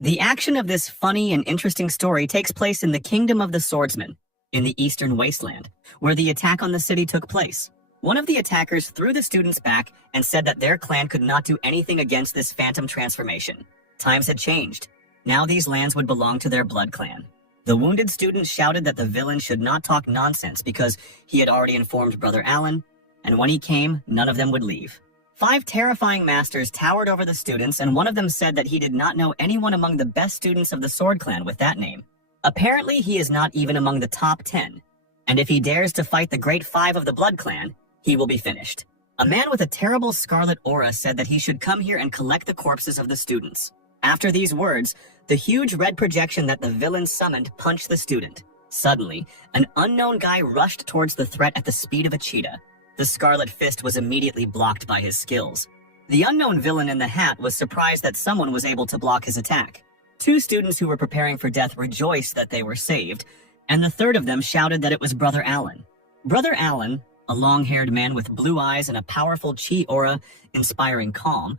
The action of this funny and interesting story takes place in the Kingdom of the Swordsman, in the Eastern Wasteland, where the attack on the city took place. One of the attackers threw the students back and said that their clan could not do anything against this phantom transformation. Times had changed. Now these lands would belong to their blood clan. The wounded students shouted that the villain should not talk nonsense because he had already informed Brother Alan, and when he came, none of them would leave. 5 terrifying masters towered over the students, and one of them said that he did not know anyone among the best students of the Sword Clan with that name. Apparently, he is not even among the top 10, and if he dares to fight the Great 5 of the Blood Clan, he will be finished. A man with a terrible scarlet aura said that he should come here and collect the corpses of the students. After these words, the huge red projection that the villain summoned punched the student. Suddenly, an unknown guy rushed towards the threat at the speed of a cheetah. The Scarlet Fist was immediately blocked by his skills. The unknown villain in the hat was surprised that someone was able to block his attack. 2 students who were preparing for death rejoiced that they were saved, and the third of them shouted that it was Brother Alan. Brother Alan, a long-haired man with blue eyes and a powerful chi aura inspiring calm,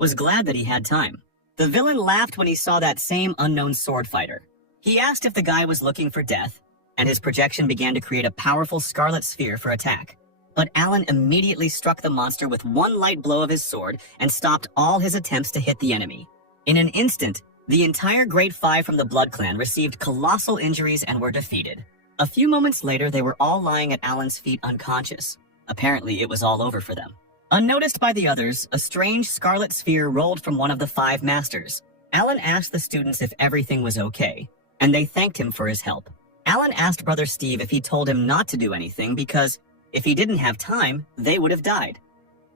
was glad that he had time. The villain laughed when he saw that same unknown sword fighter. He asked if the guy was looking for death, and his projection began to create a powerful scarlet sphere for attack. But Alan immediately struck the monster with one light blow of his sword and stopped all his attempts to hit the enemy. In an instant, the entire Great 5 from the Blood Clan received colossal injuries and were defeated. A few moments later, they were all lying at Alan's feet unconscious. Apparently, it was all over for them. Unnoticed by the others, a strange scarlet sphere rolled from one of the 5 masters. Alan asked the students if everything was okay, and they thanked him for his help. Alan asked Brother Steve if he told him not to do anything because if he didn't have time, they would have died.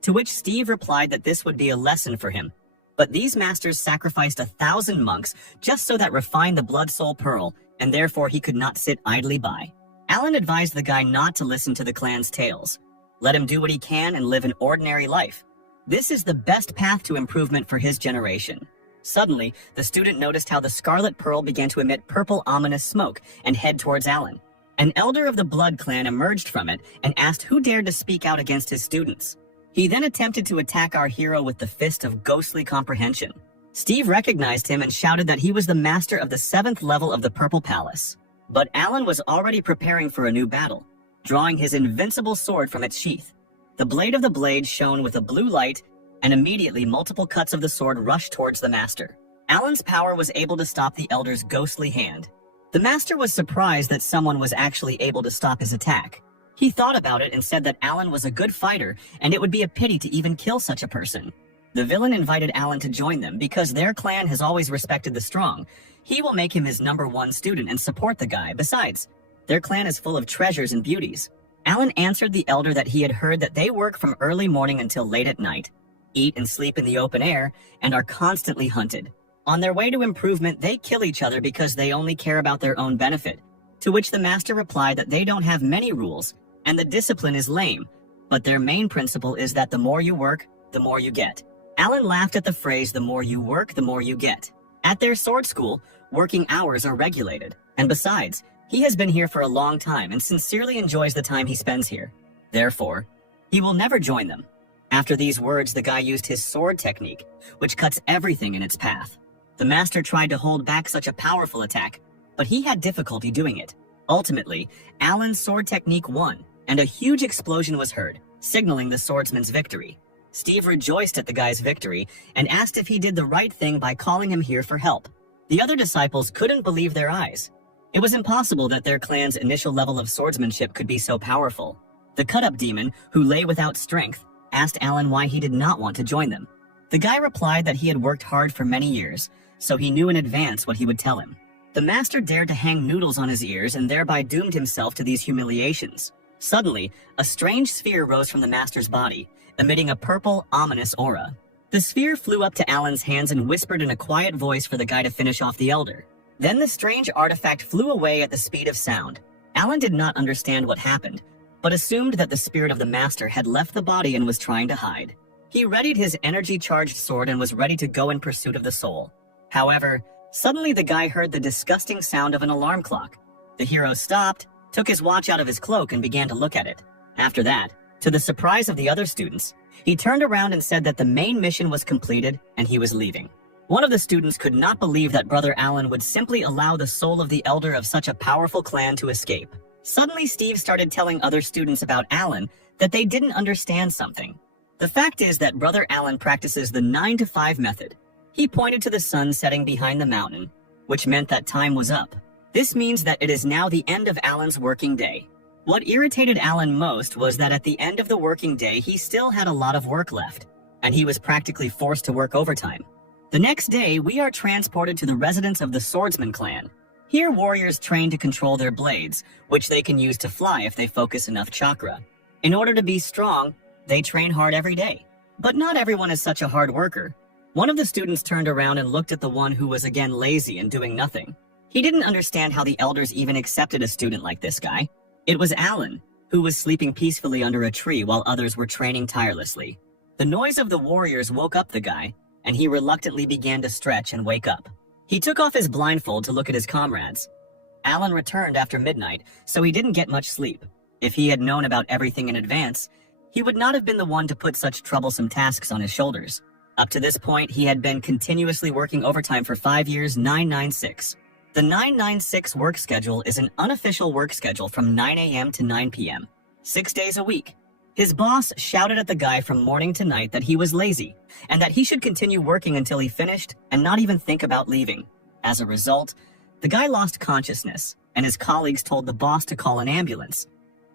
To which Steve replied that this would be a lesson for him. But these masters sacrificed 1,000 monks just so that refined the Blood Soul Pearl, and therefore he could not sit idly by. Alan advised the guy not to listen to the clan's tales. Let him do what he can and live an ordinary life. This is the best path to improvement for his generation. Suddenly, the student noticed how the Scarlet Pearl began to emit purple ominous smoke and head towards Alan. An elder of the Blood Clan emerged from it and asked who dared to speak out against his students. He then attempted to attack our hero with the Fist of Ghostly Comprehension. Steve recognized him and shouted that he was the master of the 7th level of the Purple Palace. But Alan was already preparing for a new battle, drawing his invincible sword from its sheath. The blade of the blade shone with a blue light, and immediately multiple cuts of the sword rushed towards the master. Alan's power was able to stop the elder's ghostly hand. The master was surprised that someone was actually able to stop his attack. He thought about it and said that Alan was a good fighter, and it would be a pity to even kill such a person. The villain invited Alan to join them because their clan has always respected the strong. He will make him his #1 student and support the guy. Besides, their clan is full of treasures and beauties. Alan answered the elder that he had heard that they work from early morning until late at night, eat and sleep in the open air, and are constantly hunted. On their way to improvement, they kill each other because they only care about their own benefit. To which the master replied that they don't have many rules, and the discipline is lame, but their main principle is that the more you work, the more you get. Alan laughed at the phrase, the more you work, the more you get. At their sword school, working hours are regulated, and besides, he has been here for a long time and sincerely enjoys the time he spends here. Therefore, he will never join them. After these words, the guy used his sword technique, which cuts everything in its path. The master tried to hold back such a powerful attack, but he had difficulty doing it. Ultimately, Alan's sword technique won, and a huge explosion was heard, signaling the swordsman's victory. Steve rejoiced at the guy's victory and asked if he did the right thing by calling him here for help. The other disciples couldn't believe their eyes. It was impossible that their clan's initial level of swordsmanship could be so powerful. The cut-up demon, who lay without strength, asked Alan why he did not want to join them. The guy replied that he had worked hard for many years, so he knew in advance what he would tell him. The master dared to hang noodles on his ears and thereby doomed himself to these humiliations. Suddenly, a strange sphere rose from the master's body, emitting a purple, ominous aura. The sphere flew up to Alan's hands and whispered in a quiet voice for the guy to finish off the elder. Then the strange artifact flew away at the speed of sound. Alan did not understand what happened, but assumed that the spirit of the master had left the body and was trying to hide. He readied his energy-charged sword and was ready to go in pursuit of the soul. However, suddenly the guy heard the disgusting sound of an alarm clock. The hero stopped, took his watch out of his cloak and began to look at it. After that, to the surprise of the other students, he turned around and said that the main mission was completed and he was leaving. One of the students could not believe that Brother Alan would simply allow the soul of the elder of such a powerful clan to escape. Suddenly, Steve started telling other students about Alan that they didn't understand something. The fact is that Brother Alan practices the 9 to 5 method. He pointed to the sun setting behind the mountain, which meant that time was up. This means that it is now the end of Alan's working day. What irritated Alan most was that at the end of the working day, he still had a lot of work left, and he was practically forced to work overtime. The next day, we are transported to the residence of the Swordsman clan. Here, warriors train to control their blades, which they can use to fly if they focus enough chakra. In order to be strong, they train hard every day. But not everyone is such a hard worker. One of the students turned around and looked at the one who was again lazy and doing nothing. He didn't understand how the elders even accepted a student like this guy. It was Alan, who was sleeping peacefully under a tree while others were training tirelessly. The noise of the warriors woke up the guy, and he reluctantly began to stretch and wake up. He took off his blindfold to look at his comrades. Alan returned after midnight, so he didn't get much sleep. If he had known about everything in advance, he would not have been the one to put such troublesome tasks on his shoulders. Up to this point, he had been continuously working overtime for 5 years, 996. The 996 work schedule is an unofficial work schedule from 9 a.m. to 9 p.m., 6 days a week. His boss shouted at the guy from morning to night that he was lazy and that he should continue working until he finished and not even think about leaving. As a result, the guy lost consciousness, and his colleagues told the boss to call an ambulance.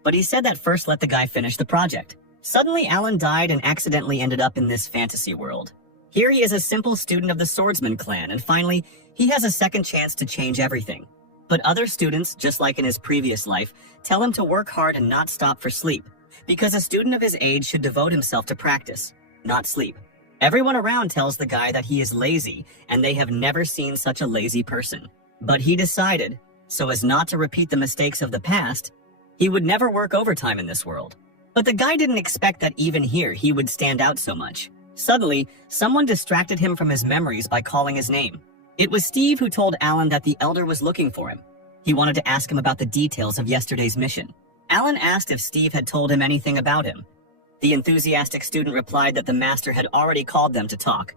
But he said that first let the guy finish the project. Suddenly, Alan died and accidentally ended up in this fantasy world. Here he is a simple student of the Swordsman clan, and finally, he has a second chance to change everything. But other students, just like in his previous life, tell him to work hard and not stop for sleep, because a student of his age should devote himself to practice, not sleep. Everyone around tells the guy that he is lazy, and they have never seen such a lazy person. But he decided, so as not to repeat the mistakes of the past, he would never work overtime in this world. But the guy didn't expect that even here he would stand out so much. Suddenly, someone distracted him from his memories by calling his name. It was Steve who told Alan that the elder was looking for him. He wanted to ask him about the details of yesterday's mission. Alan asked if Steve had told him anything about him. The enthusiastic student replied that the master had already called them to talk.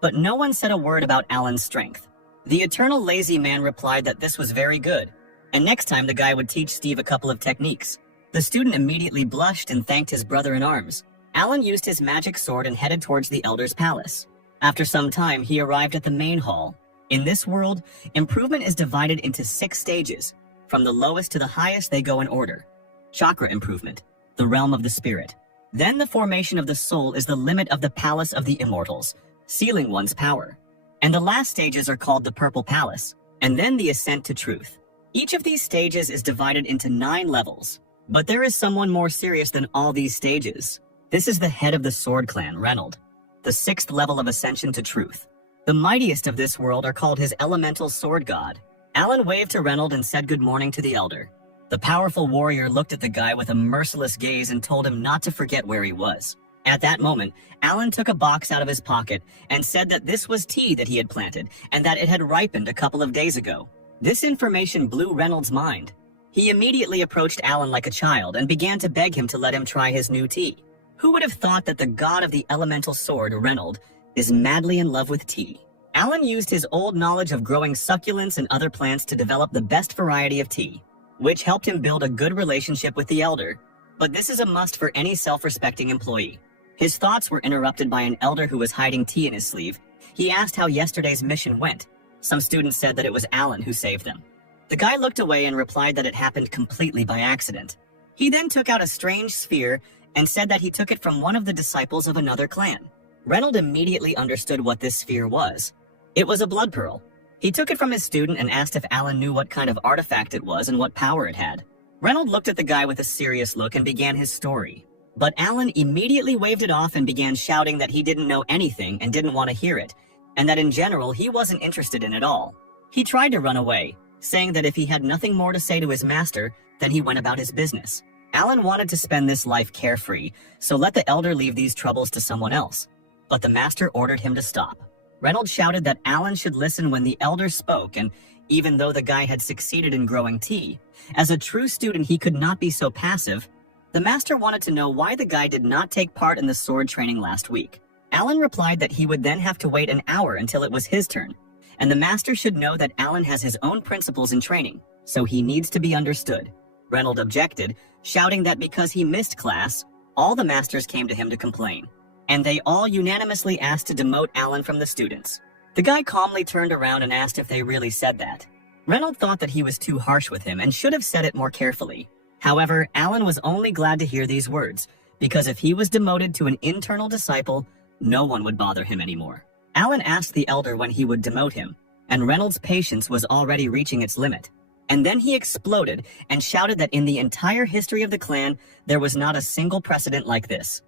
But no one said a word about Alan's strength. The eternal lazy man replied that this was very good, and next time the guy would teach Steve a couple of techniques. The student immediately blushed and thanked his brother in arms. Alan used his magic sword and headed towards the elder's palace. After some time, he arrived at the main hall. In this world, improvement is divided into 6 stages. From the lowest to the highest, they go in order. Chakra improvement, the realm of the spirit. Then the formation of the soul is the limit of the palace of the immortals, sealing one's power. And the last stages are called the purple palace, and then the ascent to truth. Each of these stages is divided into 9 levels. But there is someone more serious than all these stages. This is the head of the Sword Clan, Reynold, the 6th level of ascension to truth. The mightiest of this world are called his elemental sword god. Alan waved to Reynold and said good morning to the elder. The powerful warrior looked at the guy with a merciless gaze and told him not to forget where he was. At that moment, Alan took a box out of his pocket and said that this was tea that he had planted and that it had ripened a couple of days ago. This information blew Reynolds' mind. He immediately approached Alan like a child and began to beg him to let him try his new tea. Who would have thought that the god of the elemental sword, Reynold, is madly in love with tea? Alan used his old knowledge of growing succulents and other plants to develop the best variety of tea, which helped him build a good relationship with the elder. But this is a must for any self-respecting employee. His thoughts were interrupted by an elder who was hiding tea in his sleeve. He asked how yesterday's mission went. Some students said that it was Alan who saved them. The guy looked away and replied that it happened completely by accident. He then took out a strange sphere and said that he took it from one of the disciples of another clan. Reynold immediately understood what this sphere was. It was a blood pearl. He took it from his student and asked if Alan knew what kind of artifact it was and what power it had. Reynold looked at the guy with a serious look and began his story. But Alan immediately waved it off and began shouting that he didn't know anything and didn't want to hear it, and that in general he wasn't interested in it all. He tried to run away, saying that if he had nothing more to say to his master, then he went about his business. Alan wanted to spend this life carefree, so let the elder leave these troubles to someone else. But the master ordered him to stop. Reynolds shouted that Alan should listen when the elder spoke, and even though the guy had succeeded in growing tea, as a true student he could not be so passive. The master wanted to know why the guy did not take part in the sword training last week. Alan replied that he would then have to wait an hour until it was his turn, and the master should know that Alan has his own principles in training, so he needs to be understood. Reynolds objected, shouting that because he missed class, all the masters came to him to complain, and they all unanimously asked to demote Alan from the students. The guy calmly turned around and asked if they really said that. Reynolds thought that he was too harsh with him and should have said it more carefully. However, Alan was only glad to hear these words, because if he was demoted to an internal disciple, no one would bother him anymore. Alan asked the elder when he would demote him, and Reynolds' patience was already reaching its limit. And then he exploded and shouted that in the entire history of the clan, there was not a single precedent like this.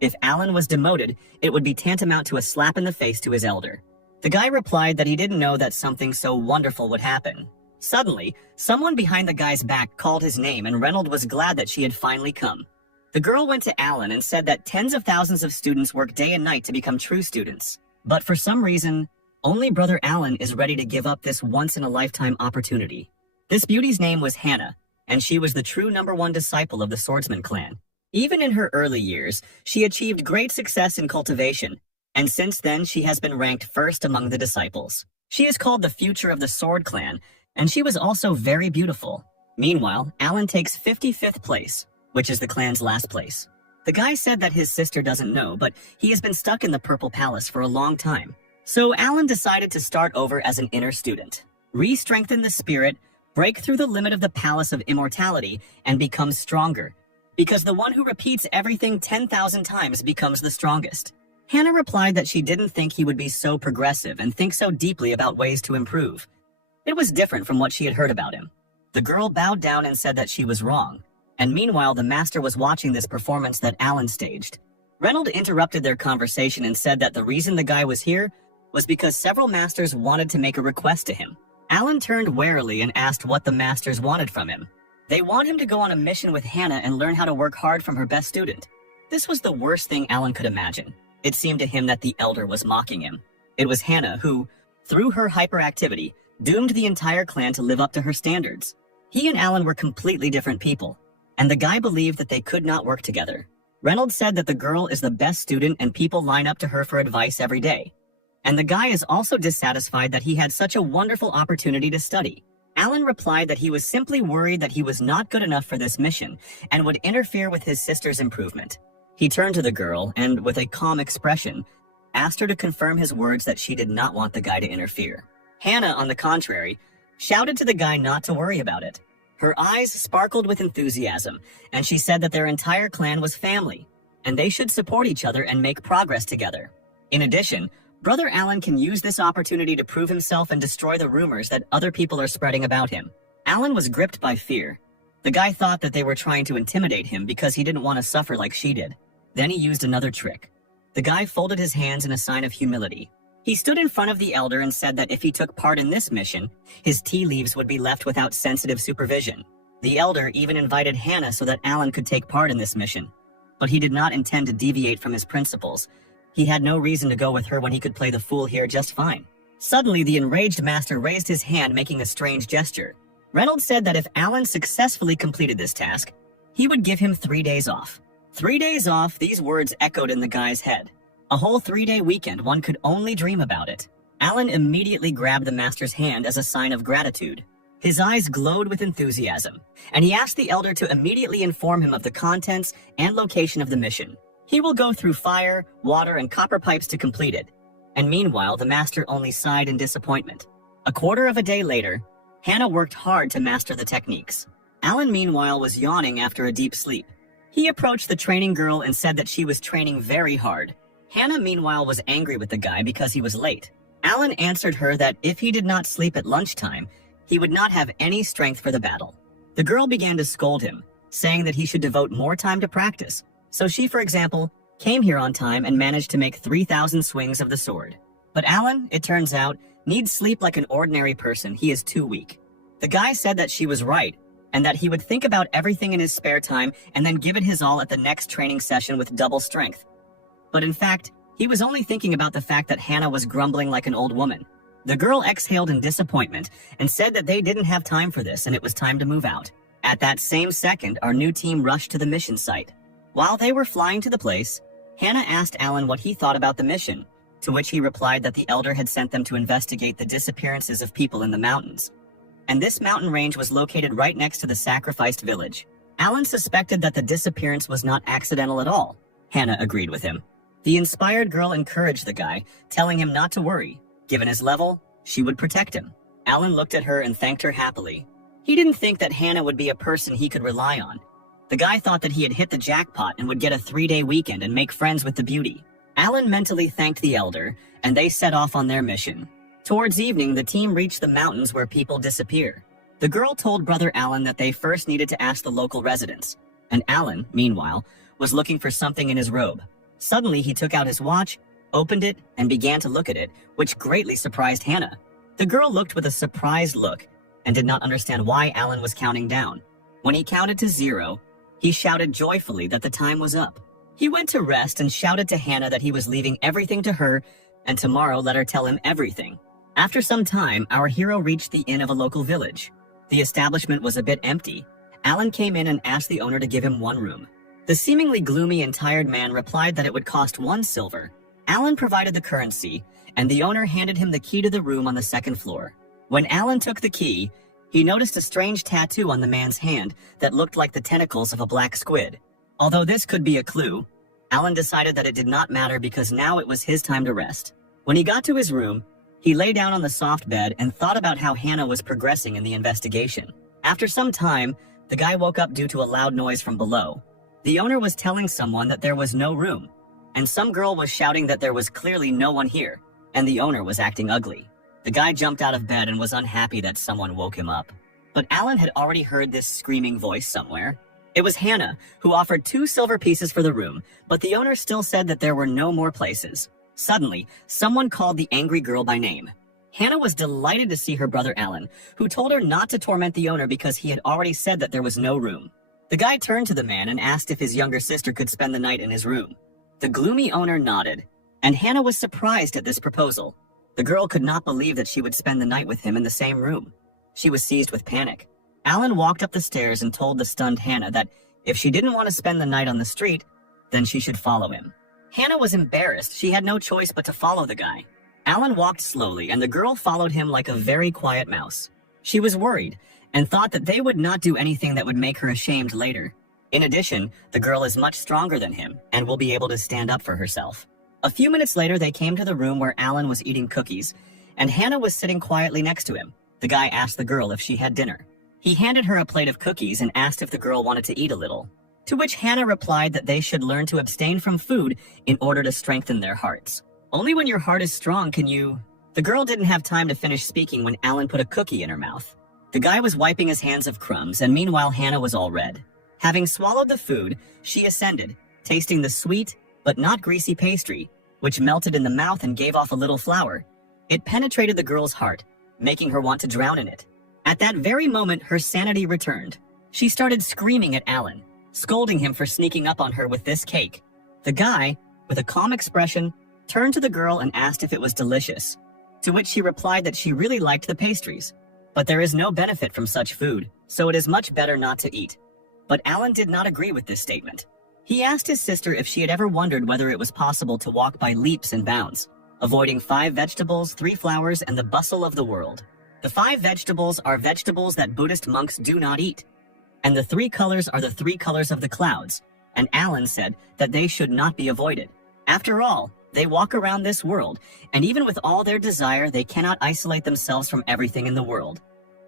If Alan was demoted, it would be tantamount to a slap in the face to his elder. The guy replied that he didn't know that something so wonderful would happen. Suddenly, someone behind the guy's back called his name, and Reynolds was glad that she had finally come. The girl went to Alan and said that tens of thousands of students work day and night to become true students. But for some reason, only Brother Alan is ready to give up this once-in-a-lifetime opportunity. This beauty's name was Hannah, and she was the true #1 disciple of the Swordsman clan. Even in her early years, she achieved great success in cultivation, and since then she has been ranked first among the disciples. She is called the future of the Sword clan, and she was also very beautiful. Meanwhile, Alan takes 55th place, which is the clan's last place. The guy said that his sister doesn't know, but he has been stuck in the Purple Palace for a long time. So Alan decided to start over as an inner student, re-strengthen the spirit, break through the limit of the Palace of Immortality, and become stronger. Because the one who repeats everything 10,000 times becomes the strongest. Hannah replied that she didn't think he would be so progressive and think so deeply about ways to improve. It was different from what she had heard about him. The girl bowed down and said that she was wrong, and meanwhile the master was watching this performance that Alan staged. Reynolds interrupted their conversation and said that the reason the guy was here was because several masters wanted to make a request to him. Alan turned warily and asked what the masters wanted from him. They want him to go on a mission with Hannah and learn how to work hard from her best student. This was the worst thing Alan could imagine. It seemed to him that the elder was mocking him. It was Hannah who, through her hyperactivity, doomed the entire clan to live up to her standards. He and Alan were completely different people, and the guy believed that they could not work together. Reynolds said that the girl is the best student and people line up to her for advice every day. And the guy is also dissatisfied that he had such a wonderful opportunity to study. Alan replied that he was simply worried that he was not good enough for this mission and would interfere with his sister's improvement. He turned to the girl and, with a calm expression, asked her to confirm his words that she did not want the guy to interfere. Hannah, on the contrary, shouted to the guy not to worry about it. Her eyes sparkled with enthusiasm, and she said that their entire clan was family, and they should support each other and make progress together. In addition, Brother Alan can use this opportunity to prove himself and destroy the rumors that other people are spreading about him. Alan was gripped by fear. The guy thought that they were trying to intimidate him because he didn't want to suffer like she did. Then he used another trick. The guy folded his hands in a sign of humility. He stood in front of the elder and said that if he took part in this mission, his tea leaves would be left without sensitive supervision. The elder even invited Hannah so that Alan could take part in this mission. But he did not intend to deviate from his principles. He had no reason to go with her when he could play the fool here just fine. Suddenly, the enraged master raised his hand, making a strange gesture. Reynolds said that if Alan successfully completed this task, he would give him 3 days off. 3 days off, these words echoed in the guy's head. A whole 3-day weekend, one could only dream about it. Alan immediately grabbed the master's hand as a sign of gratitude. His eyes glowed with enthusiasm, and he asked the elder to immediately inform him of the contents and location of the mission. He will go through fire, water, and copper pipes to complete it. And meanwhile, the master only sighed in disappointment. A quarter of a day later, Hannah worked hard to master the techniques. Alan, meanwhile, was yawning after a deep sleep. He approached the training girl and said that she was training very hard. Hannah, meanwhile, was angry with the guy because he was late. Alan answered her that if he did not sleep at lunchtime, he would not have any strength for the battle. The girl began to scold him, saying that he should devote more time to practice. So she, for example, came here on time and managed to make 3,000 swings of the sword. But Alan, it turns out, needs sleep like an ordinary person. He is too weak. The guy said that she was right, and that he would think about everything in his spare time and then give it his all at the next training session with double strength. But in fact, he was only thinking about the fact that Hannah was grumbling like an old woman. The girl exhaled in disappointment and said that they didn't have time for this and it was time to move out. At that same second, our new team rushed to the mission site. While they were flying to the place, Hannah asked Alan what he thought about the mission, to which he replied that the elder had sent them to investigate the disappearances of people in the mountains. And this mountain range was located right next to the sacrificed village. Alan suspected that the disappearance was not accidental at all. Hannah agreed with him. The inspired girl encouraged the guy, telling him not to worry. Given his level, she would protect him. Alan looked at her and thanked her happily. He didn't think that Hannah would be a person he could rely on. The guy thought that he had hit the jackpot and would get a 3-day weekend and make friends with the beauty. Alan mentally thanked the elder, and they set off on their mission. Towards evening, the team reached the mountains where people disappear. The girl told Brother Alan that they first needed to ask the local residents, and Alan, meanwhile, was looking for something in his robe. Suddenly, he took out his watch, opened it, and began to look at it, which greatly surprised Hannah. The girl looked with a surprised look and did not understand why Alan was counting down. When he counted to 0, he shouted joyfully that the time was up. He went to rest and shouted to Hannah that he was leaving everything to her, and tomorrow let her tell him everything. After some time, our hero reached the inn of a local village. The establishment was a bit empty. Alan came in and asked the owner to give him 1 room. The seemingly gloomy and tired man replied that it would cost 1 silver. Alan provided the currency, and the owner handed him the key to the room on the 2nd floor. When Alan took the key, he noticed a strange tattoo on the man's hand that looked like the tentacles of a black squid. Although this could be a clue, Alan decided that it did not matter because now it was his time to rest. When he got to his room, he lay down on the soft bed and thought about how Hannah was progressing in the investigation. After some time, the guy woke up due to a loud noise from below. The owner was telling someone that there was no room, and some girl was shouting that there was clearly no one here, and the owner was acting ugly. The guy jumped out of bed and was unhappy that someone woke him up. But Alan had already heard this screaming voice somewhere. It was Hannah, who offered 2 silver pieces for the room, but the owner still said that there were no more places. Suddenly, someone called the angry girl by name. Hannah was delighted to see her brother Alan, who told her not to torment the owner because he had already said that there was no room. The guy turned to the man and asked if his younger sister could spend the night in his room. The gloomy owner nodded, and Hannah was surprised at this proposal. The girl could not believe that she would spend the night with him in the same room. She was seized with panic. Alan walked up the stairs and told the stunned Hannah that if she didn't want to spend the night on the street, then she should follow him. Hannah was embarrassed. She had no choice but to follow the guy. Alan walked slowly, and the girl followed him like a very quiet mouse. She was worried and thought that they would not do anything that would make her ashamed later. In addition, the girl is much stronger than him and will be able to stand up for herself. A few minutes later, they came to the room where Alan was eating cookies, and Hannah was sitting quietly next to him. The guy asked the girl if she had dinner. He handed her a plate of cookies and asked if the girl wanted to eat a little, to which Hannah replied that they should learn to abstain from food in order to strengthen their hearts. Only when your heart is strong can you... The girl didn't have time to finish speaking when Alan put a cookie in her mouth. The guy was wiping his hands of crumbs, and meanwhile Hannah was all red. Having swallowed the food, she ascended, tasting the sweet but not greasy pastry, which melted in the mouth and gave off a little flour. It penetrated the girl's heart, making her want to drown in it. At that very moment, her sanity returned. She started screaming at Alan, scolding him for sneaking up on her with this cake. The guy, with a calm expression, turned to the girl and asked if it was delicious, to which she replied that she really liked the pastries. But there is no benefit from such food, so it is much better not to eat. But Alan did not agree with this statement. He asked his sister if she had ever wondered whether it was possible to walk by leaps and bounds, avoiding 5 vegetables, 3 flowers, and the bustle of the world. The 5 vegetables are vegetables that Buddhist monks do not eat, and the 3 colors are the 3 colors of the clouds, and Alan said that they should not be avoided. After all, they walk around this world, and even with all their desire, they cannot isolate themselves from everything in the world.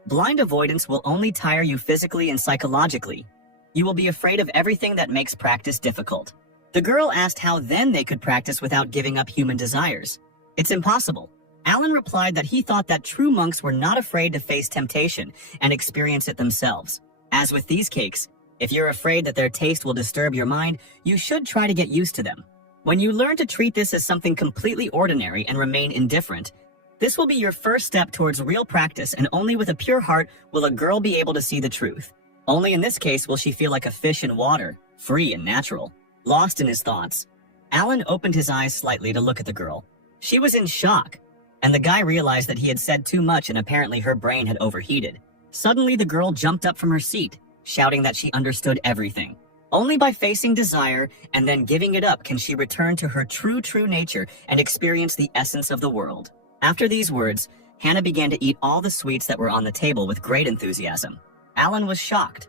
Blind avoidance will only tire you physically and psychologically. You will be afraid of everything that makes practice difficult. The girl asked how then they could practice without giving up human desires. It's impossible. Alan replied that he thought that true monks were not afraid to face temptation and experience it themselves. As with these cakes, if you're afraid that their taste will disturb your mind, you should try to get used to them. When you learn to treat this as something completely ordinary and remain indifferent, this will be your first step towards real practice, and only with a pure heart will a girl be able to see the truth. Only in this case will she feel like a fish in water, free and natural. Lost in his thoughts, Alan opened his eyes slightly to look at the girl. She was in shock, and the guy realized that he had said too much and apparently her brain had overheated. Suddenly, the girl jumped up from her seat, shouting that she understood everything. Only by facing desire and then giving it up can she return to her true nature and experience the essence of the world. After these words, Hannah began to eat all the sweets that were on the table with great enthusiasm. Alan was shocked.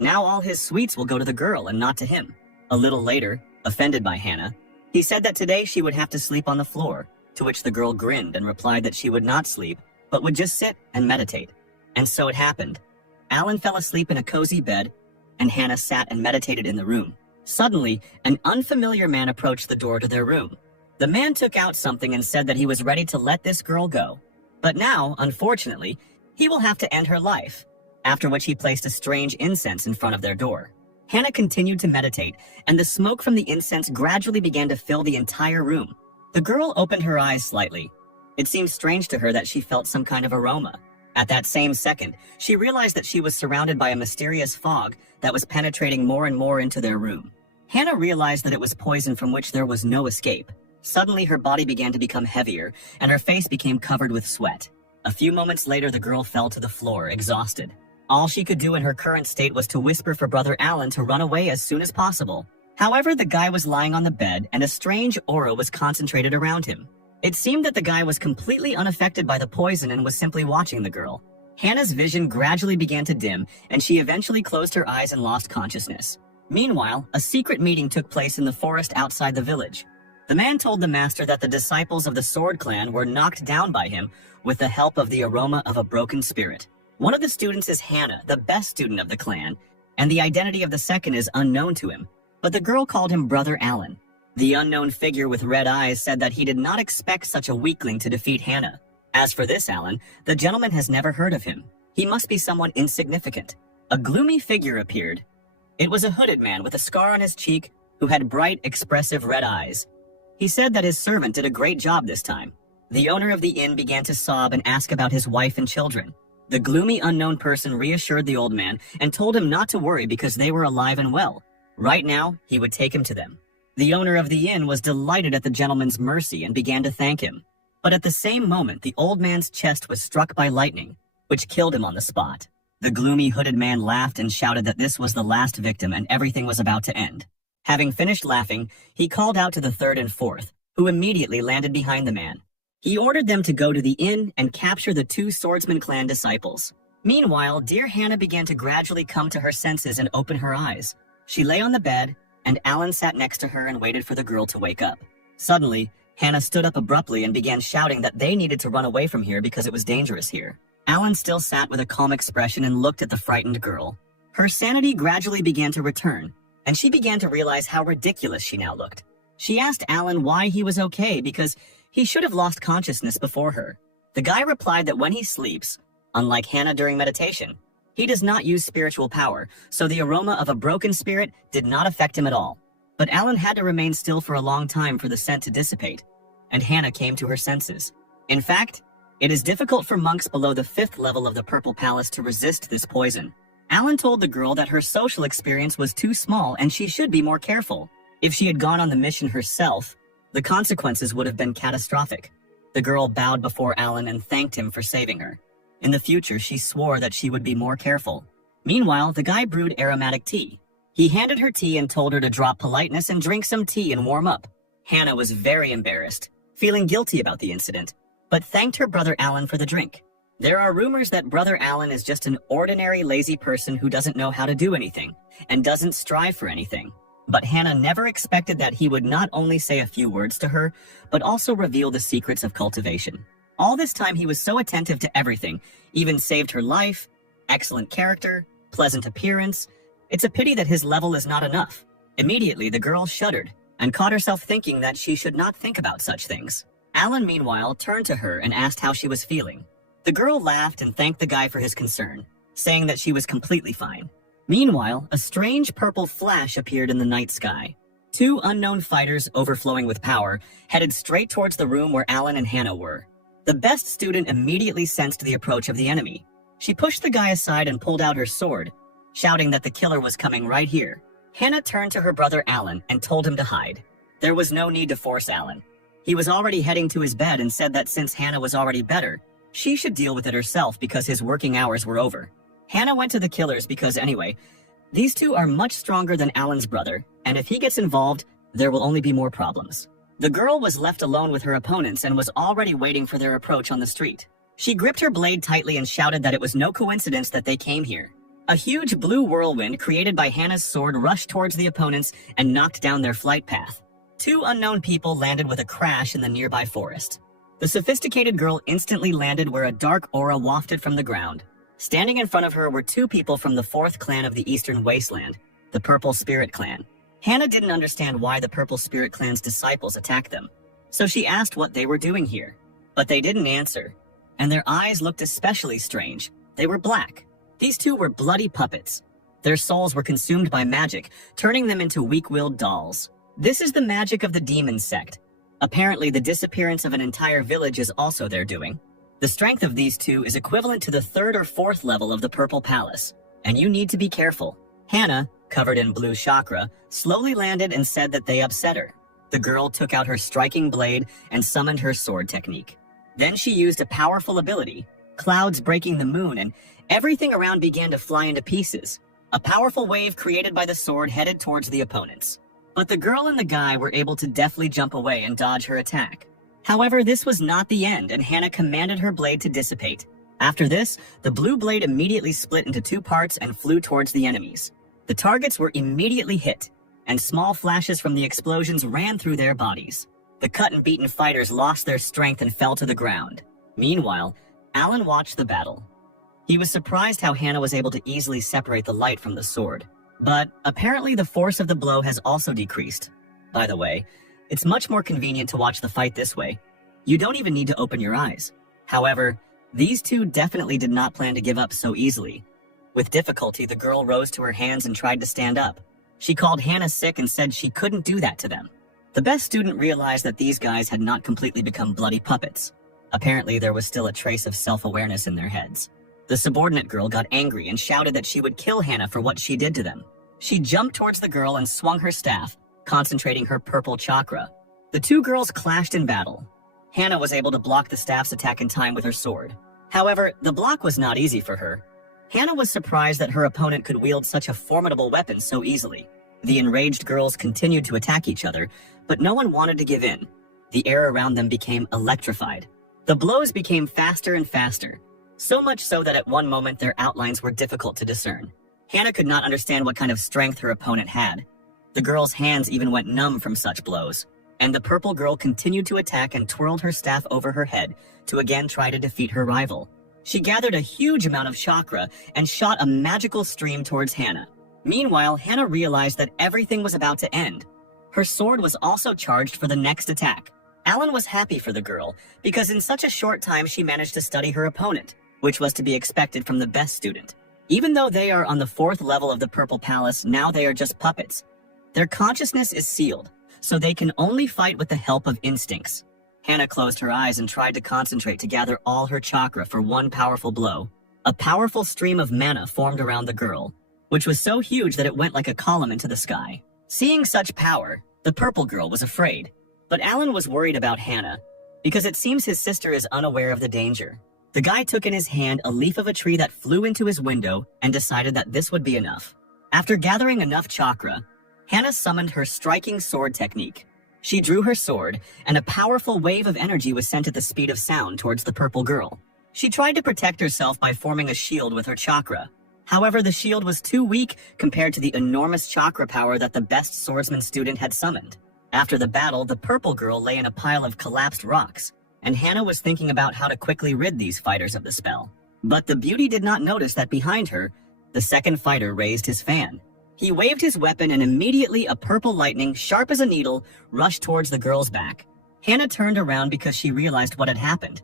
Now all his sweets will go to the girl and not to him. A little later, offended by Hannah, he said that today she would have to sleep on the floor, to which the girl grinned and replied that she would not sleep, but would just sit and meditate. And so it happened. Alan fell asleep in a cozy bed, and Hannah sat and meditated in the room. Suddenly, an unfamiliar man approached the door to their room. The man took out something and said that he was ready to let this girl go. But now, unfortunately, he will have to end her life, after which he placed a strange incense in front of their door. Hannah continued to meditate, and the smoke from the incense gradually began to fill the entire room. The girl opened her eyes slightly. It seemed strange to her that she felt some kind of aroma. At that same second, she realized that she was surrounded by a mysterious fog that was penetrating more and more into their room. Hannah realized that it was poison from which there was no escape. Suddenly, her body began to become heavier, and her face became covered with sweat. A few moments later, the girl fell to the floor, exhausted. All she could do in her current state was to whisper for Brother Alan to run away as soon as possible. However, the guy was lying on the bed, and a strange aura was concentrated around him. It seemed that the guy was completely unaffected by the poison and was simply watching the girl. Hannah's vision gradually began to dim, and she eventually closed her eyes and lost consciousness. Meanwhile, a secret meeting took place in the forest outside the village. The man told the master that the disciples of the Sword Clan were knocked down by him with the help of the aroma of a broken spirit. One of the students is Hannah, the best student of the clan, and the identity of the second is unknown to him, but the girl called him Brother Alan. The unknown figure with red eyes said that he did not expect such a weakling to defeat Hannah. As for this Alan, the gentleman has never heard of him. He must be someone insignificant. A gloomy figure appeared. It was a hooded man with a scar on his cheek who had bright, expressive red eyes. He said that his servant did a great job this time. The owner of the inn began to sob and ask about his wife and children. The gloomy unknown person reassured the old man and told him not to worry because they were alive and well. Right now, he would take him to them. The owner of the inn was delighted at the gentleman's mercy and began to thank him. But at the same moment, the old man's chest was struck by lightning, which killed him on the spot. The gloomy hooded man laughed and shouted that this was the last victim and everything was about to end. Having finished laughing, he called out to the third and fourth, who immediately landed behind the man. He ordered them to go to the inn and capture the 2 Swordsman clan disciples. Meanwhile, dear Hannah began to gradually come to her senses and open her eyes. She lay on the bed, and Alan sat next to her and waited for the girl to wake up. Suddenly, Hannah stood up abruptly and began shouting that they needed to run away from here because it was dangerous here. Alan still sat with a calm expression and looked at the frightened girl. Her sanity gradually began to return, and she began to realize how ridiculous she now looked. She asked Alan why he was okay because he should have lost consciousness before her. The guy replied that when he sleeps, unlike Hannah during meditation, he does not use spiritual power, so the aroma of a broken spirit did not affect him at all. But Alan had to remain still for a long time for the scent to dissipate, and Hannah came to her senses. In fact, it is difficult for monks below the 5th level of the Purple Palace to resist this poison. Alan told the girl that her social experience was too small and she should be more careful. If she had gone on the mission herself, the consequences would have been catastrophic. The girl bowed before Alan and thanked him for saving her. In the future, she swore that she would be more careful. Meanwhile, the guy brewed aromatic tea. He handed her tea and told her to drop politeness and drink some tea and warm up. Hannah was very embarrassed, feeling guilty about the incident, but thanked her brother Alan for the drink. There are rumors that Brother Alan is just an ordinary lazy person who doesn't know how to do anything and doesn't strive for anything. But Hannah never expected that he would not only say a few words to her, but also reveal the secrets of cultivation. All this time he was so attentive to everything, even saved her life, excellent character, pleasant appearance. It's a pity that his level is not enough. Immediately the girl shuddered and caught herself thinking that she should not think about such things. Alan meanwhile turned to her and asked how she was feeling. The girl laughed and thanked the guy for his concern, saying that she was completely fine. Meanwhile, a strange purple flash appeared in the night sky. 2 unknown fighters overflowing with power headed straight towards the room where Alan and Hannah were. The best student immediately sensed the approach of the enemy. She pushed the guy aside and pulled out her sword, shouting that the killer was coming right here. Hannah turned to her brother Alan and told him to hide. There was no need to force Alan. He was already heading to his bed and said that since Hannah was already better, she should deal with it herself because his working hours were over. Hannah went to the killers because anyway, These two are much stronger than Alan's brother, and if he gets involved, there will only be more problems. The girl was left alone with her opponents and was already waiting for their approach on the street. She gripped her blade tightly and shouted that it was no coincidence that they came here. A huge blue whirlwind created by Hannah's sword rushed towards the opponents and knocked down their flight path. Two unknown people landed with a crash in the nearby forest. The sophisticated girl instantly landed where a dark aura wafted from the ground. Standing in front of her were two people from the fourth clan of the Eastern Wasteland, the Purple Spirit Clan. Hannah didn't understand why the Purple Spirit Clan's disciples attacked them, so she asked what they were doing here. But they didn't answer, and their eyes looked especially strange. They were black. These two were bloody puppets. Their souls were consumed by magic, turning them into weak-willed dolls. This is the magic of the demon sect. Apparently, the disappearance of an entire village is also their doing. The strength of these two is equivalent to the third or fourth level of the Purple Palace, and you need to be careful. Hannah, covered in blue chakra, slowly landed and said that they upset her. The girl took out her striking blade and summoned her sword technique. Then she used a powerful ability, clouds breaking the moon, and everything around began to fly into pieces. A powerful wave created by the sword headed towards the opponents. But the girl and the guy were able to deftly jump away and dodge her attack. However, this was not the end, and Hannah commanded her blade to dissipate. After this, the blue blade immediately split into two parts and flew towards the enemies. The targets were immediately hit, and small flashes from the explosions ran through their bodies. The cut and beaten fighters lost their strength and fell to the ground. Meanwhile, Alan watched the battle. He was surprised how Hannah was able to easily separate the light from the sword. But apparently the force of the blow has also decreased. By the way, it's much more convenient to watch the fight this way. You don't even need to open your eyes. However, these two definitely did not plan to give up so easily. With difficulty, the girl rose to her hands and tried to stand up. She called Hannah sick and said she couldn't do that to them. The best student realized that these guys had not completely become bloody puppets. Apparently, there was still a trace of self-awareness in their heads. The subordinate girl got angry and shouted that she would kill Hannah for what she did to them. She jumped towards the girl and swung her staff, concentrating her purple chakra. The two girls clashed in battle. Hannah was able to block the staff's attack in time with her sword. However, the block was not easy for her. Hannah was surprised that her opponent could wield such a formidable weapon so easily. The enraged girls continued to attack each other, but no one wanted to give in. The air around them became electrified. The blows became faster and faster, so much so that at one moment their outlines were difficult to discern. Hannah could not understand what kind of strength her opponent had. The girl's hands even went numb from such blows, and the purple girl continued to attack and twirled her staff over her head to again try to defeat her rival. She gathered a huge amount of chakra and shot a magical stream towards Hannah. Meanwhile, Hannah realized that everything was about to end. Her sword was also charged for the next attack. Alan was happy for the girl, because in such a short time she managed to study her opponent, which was to be expected from the best student. Even though they are on the fourth level of the Purple Palace, now they are just puppets. Their consciousness is sealed, so they can only fight with the help of instincts. Hannah closed her eyes and tried to concentrate to gather all her chakra for one powerful blow. A powerful stream of mana formed around the girl, which was so huge that it went like a column into the sky. Seeing such power, the purple girl was afraid. But Alan was worried about Hannah, because it seems his sister is unaware of the danger. The guy took in his hand a leaf of a tree that flew into his window and decided that this would be enough. After gathering enough chakra, Hannah summoned her striking sword technique. She drew her sword, and a powerful wave of energy was sent at the speed of sound towards the purple girl. She tried to protect herself by forming a shield with her chakra. However, the shield was too weak compared to the enormous chakra power that the best swordsman student had summoned. After the battle, the purple girl lay in a pile of collapsed rocks, and Hannah was thinking about how to quickly rid these fighters of the spell. But the beauty did not notice that behind her, the second fighter raised his fan. He waved his weapon and immediately a purple lightning, sharp as a needle, rushed towards the girl's back. Hannah turned around because she realized what had happened.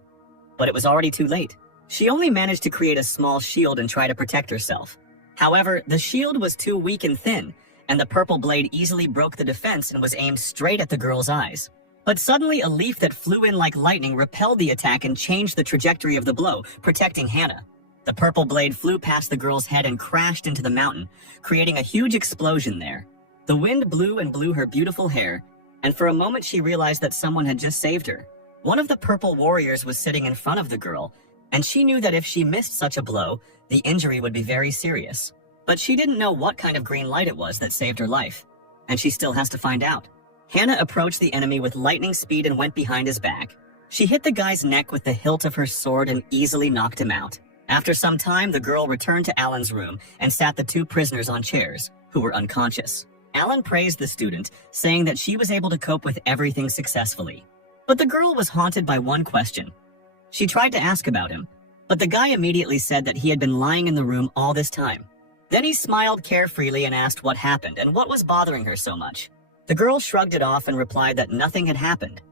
But it was already too late. She only managed to create a small shield and try to protect herself. However, the shield was too weak and thin, and the purple blade easily broke the defense and was aimed straight at the girl's eyes. But suddenly a leaf that flew in like lightning repelled the attack and changed the trajectory of the blow, protecting Hannah. The purple blade flew past the girl's head and crashed into the mountain, creating a huge explosion there. The wind blew and blew her beautiful hair, and for a moment she realized that someone had just saved her. One of the purple warriors was sitting in front of the girl, and she knew that if she missed such a blow, the injury would be very serious. But But she didn't know what kind of green light it was that saved her life, and she still has to find out. Hannah approached the enemy with lightning speed and went behind his back. She hit the guy's neck with the hilt of her sword and easily knocked him out. After some time, the girl returned to Alan's room and sat the two prisoners on chairs, who were unconscious. Alan praised the student, saying that she was able to cope with everything successfully. But the girl was haunted by one question. She tried to ask about him, but the guy immediately said that he had been lying in the room all this time. Then he smiled carefreely and asked what happened and what was bothering her so much. The girl shrugged it off and replied that nothing had happened.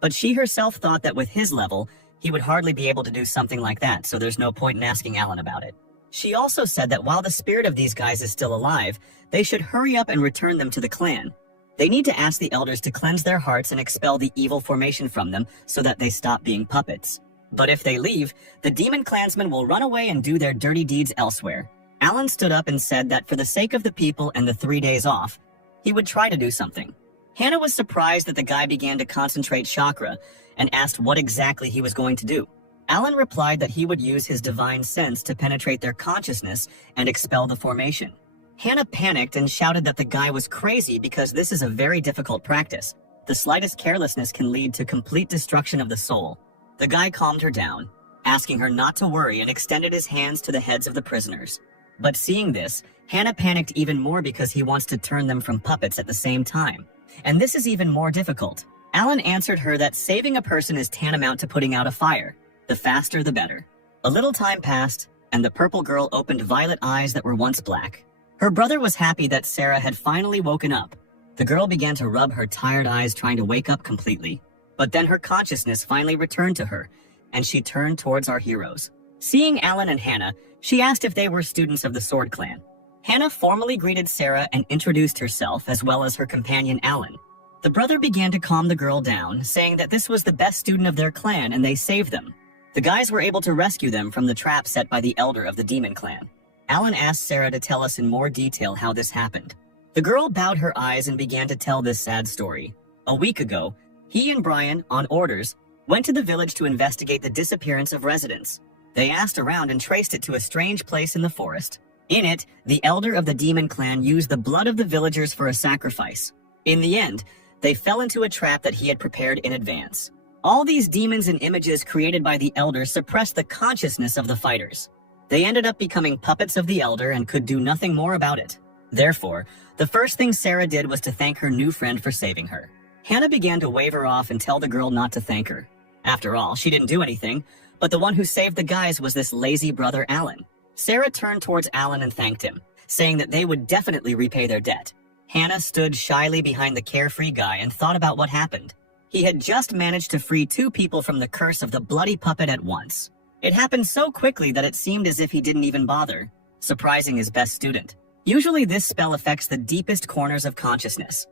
But she herself thought that with his level, he would hardly be able to do something like that, so there's no point in asking Alan about it. She also said that while the spirit of these guys is still alive, they should hurry up and return them to the clan. They need to ask the elders to cleanse their hearts and expel the evil formation from them so that they stop being puppets. But if they leave, the demon clansmen will run away and do their dirty deeds elsewhere. Alan stood up and said that for the sake of the people and the 3 days off, he would try to do something. Hannah was surprised that the guy began to concentrate chakra and asked what exactly he was going to do. Alan replied that he would use his divine sense to penetrate their consciousness and expel the formation. Hannah panicked and shouted that the guy was crazy because this is a very difficult practice. The slightest carelessness can lead to complete destruction of the soul. The guy calmed her down, asking her not to worry, and extended his hands to the heads of the prisoners. But seeing this, Hannah panicked even more because he wants to turn them from puppets at the same time. And this is even more difficult. Alan answered her that saving a person is tantamount to putting out a fire. The faster, the better. A little time passed, and the purple girl opened violet eyes that were once black. Her brother was happy that Sarah had finally woken up. The girl began to rub her tired eyes, trying to wake up completely. But then her consciousness finally returned to her, and she turned towards our heroes. Seeing Alan and Hannah, she asked if they were students of the Sword Clan. Hannah formally greeted Sarah and introduced herself, as well as her companion Alan. The brother began to calm the girl down, saying that this was the best student of their clan and they saved them. The guys were able to rescue them from the trap set by the elder of the demon clan. Alan asked Sarah to tell us in more detail how this happened. The girl bowed her eyes and began to tell this sad story. A week ago, he and Brian, on orders, went to the village to investigate the disappearance of residents. They asked around and traced it to a strange place in the forest. In it, the elder of the demon clan used the blood of the villagers for a sacrifice. In the end, they fell into a trap that he had prepared in advance. All these demons and images created by the elder suppressed the consciousness of the fighters. They ended up becoming puppets of the elder and could do nothing more about it. Therefore, the first thing Sarah did was to thank her new friend for saving her. Hannah began to wave her off and tell the girl not to thank her. After all, she didn't do anything, but the one who saved the guys was this lazy brother Alan. Sarah turned towards Alan and thanked him, saying that they would definitely repay their debt. Hannah stood shyly behind the carefree guy and thought about what happened. He had just managed to free 2 people from the curse of the bloody puppet at once. It happened so quickly that it seemed as if he didn't even bother, surprising his best student. Usually this spell affects the deepest corners of consciousness.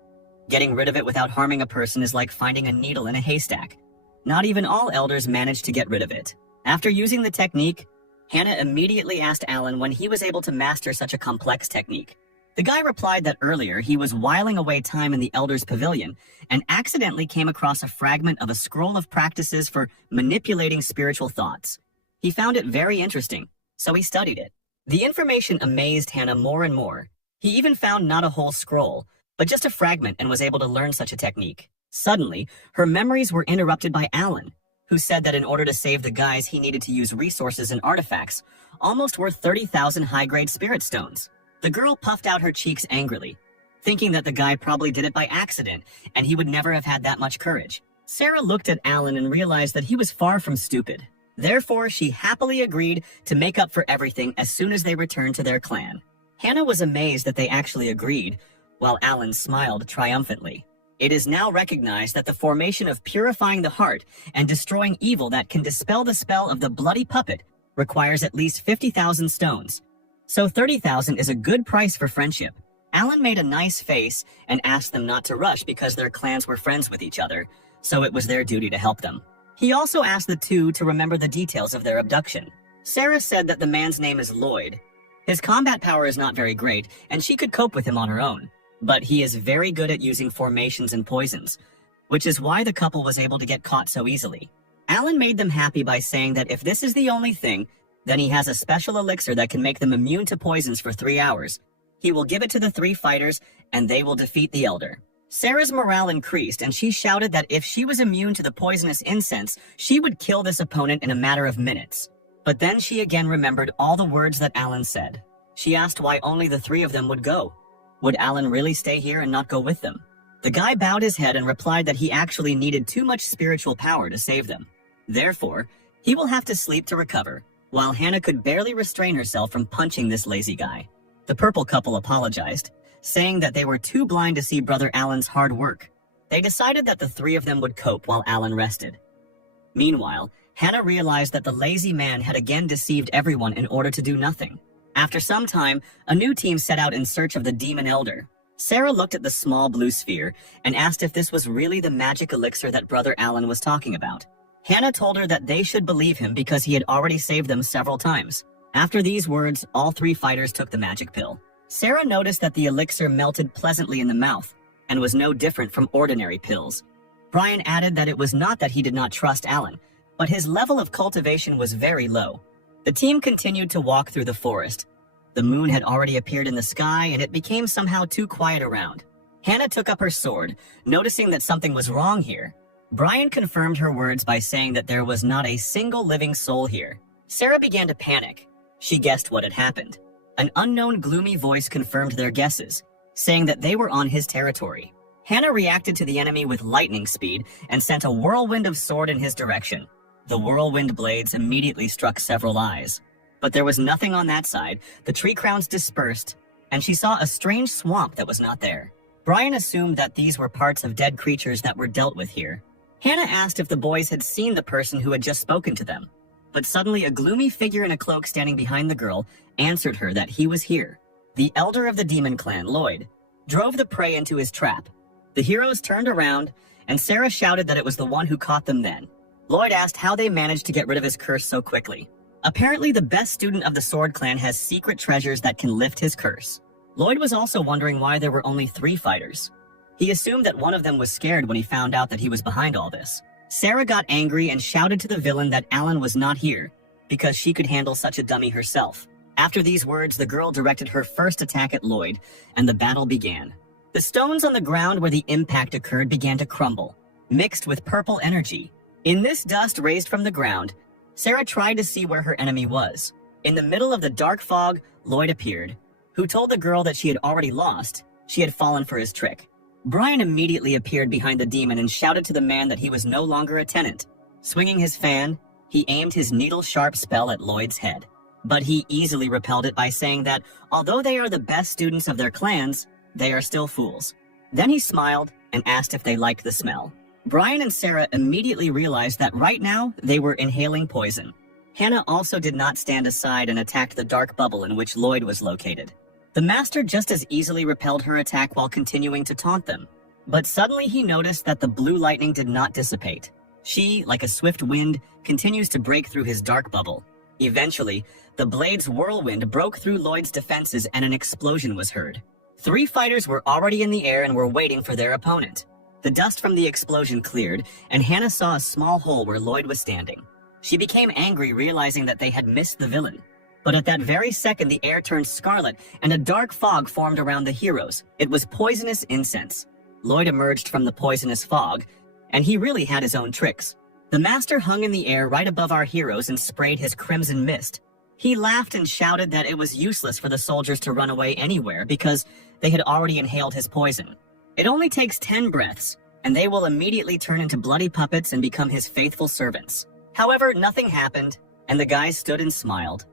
Getting rid of it without harming a person is like finding a needle in a haystack. Not even all elders manage to get rid of it. After using the technique, Hannah immediately asked Alan when he was able to master such a complex technique. The guy replied that earlier he was whiling away time in the elder's pavilion and accidentally came across a fragment of a scroll of practices for manipulating spiritual thoughts. He found it very interesting, so he studied it. The information amazed Hannah more and more. He even found not a whole scroll, but just a fragment, and was able to learn such a technique. Suddenly, her memories were interrupted by Alan, who said that in order to save the guys, he needed to use resources and artifacts, almost worth 30,000 high-grade spirit stones. The girl puffed out her cheeks angrily, thinking that the guy probably did it by accident, and he would never have had that much courage. Sarah looked at Alan and realized that he was far from stupid. Therefore, she happily agreed to make up for everything as soon as they returned to their clan. Hannah was amazed that they actually agreed, while Alan smiled triumphantly. It is now recognized that the formation of purifying the heart and destroying evil that can dispel the spell of the bloody puppet requires at least 50,000 stones. So 30,000 is a good price for friendship. Alan made a nice face and asked them not to rush because their clans were friends with each other, so it was their duty to help them. He also asked the two to remember the details of their abduction. Sarah said that the man's name is Lloyd. His combat power is not very great, and she could cope with him on her own. But he is very good at using formations and poisons, which is why the couple was able to get caught so easily. Alan made them happy by saying that if this is the only thing, Then he has a special elixir that can make them immune to poisons for 3 hours. He will give it to the 3 fighters, and they will defeat the Elder. Sarah's morale increased, and she shouted that if she was immune to the poisonous incense, she would kill this opponent in a matter of minutes. But then she again remembered all the words that Alan said. She asked why only the 3 of them would go. Would Alan really stay here and not go with them? The guy bowed his head and replied that he actually needed too much spiritual power to save them. Therefore, he will have to sleep to recover, while Hannah could barely restrain herself from punching this lazy guy. The purple couple apologized, saying that they were too blind to see Brother Alan's hard work. They decided that the 3 of them would cope while Alan rested. Meanwhile, Hannah realized that the lazy man had again deceived everyone in order to do nothing. After some time, a new team set out in search of the Demon Elder. Sarah looked at the small blue sphere and asked if this was really the magic elixir that Brother Alan was talking about. Hannah told her that they should believe him because he had already saved them several times. After these words, all 3 fighters took the magic pill. Sarah noticed that the elixir melted pleasantly in the mouth and was no different from ordinary pills. Brian added that it was not that he did not trust Alan, but his level of cultivation was very low. The team continued to walk through the forest. The moon had already appeared in the sky, and it became somehow too quiet around. Hannah took up her sword, noticing that something was wrong here. Brian confirmed her words by saying that there was not a single living soul here. Sarah began to panic. She guessed what had happened. An unknown gloomy voice confirmed their guesses, saying that they were on his territory. Hannah reacted to the enemy with lightning speed and sent a whirlwind of sword in his direction. The whirlwind blades immediately struck several eyes. But there was nothing on that side. The tree crowns dispersed, and she saw a strange swamp that was not there. Brian assumed that these were parts of dead creatures that were dealt with here. Hannah asked if the boys had seen the person who had just spoken to them. But suddenly a gloomy figure in a cloak standing behind the girl answered her that he was here. The elder of the demon clan, Lloyd, drove the prey into his trap. The heroes turned around, and Sarah shouted that it was the one who caught them then. Lloyd asked how they managed to get rid of his curse so quickly. Apparently, the best student of the Sword Clan has secret treasures that can lift his curse. Lloyd was also wondering why there were only 3 fighters. He assumed that one of them was scared when he found out that he was behind all this. Sarah got angry and shouted to the villain that Alan was not here, because she could handle such a dummy herself. After these words, the girl directed her first attack at Lloyd, and the battle began. The stones on the ground where the impact occurred began to crumble, mixed with purple energy. In this dust raised from the ground, Sarah tried to see where her enemy was. In the middle of the dark fog, Lloyd appeared, who told the girl that she had already lost. She had fallen for his trick. Brian immediately appeared behind the demon and shouted to the man that he was no longer a tenant. Swinging his fan, he aimed his needle-sharp spell at Lloyd's head. But he easily repelled it by saying that, although they are the best students of their clans, they are still fools. Then he smiled and asked if they liked the smell. Brian and Sarah immediately realized that right now they were inhaling poison. Hannah also did not stand aside and attacked the dark bubble in which Lloyd was located. The master just as easily repelled her attack while continuing to taunt them. But suddenly he noticed that the blue lightning did not dissipate. She, like a swift wind, continues to break through his dark bubble. Eventually, the blade's whirlwind broke through Lloyd's defenses and an explosion was heard. 3 fighters were already in the air and were waiting for their opponent. The dust from the explosion cleared, and Hannah saw a small hole where Lloyd was standing. She became angry, realizing that they had missed the villain. But at that very second, the air turned scarlet, and a dark fog formed around the heroes. It was poisonous incense. Lloyd emerged from the poisonous fog, and he really had his own tricks. The master hung in the air right above our heroes and sprayed his crimson mist. He laughed and shouted that it was useless for the soldiers to run away anywhere because they had already inhaled his poison. It only takes 10 breaths, and they will immediately turn into bloody puppets and become his faithful servants. However, nothing happened, and the guys stood and smiled.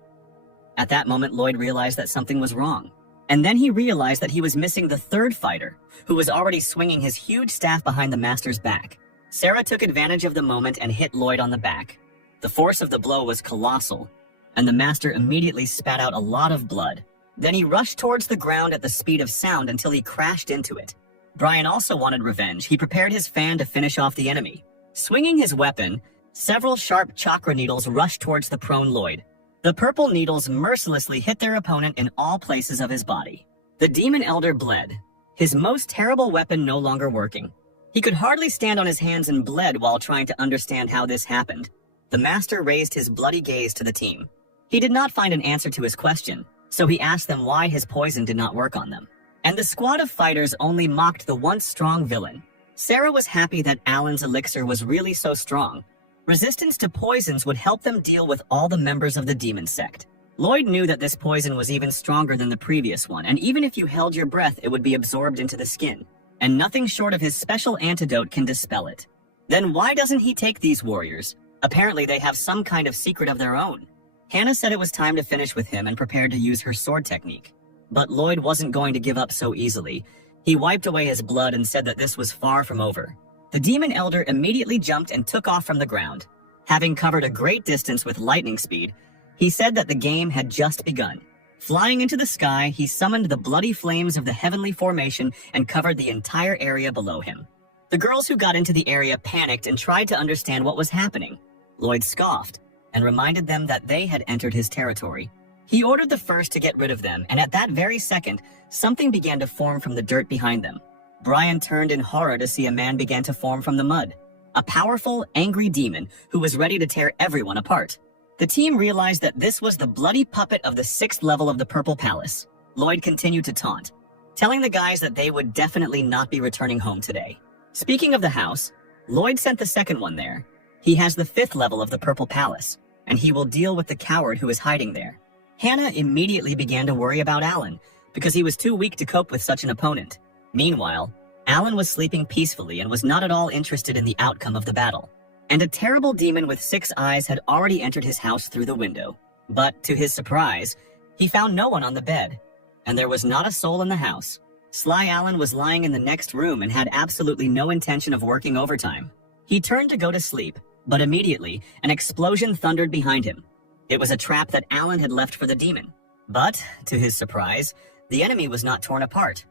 At that moment, Lloyd realized that something was wrong. And then he realized that he was missing the 3rd fighter, who was already swinging his huge staff behind the master's back. Sarah took advantage of the moment and hit Lloyd on the back. The force of the blow was colossal, and the master immediately spat out a lot of blood. Then he rushed towards the ground at the speed of sound until he crashed into it. Brian also wanted revenge. He prepared his fan to finish off the enemy. Swinging his weapon, several sharp chakra needles rushed towards the prone Lloyd. The purple needles mercilessly hit their opponent in all places of his body. The demon elder bled, his most terrible weapon no longer working. He could hardly stand on his hands and bled while trying to understand how this happened. The master raised his bloody gaze to the team. He did not find an answer to his question, so he asked them why his poison did not work on them. And the squad of fighters only mocked the once strong villain. Sarah was happy that Alan's elixir was really so strong. Resistance to poisons would help them deal with all the members of the demon sect. Lloyd knew that this poison was even stronger than the previous one, and even if you held your breath, it would be absorbed into the skin. And nothing short of his special antidote can dispel it. Then why doesn't he take these warriors? Apparently they have some kind of secret of their own. Hannah said it was time to finish with him and prepared to use her sword technique. But Lloyd wasn't going to give up so easily. He wiped away his blood and said that this was far from over. The demon elder immediately jumped and took off from the ground. Having covered a great distance with lightning speed, he said that the game had just begun. Flying into the sky, he summoned the bloody flames of the heavenly formation and covered the entire area below him. The girls who got into the area panicked and tried to understand what was happening. Lloyd scoffed and reminded them that they had entered his territory. He ordered the first to get rid of them, and at that very second, something began to form from the dirt behind them. Brian turned in horror to see a man began to form from the mud. A powerful, angry demon who was ready to tear everyone apart. The team realized that this was the bloody puppet of the 6th level of the Purple Palace. Lloyd continued to taunt, telling the guys that they would definitely not be returning home today. Speaking of the house, Lloyd sent the second one there. He has the 5th level of the Purple Palace, and he will deal with the coward who is hiding there. Hannah immediately began to worry about Alan, because he was too weak to cope with such an opponent. Meanwhile, Alan was sleeping peacefully and was not at all interested in the outcome of the battle. And a terrible demon with 6 eyes had already entered his house through the window. But, to his surprise, he found no one on the bed, and there was not a soul in the house. Sly Alan was lying in the next room and had absolutely no intention of working overtime. He turned to go to sleep, but immediately, an explosion thundered behind him. It was a trap that Alan had left for the demon. But, to his surprise, the enemy was not torn apart,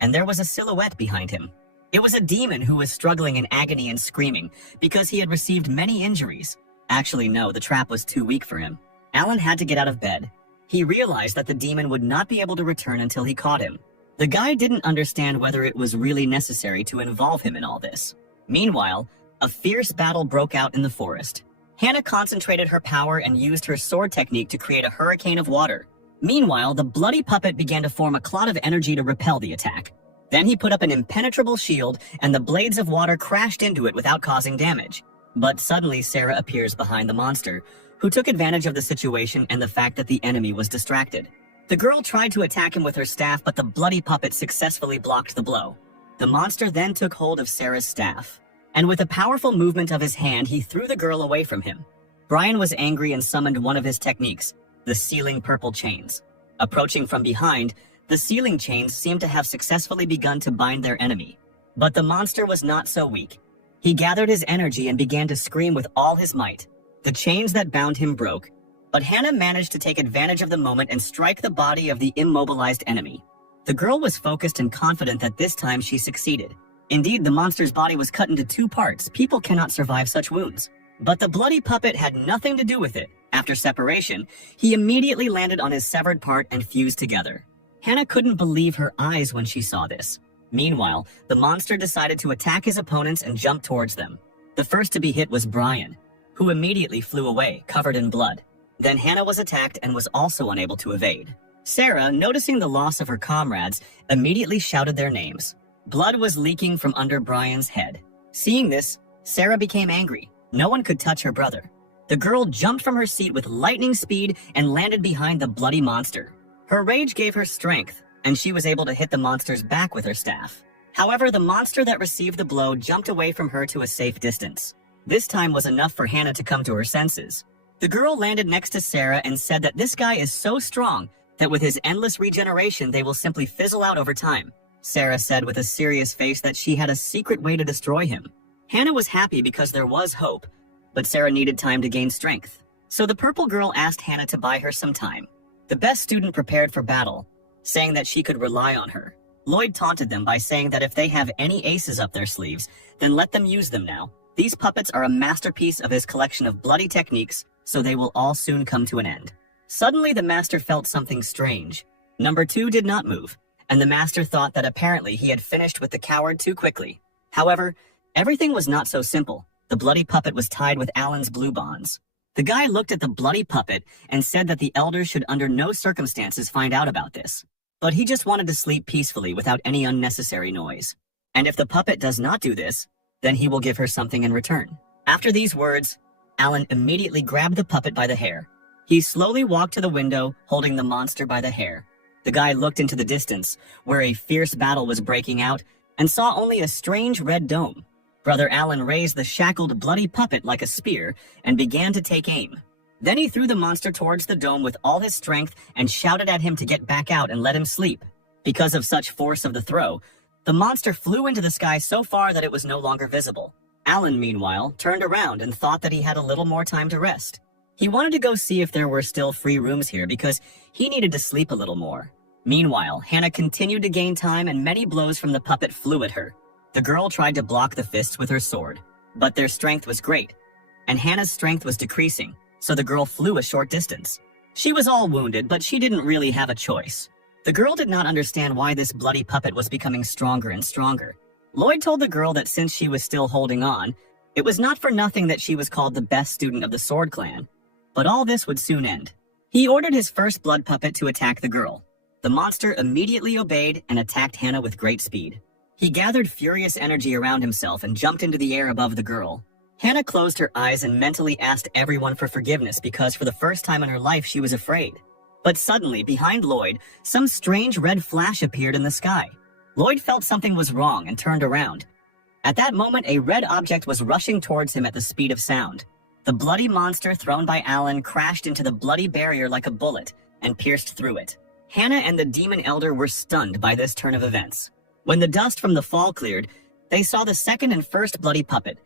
and there was a silhouette behind him. It was a demon who was struggling in agony and screaming because he had received many injuries. Actually, no, the trap was too weak for him. Alan had to get out of bed. He realized that the demon would not be able to return until he caught him. The guy didn't understand whether it was really necessary to involve him in all this. Meanwhile, a fierce battle broke out in the forest. Hannah concentrated her power and used her sword technique to create a hurricane of water. Meanwhile, the bloody puppet began to form a cloud of energy to repel the attack. Then he put up an impenetrable shield, and the blades of water crashed into it without causing damage. But suddenly Sarah appears behind the monster, who took advantage of the situation and the fact that the enemy was distracted. The girl tried to attack him with her staff, but the bloody puppet successfully blocked the blow. The monster then took hold of Sarah's staff, and with a powerful movement of his hand, he threw the girl away from him. Brian was angry and summoned one of his techniques, the sealing purple chains. Approaching from behind, the sealing chains seemed to have successfully begun to bind their enemy. But the monster was not so weak. He gathered his energy and began to scream with all his might. The chains that bound him broke, but Hannah managed to take advantage of the moment and strike the body of the immobilized enemy. The girl was focused and confident that this time she succeeded. Indeed, the monster's body was cut into 2 parts. People cannot survive such wounds. But the bloody puppet had nothing to do with it. After separation, he immediately landed on his severed part and fused together. Hannah couldn't believe her eyes when she saw this. Meanwhile, the monster decided to attack his opponents and jump towards them. The first to be hit was Brian, who immediately flew away, covered in blood. Then Hannah was attacked and was also unable to evade. Sarah, noticing the loss of her comrades, immediately shouted their names. Blood was leaking from under Brian's head. Seeing this, Sarah became angry. No one could touch her brother. The girl jumped from her seat with lightning speed and landed behind the bloody monster. Her rage gave her strength, and she was able to hit the monster's back with her staff. However, the monster that received the blow jumped away from her to a safe distance. This time was enough for Hannah to come to her senses. The girl landed next to Sarah and said that this guy is so strong that with his endless regeneration, they will simply fizzle out over time. Sarah said with a serious face that she had a secret way to destroy him. Hannah was happy because there was hope, but Sarah needed time to gain strength. So the purple girl asked Hannah to buy her some time. The best student prepared for battle, saying that she could rely on her. Lloyd taunted them by saying that if they have any aces up their sleeves, then let them use them now. These puppets are a masterpiece of his collection of bloody techniques, so they will all soon come to an end. Suddenly the master felt something strange. Number 2 did not move, and the master thought that apparently he had finished with the coward too quickly. However, everything was not so simple. The bloody puppet was tied with Alan's blue bonds. The guy looked at the bloody puppet and said that the elders should under no circumstances find out about this. But he just wanted to sleep peacefully without any unnecessary noise. And if the puppet does not do this, then he will give her something in return. After these words, Alan immediately grabbed the puppet by the hair. He slowly walked to the window, holding the monster by the hair. The guy looked into the distance, where a fierce battle was breaking out, and saw only a strange red dome. Brother Alan raised the shackled, bloody puppet like a spear and began to take aim. Then he threw the monster towards the dome with all his strength and shouted at him to get back out and let him sleep. Because of such force of the throw, the monster flew into the sky so far that it was no longer visible. Alan, meanwhile, turned around and thought that he had a little more time to rest. He wanted to go see if there were still free rooms here because he needed to sleep a little more. Meanwhile, Hannah continued to gain time and many blows from the puppet flew at her. The girl tried to block the fists with her sword, but their strength was great, and Hannah's strength was decreasing, so the girl flew a short distance. She was all wounded, but she didn't really have a choice. The girl did not understand why this bloody puppet was becoming stronger and stronger. Lloyd told the girl that since she was still holding on, it was not for nothing that she was called the best student of the Sword Clan. But all this would soon end. He ordered his first blood puppet to attack the girl. The monster immediately obeyed and attacked Hannah with great speed. He gathered furious energy around himself and jumped into the air above the girl. Hannah closed her eyes and mentally asked everyone for forgiveness because for the first time in her life she was afraid. But suddenly, behind Lloyd, some strange red flash appeared in the sky. Lloyd felt something was wrong and turned around. At that moment, a red object was rushing towards him at the speed of sound. The bloody monster thrown by Alan crashed into the bloody barrier like a bullet and pierced through it. Hannah and the demon elder were stunned by this turn of events. When the dust from the fall cleared, they saw the second and first bloody puppet,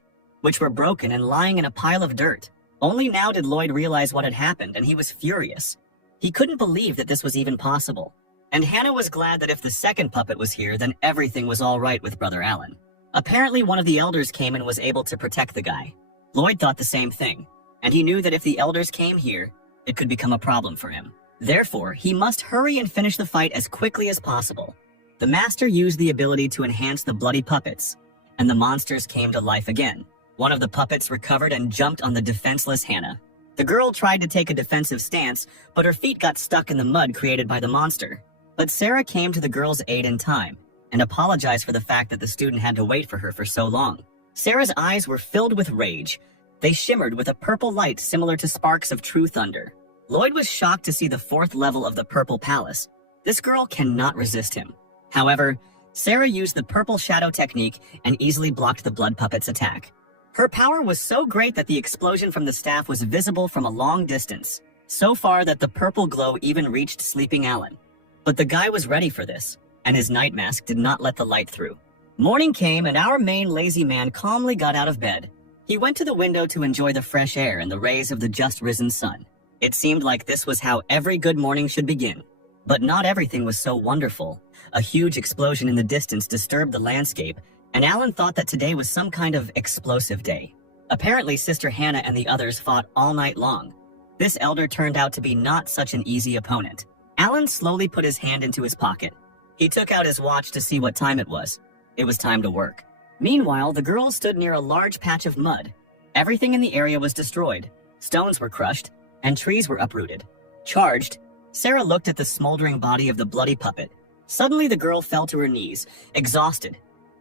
which were broken and lying in a pile of dirt. Only now did Lloyd realize what had happened, and he was furious. He couldn't believe that this was even possible. And Hannah was glad that if the second puppet was here, then everything was all right with Brother Alan. Apparently, one of the elders came and was able to protect the guy. Lloyd thought the same thing, and he knew that if the elders came here, it could become a problem for him. Therefore, he must hurry and finish the fight as quickly as possible. The master used the ability to enhance the bloody puppets, and the monsters came to life again. One of the puppets recovered and jumped on the defenseless Hannah. The girl tried to take a defensive stance, but her feet got stuck in the mud created by the monster. But Sarah came to the girl's aid in time, and apologized for the fact that the student had to wait for her for so long. Sarah's eyes were filled with rage. They shimmered with a purple light similar to sparks of true thunder. Lloyd was shocked to see the fourth level of the Purple Palace. This girl cannot resist him. However, Sarah used the purple shadow technique and easily blocked the blood puppet's attack. Her power was so great that the explosion from the staff was visible from a long distance, so far that the purple glow even reached sleeping Alan. But the guy was ready for this, and his night mask did not let the light through. Morning came and our main lazy man calmly got out of bed. He went to the window to enjoy the fresh air and the rays of the just risen sun. It seemed like this was how every good morning should begin. But not everything was so wonderful. A huge explosion in the distance disturbed the landscape, and Alan thought that today was some kind of explosive day. Apparently, Sister Hannah and the others fought all night long. This elder turned out to be not such an easy opponent. Alan slowly put his hand into his pocket. He took out his watch to see what time it was. It was time to work. Meanwhile, the girl stood near a large patch of mud. Everything in the area was destroyed. Stones were crushed, and trees were uprooted. Charged, Sarah looked at the smoldering body of the bloody puppet. Suddenly, the girl fell to her knees, exhausted.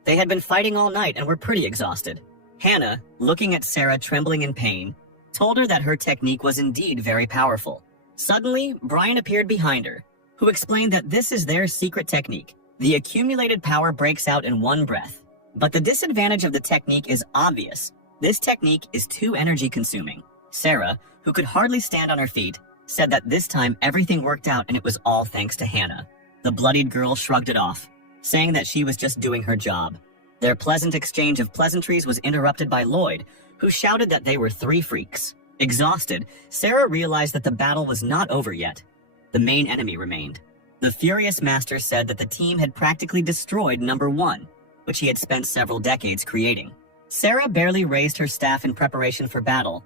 They had been fighting all night and were pretty exhausted. Hannah, looking at Sarah trembling in pain, told her that her technique was indeed very powerful. Suddenly, Brian appeared behind her, who explained that this is their secret technique. The accumulated power breaks out in one breath. But the disadvantage of the technique is obvious. This technique is too energy-consuming. Sarah, who could hardly stand on her feet, said that this time everything worked out and it was all thanks to Hannah. The bloodied girl shrugged it off, saying that she was just doing her job. Their pleasant exchange of pleasantries was interrupted by Lloyd, who shouted that they were three freaks. Exhausted, Sarah realized that the battle was not over yet. The main enemy remained. The furious master said that the team had practically destroyed number 1, which he had spent several decades creating. Sarah barely raised her staff in preparation for battle,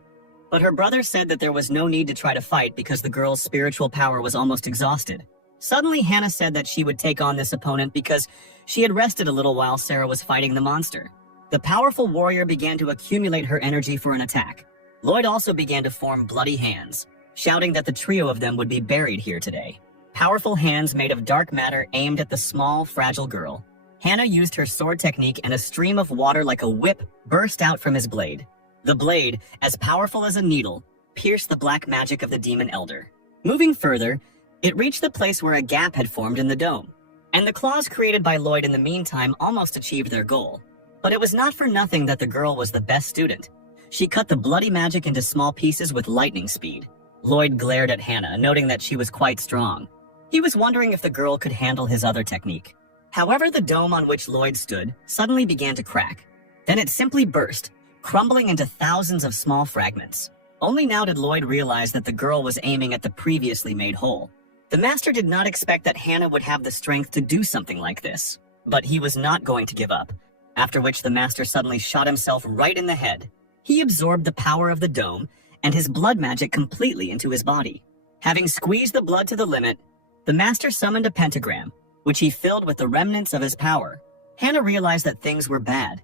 but her brother said that there was no need to try to fight because the girl's spiritual power was almost exhausted. Suddenly, Hannah said that she would take on this opponent because she had rested a little while Sarah was fighting the monster. The powerful warrior began to accumulate her energy for an attack. Lloyd also began to form bloody hands, shouting that the trio of them would be buried here today. Powerful hands made of dark matter aimed at the small, fragile girl. Hannah used her sword technique and a stream of water like a whip burst out from his blade. The blade, as powerful as a needle, pierced the black magic of the demon elder. Moving further, it reached the place where a gap had formed in the dome, and the claws created by Lloyd in the meantime almost achieved their goal. But it was not for nothing that the girl was the best student. She cut the bloody magic into small pieces with lightning speed. Lloyd glared at Hannah, noting that she was quite strong. He was wondering if the girl could handle his other technique. However, the dome on which Lloyd stood suddenly began to crack. Then it simply burst, crumbling into thousands of small fragments. Only now did Lloyd realize that the girl was aiming at the previously made hole. The master did not expect that Hannah would have the strength to do something like this, but he was not going to give up, after which the master suddenly shot himself right in the head. He absorbed the power of the dome and his blood magic completely into his body. Having squeezed the blood to the limit, the master summoned a pentagram, which he filled with the remnants of his power. Hannah realized that things were bad.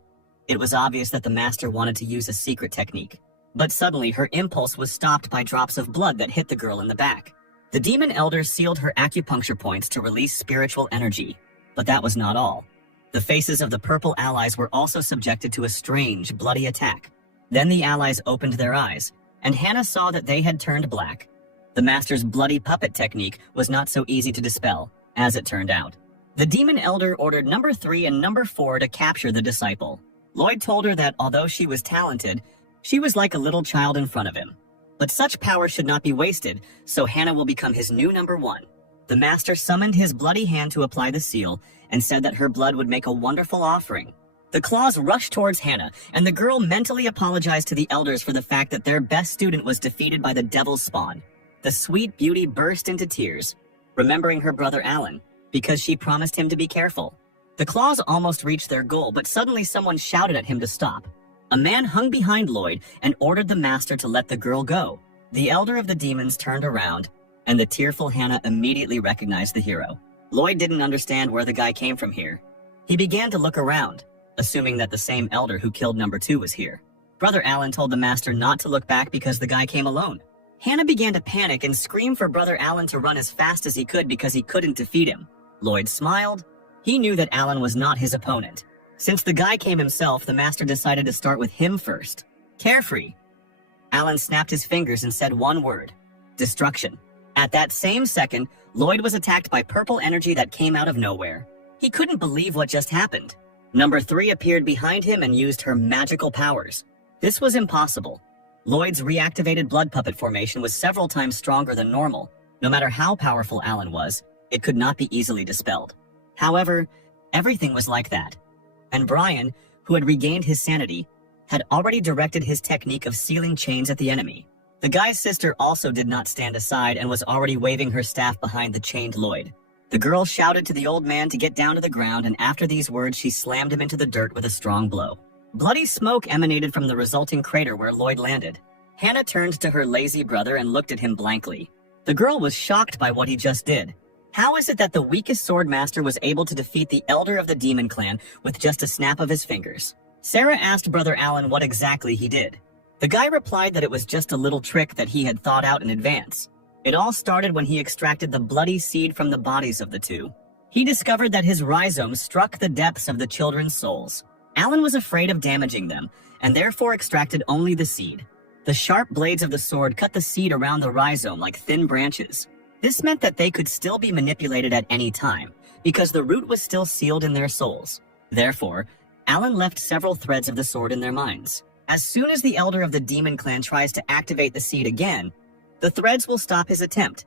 It was obvious that the master wanted to use a secret technique, but suddenly her impulse was stopped by drops of blood that hit the girl in the back. The demon elder sealed her acupuncture points to release spiritual energy, but that was not all. The faces of the purple allies were also subjected to a strange, bloody attack. Then the allies opened their eyes, and Hannah saw that they had turned black. The master's bloody puppet technique was not so easy to dispel, as it turned out. The demon elder ordered number 3 and number 4 to capture the disciple. Lloyd told her that although she was talented, she was like a little child in front of him. But such power should not be wasted, so Hannah will become his new number 1. The master summoned his bloody hand to apply the seal and said that her blood would make a wonderful offering. The claws rushed towards Hannah, and the girl mentally apologized to the elders for the fact that their best student was defeated by the devil's spawn. The sweet beauty burst into tears, remembering her brother Alan, because she promised him to be careful. The claws almost reached their goal, but suddenly someone shouted at him to stop. A man hung behind Lloyd and ordered the master to let the girl go. The elder of the demons turned around, and the tearful Hannah immediately recognized the hero. Lloyd didn't understand where the guy came from here. He began to look around, assuming that the same elder who killed number 2 was here. Brother Alan told the master not to look back because the guy came alone. Hannah began to panic and scream for Brother Alan to run as fast as he could because he couldn't defeat him. Lloyd smiled. He knew that Alan was not his opponent. Since the guy came himself, the master decided to start with him first. Carefree. Alan snapped his fingers and said one word: destruction. At that same second, Lloyd was attacked by purple energy that came out of nowhere. He couldn't believe what just happened. Number 3 appeared behind him and used her magical powers. This was impossible. Lloyd's reactivated blood puppet formation was several times stronger than normal. No matter how powerful Alan was, it could not be easily dispelled. However, everything was like that. And Brian, who had regained his sanity, had already directed his technique of sealing chains at the enemy. The guy's sister also did not stand aside and was already waving her staff behind the chained Lloyd. The girl shouted to the old man to get down to the ground, and after these words she slammed him into the dirt with a strong blow. Bloody smoke emanated from the resulting crater where Lloyd landed. Hannah turned to her lazy brother and looked at him blankly. The girl was shocked by what he just did. How is it that the weakest sword master was able to defeat the elder of the demon clan with just a snap of his fingers? Sarah asked Brother Alan what exactly he did. The guy replied that it was just a little trick that he had thought out in advance. It all started when he extracted the bloody seed from the bodies of the two. He discovered that his rhizomes struck the depths of the children's souls. Alan was afraid of damaging them, and therefore extracted only the seed. The sharp blades of the sword cut the seed around the rhizome like thin branches. This meant that they could still be manipulated at any time, because the root was still sealed in their souls. Therefore, Alan left several threads of the sword in their minds. As soon as the elder of the demon clan tries to activate the seed again, the threads will stop his attempt.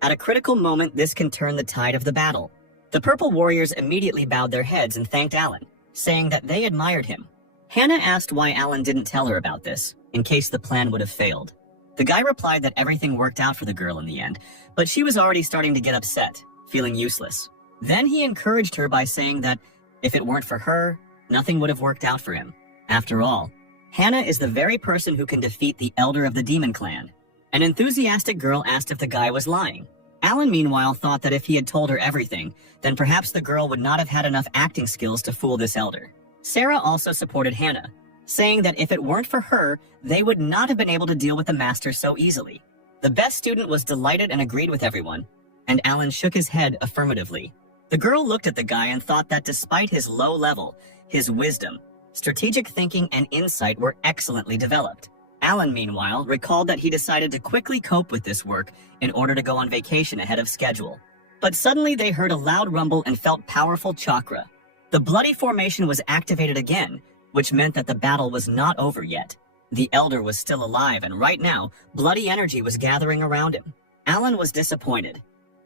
At a critical moment, this can turn the tide of the battle. The purple warriors immediately bowed their heads and thanked Alan, saying that they admired him. Hannah asked why Alan didn't tell her about this, in case the plan would have failed. The guy replied that everything worked out for the girl in the end, but she was already starting to get upset, feeling useless. Then he encouraged her by saying that if it weren't for her, nothing would have worked out for him. After all, Hannah is the very person who can defeat the elder of the demon clan. An enthusiastic girl asked if the guy was lying. Alan, meanwhile, thought that if he had told her everything, then perhaps the girl would not have had enough acting skills to fool this elder. Sarah also supported Hannah, saying that if it weren't for her, they would not have been able to deal with the master so easily. The best student was delighted and agreed with everyone, and Alan shook his head affirmatively. The girl looked at the guy and thought that despite his low level, his wisdom, strategic thinking, and insight were excellently developed. Alan, meanwhile, recalled that he decided to quickly cope with this work in order to go on vacation ahead of schedule. But suddenly they heard a loud rumble and felt powerful chakra. The bloody formation was activated again, which meant that the battle was not over yet. The elder was still alive, and right now, bloody energy was gathering around him. Alan was disappointed.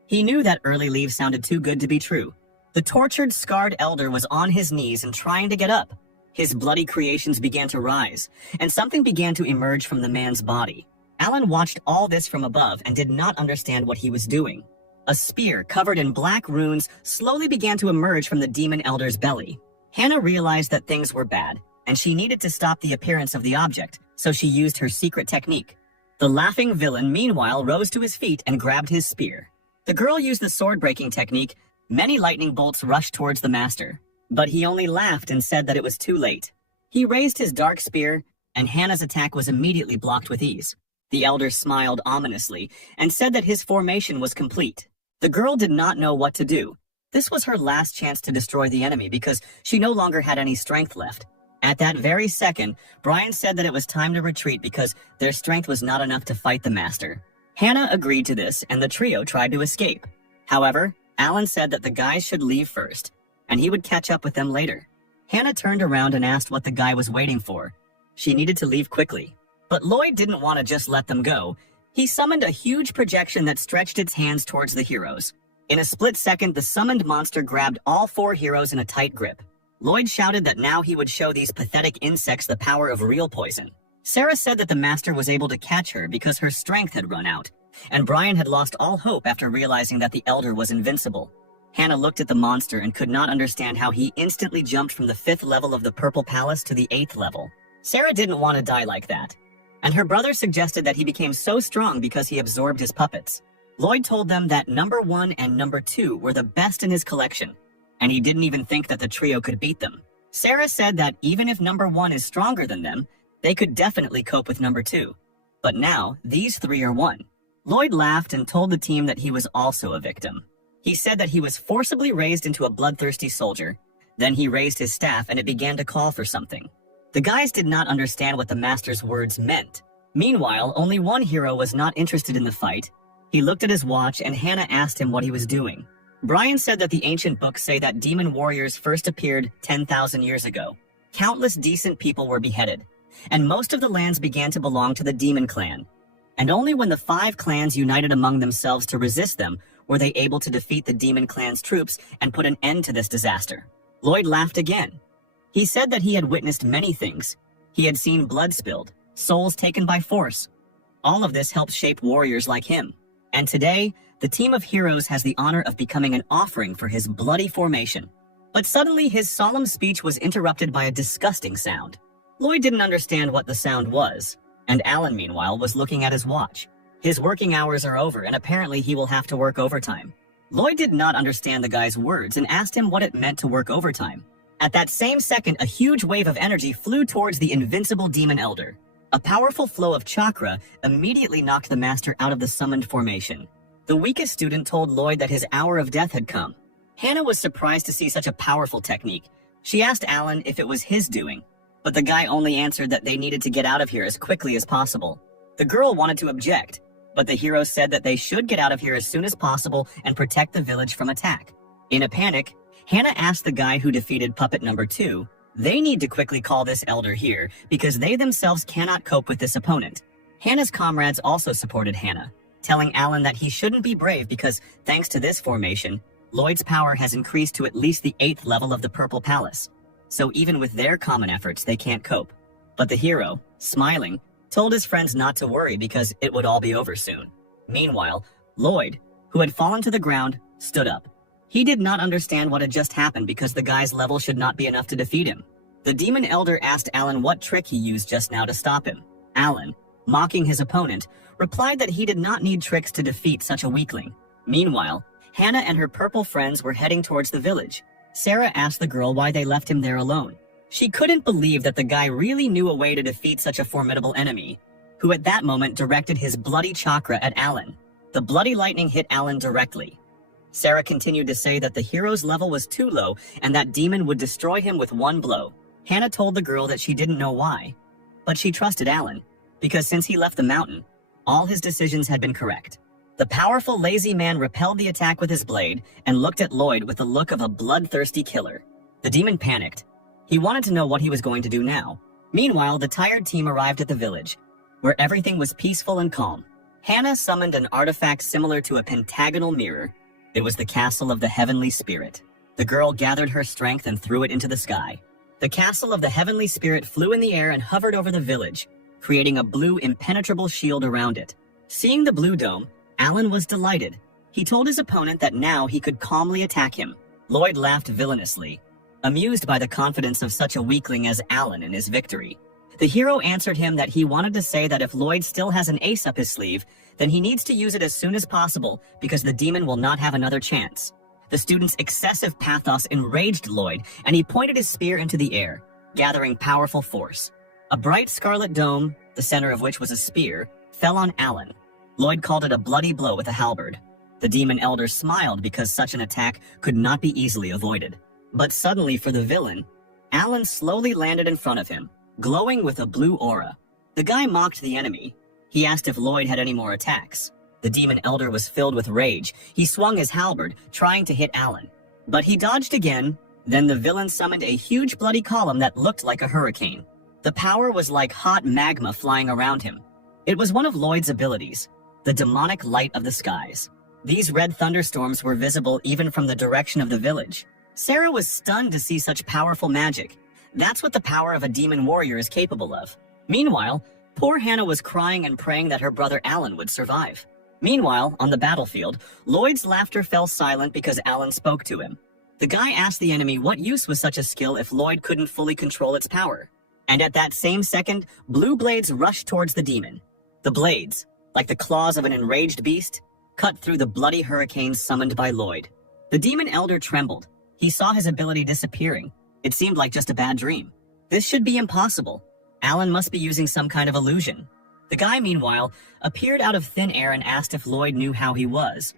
He knew that early leave sounded too good to be true. The tortured, scarred elder was on his knees and trying to get up. His bloody creations began to rise, and something began to emerge from the man's body. Alan watched all this from above and did not understand what he was doing. A spear covered in black runes slowly began to emerge from the demon elder's belly. Hannah realized that things were bad, and she needed to stop the appearance of the object, so she used her secret technique. The laughing villain, meanwhile, rose to his feet and grabbed his spear. The girl used the sword-breaking technique. Many lightning bolts rushed towards the master, but he only laughed and said that it was too late. He raised his dark spear, and Hannah's attack was immediately blocked with ease. The elder smiled ominously and said that his formation was complete. The girl did not know what to do. This was her last chance to destroy the enemy because she no longer had any strength left. At that very second, Brian said that it was time to retreat because their strength was not enough to fight the master. Hannah agreed to this, and the trio tried to escape. However, Alan said that the guys should leave first, and he would catch up with them later. Hannah turned around and asked what the guy was waiting for. She needed to leave quickly. But Lloyd didn't want to just let them go. He summoned a huge projection that stretched its hands towards the heroes. In a split second, the summoned monster grabbed all 4 heroes in a tight grip. Lloyd shouted that now he would show these pathetic insects the power of real poison. Sarah said that the master was able to catch her because her strength had run out, and Brian had lost all hope after realizing that the elder was invincible. Hannah looked at the monster and could not understand how he instantly jumped from the 5th level of the Purple Palace to the 8th level. Sarah didn't want to die like that, and her brother suggested that he became so strong because he absorbed his puppets. Lloyd told them that number 1 and number 2 were the best in his collection, and he didn't even think that the trio could beat them. Sarah said that even if number 1 is stronger than them, they could definitely cope with number 2. But now, these 3 are one. Lloyd laughed and told the team that he was also a victim. He said that he was forcibly raised into a bloodthirsty soldier. Then he raised his staff and it began to call for something. The guys did not understand what the master's words meant. Meanwhile, only one hero was not interested in the fight. He looked at his watch and Hannah asked him what he was doing. Brian said that the ancient books say that demon warriors first appeared 10,000 years ago. Countless decent people were beheaded, and most of the lands began to belong to the demon clan. And only when the 5 clans united among themselves to resist them were they able to defeat the demon clan's troops and put an end to this disaster. Lloyd laughed again. He said that he had witnessed many things. He had seen blood spilled, souls taken by force. All of this helped shape warriors like him. And today, the team of heroes has the honor of becoming an offering for his bloody formation. But suddenly, his solemn speech was interrupted by a disgusting sound. Lloyd didn't understand what the sound was, and Alan, meanwhile, was looking at his watch. His working hours are over, and apparently he will have to work overtime. Lloyd did not understand the guy's words and asked him what it meant to work overtime. At that same second, a huge wave of energy flew towards the invincible demon elder. A powerful flow of chakra immediately knocked the master out of the summoned formation. The weakest student told Lloyd that his hour of death had come. Hannah was surprised to see such a powerful technique. She asked Alan if it was his doing, but the guy only answered that they needed to get out of here as quickly as possible. The girl wanted to object, but the hero said that they should get out of here as soon as possible and protect the village from attack. In a panic, Hannah asked the guy who defeated puppet number 2, they need to quickly call this elder here because they themselves cannot cope with this opponent. Hannah's comrades also supported Hannah, telling Alan that he shouldn't be brave because, thanks to this formation, Lloyd's power has increased to at least the 8th level of the Purple Palace. So even with their common efforts, they can't cope. But the hero, smiling, told his friends not to worry because it would all be over soon. Meanwhile, Lloyd, who had fallen to the ground, stood up. He did not understand what had just happened because the guy's level should not be enough to defeat him. The demon elder asked Alan what trick he used just now to stop him. Alan, mocking his opponent, replied that he did not need tricks to defeat such a weakling. Meanwhile, Hannah and her purple friends were heading towards the village. Sarah asked the girl why they left him there alone. She couldn't believe that the guy really knew a way to defeat such a formidable enemy, who at that moment directed his bloody chakra at Alan. The bloody lightning hit Alan directly. Sarah continued to say that the hero's level was too low and that demon would destroy him with one blow. Hannah told the girl that she didn't know why, but she trusted Alan, because since he left the mountain, all his decisions had been correct. The powerful lazy man repelled the attack with his blade and looked at Lloyd with the look of a bloodthirsty killer. The demon panicked. He wanted to know what he was going to do now. Meanwhile, the tired team arrived at the village, where everything was peaceful and calm. Hannah summoned an artifact similar to a pentagonal mirror. It was the castle of the heavenly spirit. The girl gathered her strength and threw it into the sky. The castle of the heavenly spirit flew in the air and hovered over the village, creating a blue, impenetrable shield around it. Seeing the blue dome, Alan was delighted. He told his opponent that now he could calmly attack him. Lloyd laughed villainously, amused by the confidence of such a weakling as Alan in his victory. The hero answered him that he wanted to say that if Lloyd still has an ace up his sleeve, then he needs to use it as soon as possible because the demon will not have another chance. The student's excessive pathos enraged Lloyd, and he pointed his spear into the air, gathering powerful force. A bright scarlet dome, the center of which was a spear, fell on Alan. Lloyd called it a bloody blow with a halberd. The demon elder smiled because such an attack could not be easily avoided. But suddenly for the villain, Alan slowly landed in front of him, glowing with a blue aura. The guy mocked the enemy. He asked if Lloyd had any more attacks. The demon elder was filled with rage. He swung his halberd, trying to hit Alan. But he dodged again. Then the villain summoned a huge bloody column that looked like a hurricane. The power was like hot magma flying around him. It was one of Lloyd's abilities, the demonic light of the skies. These red thunderstorms were visible even from the direction of the village. Sarah was stunned to see such powerful magic. That's what the power of a demon warrior is capable of. Meanwhile, poor Hannah was crying and praying that her brother Alan would survive. Meanwhile, on the battlefield, Lloyd's laughter fell silent because Alan spoke to him. The guy asked the enemy what use was such a skill if Lloyd couldn't fully control its power. And at that same second, blue blades rushed towards the demon. The blades, like the claws of an enraged beast, cut through the bloody hurricanes summoned by Lloyd. The demon elder trembled. He saw his ability disappearing. It seemed like just a bad dream. This should be impossible. Alan must be using some kind of illusion. The guy, meanwhile, appeared out of thin air and asked if Lloyd knew how he was.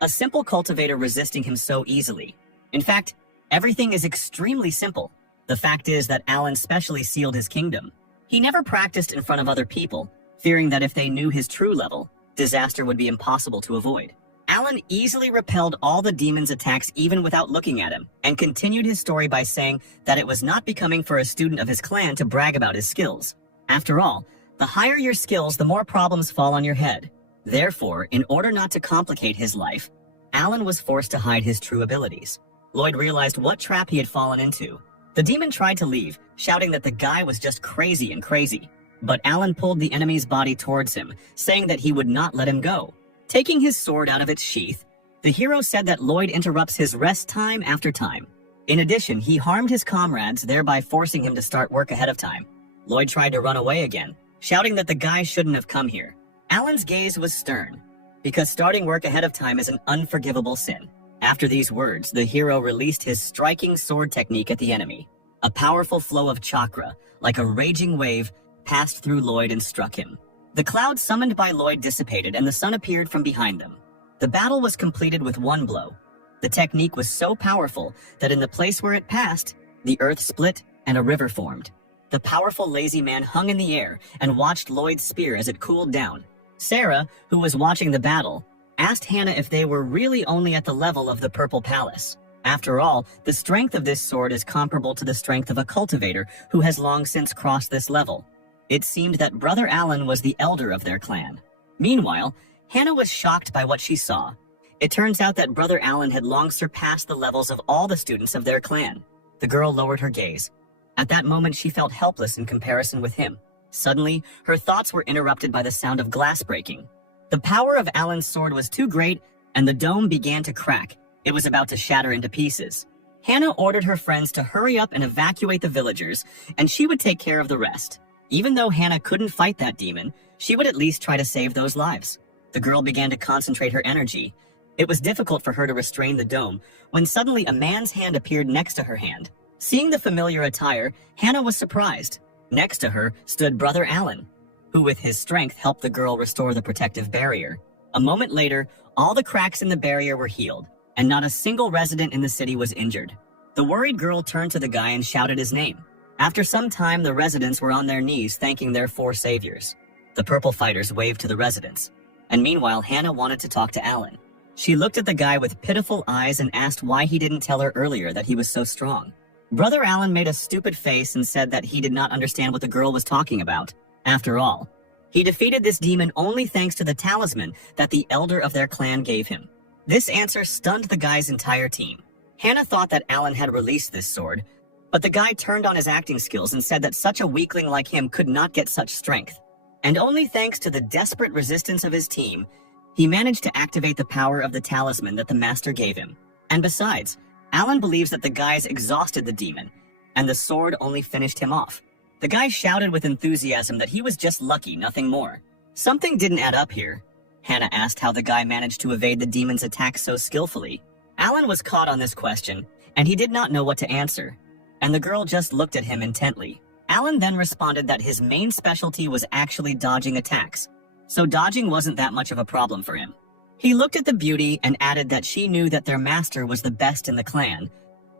A simple cultivator resisting him so easily. In fact, everything is extremely simple. The fact is that Alan specially sealed his kingdom. He never practiced in front of other people, fearing that if they knew his true level, disaster would be impossible to avoid. Alan easily repelled all the demon's attacks even without looking at him, and continued his story by saying that it was not becoming for a student of his clan to brag about his skills. After all, the higher your skills, the more problems fall on your head. Therefore, in order not to complicate his life, Alan was forced to hide his true abilities. Lloyd realized what trap he had fallen into. The demon tried to leave, shouting that the guy was just crazy. But Alan pulled the enemy's body towards him, saying that he would not let him go. Taking his sword out of its sheath, the hero said that Lloyd interrupts his rest time after time. In addition, he harmed his comrades, thereby forcing him to start work ahead of time. Lloyd tried to run away again, shouting that the guy shouldn't have come here. Alan's gaze was stern, because starting work ahead of time is an unforgivable sin. After these words, the hero released his striking sword technique at the enemy. A powerful flow of chakra, like a raging wave, passed through Lloyd and struck him. The cloud summoned by Lloyd dissipated and the sun appeared from behind them. The battle was completed with one blow. The technique was so powerful that in the place where it passed, the earth split and a river formed. The powerful lazy man hung in the air and watched Lloyd's spear as it cooled down. Sarah, who was watching the battle, asked Hannah if they were really only at the level of the Purple Palace. After all, the strength of this sword is comparable to the strength of a cultivator who has long since crossed this level. It seemed that Brother Alan was the elder of their clan. Meanwhile, Hannah was shocked by what she saw. It turns out that Brother Alan had long surpassed the levels of all the students of their clan. The girl lowered her gaze. At that moment, she felt helpless in comparison with him. Suddenly, her thoughts were interrupted by the sound of glass breaking. The power of Alan's sword was too great, and the dome began to crack. It was about to shatter into pieces. Hannah ordered her friends to hurry up and evacuate the villagers, and she would take care of the rest. Even though Hannah couldn't fight that demon, she would at least try to save those lives. The girl began to concentrate her energy. It was difficult for her to restrain the dome when suddenly a man's hand appeared next to her hand. Seeing the familiar attire, Hannah was surprised. Next to her stood Brother Alan, who with his strength helped the girl restore the protective barrier. A moment later, all the cracks in the barrier were healed, and not a single resident in the city was injured. The worried girl turned to the guy and shouted his name. After some time, the residents were on their knees thanking their four saviors. The purple fighters waved to the residents, and meanwhile Hannah wanted to talk to Alan. She looked at the guy with pitiful eyes and asked why he didn't tell her earlier that he was so strong. Brother Alan made a stupid face and said that he did not understand what the girl was talking about. After all, he defeated this demon only thanks to the talisman that the elder of their clan gave him. This answer stunned the guy's entire team. Hannah thought that Alan had released this sword, but the guy turned on his acting skills and said that such a weakling like him could not get such strength. And only thanks to the desperate resistance of his team, he managed to activate the power of the talisman that the master gave him. And besides, Alan believes that the guys exhausted the demon, and the sword only finished him off. The guy shouted with enthusiasm that he was just lucky, nothing more. Something didn't add up here. Hannah asked how the guy managed to evade the demon's attack so skillfully. Alan was caught on this question, and he did not know what to answer, and the girl just looked at him intently. Alan then responded that his main specialty was actually dodging attacks, so dodging wasn't that much of a problem for him. He looked at the beauty and added that she knew that their master was the best in the clan.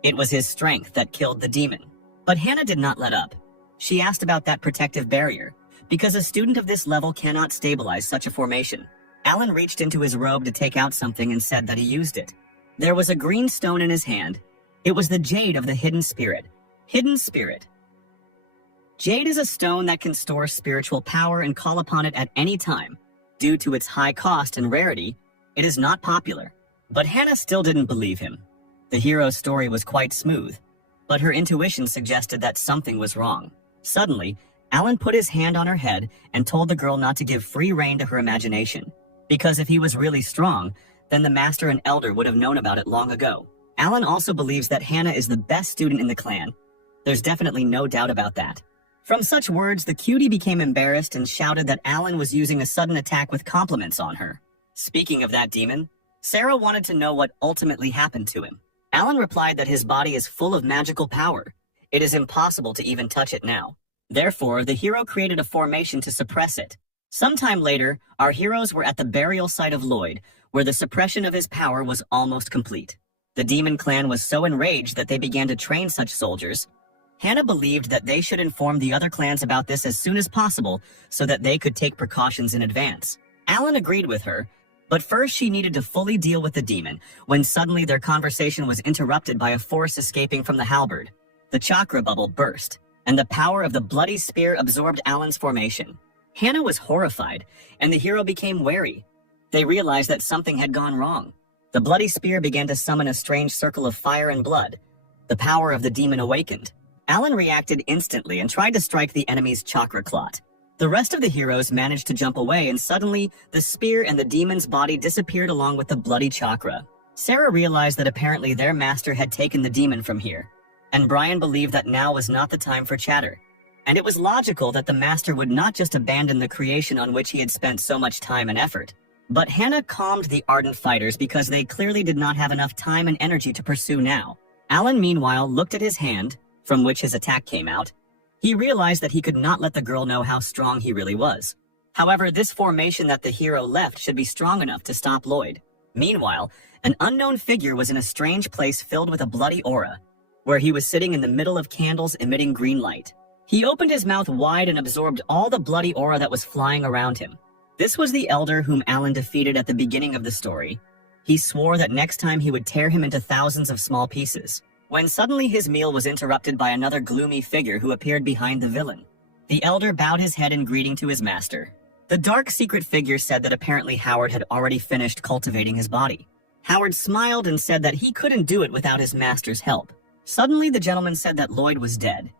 It was his strength that killed the demon. But Hannah did not let up. She asked about that protective barrier, because a student of this level cannot stabilize such a formation. Alan reached into his robe to take out something and said that he used it. There was a green stone in his hand. It was the jade of the hidden spirit. Hidden spirit. Jade is a stone that can store spiritual power and call upon it at any time. Due to its high cost and rarity, it is not popular. But Hannah still didn't believe him. The hero's story was quite smooth, but her intuition suggested that something was wrong. Suddenly, Alan put his hand on her head and told the girl not to give free rein to her imagination, because if he was really strong, then the master and elder would have known about it long ago. Alan also believes that Hannah is the best student in the clan. There's definitely no doubt about that. From such words, the cutie became embarrassed and shouted that Alan was using a sudden attack with compliments on her. Speaking of that demon, Sarah wanted to know what ultimately happened to him. Alan replied that his body is full of magical power. It is impossible to even touch it now. Therefore, the hero created a formation to suppress it. Sometime later, our heroes were at the burial site of Lloyd, where the suppression of his power was almost complete. The demon clan was so enraged that they began to train such soldiers. Hannah believed that they should inform the other clans about this as soon as possible so that they could take precautions in advance. Alan agreed with her, but first she needed to fully deal with the demon, when suddenly their conversation was interrupted by a force escaping from the halberd. The chakra bubble burst, and the power of the bloody spear absorbed Alan's formation. Hannah was horrified, and the hero became wary. They realized that something had gone wrong. The bloody spear began to summon a strange circle of fire and blood. The power of the demon awakened. Alan reacted instantly and tried to strike the enemy's chakra clot. The rest of the heroes managed to jump away, and suddenly, the spear and the demon's body disappeared along with the bloody chakra. Sarah realized that apparently their master had taken the demon from here, and Brian believed that now was not the time for chatter. And it was logical that the master would not just abandon the creation on which he had spent so much time and effort. But Hannah calmed the ardent fighters because they clearly did not have enough time and energy to pursue now. Alan, meanwhile, looked at his hand, from which his attack came out. He realized that he could not let the girl know how strong he really was. However, this formation that the hero left should be strong enough to stop Lloyd. Meanwhile, an unknown figure was in a strange place filled with a bloody aura, where he was sitting in the middle of candles emitting green light. He opened his mouth wide and absorbed all the bloody aura that was flying around him. This was the elder whom Alan defeated at the beginning of the story. He swore that next time he would tear him into thousands of small pieces, when suddenly his meal was interrupted by another gloomy figure who appeared behind the villain. The elder bowed his head in greeting to his master. The dark secret figure said that apparently Howard had already finished cultivating his body. Howard smiled and said that he couldn't do it without his master's help. Suddenly the gentleman said that Lloyd was dead.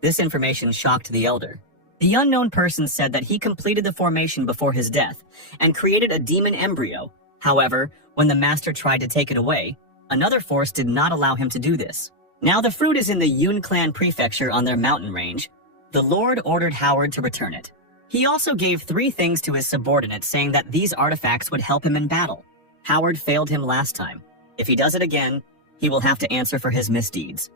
This information shocked the elder. The unknown person said that he completed the formation before his death and created a demon embryo. However, when the master tried to take it away, another force did not allow him to do this. Now the fruit is in the Yun clan prefecture on their mountain range. The Lord ordered Howard to return it. He also gave 3 things to his subordinates, saying that these artifacts would help him in battle. Howard failed him last time. If he does it again, he will have to answer for his misdeeds.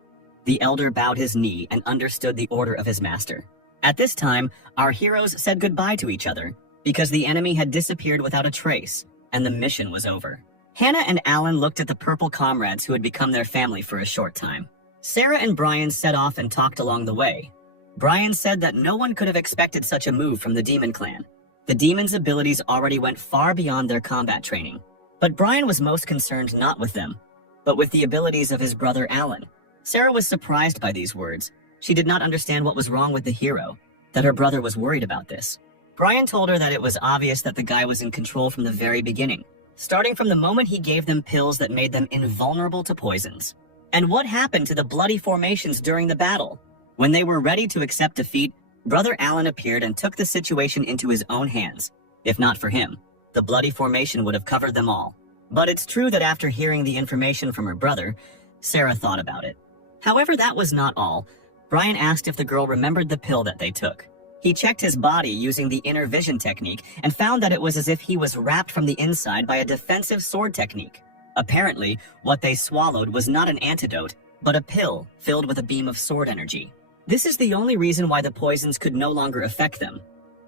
The elder bowed his knee and understood the order of his master. At this time, our heroes said goodbye to each other because the enemy had disappeared without a trace and the mission was over. Hannah and Alan looked at the purple comrades who had become their family for a short time. Sarah and Brian set off and talked along the way. Brian said that no one could have expected such a move from the Demon Clan. The demons' abilities already went far beyond their combat training. But Brian was most concerned not with them, but with the abilities of his brother Alan. Sarah was surprised by these words. She did not understand what was wrong with the hero, that her brother was worried about this. Brian told her that it was obvious that the guy was in control from the very beginning, starting from the moment he gave them pills that made them invulnerable to poisons. And what happened to the bloody formations during the battle? When they were ready to accept defeat, Brother Alan appeared and took the situation into his own hands. If not for him, the bloody formation would have covered them all. But it's true that after hearing the information from her brother, Sarah thought about it. However, that was not all. Brian asked if the girl remembered the pill that they took. He checked his body using the inner vision technique and found that it was as if he was wrapped from the inside by a defensive sword technique. Apparently, what they swallowed was not an antidote, but a pill filled with a beam of sword energy. This is the only reason why the poisons could no longer affect them.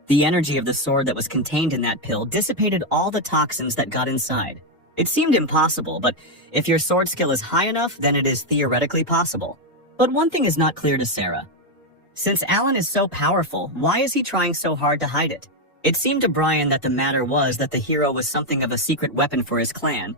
The energy of the sword that was contained in that pill dissipated all the toxins that got inside. It seemed impossible, but if your sword skill is high enough, then it is theoretically possible. But one thing is not clear to Sarah. Since Alan is so powerful, why is he trying so hard to hide it? It seemed to Brian that the matter was that the hero was something of a secret weapon for his clan.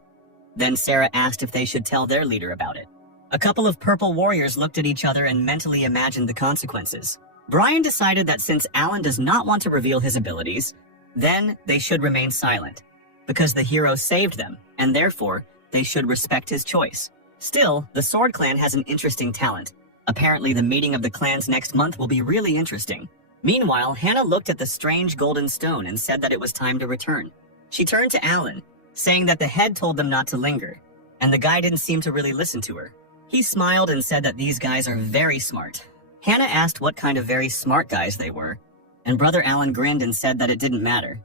Then Sarah asked if they should tell their leader about it. A couple of purple warriors looked at each other and mentally imagined the consequences. Brian decided that since Alan does not want to reveal his abilities, then they should remain silent, because the hero saved them, and therefore, they should respect his choice. Still, the Sword Clan has an interesting talent. Apparently, the meeting of the clans next month will be really interesting. Meanwhile, Hannah looked at the strange golden stone and said that it was time to return. She turned to Alan, saying that the head told them not to linger, and the guy didn't seem to really listen to her. He smiled and said that these guys are very smart. Hannah asked what kind of very smart guys they were, and Brother Alan grinned and said that it didn't matter.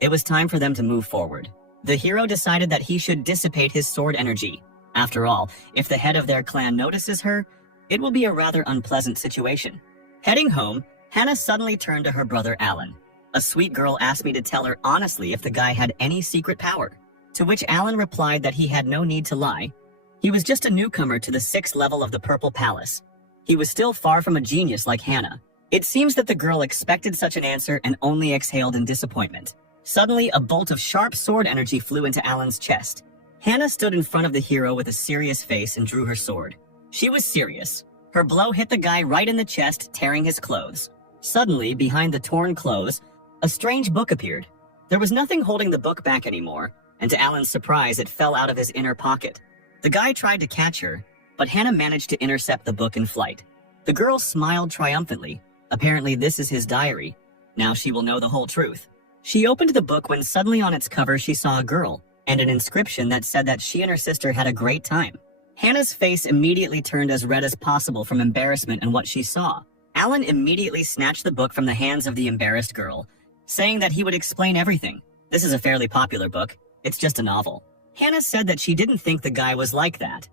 It was time for them to move forward. The hero decided that he should dissipate his sword energy. After all, if the head of their clan notices her, it will be a rather unpleasant situation. Heading home, Hannah suddenly turned to her brother Alan. A sweet girl asked me to tell her honestly if the guy had any secret power, to which Alan replied that he had no need to lie. He was just a newcomer to the 6th level of the Purple Palace. He was still far from a genius like Hannah. It seems that the girl expected such an answer and only exhaled in disappointment. Suddenly, a bolt of sharp sword energy flew into Alan's chest. Hannah stood in front of the hero with a serious face and drew her sword. She was serious. Her blow hit the guy right in the chest, tearing his clothes. Suddenly, behind the torn clothes, a strange book appeared. There was nothing holding the book back anymore, and to Alan's surprise, it fell out of his inner pocket. The guy tried to catch her, but Hannah managed to intercept the book in flight. The girl smiled triumphantly. Apparently, this is his diary. Now she will know the whole truth. She opened the book when suddenly on its cover she saw a girl and an inscription that said that she and her sister had a great time. Hannah's face immediately turned as red as possible from embarrassment and what she saw. Alan immediately snatched the book from the hands of the embarrassed girl, saying that he would explain everything. This is a fairly popular book. It's just a novel. Hannah said that she didn't think the guy was like that.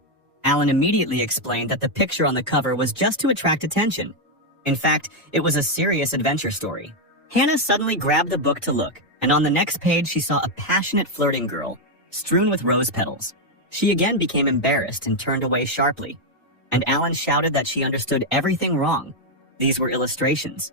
Alan immediately explained that the picture on the cover was just to attract attention. In fact, it was a serious adventure story. Hannah suddenly grabbed the book to look, and on the next page she saw a passionate flirting girl, strewn with rose petals. She again became embarrassed and turned away sharply, and Alan shouted that she understood everything wrong. These were illustrations.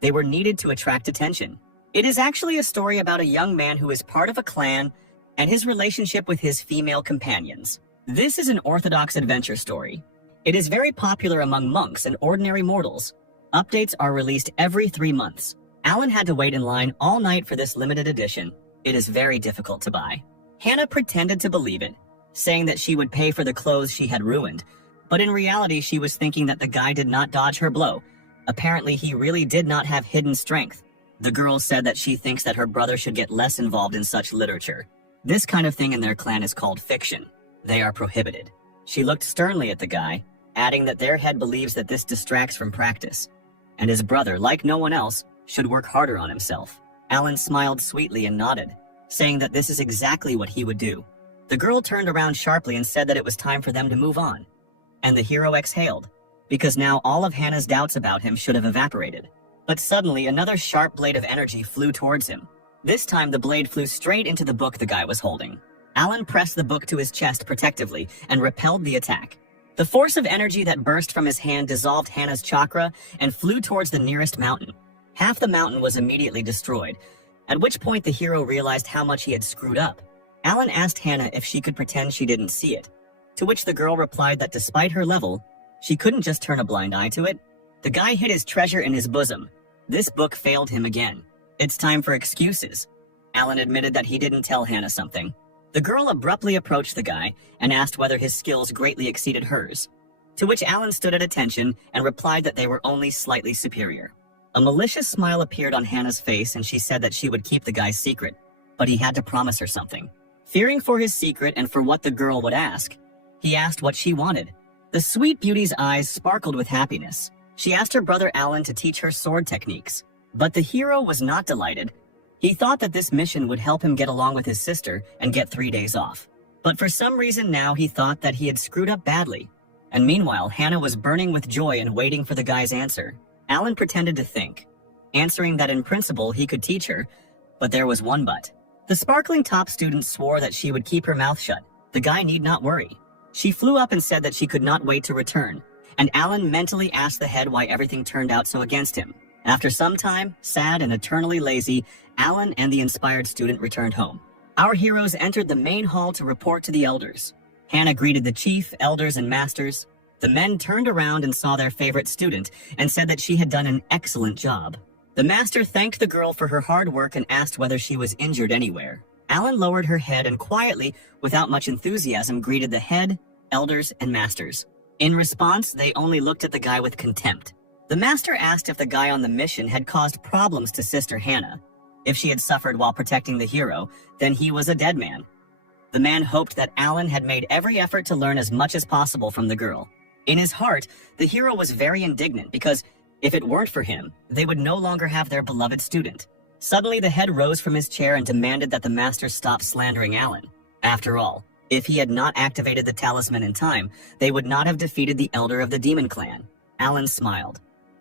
They were needed to attract attention. It is actually a story about a young man who is part of a clan and his relationship with his female companions. This is an orthodox adventure story. It is very popular among monks and ordinary mortals. Updates are released every 3 months. Alan had to wait in line all night for this limited edition. It is very difficult to buy. Hannah pretended to believe it, saying that she would pay for the clothes she had ruined. But in reality, she was thinking that the guy did not dodge her blow. Apparently, he really did not have hidden strength. The girl said that she thinks that her brother should get less involved in such literature. This kind of thing in their clan is called fiction. They are prohibited. She looked sternly at the guy, adding that their head believes that this distracts from practice, and his brother, like no one else, should work harder on himself. Alan smiled sweetly and nodded, saying that this is exactly what he would do. The girl turned around sharply and said that it was time for them to move on, and the hero exhaled. because now all of Hannah's doubts about him should have evaporated. But suddenly, another sharp blade of energy flew towards him. This time, the blade flew straight into the book the guy was holding. Alan pressed the book to his chest protectively and repelled the attack. The force of energy that burst from his hand dissolved Hannah's chakra and flew towards the nearest mountain. Half the mountain was immediately destroyed, at which point the hero realized how much he had screwed up. Alan asked Hannah if she could pretend she didn't see it, to which the girl replied that despite her level, she couldn't just turn a blind eye to it. The guy hid his treasure in his bosom. This book failed him again. It's time for excuses. Alan admitted that he didn't tell Hannah something. The girl abruptly approached the guy and asked whether his skills greatly exceeded hers, to which Alan stood at attention and replied that they were only slightly superior. A malicious smile appeared on Hannah's face and she said that she would keep the guy's secret, but he had to promise her something. Fearing for his secret and for what the girl would ask, he asked what she wanted. The sweet beauty's eyes sparkled with happiness. She asked her brother Alan to teach her sword techniques, but the hero was not delighted. He thought that this mission would help him get along with his sister and get 3 days off. But for some reason now he thought that he had screwed up badly. And meanwhile, Hannah was burning with joy and waiting for the guy's answer. Alan pretended to think, answering that in principle he could teach her, but there was one but. The sparkling top student swore that she would keep her mouth shut. The guy need not worry. She flew up and said that she could not wait to return, and Alan mentally asked the head why everything turned out so against him. After some time, sad and eternally lazy, Alan and the inspired student returned home. Our heroes entered the main hall to report to the elders. Hannah greeted the chief, elders, and masters. The men turned around and saw their favorite student and said that she had done an excellent job. The master thanked the girl for her hard work and asked whether she was injured anywhere. Alan lowered her head and quietly, without much enthusiasm, greeted the head, elders, and masters. In response, they only looked at the guy with contempt. The master asked if the guy on the mission had caused problems to Sister Hannah. If she had suffered while protecting the hero, then he was a dead man. The man hoped that Alan had made every effort to learn as much as possible from the girl. In his heart, the hero was very indignant because if it weren't for him, they would no longer have their beloved student. Suddenly, the head rose from his chair and demanded that the master stop slandering Alan. After all, if he had not activated the talisman in time, they would not have defeated the elder of the demon clan. Alan smiled.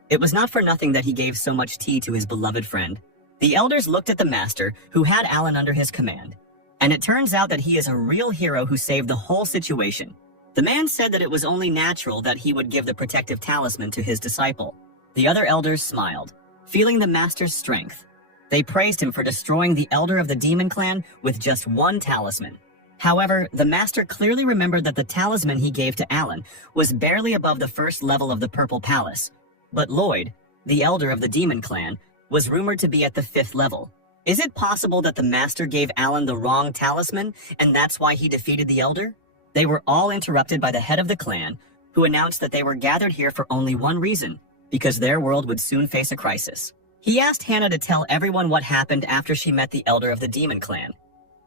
It was not for nothing that he gave so much tea to his beloved friend. The elders looked at the master, who had Alan under his command. And it turns out that he is a real hero who saved the whole situation. The man said that it was only natural that he would give the protective talisman to his disciple. The other elders smiled, feeling the master's strength. They praised him for destroying the elder of the demon clan with just one talisman. However, the master clearly remembered that the talisman he gave to Alan was barely above the first level of the Purple Palace. But Lloyd, the elder of the demon clan, was rumored to be at the 5th level. Is it possible that the master gave Alan the wrong talisman, and that's why he defeated the elder? They were all interrupted by the head of the clan, who announced that they were gathered here for only one reason, because their world would soon face a crisis. He asked Hannah to tell everyone what happened after she met the elder of the demon clan.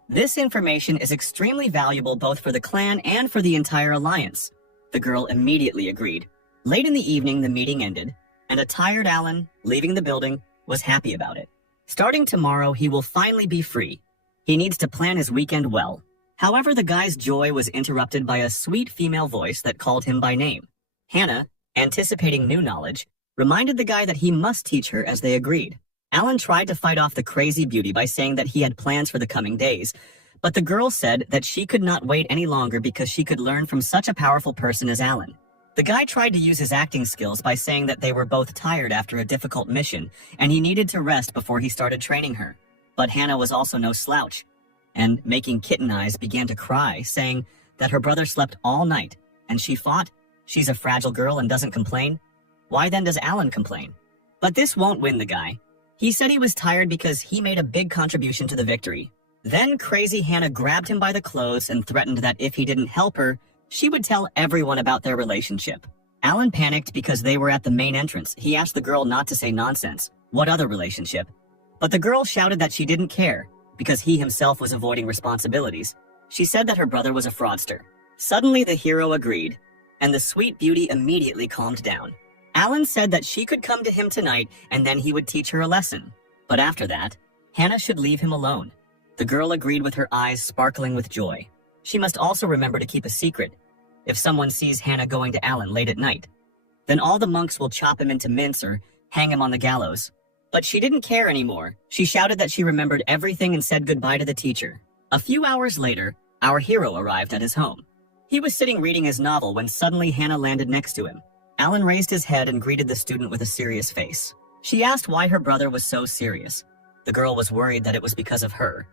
This information is extremely valuable both for the clan and for the entire alliance. The girl immediately agreed. Late in the evening, the meeting ended, and a tired Alan, leaving the building, was happy about it. Starting tomorrow, he will finally be free. He needs to plan his weekend well. However, the guy's joy was interrupted by a sweet female voice that called him by name. Hannah, anticipating new knowledge, reminded the guy that he must teach her as they agreed. Alan tried to fight off the crazy beauty by saying that he had plans for the coming days, but the girl said that she could not wait any longer because she could learn from such a powerful person as Alan. The guy tried to use his acting skills by saying that they were both tired after a difficult mission, and he needed to rest before he started training her. But Hannah was also no slouch, and making kitten eyes began to cry, saying that her brother slept all night, and she fought. She's a fragile girl and doesn't complain. Why then does Alan complain? But this won't win the guy. He said he was tired because he made a big contribution to the victory. Then crazy Hannah grabbed him by the clothes and threatened that if he didn't help her, she would tell everyone about their relationship. Alan panicked because they were at the main entrance. He asked the girl not to say nonsense. What other relationship? But the girl shouted that she didn't care because he himself was avoiding responsibilities. She said that her brother was a fraudster. Suddenly the hero agreed, and the sweet beauty immediately calmed down. Alan said that she could come to him tonight and then he would teach her a lesson. But after that, Hannah should leave him alone. The girl agreed with her eyes sparkling with joy. She must also remember to keep a secret if someone sees Hannah going to Alan late at night. Then all the monks will chop him into mince or hang him on the gallows. But she didn't care anymore. She shouted that she remembered everything and said goodbye to the teacher. A few hours later, our hero arrived at his home. He was sitting reading his novel when suddenly Hannah landed next to him. Alan raised his head and greeted the student with a serious face. She asked why her brother was so serious. The girl was worried that it was because of her.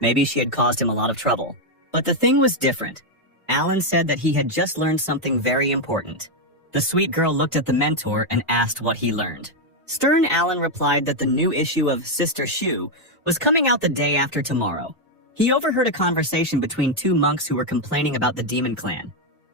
Maybe she had caused him a lot of trouble. But the thing was different. Alan said that he had just learned something very important. The sweet girl looked at the mentor and asked what he learned. Stern Alan replied that the new issue of Sister Shoe was coming out the day after tomorrow. He overheard a conversation between two monks who were complaining about the demon clan.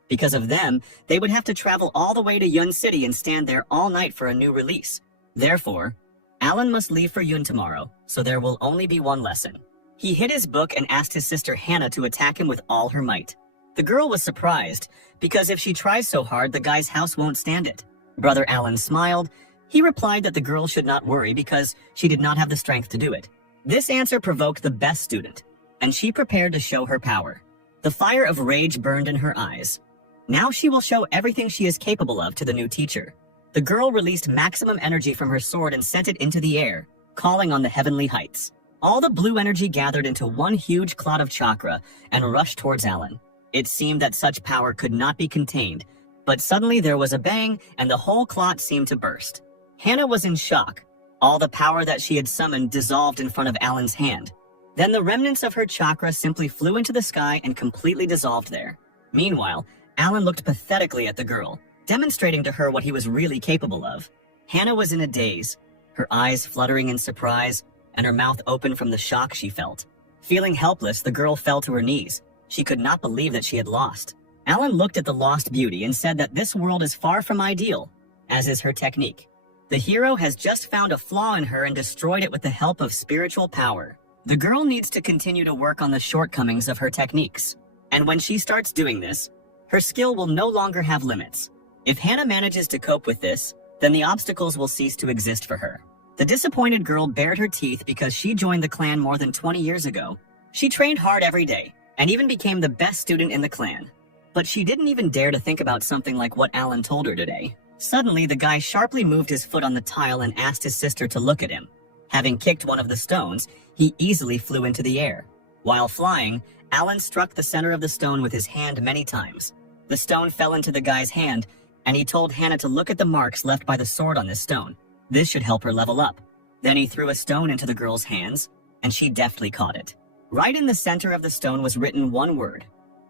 Because of them, they would have to travel all the way to Yun City and stand there all night for a new release. Therefore, Alan must leave for Yun tomorrow, so there will only be one lesson. He hid his book and asked his sister Hannah to attack him with all her might. The girl was surprised, because if she tries so hard, the guy's house won't stand it. Brother Alan smiled. He replied that the girl should not worry because she did not have the strength to do it. This answer provoked the best student, and she prepared to show her power. The fire of rage burned in her eyes. Now she will show everything she is capable of to the new teacher. The girl released maximum energy from her sword and sent it into the air, calling on the heavenly heights. All the blue energy gathered into one huge clot of chakra and rushed towards Alan. It seemed that such power could not be contained, but suddenly there was a bang and the whole clot seemed to burst. Hannah was in shock. All the power that she had summoned dissolved in front of Alan's hand. Then the remnants of her chakra simply flew into the sky and completely dissolved there. Meanwhile, Alan looked pathetically at the girl, demonstrating to her what he was really capable of. Hannah was in a daze, her eyes fluttering in surprise, and her mouth open from the shock she felt. Feeling helpless, the girl fell to her knees. She could not believe that she had lost. Alan looked at the lost beauty and said that this world is far from ideal, as is her technique. The hero has just found a flaw in her and destroyed it with the help of spiritual power. The girl needs to continue to work on the shortcomings of her techniques. And when she starts doing this, her skill will no longer have limits. If Hannah manages to cope with this, then the obstacles will cease to exist for her. The disappointed girl bared her teeth because she joined the clan more than 20 years ago. She trained hard every day, and even became the best student in the clan. But she didn't even dare to think about something like what Alan told her today. Suddenly, the guy sharply moved his foot on the tile and asked his sister to look at him. Having kicked one of the stones, he easily flew into the air. While flying, Alan struck the center of the stone with his hand many times. The stone fell into the guy's hand, and he told Hannah to look at the marks left by the sword on this stone. This should help her level up. Then he threw a stone into the girl's hands, and she deftly caught it. Right in the center of the stone was written one word: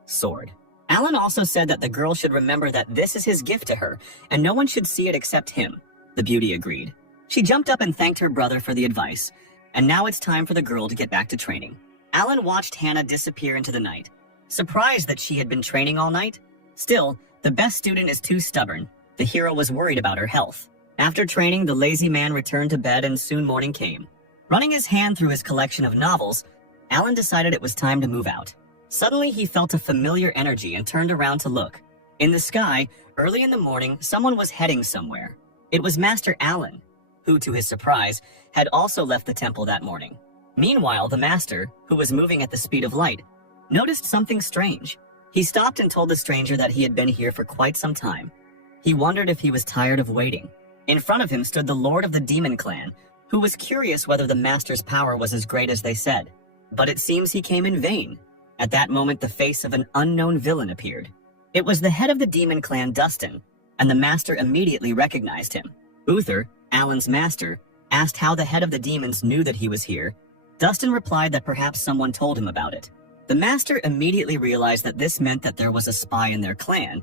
sword. Alan also said that the girl should remember that this is his gift to her, and no one should see it except him. The beauty agreed. She jumped up and thanked her brother for the advice, and now it's time for the girl to get back to training. Alan watched Hannah disappear into the night. Surprised that she had been training all night? Still, the best student is too stubborn. The hero was worried about her health. After training, the lazy man returned to bed and soon morning came. Running his hand through his collection of novels, Alan decided it was time to move out. Suddenly, he felt a familiar energy and turned around to look. In the sky, early in the morning, someone was heading somewhere. It was Master Alan, who, to his surprise, had also left the temple that morning. Meanwhile, the master, who was moving at the speed of light, noticed something strange. He stopped and told the stranger that he had been here for quite some time. He wondered if he was tired of waiting. In front of him stood the lord of the demon clan, who was curious whether the master's power was as great as they said. But it seems he came in vain. At that moment, the face of an unknown villain appeared. It was the head of the demon clan, Dustin, and the master immediately recognized him. Uther, Alan's master, asked how the head of the demons knew that he was here. Dustin replied that perhaps someone told him about it. The master immediately realized that this meant that there was a spy in their clan.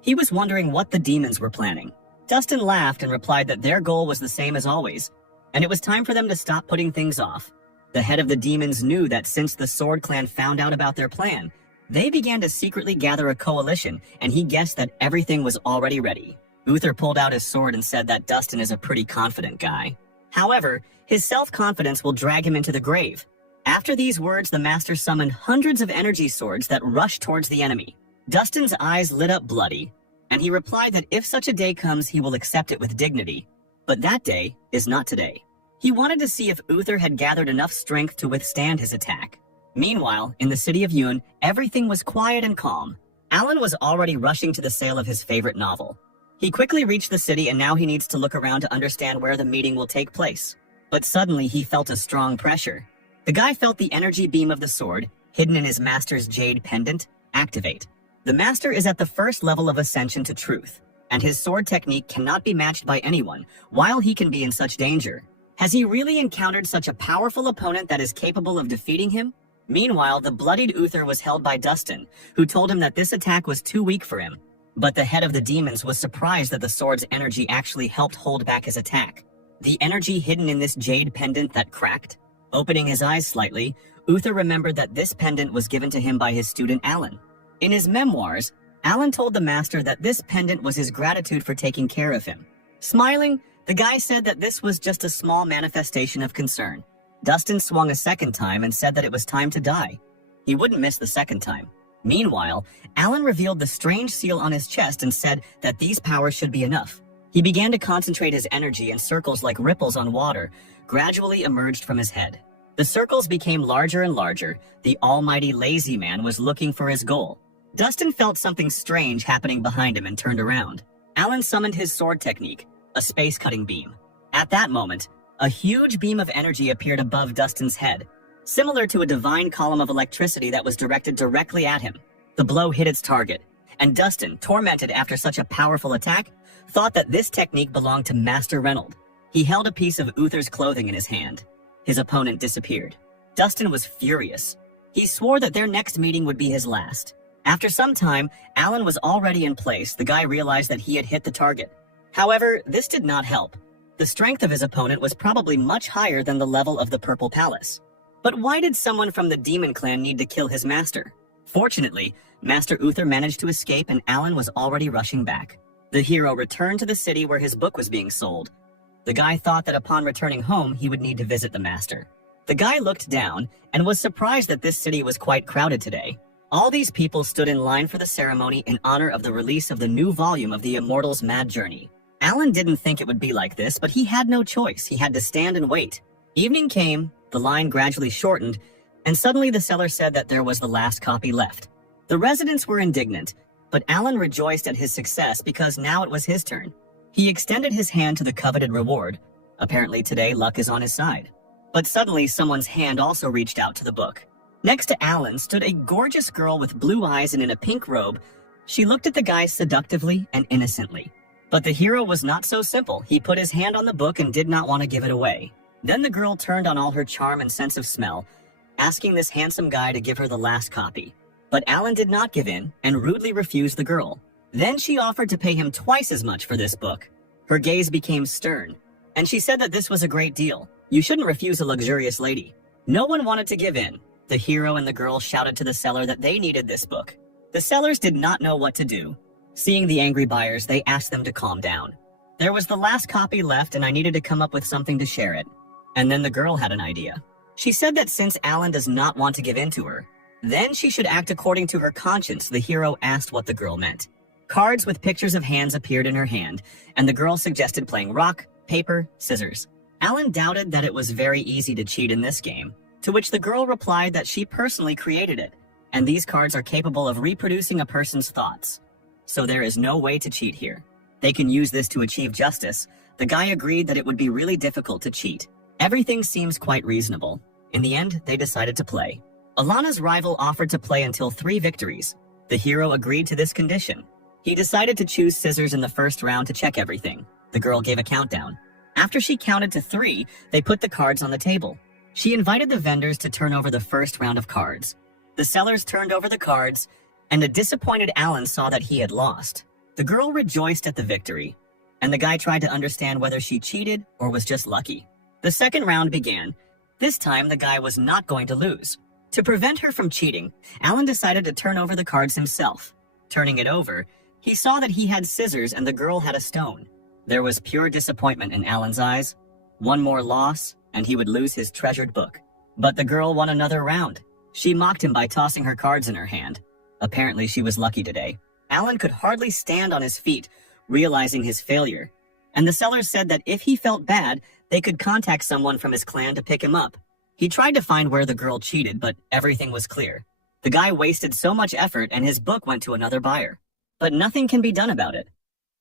He was wondering what the demons were planning. Dustin laughed and replied that their goal was the same as always, and it was time for them to stop putting things off. The head of the demons knew that since the Sword Clan found out about their plan, they began to secretly gather a coalition, and he guessed that everything was already ready. Uther pulled out his sword and said that Dustin is a pretty confident guy. However, his self-confidence will drag him into the grave. After these words, the master summoned hundreds of energy swords that rushed towards the enemy. Dustin's eyes lit up bloody, and he replied that if such a day comes, he will accept it with dignity. But that day is not today. He wanted to see if Uther had gathered enough strength to withstand his attack. Meanwhile, in the city of Yun, everything was quiet and calm. Alan was already rushing to the sale of his favorite novel. He quickly reached the city and now he needs to look around to understand where the meeting will take place. But suddenly he felt a strong pressure. The guy felt the energy beam of the sword, hidden in his master's jade pendant, activate. The master is at the first level of ascension to truth, and his sword technique cannot be matched by anyone, while he can be in such danger. Has he really encountered such a powerful opponent that is capable of defeating him? Meanwhile, the bloodied Uther was held by Dustin, who told him that this attack was too weak for him. But the head of the demons was surprised that the sword's energy actually helped hold back his attack. The energy hidden in this jade pendant that cracked? Opening his eyes slightly, Uther remembered that this pendant was given to him by his student Alan. In his memoirs, Alan told the master that this pendant was his gratitude for taking care of him. Smiling, the guy said that this was just a small manifestation of concern. Dustin swung a second time and said that it was time to die. He wouldn't miss the second time. Meanwhile, Alan revealed the strange seal on his chest and said that these powers should be enough. He began to concentrate his energy, and circles like ripples on water gradually emerged from his head. The circles became larger and larger. The almighty lazy man was looking for his goal. Dustin felt something strange happening behind him and turned around. Alan summoned his sword technique, a space-cutting beam. At that moment, a huge beam of energy appeared above Dustin's head, similar to a divine column of electricity that was directed directly at him. The blow hit its target, and Dustin, tormented after such a powerful attack, thought that this technique belonged to Master Reynold. He held a piece of Uther's clothing in his hand. His opponent disappeared. Dustin was furious. He swore that their next meeting would be his last. After some time, Alan was already in place. The guy realized that he had hit the target. However, this did not help. The strength of his opponent was probably much higher than the level of the Purple Palace. But why did someone from the Demon Clan need to kill his master? Fortunately, Master Uther managed to escape and Alan was already rushing back. The hero returned to the city where his book was being sold. The guy thought that upon returning home, he would need to visit the master. The guy looked down and was surprised that this city was quite crowded today. All these people stood in line for the ceremony in honor of the release of the new volume of the Immortals' Mad Journey. Alan didn't think it would be like this, but he had no choice. He had to stand and wait. Evening came, the line gradually shortened, and suddenly the seller said that there was the last copy left. The residents were indignant, but Alan rejoiced at his success because now it was his turn. He extended his hand to the coveted reward. Apparently today luck is on his side. But suddenly someone's hand also reached out to the book. Next to Alan stood a gorgeous girl with blue eyes and in a pink robe. She looked at the guy seductively and innocently. But the hero was not so simple. He put his hand on the book and did not want to give it away. Then the girl turned on all her charm and sense of smell, asking this handsome guy to give her the last copy. But Alan did not give in and rudely refused the girl. Then she offered to pay him twice as much for this book. Her gaze became stern, and she said that this was a great deal. You shouldn't refuse a luxurious lady. No one wanted to give in. The hero and the girl shouted to the seller that they needed this book. The sellers did not know what to do. Seeing the angry buyers, they asked them to calm down. There was the last copy left and I needed to come up with something to share it. And then the girl had an idea. She said that since Alan does not want to give in to her, then she should act according to her conscience. The hero asked what the girl meant. Cards with pictures of hands appeared in her hand, and the girl suggested playing rock, paper, scissors. Alan doubted that it was very easy to cheat in this game, to which the girl replied that she personally created it, and these cards are capable of reproducing a person's thoughts. So there is no way to cheat here. They can use this to achieve justice. The guy agreed that it would be really difficult to cheat. Everything seems quite reasonable. In the end, they decided to play. Alana's rival offered to play until 3 victories. The hero agreed to this condition. He decided to choose scissors in the first round to check everything. The girl gave a countdown. After she counted to 3, they put the cards on the table. She invited the vendors to turn over the first round of cards. The sellers turned over the cards, and a disappointed Alan saw that he had lost. The girl rejoiced at the victory, and the guy tried to understand whether she cheated or was just lucky. The second round began. This time, the guy was not going to lose. To prevent her from cheating, Alan decided to turn over the cards himself. Turning it over, he saw that he had scissors and the girl had a stone. There was pure disappointment in Alan's eyes. One more loss, and he would lose his treasured book. But the girl won another round. She mocked him by tossing her cards in her hand. Apparently, she was lucky today. Alan could hardly stand on his feet, realizing his failure. And the sellers said that if he felt bad, they could contact someone from his clan to pick him up. He tried to find where the girl cheated, but everything was clear. The guy wasted so much effort and his book went to another buyer. But nothing can be done about it.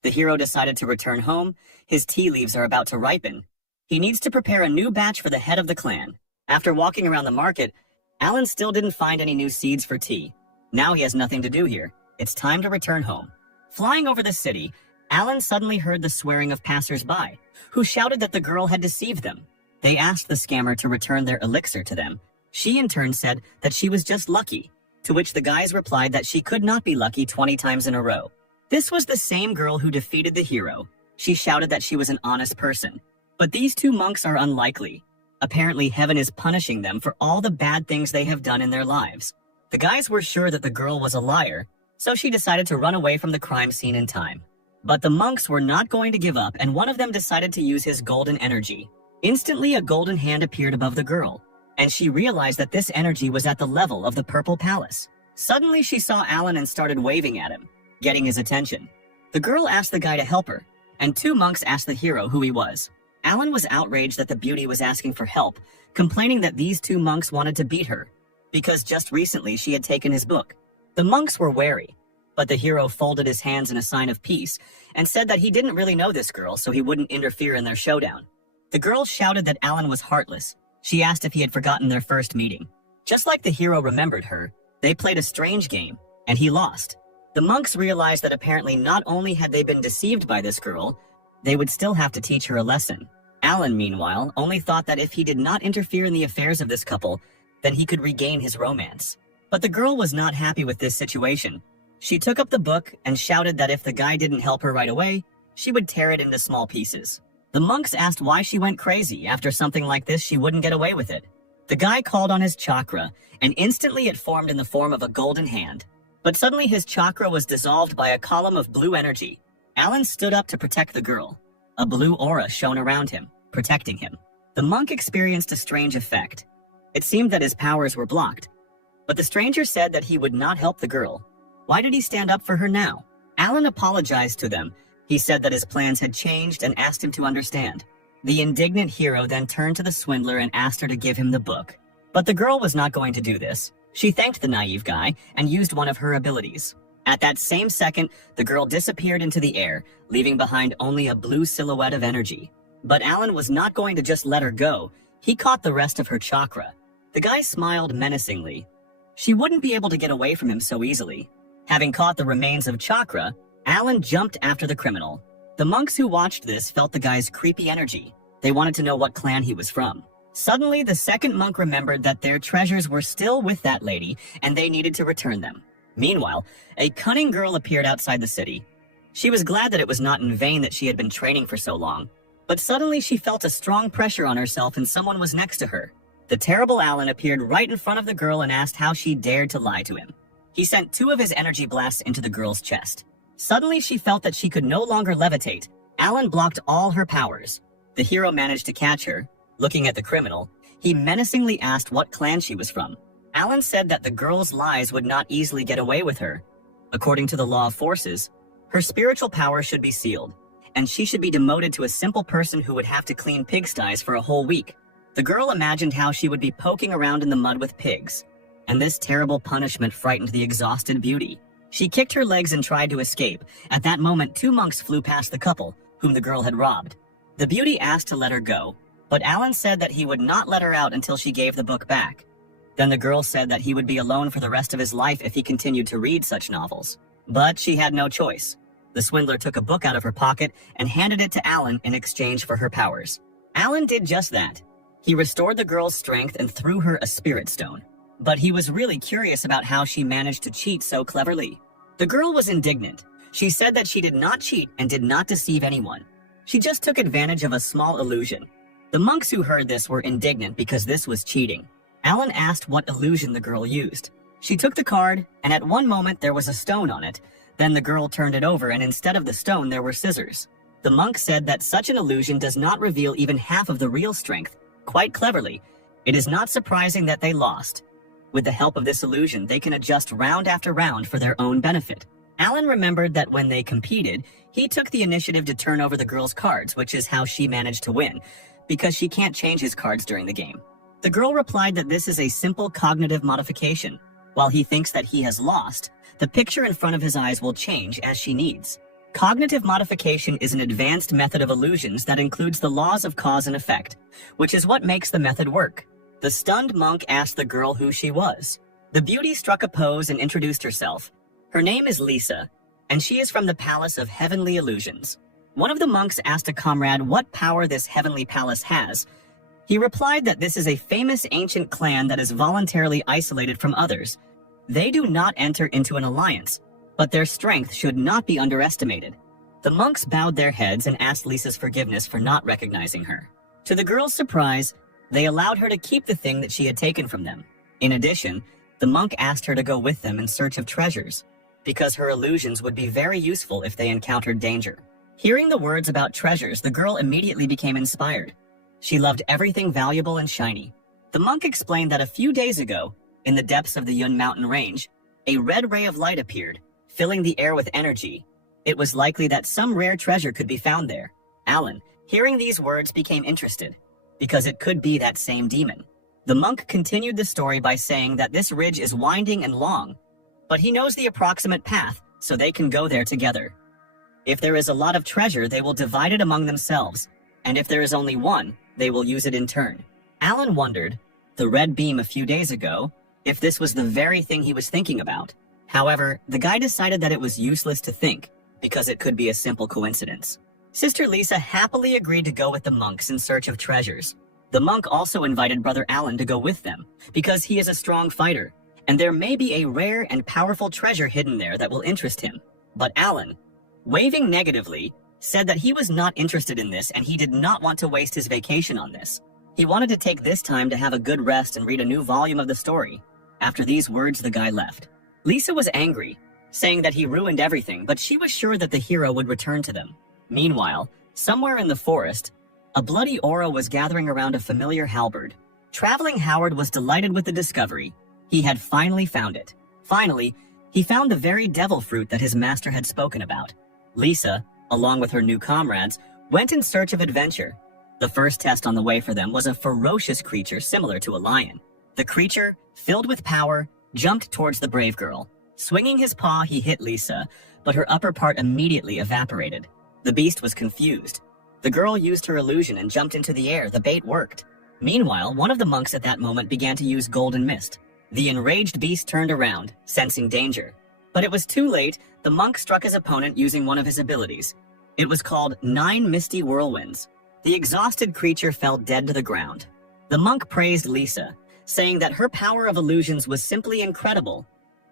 The hero decided to return home. His tea leaves are about to ripen. He needs to prepare a new batch for the head of the clan. After walking around the market, Alan still didn't find any new seeds for tea. Now he has nothing to do here. It's time to return home. Flying over the city, Alan suddenly heard the swearing of passers-by, who shouted that the girl had deceived them. They asked the scammer to return their elixir to them. She in turn said that she was just lucky, to which the guys replied that she could not be lucky 20 times in a row. This was the same girl who defeated the hero. She shouted that she was an honest person. But these two monks are unlikely. Apparently, heaven is punishing them for all the bad things they have done in their lives. The guys were sure that the girl was a liar, so she decided to run away from the crime scene in time. But the monks were not going to give up, and one of them decided to use his golden energy. Instantly, a golden hand appeared above the girl, and she realized that this energy was at the level of the Purple Palace. Suddenly, she saw Alan and started waving at him, getting his attention. The girl asked the guy to help her, and two monks asked the hero who he was. Alan was outraged that the beauty was asking for help, complaining that these two monks wanted to beat her, because just recently she had taken his book. The monks were wary, but the hero folded his hands in a sign of peace and said that he didn't really know this girl, so he wouldn't interfere in their showdown. The girl shouted that Alan was heartless. She asked if he had forgotten their first meeting. Just like the hero remembered her, they played a strange game, and he lost. The monks realized that apparently not only had they been deceived by this girl, they would still have to teach her a lesson. Alan, meanwhile, only thought that if he did not interfere in the affairs of this couple, then he could regain his romance. But the girl was not happy with this situation. She took up the book and shouted that if the guy didn't help her right away, she would tear it into small pieces. The monks asked why she went crazy. After something like this, she wouldn't get away with it. The guy called on his chakra, and instantly it formed in the form of a golden hand. But suddenly his chakra was dissolved by a column of blue energy. Alan stood up to protect the girl. A blue aura shone around him, protecting him. The monk experienced a strange effect. It seemed that his powers were blocked. But the stranger said that he would not help the girl. Why did he stand up for her now? Alan apologized to them. He said that his plans had changed and asked him to understand. The indignant hero then turned to the swindler and asked her to give him the book. But the girl was not going to do this. She thanked the naive guy and used one of her abilities. At that same second, the girl disappeared into the air, leaving behind only a blue silhouette of energy. But Alan was not going to just let her go. He caught the rest of her chakra. The guy smiled menacingly. She wouldn't be able to get away from him so easily. Having caught the remains of chakra, Alan jumped after the criminal. The monks who watched this felt the guy's creepy energy. They wanted to know what clan he was from. Suddenly, the second monk remembered that their treasures were still with that lady, and they needed to return them. Meanwhile, a cunning girl appeared outside the city. She was glad that it was not in vain that she had been training for so long. But suddenly she felt a strong pressure on herself and someone was next to her. The terrible Alan appeared right in front of the girl and asked how she dared to lie to him. He sent 2 of his energy blasts into the girl's chest. Suddenly she felt that she could no longer levitate. Alan blocked all her powers. The hero managed to catch her. Looking at the criminal, he menacingly asked what clan she was from. Alan said that the girl's lies would not easily get away with her. According to the law of forces, her spiritual power should be sealed, and she should be demoted to a simple person who would have to clean pigsties for a whole week. The girl imagined how she would be poking around in the mud with pigs, and this terrible punishment frightened the exhausted beauty. She kicked her legs and tried to escape. At that moment, 2 monks flew past the couple, whom the girl had robbed. The beauty asked to let her go, but Alan said that he would not let her out until she gave the book back. Then the girl said that he would be alone for the rest of his life if he continued to read such novels. But she had no choice. The swindler took a book out of her pocket and handed it to Alan in exchange for her powers. Alan did just that. He restored the girl's strength and threw her a spirit stone. But he was really curious about how she managed to cheat so cleverly. The girl was indignant. She said that she did not cheat and did not deceive anyone. She just took advantage of a small illusion. The monks who heard this were indignant because this was cheating. Alan asked what illusion the girl used. She took the card, and at one moment there was a stone on it. Then the girl turned it over, and instead of the stone there were scissors. The monk said that such an illusion does not reveal even half of the real strength. Quite cleverly, it is not surprising that they lost. With the help of this illusion, they can adjust round after round for their own benefit. Alan remembered that when they competed, he took the initiative to turn over the girl's cards, which is how she managed to win, because she can't change his cards during the game. The girl replied that this is a simple cognitive modification. While he thinks that he has lost, the picture in front of his eyes will change as she needs. Cognitive modification is an advanced method of illusions that includes the laws of cause and effect, which is what makes the method work. The stunned monk asked the girl who she was. The beauty struck a pose and introduced herself. Her name is Lisa, and she is from the Palace of Heavenly Illusions. One of the monks asked a comrade what power this heavenly palace has. He replied that this is a famous ancient clan that is voluntarily isolated from others. They do not enter into an alliance, but their strength should not be underestimated. The monks bowed their heads and asked Lisa's forgiveness for not recognizing her. To the girl's surprise, they allowed her to keep the thing that she had taken from them. In addition, the monk asked her to go with them in search of treasures, because her illusions would be very useful if they encountered danger. Hearing the words about treasures, the girl immediately became inspired. She loved everything valuable and shiny. The monk explained that a few days ago, in the depths of the Yun mountain range, a red ray of light appeared, filling the air with energy. It was likely that some rare treasure could be found there. Alan, hearing these words, became interested, because it could be that same demon. The monk continued the story by saying that this ridge is winding and long, but he knows the approximate path, so they can go there together. If there is a lot of treasure, they will divide it among themselves, and if there is only one, they will use it in turn. Alan wondered, the red beam a few days ago, if this was the very thing he was thinking about. However, the guy decided that it was useless to think, because it could be a simple coincidence. Sister Lisa happily agreed to go with the monks in search of treasures. The monk also invited Brother Alan to go with them, because he is a strong fighter, and there may be a rare and powerful treasure hidden there that will interest him. But Alan, waving negatively, said that he was not interested in this and he did not want to waste his vacation on this. He wanted to take this time to have a good rest and read a new volume of the story. After these words, the guy left. Lisa was angry, saying that he ruined everything, but she was sure that the hero would return to them. Meanwhile, somewhere in the forest, a bloody aura was gathering around a familiar halberd. Traveling Howard was delighted with the discovery. He had finally found it. Finally, he found the very devil fruit that his master had spoken about. Lisa, along with her new comrades, went in search of adventure. The first test on the way for them was a ferocious creature similar to a lion. The creature, filled with power, jumped towards the brave girl. Swinging his paw, he hit Lisa, but her upper part immediately evaporated. The beast was confused. The girl used her illusion and jumped into the air. The bait worked. Meanwhile, one of the monks at that moment began to use golden mist. The enraged beast turned around, sensing danger. But it was too late. The monk struck his opponent using one of his abilities. It was called 9 Misty Whirlwinds. The exhausted creature fell dead to the ground. The monk praised Lisa, saying that her power of illusions was simply incredible.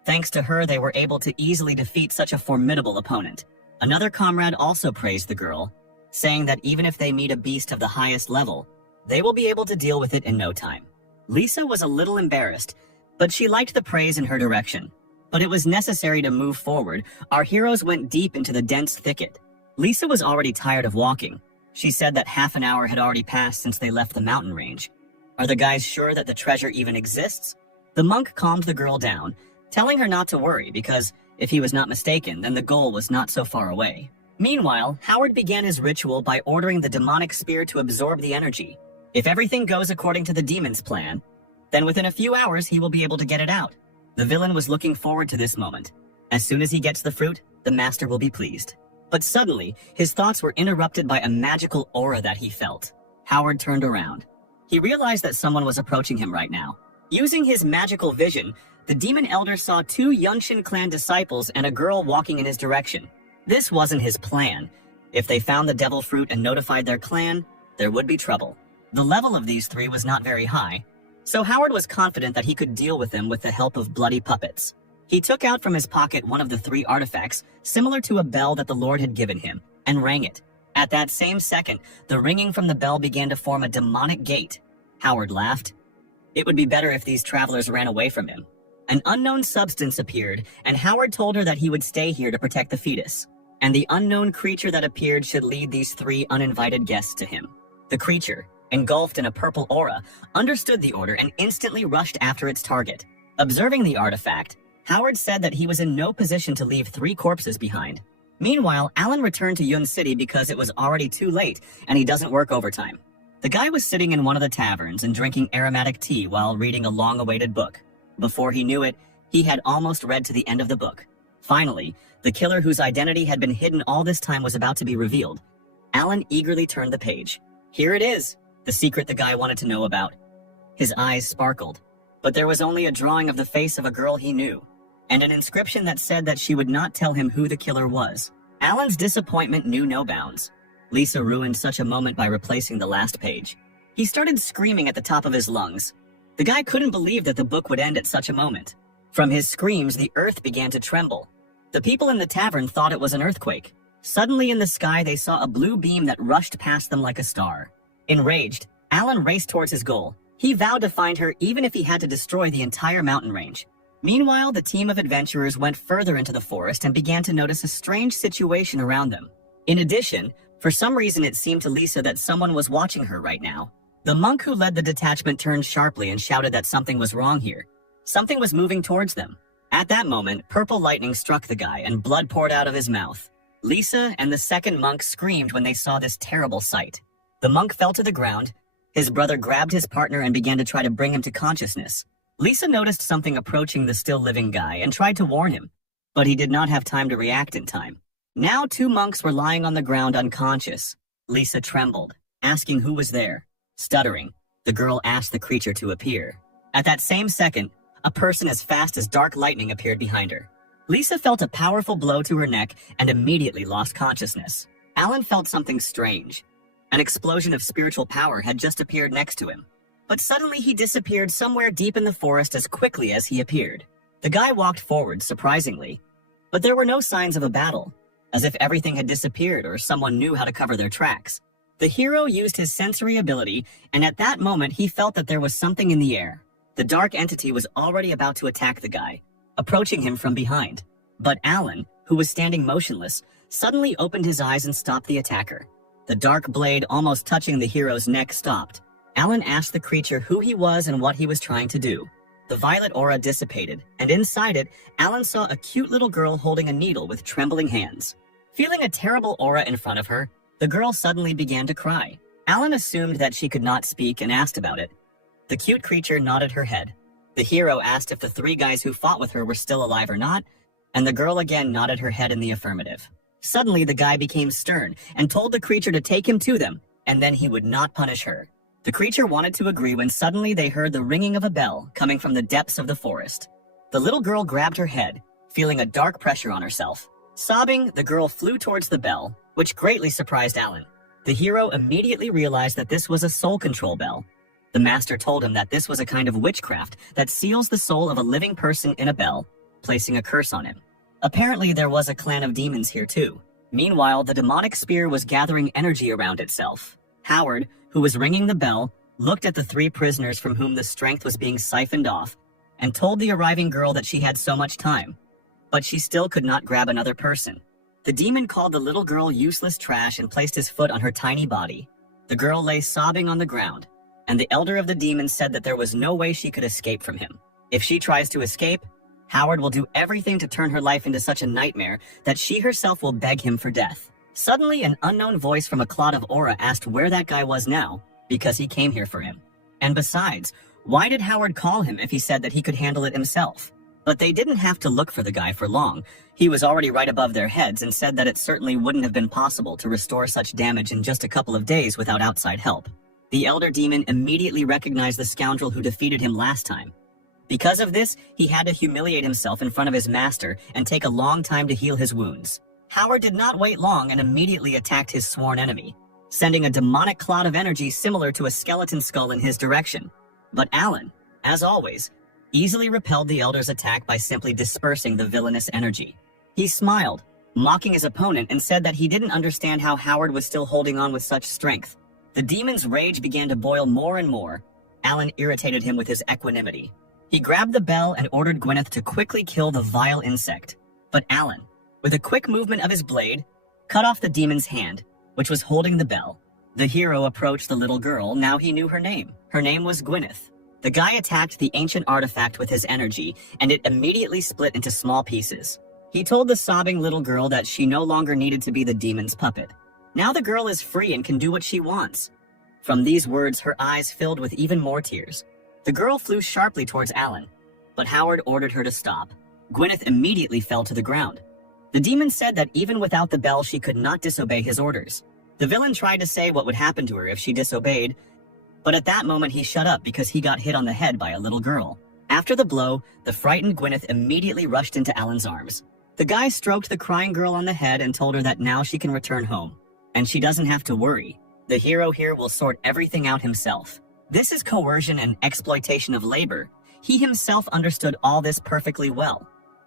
Thanks to her, they were able to easily defeat such a formidable opponent. Another comrade also praised the girl, saying that even if they meet a beast of the highest level, they will be able to deal with it in no time. Lisa was a little embarrassed, but she liked the praise in her direction. But it was necessary to move forward. Our heroes went deep into the dense thicket. Lisa was already tired of walking. She said that half an hour had already passed since they left the mountain range. Are the guys sure that the treasure even exists? The monk calmed the girl down, telling her not to worry because, if he was not mistaken, then the goal was not so far away. Meanwhile, Howard began his ritual by ordering the demonic spear to absorb the energy. If everything goes according to the demon's plan, then within a few hours he will be able to get it out. The villain was looking forward to this moment. As soon as he gets the fruit, the master will be pleased. But suddenly, his thoughts were interrupted by a magical aura that he felt. Howard turned around. He realized that someone was approaching him right now. Using his magical vision, the demon elder saw 2 Yunshin clan disciples and a girl walking in his direction. This wasn't his plan. If they found the devil fruit and notified their clan, there would be trouble. The level of these 3 was not very high, so Howard was confident that he could deal with them with the help of bloody puppets. He took out from his pocket one of the 3 artifacts, similar to a bell that the Lord had given him, and rang it. At that same second, the ringing from the bell began to form a demonic gate. Howard laughed. It would be better if these travelers ran away from him. An unknown substance appeared, and Howard told her that he would stay here to protect the fetus. And the unknown creature that appeared should lead these 3 uninvited guests to him. The creature, engulfed in a purple aura, understood the order and instantly rushed after its target. Observing the artifact, Howard said that he was in no position to leave 3 corpses behind. Meanwhile, Alan returned to Yun City because it was already too late and he doesn't work overtime. The guy was sitting in one of the taverns and drinking aromatic tea while reading a long-awaited book. Before he knew it, he had almost read to the end of the book. Finally, The killer whose identity had been hidden all this time was about to be revealed. Alan eagerly turned the page. Here it is, the secret the guy wanted to know about. His eyes sparkled, but there was only a drawing of the face of a girl he knew, and an inscription that said that she would not tell him who the killer was. Alan's disappointment knew no bounds. Lisa ruined such a moment by replacing the last page. He started screaming at the top of his lungs. The guy couldn't believe that the book would end at such a moment. From his screams, the earth began to tremble. The people in the tavern thought it was an earthquake. Suddenly in the sky, they saw a blue beam that rushed past them like a star. Enraged, Alan raced towards his goal. He vowed to find her even if he had to destroy the entire mountain range. Meanwhile, the team of adventurers went further into the forest and began to notice a strange situation around them. In addition, for some reason it seemed to Lisa that someone was watching her right now. The monk who led the detachment turned sharply and shouted that something was wrong here. Something was moving towards them. At that moment, purple lightning struck the guy and blood poured out of his mouth. Lisa and the second monk screamed when they saw this terrible sight. The monk fell to the ground. His brother grabbed his partner and began to try to bring him to consciousness. Lisa noticed something approaching the still living guy and tried to warn him, but he did not have time to react in time. Now 2 monks were lying on the ground unconscious. Lisa trembled, asking who was there. Stuttering, the girl asked the creature to appear. At that same second, a person as fast as dark lightning appeared behind her. Lisa felt a powerful blow to her neck and immediately lost consciousness. Alan felt something strange. An explosion of spiritual power had just appeared next to him. But suddenly he disappeared somewhere deep in the forest as quickly as he appeared. The guy walked forward, surprisingly, but there were no signs of a battle, as if everything had disappeared or someone knew how to cover their tracks. The hero used his sensory ability, and at that moment he felt that there was something in the air. The dark entity was already about to attack the guy, approaching him from behind. But Alan, who was standing motionless, suddenly opened his eyes and stopped the attacker. The dark blade almost touching the hero's neck stopped. Alan asked the creature who he was and what he was trying to do. The violet aura dissipated, and inside it, Alan saw a cute little girl holding a needle with trembling hands. Feeling a terrible aura in front of her, the girl suddenly began to cry. Alan assumed that she could not speak and asked about it. The cute creature nodded her head. The hero asked if the 3 guys who fought with her were still alive or not, and the girl again nodded her head in the affirmative. Suddenly, the guy became stern and told the creature to take him to them, and then he would not punish her. The creature wanted to agree when suddenly they heard the ringing of a bell coming from the depths of the forest. The little girl grabbed her head, feeling a dark pressure on herself. Sobbing, the girl flew towards the bell, which greatly surprised Alan. The hero immediately realized that this was a soul control bell. The master told him that this was a kind of witchcraft that seals the soul of a living person in a bell, placing a curse on him. Apparently, there was a clan of demons here too. Meanwhile, the demonic spear was gathering energy around itself. Howard, who was ringing the bell, looked at the 3 prisoners from whom the strength was being siphoned off, and told the arriving girl that she had so much time, but she still could not grab another person. The demon called the little girl useless trash and placed his foot on her tiny body. The girl lay sobbing on the ground, and the elder of the demons said that there was no way she could escape from him. If she tries to escape, Howard will do everything to turn her life into such a nightmare that she herself will beg him for death. Suddenly, an unknown voice from a cloud of aura asked where that guy was now, because he came here for him. And besides, why did Howard call him if he said that he could handle it himself? But they didn't have to look for the guy for long. He was already right above their heads and said that it certainly wouldn't have been possible to restore such damage in just a couple of days without outside help. The elder demon immediately recognized the scoundrel who defeated him last time. Because of this, he had to humiliate himself in front of his master and take a long time to heal his wounds. Howard did not wait long and immediately attacked his sworn enemy, sending a demonic cloud of energy similar to a skeleton skull in his direction. But Alan, as always, easily repelled the elder's attack by simply dispersing the villainous energy. He smiled, mocking his opponent, and said that he didn't understand how Howard was still holding on with such strength. The demon's rage began to boil more and more. Alan irritated him with his equanimity. He grabbed the bell and ordered Gwyneth to quickly kill the vile insect. But Alan, with a quick movement of his blade, cut off the demon's hand, which was holding the bell. The hero approached the little girl. Now he knew her name. Her name was Gwyneth. The guy attacked the ancient artifact with his energy, and it immediately split into small pieces. He told the sobbing little girl that she no longer needed to be the demon's puppet. Now the girl is free and can do what she wants. From these words, her eyes filled with even more tears. The girl flew sharply towards Alan, but Howard ordered her to stop. Gwyneth immediately fell to the ground. The demon said that even without the bell, she could not disobey his orders. The villain tried to say what would happen to her if she disobeyed, but at that moment he shut up because he got hit on the head by a little girl. After the blow, the frightened Gwyneth immediately rushed into Alan's arms. The guy stroked the crying girl on the head and told her that now she can return home. And she doesn't have to worry. The hero here will sort everything out himself. This is coercion and exploitation of labor. He himself understood all this perfectly well,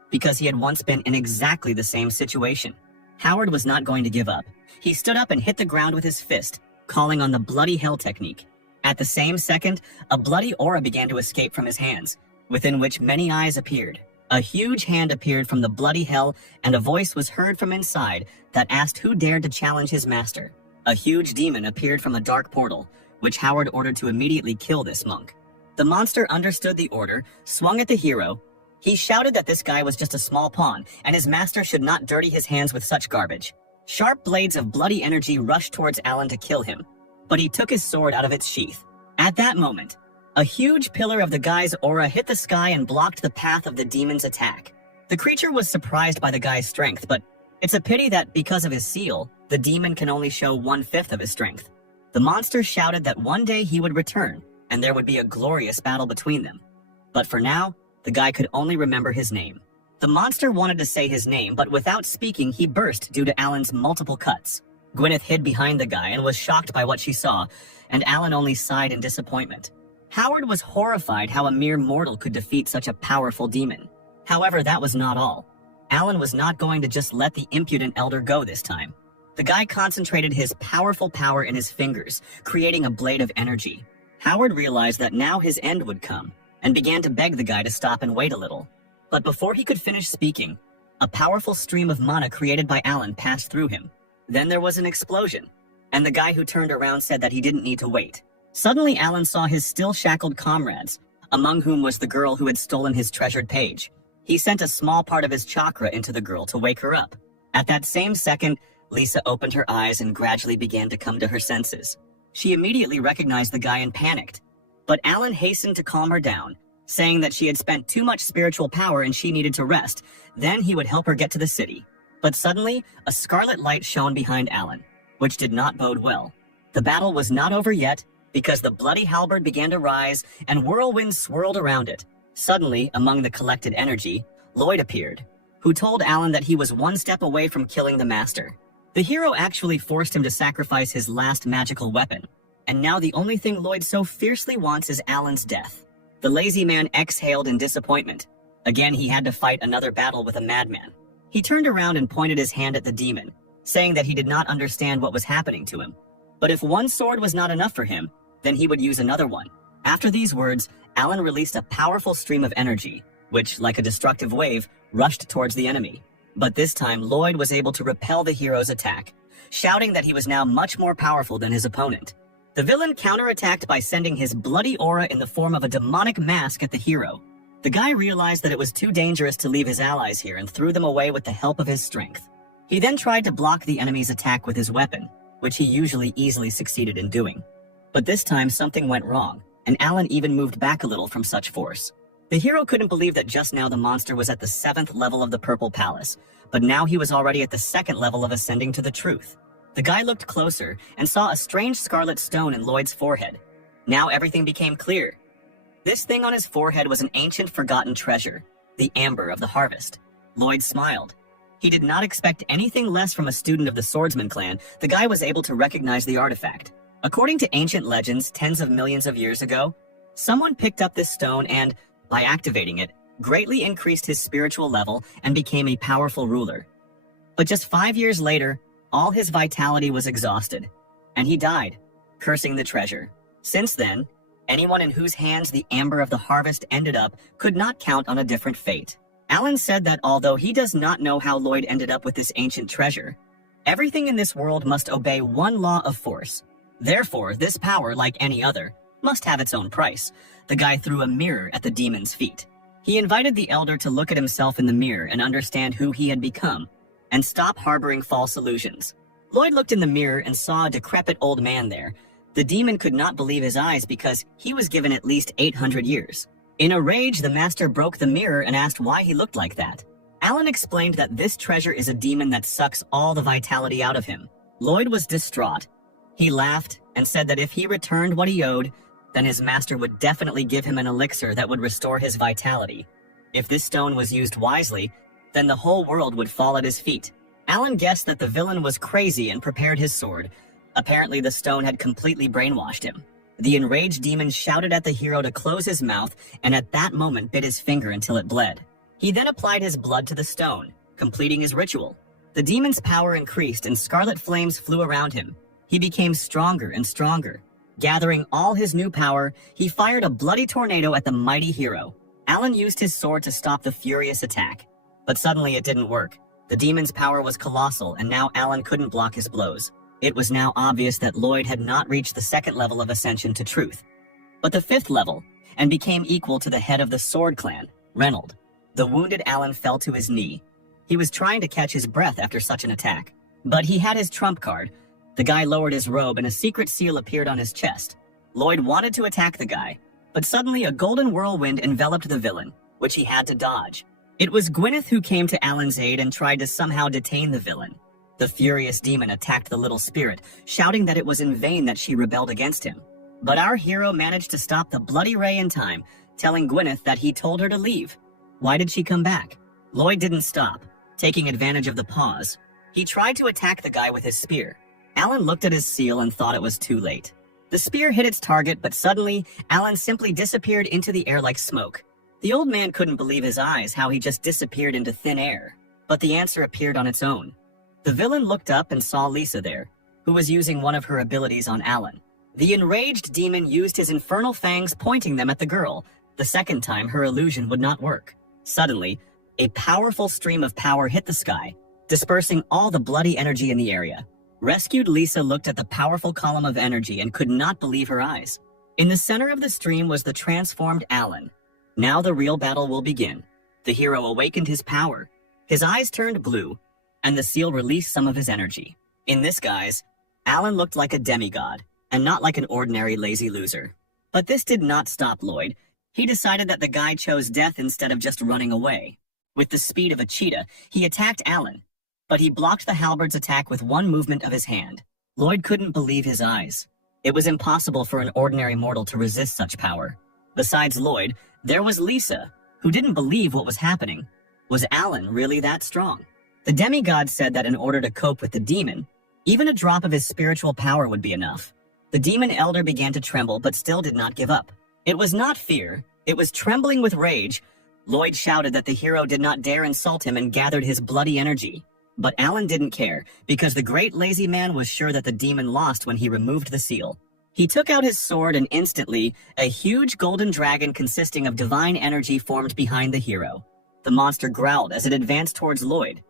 because he had once been in exactly the same situation. Howard was not going to give up. He stood up and hit the ground with his fist, calling on the bloody hell technique. At the same second, a bloody aura began to escape from his hands, within which many eyes appeared. A huge hand appeared from the bloody hell, and a voice was heard from inside that asked who dared to challenge his master. A huge demon appeared from a dark portal, which Howard ordered to immediately kill this monk. The monster understood the order, swung at the hero. He shouted that this guy was just a small pawn, and his master should not dirty his hands with such garbage. Sharp blades of bloody energy rushed towards Alan to kill him, but he took his sword out of its sheath. At that moment, a huge pillar of the guy's aura hit the sky and blocked the path of the demon's attack. The creature was surprised by the guy's strength, but it's a pity that because of his seal, the demon can only show 1/5 of his strength. The monster shouted that one day he would return, and there would be a glorious battle between them. But for now, the guy could only remember his name. The monster wanted to say his name, but without speaking, he burst due to Alan's multiple cuts. Gwyneth hid behind the guy and was shocked by what she saw, and Alan only sighed in disappointment. Howard was horrified how a mere mortal could defeat such a powerful demon. However, that was not all. Alan was not going to just let the impudent elder go this time. The guy concentrated his powerful power in his fingers, creating a blade of energy. Howard realized that now his end would come, and began to beg the guy to stop and wait a little. But before he could finish speaking, a powerful stream of mana created by Alan passed through him. Then there was an explosion, and the guy who turned around said that he didn't need to wait. Suddenly, Alan saw his still shackled comrades, among whom was the girl who had stolen his treasured page. He sent a small part of his chakra into the girl to wake her up. At that same second, Lisa opened her eyes and gradually began to come to her senses. She immediately recognized the guy and panicked, but Alan hastened to calm her down, saying that she had spent too much spiritual power and she needed to rest. Then he would help her get to the city. But suddenly, a scarlet light shone behind Alan, which did not bode well. The battle was not over yet, because the bloody halberd began to rise and whirlwinds swirled around it. Suddenly, among the collected energy, Lloyd appeared, who told Alan that he was one step away from killing the master. The hero actually forced him to sacrifice his last magical weapon, and now the only thing Lloyd so fiercely wants is Alan's death. The lazy man exhaled in disappointment. Again, he had to fight another battle with a madman. He turned around and pointed his hand at the demon, saying that he did not understand what was happening to him. But if one sword was not enough for him, then he would use another one. After these words, Alan released a powerful stream of energy, which, like a destructive wave, rushed towards the enemy. But this time, Lloyd was able to repel the hero's attack, shouting that he was now much more powerful than his opponent. The villain counterattacked by sending his bloody aura in the form of a demonic mask at the hero. The guy realized that it was too dangerous to leave his allies here and threw them away with the help of his strength. He then tried to block the enemy's attack with his weapon, which he usually easily succeeded in doing. But this time something went wrong, and Alan even moved back a little from such force. The hero couldn't believe that just now the monster was at the 7th level of the Purple Palace, but now he was already at the 2nd level of ascending to the truth. The guy looked closer and saw a strange scarlet stone in Lloyd's forehead. Now everything became clear. This thing on his forehead was an ancient forgotten treasure, the amber of the harvest. Lloyd smiled. He did not expect anything less from a student of the Swordsman clan. The guy was able to recognize the artifact. According to ancient legends, tens of millions of years ago, someone picked up this stone and, by activating it, greatly increased his spiritual level and became a powerful ruler. But just 5 years later, all his vitality was exhausted, and he died, cursing the treasure. Since then, anyone in whose hands the amber of the harvest ended up could not count on a different fate. Alan said that although he does not know how Lloyd ended up with this ancient treasure, everything in this world must obey one law of force. Therefore, this power, like any other, must have its own price. The guy threw a mirror at the demon's feet. He invited the elder to look at himself in the mirror and understand who he had become, and stop harboring false illusions. Lloyd looked in the mirror and saw a decrepit old man there. The demon could not believe his eyes because he was given at least 800 years. In a rage, the master broke the mirror and asked why he looked like that. Alan explained that this treasure is a demon that sucks all the vitality out of him. Lloyd was distraught. He laughed and said that if he returned what he owed, then his master would definitely give him an elixir that would restore his vitality. If this stone was used wisely, then the whole world would fall at his feet. Alan guessed that the villain was crazy and prepared his sword. Apparently, the stone had completely brainwashed him. The enraged demon shouted at the hero to close his mouth, and at that moment bit his finger until it bled. He then applied his blood to the stone, completing his ritual. The demon's power increased and scarlet flames flew around him. He became stronger and stronger. Gathering all his new power, he fired a bloody tornado at the mighty hero. Alan used his sword to stop the furious attack. But suddenly it didn't work. The demon's power was colossal, and now Alan couldn't block his blows. It was now obvious that Lloyd had not reached the second level of ascension to truth, but the fifth level, and became equal to the head of the Sword Clan, Reynold. The wounded Alan fell to his knee. He was trying to catch his breath after such an attack, but he had his trump card. The guy lowered his robe and a secret seal appeared on his chest. Lloyd wanted to attack the guy, but suddenly a golden whirlwind enveloped the villain, which he had to dodge. It was Gwyneth who came to Alan's aid and tried to somehow detain the villain. The furious demon attacked the little spirit, shouting that it was in vain that she rebelled against him. But our hero managed to stop the bloody ray in time, telling Gwyneth that he told her to leave. Why did she come back? Lloyd didn't stop, taking advantage of the pause. He tried to attack the guy with his spear. Alan looked at his seal and thought it was too late. The spear hit its target, but suddenly, Alan simply disappeared into the air like smoke. The old man couldn't believe his eyes how he just disappeared into thin air, but the answer appeared on its own. The villain looked up and saw Lisa there, who was using one of her abilities on Alan. The enraged demon used his infernal fangs, pointing them at the girl. The second time, her illusion would not work. Suddenly, a powerful stream of power hit the sky, dispersing all the bloody energy in the area. Rescued Lisa looked at the powerful column of energy and could not believe her eyes. In the center of the stream was the transformed Alan. Now the real battle will begin. The hero awakened his power. His eyes turned blue, and the seal released some of his energy. In this guise, Alan looked like a demigod, and not like an ordinary lazy loser. But this did not stop Lloyd. He decided that the guy chose death instead of just running away. With the speed of a cheetah, he attacked Alan, but he blocked the halberd's attack with one movement of his hand. Lloyd couldn't believe his eyes. It was impossible for an ordinary mortal to resist such power. Besides Lloyd, there was Lisa, who didn't believe what was happening. Was Alan really that strong? The demigod said that in order to cope with the demon, even a drop of his spiritual power would be enough. The demon elder began to tremble but still did not give up. It was not fear, it was trembling with rage. Lloyd shouted that the hero did not dare insult him and gathered his bloody energy. But Alan didn't care, because the great lazy man was sure that the demon lost when he removed the seal. He took out his sword and instantly, a huge golden dragon consisting of divine energy formed behind the hero. The monster growled as it advanced towards Lloyd.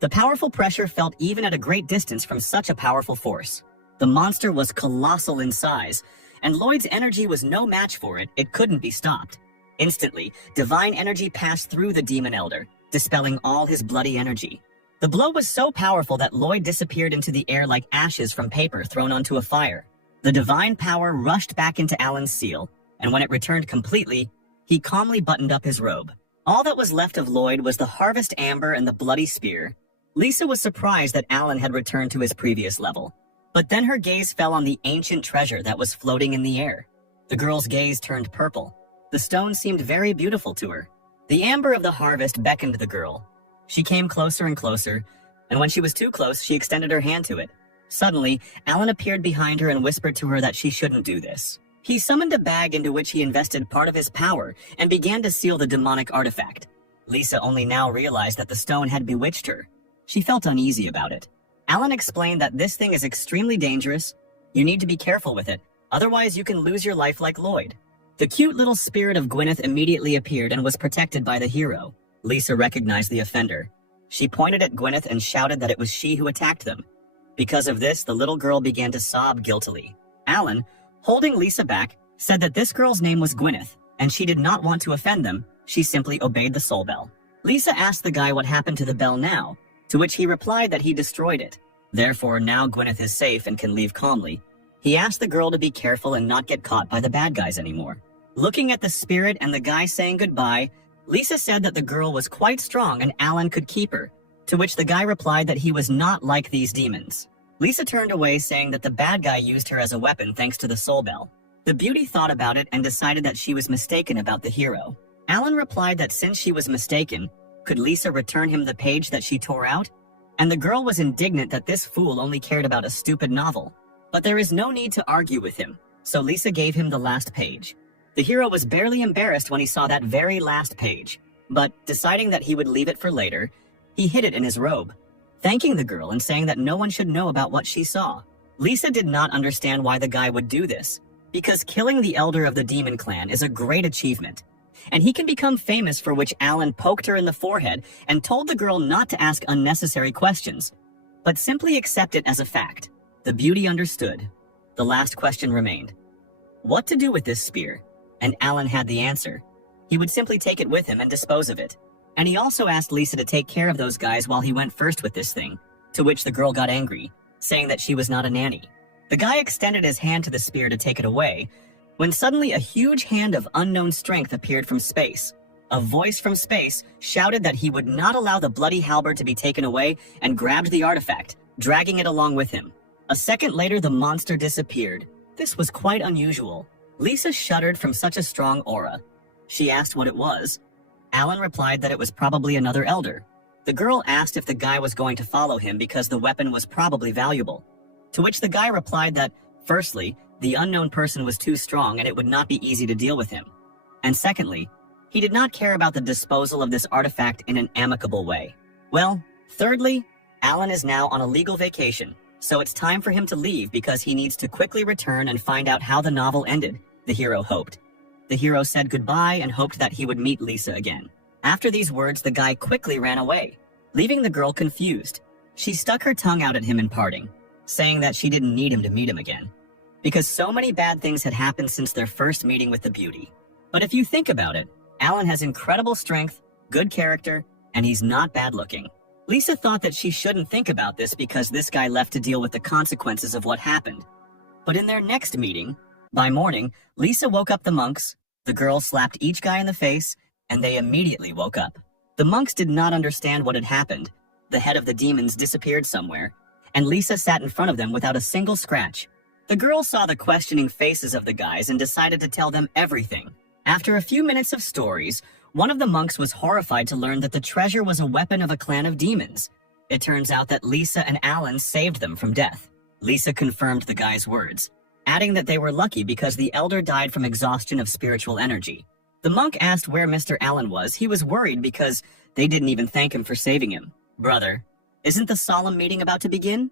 The powerful pressure felt even at a great distance from such a powerful force. The monster was colossal in size, and Lloyd's energy was no match for it. It couldn't be stopped. Instantly, divine energy passed through the demon elder, dispelling all his bloody energy. The blow was so powerful that Lloyd disappeared into the air like ashes from paper thrown onto a fire. The divine power rushed back into Alan's seal, and when it returned completely, he calmly buttoned up his robe. All that was left of Lloyd was the harvest amber and the bloody spear. Lisa was surprised that Alan had returned to his previous level, but then her gaze fell on the ancient treasure that was floating in the air. The girl's gaze turned purple. The stone seemed very beautiful to her. The amber of the harvest beckoned the girl. She came closer and closer, and when she was too close, she extended her hand to it. Suddenly, Alan appeared behind her and whispered to her that she shouldn't do this. He summoned a bag into which he invested part of his power and began to seal the demonic artifact. Lisa only now realized that the stone had bewitched her. She felt uneasy about it. Alan explained that this thing is extremely dangerous. You need to be careful with it, otherwise you can lose your life like Lloyd. The cute little spirit of Gwyneth immediately appeared and was protected by the hero. Lisa recognized the offender. She pointed at Gwyneth and shouted that it was she who attacked them. Because of this, the little girl began to sob guiltily. Alan, holding Lisa back, said that this girl's name was Gwyneth, and she did not want to offend them. She simply obeyed the soul bell. Lisa asked the guy what happened to the bell now, to which he replied that he destroyed it. Therefore, now Gwyneth is safe and can leave calmly. He asked the girl to be careful and not get caught by the bad guys anymore. Looking at the spirit and the guy saying goodbye, Lisa said that the girl was quite strong and Alan could keep her, to which the guy replied that he was not like these demons. Lisa turned away, saying that the bad guy used her as a weapon thanks to the soul bell. The beauty thought about it and decided that she was mistaken about the hero. Alan replied that since she was mistaken, could Lisa return him the page that she tore out? And the girl was indignant that this fool only cared about a stupid novel. But there is no need to argue with him, so Lisa gave him the last page. The hero was barely embarrassed when he saw that very last page, but deciding that he would leave it for later, he hid it in his robe, thanking the girl and saying that no one should know about what she saw. Lisa did not understand why the guy would do this, because killing the elder of the demon clan is a great achievement, and he can become famous, for which Alan poked her in the forehead and told the girl not to ask unnecessary questions, but simply accept it as a fact. The beauty understood. The last question remained. What to do with this spear? And Alan had the answer. He would simply take it with him and dispose of it. And he also asked Lisa to take care of those guys while he went first with this thing, to which the girl got angry, saying that she was not a nanny. The guy extended his hand to the spear to take it away, when suddenly a huge hand of unknown strength appeared from space. A voice from space shouted that he would not allow the bloody halberd to be taken away and grabbed the artifact, dragging it along with him. A second later, the monster disappeared. This was quite unusual. Lisa shuddered from such a strong aura. She asked what it was. Alan replied that it was probably another elder. The girl asked if the guy was going to follow him because the weapon was probably valuable, to which the guy replied that, firstly, the unknown person was too strong and it would not be easy to deal with him. And secondly, he did not care about the disposal of this artifact in an amicable way. Well, thirdly, Alan is now on a legal vacation, so it's time for him to leave because he needs to quickly return and find out how the novel ended, the hero hoped. The hero said goodbye and hoped that he would meet Lisa again. After these words, the guy quickly ran away, leaving the girl confused. She stuck her tongue out at him in parting, saying that she didn't need him to meet him again, because so many bad things had happened since their first meeting with the beauty. But if you think about it, Alan has incredible strength, good character, and he's not bad looking. Lisa thought that she shouldn't think about this because this guy left to deal with the consequences of what happened. But in their next meeting, by morning, Lisa woke up the monks, the girl slapped each guy in the face, and they immediately woke up. The monks did not understand what had happened. The head of the demons disappeared somewhere, and Lisa sat in front of them without a single scratch. The girl saw the questioning faces of the guys and decided to tell them everything. After a few minutes of stories, one of the monks was horrified to learn that the treasure was a weapon of a clan of demons. It turns out that Lisa and Alan saved them from death. Lisa confirmed the guy's words, adding that they were lucky because the elder died from exhaustion of spiritual energy. The monk asked where Mr. Allen was. He was worried because they didn't even thank him for saving him. Brother, isn't the solemn meeting about to begin?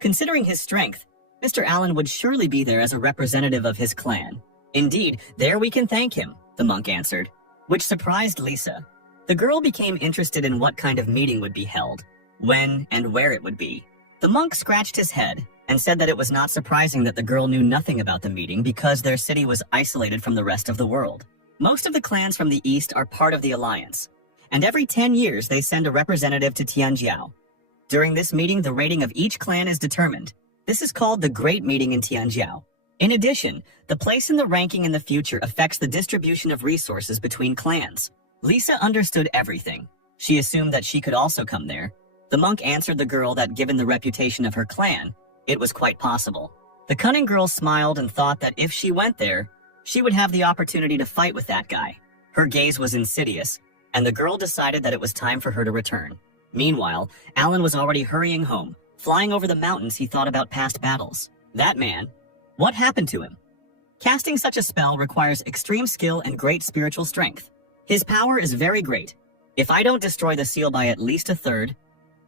Considering his strength, Mr. Allen would surely be there as a representative of his clan. Indeed, there we can thank him, the monk answered, which surprised Lisa. The girl became interested in what kind of meeting would be held, when and where it would be. The monk scratched his head and said that it was not surprising that the girl knew nothing about the meeting because their city was isolated from the rest of the world. Most of the clans from the east are part of the alliance, and every 10 years they send a representative to Tianjiao. During this meeting, the rating of each clan is determined. This is called the Great Meeting in Tianjiao. In addition, the place in the ranking in the future affects the distribution of resources between clans. Lisa understood everything. She assumed that she could also come there. The monk answered the girl that given the reputation of her clan, it was quite possible. The cunning girl smiled and thought that if she went there, she would have the opportunity to fight with that guy. Her gaze was insidious, and the girl decided that it was time for her to return. Meanwhile, Alan was already hurrying home. Flying over the mountains, he thought about past battles. That man, what happened to him? Casting such a spell requires extreme skill and great spiritual strength. His power is very great. If I don't destroy the seal by at least a third,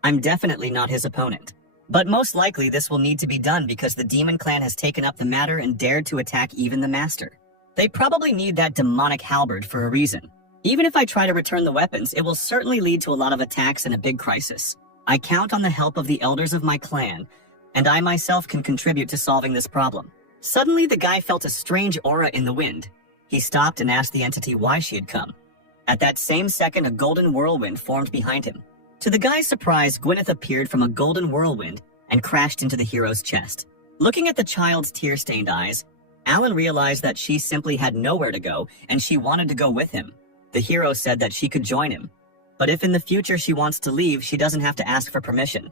I'm definitely not his opponent. But most likely this will need to be done because the demon clan has taken up the matter and dared to attack even the master. They probably need that demonic halberd for a reason. Even if I try to return the weapons, it will certainly lead to a lot of attacks and a big crisis. I count on the help of the elders of my clan, and I myself can contribute to solving this problem. Suddenly, the guy felt a strange aura in the wind. He stopped and asked the entity why she had come. At that same second, a golden whirlwind formed behind him. To the guy's surprise, Gwyneth appeared from a golden whirlwind and crashed into the hero's chest. Looking at the child's tear-stained eyes, Alan realized that she simply had nowhere to go and she wanted to go with him. The hero said that she could join him, but if in the future she wants to leave, she doesn't have to ask for permission.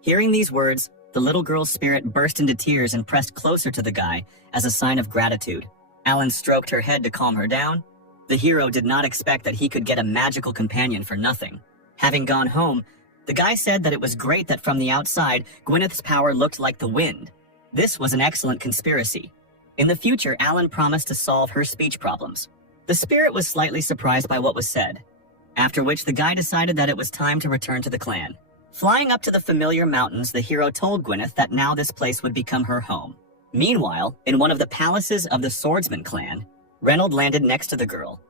Hearing these words, the little girl's spirit burst into tears and pressed closer to the guy as a sign of gratitude. Alan stroked her head to calm her down. The hero did not expect that he could get a magical companion for nothing. Having gone home, the guy said that it was great that from the outside, Gwyneth's power looked like the wind. This was an excellent conspiracy. In the future, Alan promised to solve her speech problems. The spirit was slightly surprised by what was said, after which the guy decided that it was time to return to the clan. Flying up to the familiar mountains, the hero told Gwyneth that now this place would become her home. Meanwhile, in one of the palaces of the Swordsman clan, Reynold landed next to the girl.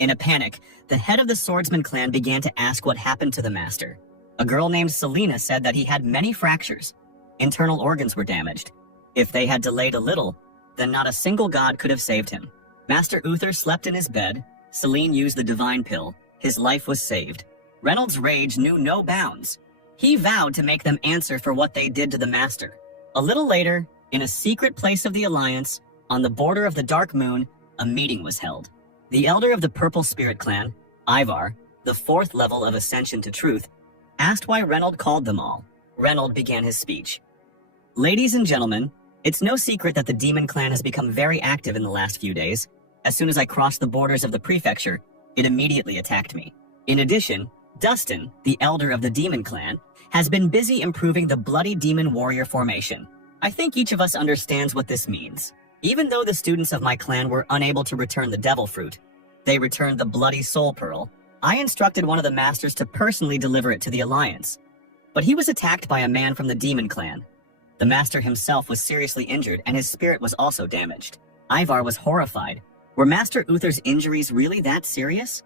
In a panic, the head of the Swordsman clan began to ask what happened to the master. A girl named Selena said that he had many fractures. Internal organs were damaged. If they had delayed a little, then not a single god could have saved him. Master Uther slept in his bed. Selene used the divine pill. His life was saved. Reynold's rage knew no bounds. He vowed to make them answer for what they did to the master. A little later, in a secret place of the Alliance, on the border of the Dark Moon, a meeting was held. The elder of the Purple Spirit clan, Ivar, the 4th level of Ascension to Truth, asked why Reynold called them all. Reynold began his speech. Ladies and gentlemen, it's no secret that the Demon Clan has become very active in the last few days. As soon as I crossed the borders of the prefecture, it immediately attacked me. In addition, Dustin, the elder of the Demon Clan, has been busy improving the Bloody Demon Warrior formation. I think each of us understands what this means. Even though the students of my clan were unable to return the Devil Fruit, they returned the Bloody Soul Pearl. I instructed one of the masters to personally deliver it to the Alliance. But he was attacked by a man from the Demon Clan. The master himself was seriously injured and his spirit was also damaged. Ivar was horrified. Were Master Uther's injuries really that serious?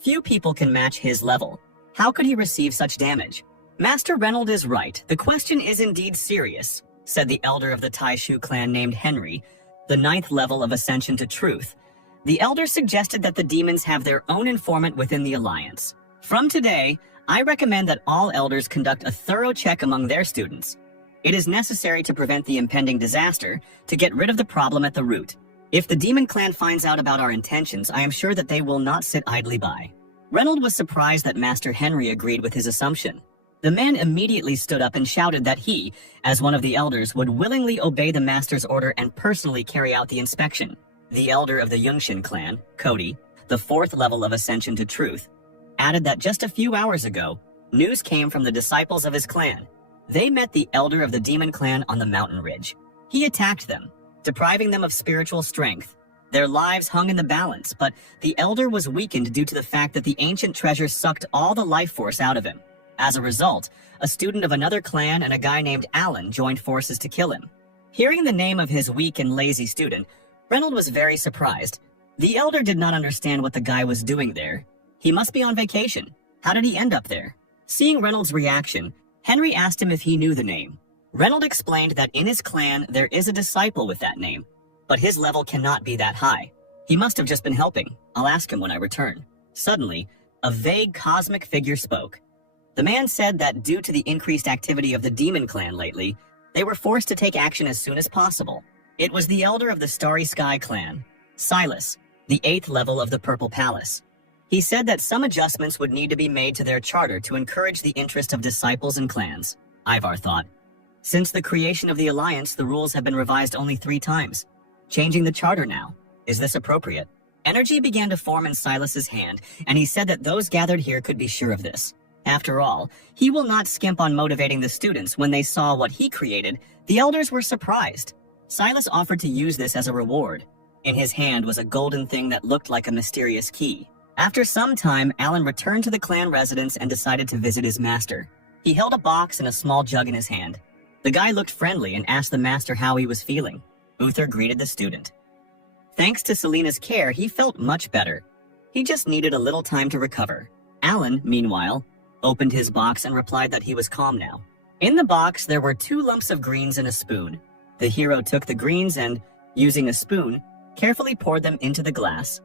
Few people can match his level. How could he receive such damage? Master Reynold is right. The question is indeed serious, said the elder of the Taishu clan named Henry, the 9th level of Ascension to Truth. The elder suggested that the demons have their own informant within the Alliance. From today, I recommend that all elders conduct a thorough check among their students. It is necessary to prevent the impending disaster, to get rid of the problem at the root. If the Demon Clan finds out about our intentions, I am sure that they will not sit idly by. Reynold was surprised that Master Henry agreed with his assumption. The man immediately stood up and shouted that he, as one of the elders, would willingly obey the master's order and personally carry out the inspection. The elder of the Yungshin clan, Cody, the 4th level of Ascension to Truth, added that just a few hours ago, news came from the disciples of his clan. They met the elder of the Demon Clan on the mountain ridge. He attacked them, depriving them of spiritual strength. Their lives hung in the balance, but the elder was weakened due to the fact that the ancient treasure sucked all the life force out of him. As a result, a student of another clan and a guy named Alan joined forces to kill him. Hearing the name of his weak and lazy student, Reynold was very surprised. The elder did not understand what the guy was doing there. He must be on vacation. How did he end up there? Seeing Reynold's reaction, Henry asked him if he knew the name. Reynold explained that in his clan there is a disciple with that name, but his level cannot be that high. He must have just been helping. I'll ask him when I return. Suddenly, a vague cosmic figure spoke. The man said that due to the increased activity of the Demon Clan lately, they were forced to take action as soon as possible. It was the elder of the Starry Sky clan, Silas, the 8th level of the Purple Palace. He said that some adjustments would need to be made to their charter to encourage the interest of disciples and clans. Ivar thought. Since the creation of the Alliance, the rules have been revised only 3 times. Changing the charter now. Is this appropriate? Energy began to form in Silas's hand, and he said that those gathered here could be sure of this. After all, he will not skimp on motivating the students. When they saw what he created, the elders were surprised. Silas offered to use this as a reward. In his hand was a golden thing that looked like a mysterious key. After some time, Alan returned to the clan residence and decided to visit his master. He held a box and a small jug in his hand. The guy looked friendly and asked the master how he was feeling. Uther greeted the student. Thanks to Selena's care, he felt much better. He just needed a little time to recover. Alan, meanwhile, opened his box and replied that he was calm now. In the box, there were 2 lumps of greens and a spoon. The hero took the greens and, using a spoon, carefully poured them into the glass,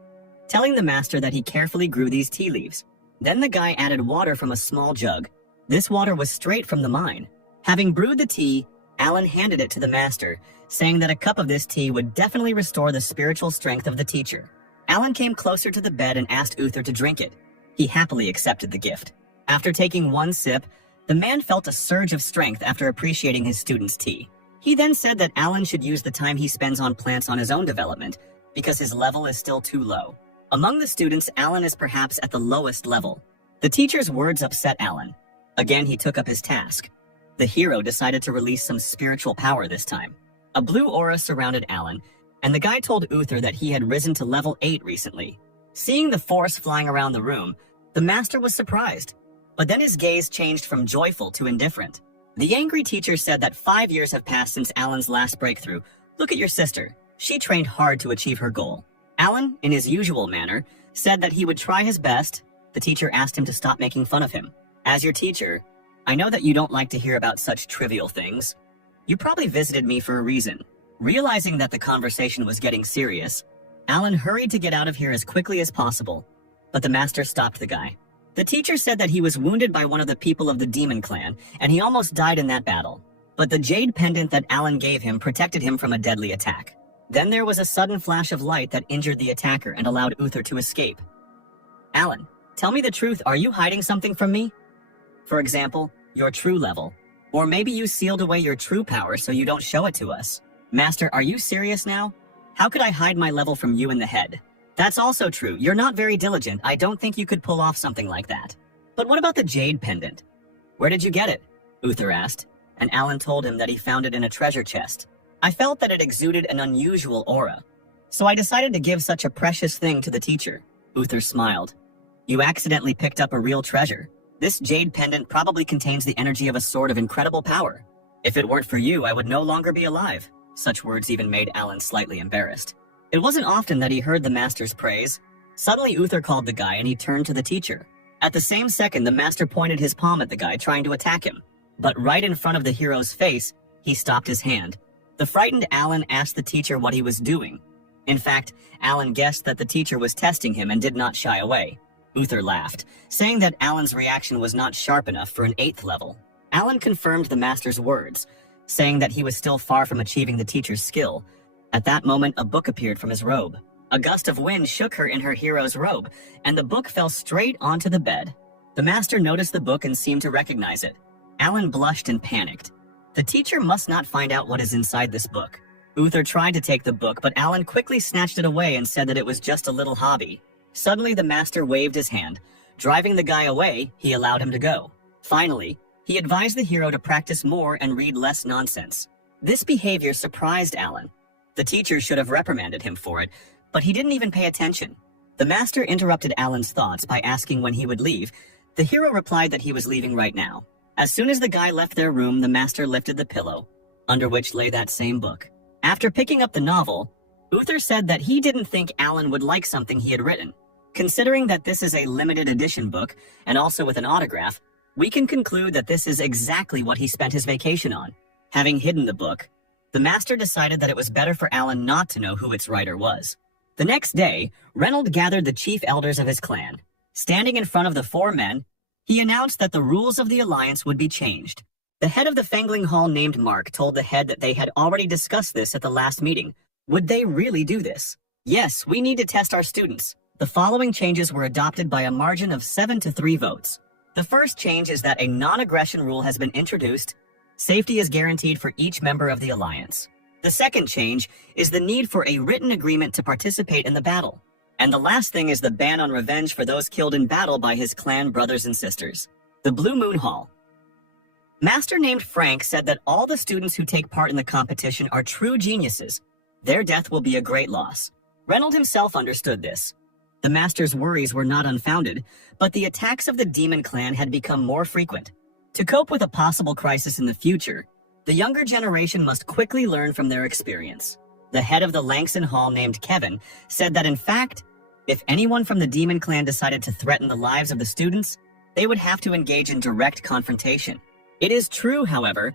telling the master that he carefully grew these tea leaves. Then the guy added water from a small jug. This water was straight from the mine. Having brewed the tea, Alan handed it to the master, saying that a cup of this tea would definitely restore the spiritual strength of the teacher. Alan came closer to the bed and asked Uther to drink it. He happily accepted the gift. After taking one sip, the man felt a surge of strength after appreciating his student's tea. He then said that Alan should use the time he spends on plants on his own development because his level is still too low. Among the students, Alan is perhaps at the lowest level. The teacher's words upset Alan. Again, he took up his task. The hero decided to release some spiritual power this time. A blue aura surrounded Alan, and the guy told Uther that he had risen to level 8 recently. Seeing the force flying around the room, the master was surprised, but then his gaze changed from joyful to indifferent. The angry teacher said that 5 years have passed since Alan's last breakthrough. Look at your sister. She trained hard to achieve her goal. Alan, in his usual manner, said that he would try his best. The teacher asked him to stop making fun of him. As your teacher, I know that you don't like to hear about such trivial things. You probably visited me for a reason. Realizing that the conversation was getting serious, Alan hurried to get out of here as quickly as possible, but the master stopped the guy. The teacher said that he was wounded by one of the people of the demon clan, and he almost died in that battle. But the jade pendant that Alan gave him protected him from a deadly attack. Then there was a sudden flash of light that injured the attacker and allowed Uther to escape. Alan, tell me the truth, are you hiding something from me? For example, your true level. Or maybe you sealed away your true power so you don't show it to us. Master, are you serious now? How could I hide my level from you in the head? That's also true. You're not very diligent. I don't think you could pull off something like that. But what about the jade pendant? Where did you get it? Uther asked, and Alan told him that he found it in a treasure chest. I felt that it exuded an unusual aura, so I decided to give such a precious thing to the teacher. Uther smiled. You accidentally picked up a real treasure. This jade pendant probably contains the energy of a sword of incredible power. If it weren't for you, I would no longer be alive. Such words even made Alan slightly embarrassed. It wasn't often that he heard the master's praise. Suddenly, Uther called the guy and he turned to the teacher. At the same second, the master pointed his palm at the guy, trying to attack him. But right in front of the hero's face, he stopped his hand. The frightened Alan asked the teacher what he was doing. In fact, Alan guessed that the teacher was testing him and did not shy away. Uther laughed, saying that Alan's reaction was not sharp enough for an 8th level. Alan confirmed the master's words, saying that he was still far from achieving the teacher's skill. At that moment, a book appeared from his robe. A gust of wind shook her in her hero's robe, and the book fell straight onto the bed. The master noticed the book and seemed to recognize it. Alan blushed and panicked. The teacher must not find out what is inside this book. Uther tried to take the book, but Alan quickly snatched it away and said that it was just a little hobby. Suddenly, the master waved his hand. Driving the guy away, he allowed him to go. Finally, he advised the hero to practice more and read less nonsense. This behavior surprised Alan. The teacher should have reprimanded him for it, but he didn't even pay attention. The master interrupted Alan's thoughts by asking when he would leave. The hero replied that he was leaving right now. As soon as the guy left their room, the master lifted the pillow, under which lay that same book. After picking up the novel, Uther said that he didn't think Alan would like something he had written. Considering that this is a limited edition book, and also with an autograph, we can conclude that this is exactly what he spent his vacation on. Having hidden the book, the master decided that it was better for Alan not to know who its writer was. The next day, Reynold gathered the chief elders of his clan. Standing in front of the 4 men, he announced that the rules of the alliance would be changed. The head of the Fangling Hall named Mark told the head that they had already discussed this at the last meeting. Would they really do this? Yes, we need to test our students. The following changes were adopted by a margin of 7-3 votes. The first change is that a non-aggression rule has been introduced. Safety is guaranteed for each member of the alliance. The second change is the need for a written agreement to participate in the battle. And the last thing is the ban on revenge for those killed in battle by his clan brothers and sisters. The Blue Moon Hall. Master named Frank said that all the students who take part in the competition are true geniuses. Their death will be a great loss. Reynold himself understood this. The master's worries were not unfounded, but the attacks of the demon clan had become more frequent. To cope with a possible crisis in the future, the younger generation must quickly learn from their experience. The head of the Langson Hall named Kevin said that in fact, if anyone from the demon clan decided to threaten the lives of the students, they would have to engage in direct confrontation. It is true, however,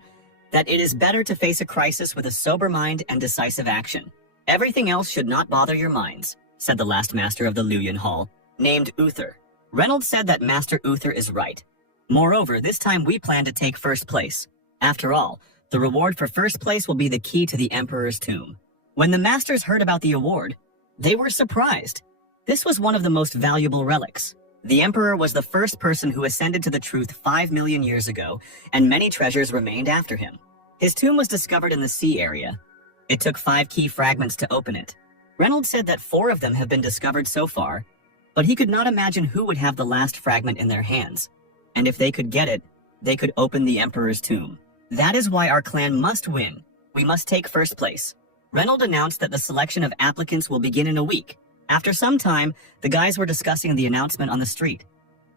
that it is better to face a crisis with a sober mind and decisive action. Everything else should not bother your minds, said the last master of the Luyan Hall, named Uther. Reynolds said that Master Uther is right. Moreover, this time we plan to take first place. After all, the reward for first place will be the key to the Emperor's tomb. When the masters heard about the award, they were surprised. This was one of the most valuable relics. The emperor was the first person who ascended to the truth 5 million years ago, and many treasures remained after him. His tomb was discovered in the sea area. It took 5 key fragments to open it. Reynolds said that 4 of them have been discovered so far, but he could not imagine who would have the last fragment in their hands. And if they could get it, they could open the emperor's tomb. That is why our clan must win. We must take first place. Reynolds announced that the selection of applicants will begin in a week. After some time, the guys were discussing the announcement on the street.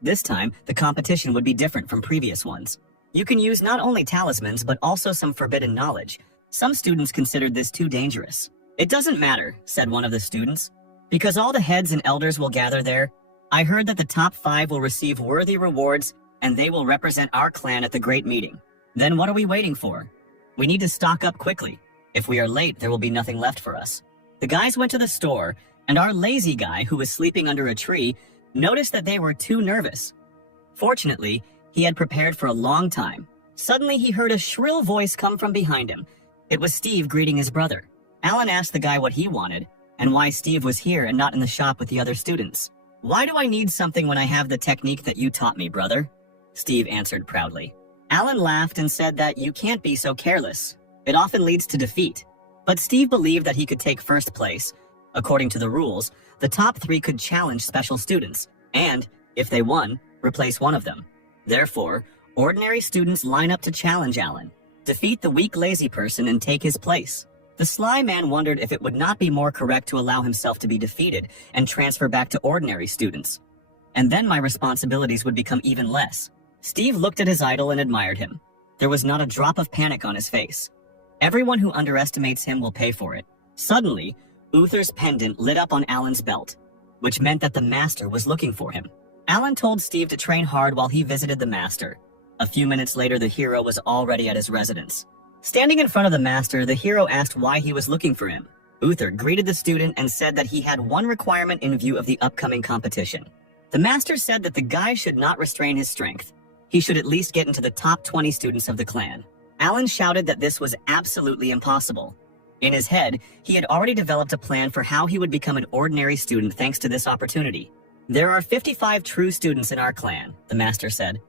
This time, the competition would be different from previous ones. You can use not only talismans, but also some forbidden knowledge. Some students considered this too dangerous. It doesn't matter, said one of the students, because all the heads and elders will gather there. I heard that the top 5 will receive worthy rewards, and they will represent our clan at the great meeting. Then what are we waiting for? We need to stock up quickly. If we are late, there will be nothing left for us. The guys went to the store, and our lazy guy, who was sleeping under a tree, noticed that they were too nervous. Fortunately, he had prepared for a long time. Suddenly, he heard a shrill voice come from behind him. It was Steve greeting his brother. Alan asked the guy what he wanted, and why Steve was here and not in the shop with the other students. Why do I need something when I have the technique that you taught me, brother? Steve answered proudly. Alan laughed and said that you can't be so careless. It often leads to defeat. But Steve believed that he could take first place. According to the rules, the top 3 could challenge special students, and, if they won, replace one of them. Therefore, ordinary students line up to challenge Alan, defeat the weak lazy person, and take his place. The sly man wondered if it would not be more correct to allow himself to be defeated and transfer back to ordinary students. And then my responsibilities would become even less. Steve looked at his idol and admired him. There was not a drop of panic on his face. Everyone who underestimates him will pay for it. Suddenly, Uther's pendant lit up on Alan's belt, which meant that the master was looking for him. Alan told Steve to train hard while he visited the master. A few minutes later, the hero was already at his residence. Standing in front of the master, the hero asked why he was looking for him. Uther greeted the student and said that he had one requirement in view of the upcoming competition. The master said that the guy should not restrain his strength. He should at least get into the top 20 students of the clan. Alan shouted that this was absolutely impossible. In his head, he had already developed a plan for how he would become an ordinary student thanks to this opportunity. There are 55 true students in our clan, the master said.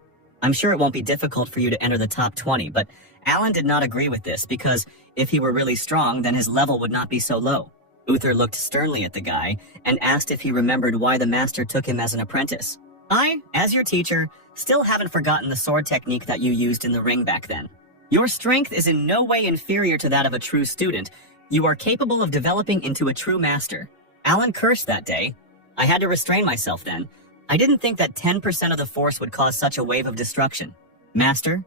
I'm sure it won't be difficult for you to enter the top 20, but Alan did not agree with this because if he were really strong, then his level would not be so low. Uther looked sternly at the guy and asked if he remembered why the master took him as an apprentice. I, as your teacher, still haven't forgotten the sword technique that you used in the ring back then. Your strength is in no way inferior to that of a true student. You are capable of developing into a true master. Alan cursed that day. I had to restrain myself then. I didn't think that 10% of the force would cause such a wave of destruction. Master?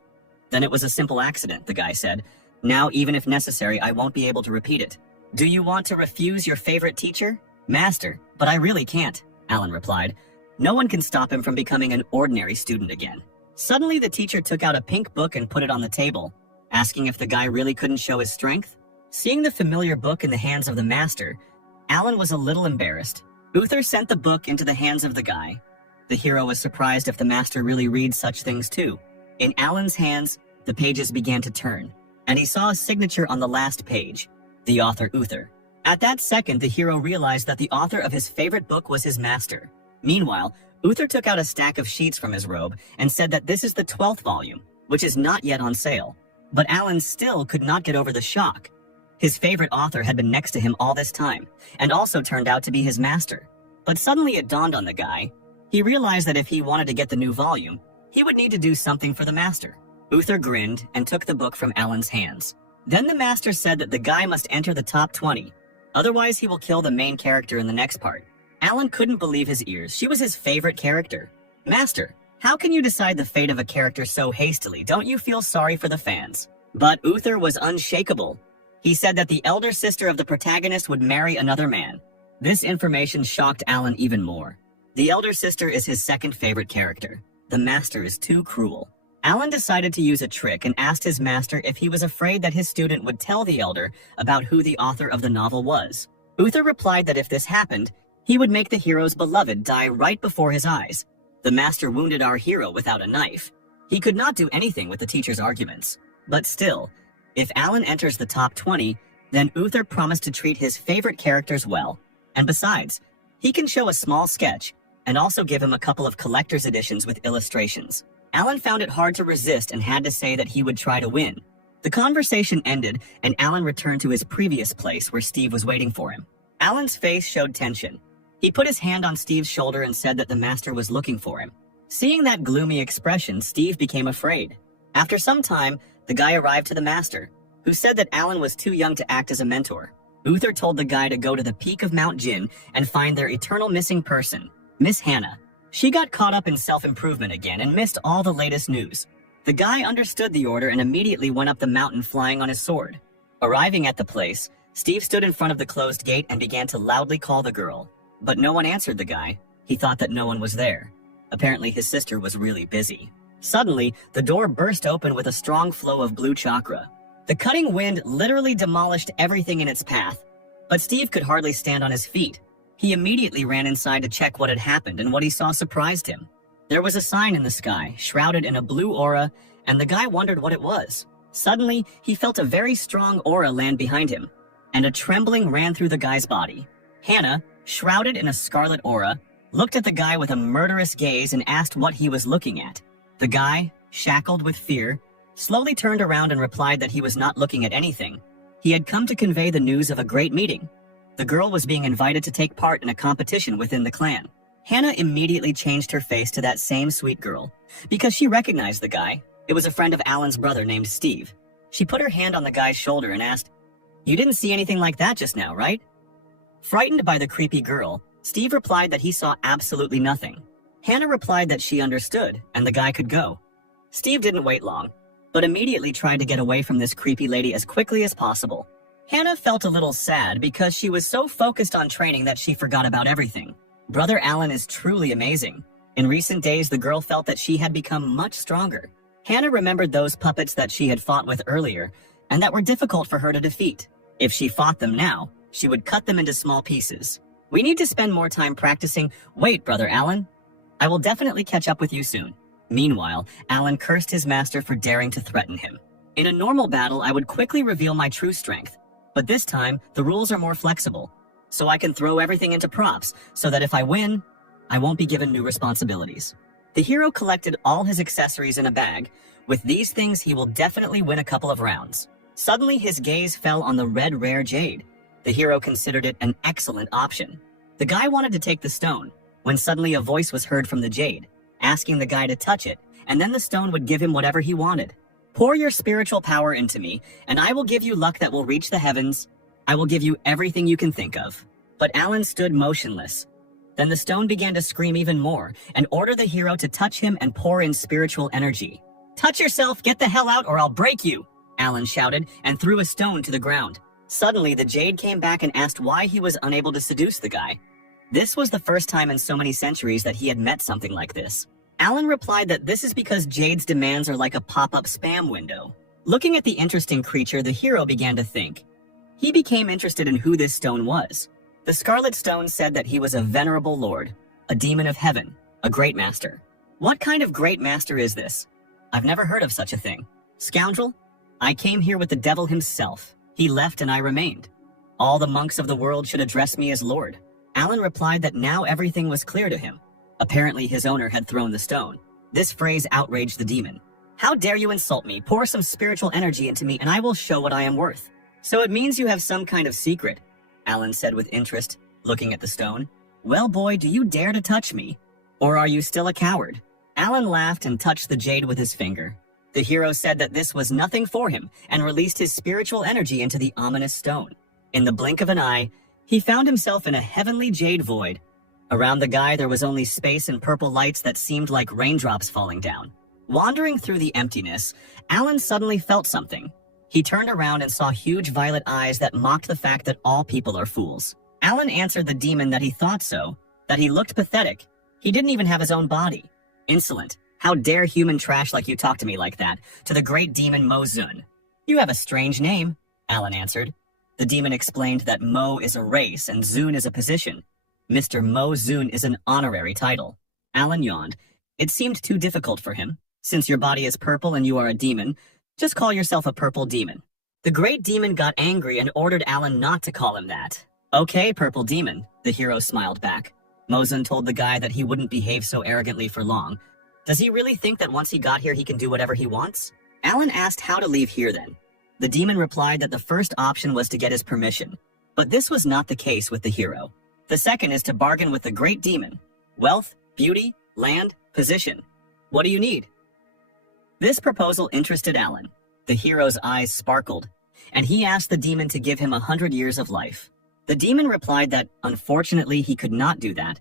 Then it was a simple accident, the guy said. Now, even if necessary, I won't be able to repeat it. Do you want to refuse your favorite teacher? Master, but I really can't, Alan replied. No one can stop him from becoming an ordinary student again. Suddenly, the teacher took out a pink book and put it on the table, asking if the guy really couldn't show his strength. Seeing the familiar book in the hands of the master, Alan was a little embarrassed. Uther sent the book into the hands of the guy. The hero was surprised if the master really reads such things too. In Alan's hands, the pages began to turn, and he saw a signature on the last page, the author Uther. At that second, the hero realized that the author of his favorite book was his master. Meanwhile, Uther took out a stack of sheets from his robe and said that this is the 12th volume, which is not yet on sale. But Alan still could not get over the shock. His favorite author had been next to him all this time, and also turned out to be his master. But suddenly it dawned on the guy. He realized that if he wanted to get the new volume, he would need to do something for the master. Uther grinned and took the book from Alan's hands. Then the master said that the guy must enter the top 20, otherwise he will kill the main character in the next part. Alan couldn't believe his ears. She was his favorite character. Master, how can you decide the fate of a character so hastily? Don't you feel sorry for the fans? But Uther was unshakable. He said that the elder sister of the protagonist would marry another man. This information shocked Alan even more. The elder sister is his second favorite character. The master is too cruel. Alan decided to use a trick and asked his master if he was afraid that his student would tell the elder about who the author of the novel was. Uther replied that if this happened, he would make the hero's beloved die right before his eyes. The master wounded our hero without a knife. He could not do anything with the teacher's arguments. But still, if Alan enters the top 20, then Uther promised to treat his favorite characters well. And besides, He can show a small sketch and also give him a couple of collector's editions with illustrations. Alan found it hard to resist and had to say that he would try to win. The conversation ended, and Alan returned to his previous place where Steve was waiting for him. Alan's face showed tension. He put his hand on Steve's shoulder and said that the master was looking for him. Seeing that gloomy expression, Steve became afraid. After some time, the guy arrived to the master, who said that Alan was too young to act as a mentor. Uther told the guy to go to the peak of Mount Jin and find their eternal missing person, Miss Hannah. She got caught up in self-improvement again and missed all the latest news. The guy understood the order and immediately went up the mountain flying on his sword. Arriving at the place, Steve stood in front of the closed gate and began to loudly call the girl. But no one answered the guy. He thought that no one was there. Apparently his sister was really busy. Suddenly, the door burst open with a strong flow of blue chakra. The cutting wind literally demolished everything in its path. But Steve could hardly stand on his feet. He immediately ran inside to check what had happened, and what he saw surprised him. There was a sign in the sky, shrouded in a blue aura, and the guy wondered what it was. Suddenly, he felt a very strong aura land behind him, and a trembling ran through the guy's body. Hannah, shrouded in a scarlet aura, looked at the guy with a murderous gaze and asked what he was looking at. The guy, shackled with fear, slowly turned around and replied that he was not looking at anything. He had come to convey the news of a great meeting. The girl was being invited to take part in a competition within the clan. Hannah immediately changed her face to that same sweet girl, because she recognized the guy. It was a friend of Alan's brother named Steve. She put her hand on the guy's shoulder and asked, "You didn't see anything like that just now, right?" Frightened by the creepy girl, Steve replied that he saw absolutely nothing. Hannah replied that she understood, and the guy could go. Steve didn't wait long, but immediately tried to get away from this creepy lady as quickly as possible. Hannah felt a little sad because she was so focused on training that she forgot about everything. Brother Alan is truly amazing. In recent days, the girl felt that she had become much stronger. Hannah remembered those puppets that she had fought with earlier, and that were difficult for her to defeat. If she fought them now, she would cut them into small pieces. We need to spend more time practicing. Wait, Brother Alan. I will definitely catch up with you soon. Meanwhile, Alan cursed his master for daring to threaten him. In a normal battle, I would quickly reveal my true strength. But this time, the rules are more flexible. So I can throw everything into props, so that if I win, I won't be given new responsibilities. The hero collected all his accessories in a bag. With these things, he will definitely win a couple of rounds. Suddenly, his gaze fell on the red rare jade. The hero considered it an excellent option. The guy wanted to take the stone, when suddenly a voice was heard from the jade, asking the guy to touch it, and then the stone would give him whatever he wanted. Pour your spiritual power into me, and I will give you luck that will reach the heavens. I will give you everything you can think of. But Alan stood motionless. Then the stone began to scream even more, and order the hero to touch him and pour in spiritual energy. "Touch yourself, get the hell out, or I'll break you!" Alan shouted, and threw a stone to the ground. Suddenly, the jade came back and asked why he was unable to seduce the guy. This was the first time in so many centuries that he had met something like this. Alan replied that this is because Jade's demands are like a pop-up spam window. Looking at the interesting creature, the hero began to think. He became interested in who this stone was. The Scarlet Stone said that he was a venerable lord, a demon of heaven, a great master. What kind of great master is this? I've never heard of such a thing. Scoundrel? I came here with the devil himself. He left and I remained. All the monks of the world should address me as lord. Alan replied that now everything was clear to him. Apparently his owner had thrown the stone. This phrase outraged the demon. "How dare you insult me? Pour some spiritual energy into me and I will show what I am worth." "So it means you have some kind of secret," Alan said with interest, looking at the stone. "Well, boy, do you dare to touch me? Or are you still a coward?" Alan laughed and touched the jade with his finger. The hero said that this was nothing for him and released his spiritual energy into the ominous stone. In the blink of an eye, he found himself in a heavenly jade void. Around the guy, there was only space and purple lights that seemed like raindrops falling down. Wandering through the emptiness, Alan suddenly felt something. He turned around and saw huge violet eyes that mocked the fact that all people are fools. Alan answered the demon that he thought so, that he looked pathetic. He didn't even have his own body. Insolent. How dare human trash like you talk to me like that, to the great demon Mo Zun. You have a strange name, Alan answered. The demon explained that Mo is a race and Zun is a position. Mr. Mo Zun is an honorary title. Alan yawned. It seemed too difficult for him. Since your body is purple and you are a demon, just call yourself a purple demon. The great demon got angry and ordered Alan not to call him that. Okay, purple demon, the The hero smiled back. Mozun told the guy that he wouldn't behave so arrogantly for long. Does he really think that once he got here he can do whatever he wants? Alan asked how to leave here then. The demon replied that the first option was to get his permission, but this was not the case with the hero. The second is to bargain with the great demon. Wealth, beauty, land, position. What do you need? This proposal interested Alan. The hero's eyes sparkled, and he asked the demon to give him 100 years of life. The demon replied that, unfortunately, he could not do that.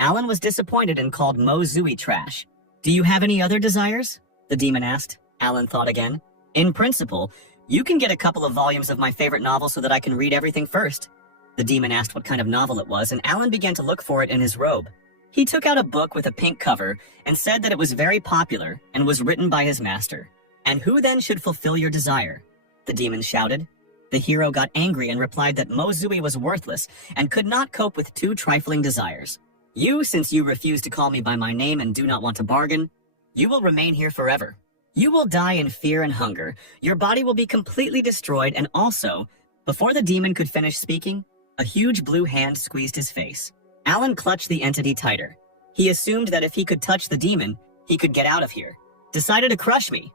Alan was disappointed and called Mo Zui trash. Do you have any other desires? The demon asked. Alan thought again. In principle, you can get a couple of volumes of my favorite novel so that I can read everything first. The demon asked what kind of novel it was, and Alan began to look for it in his robe. He took out a book with a pink cover and said that it was very popular and was written by his master. And who then should fulfill your desire? The demon shouted. The hero got angry and replied that Mo Zui was worthless and could not cope with two trifling desires. You, since you refuse to call me by my name and do not want to bargain, you will remain here forever. You will die in fear and hunger. Your body will be completely destroyed, and also, before the demon could finish speaking, a huge blue hand squeezed his face. Alan clutched the entity tighter. He assumed that if he could touch the demon, he could get out of here. Decided to crush me.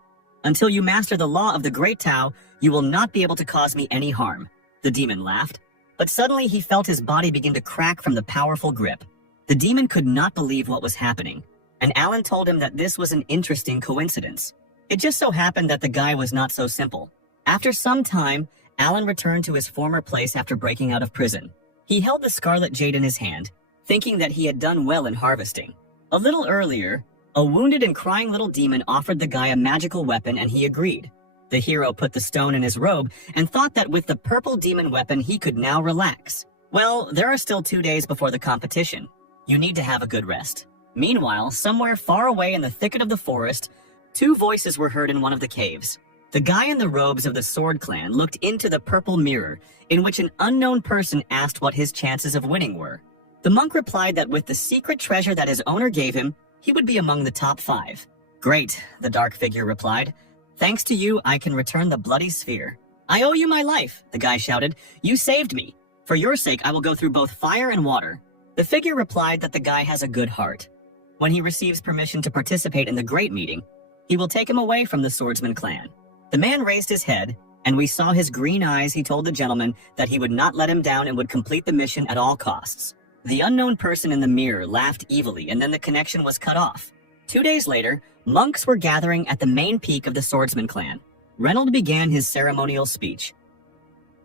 Until you master the law of the Great Tao, you will not be able to cause me any harm. The demon laughed. But suddenly he felt his body begin to crack from the powerful grip. The demon could not believe what was happening, and Alan told him that this was an interesting coincidence. It just so happened that the guy was not so simple. After some time, Alan returned to his former place after breaking out of prison. He held the scarlet jade in his hand, thinking that he had done well in harvesting. A little earlier, a wounded and crying little demon offered the guy a magical weapon, and he agreed. The hero put the stone in his robe and thought that with the purple demon weapon he could now relax. Well, there are still 2 days before the competition. You need to have a good rest. Meanwhile, somewhere far away in the thicket of the forest, 2 voices were heard in one of the caves. The guy in the robes of the Sword Clan looked into the purple mirror, in which an unknown person asked what his chances of winning were. The monk replied that with the secret treasure that his owner gave him, he would be among the top 5. Great, the dark figure replied. Thanks to you, I can return the bloody sphere. I owe you my life, the guy shouted. You saved me. For your sake, I will go through both fire and water. The figure replied that the guy has a good heart. When he receives permission to participate in the great meeting, he will take him away from the swordsman clan. The man raised his head, and we saw his green eyes. He told the gentleman that he would not let him down and would complete the mission at all costs. The unknown person in the mirror laughed evilly, and then the connection was cut off. 2 days later, monks were gathering at the main peak of the swordsman clan. Reynold began his ceremonial speech.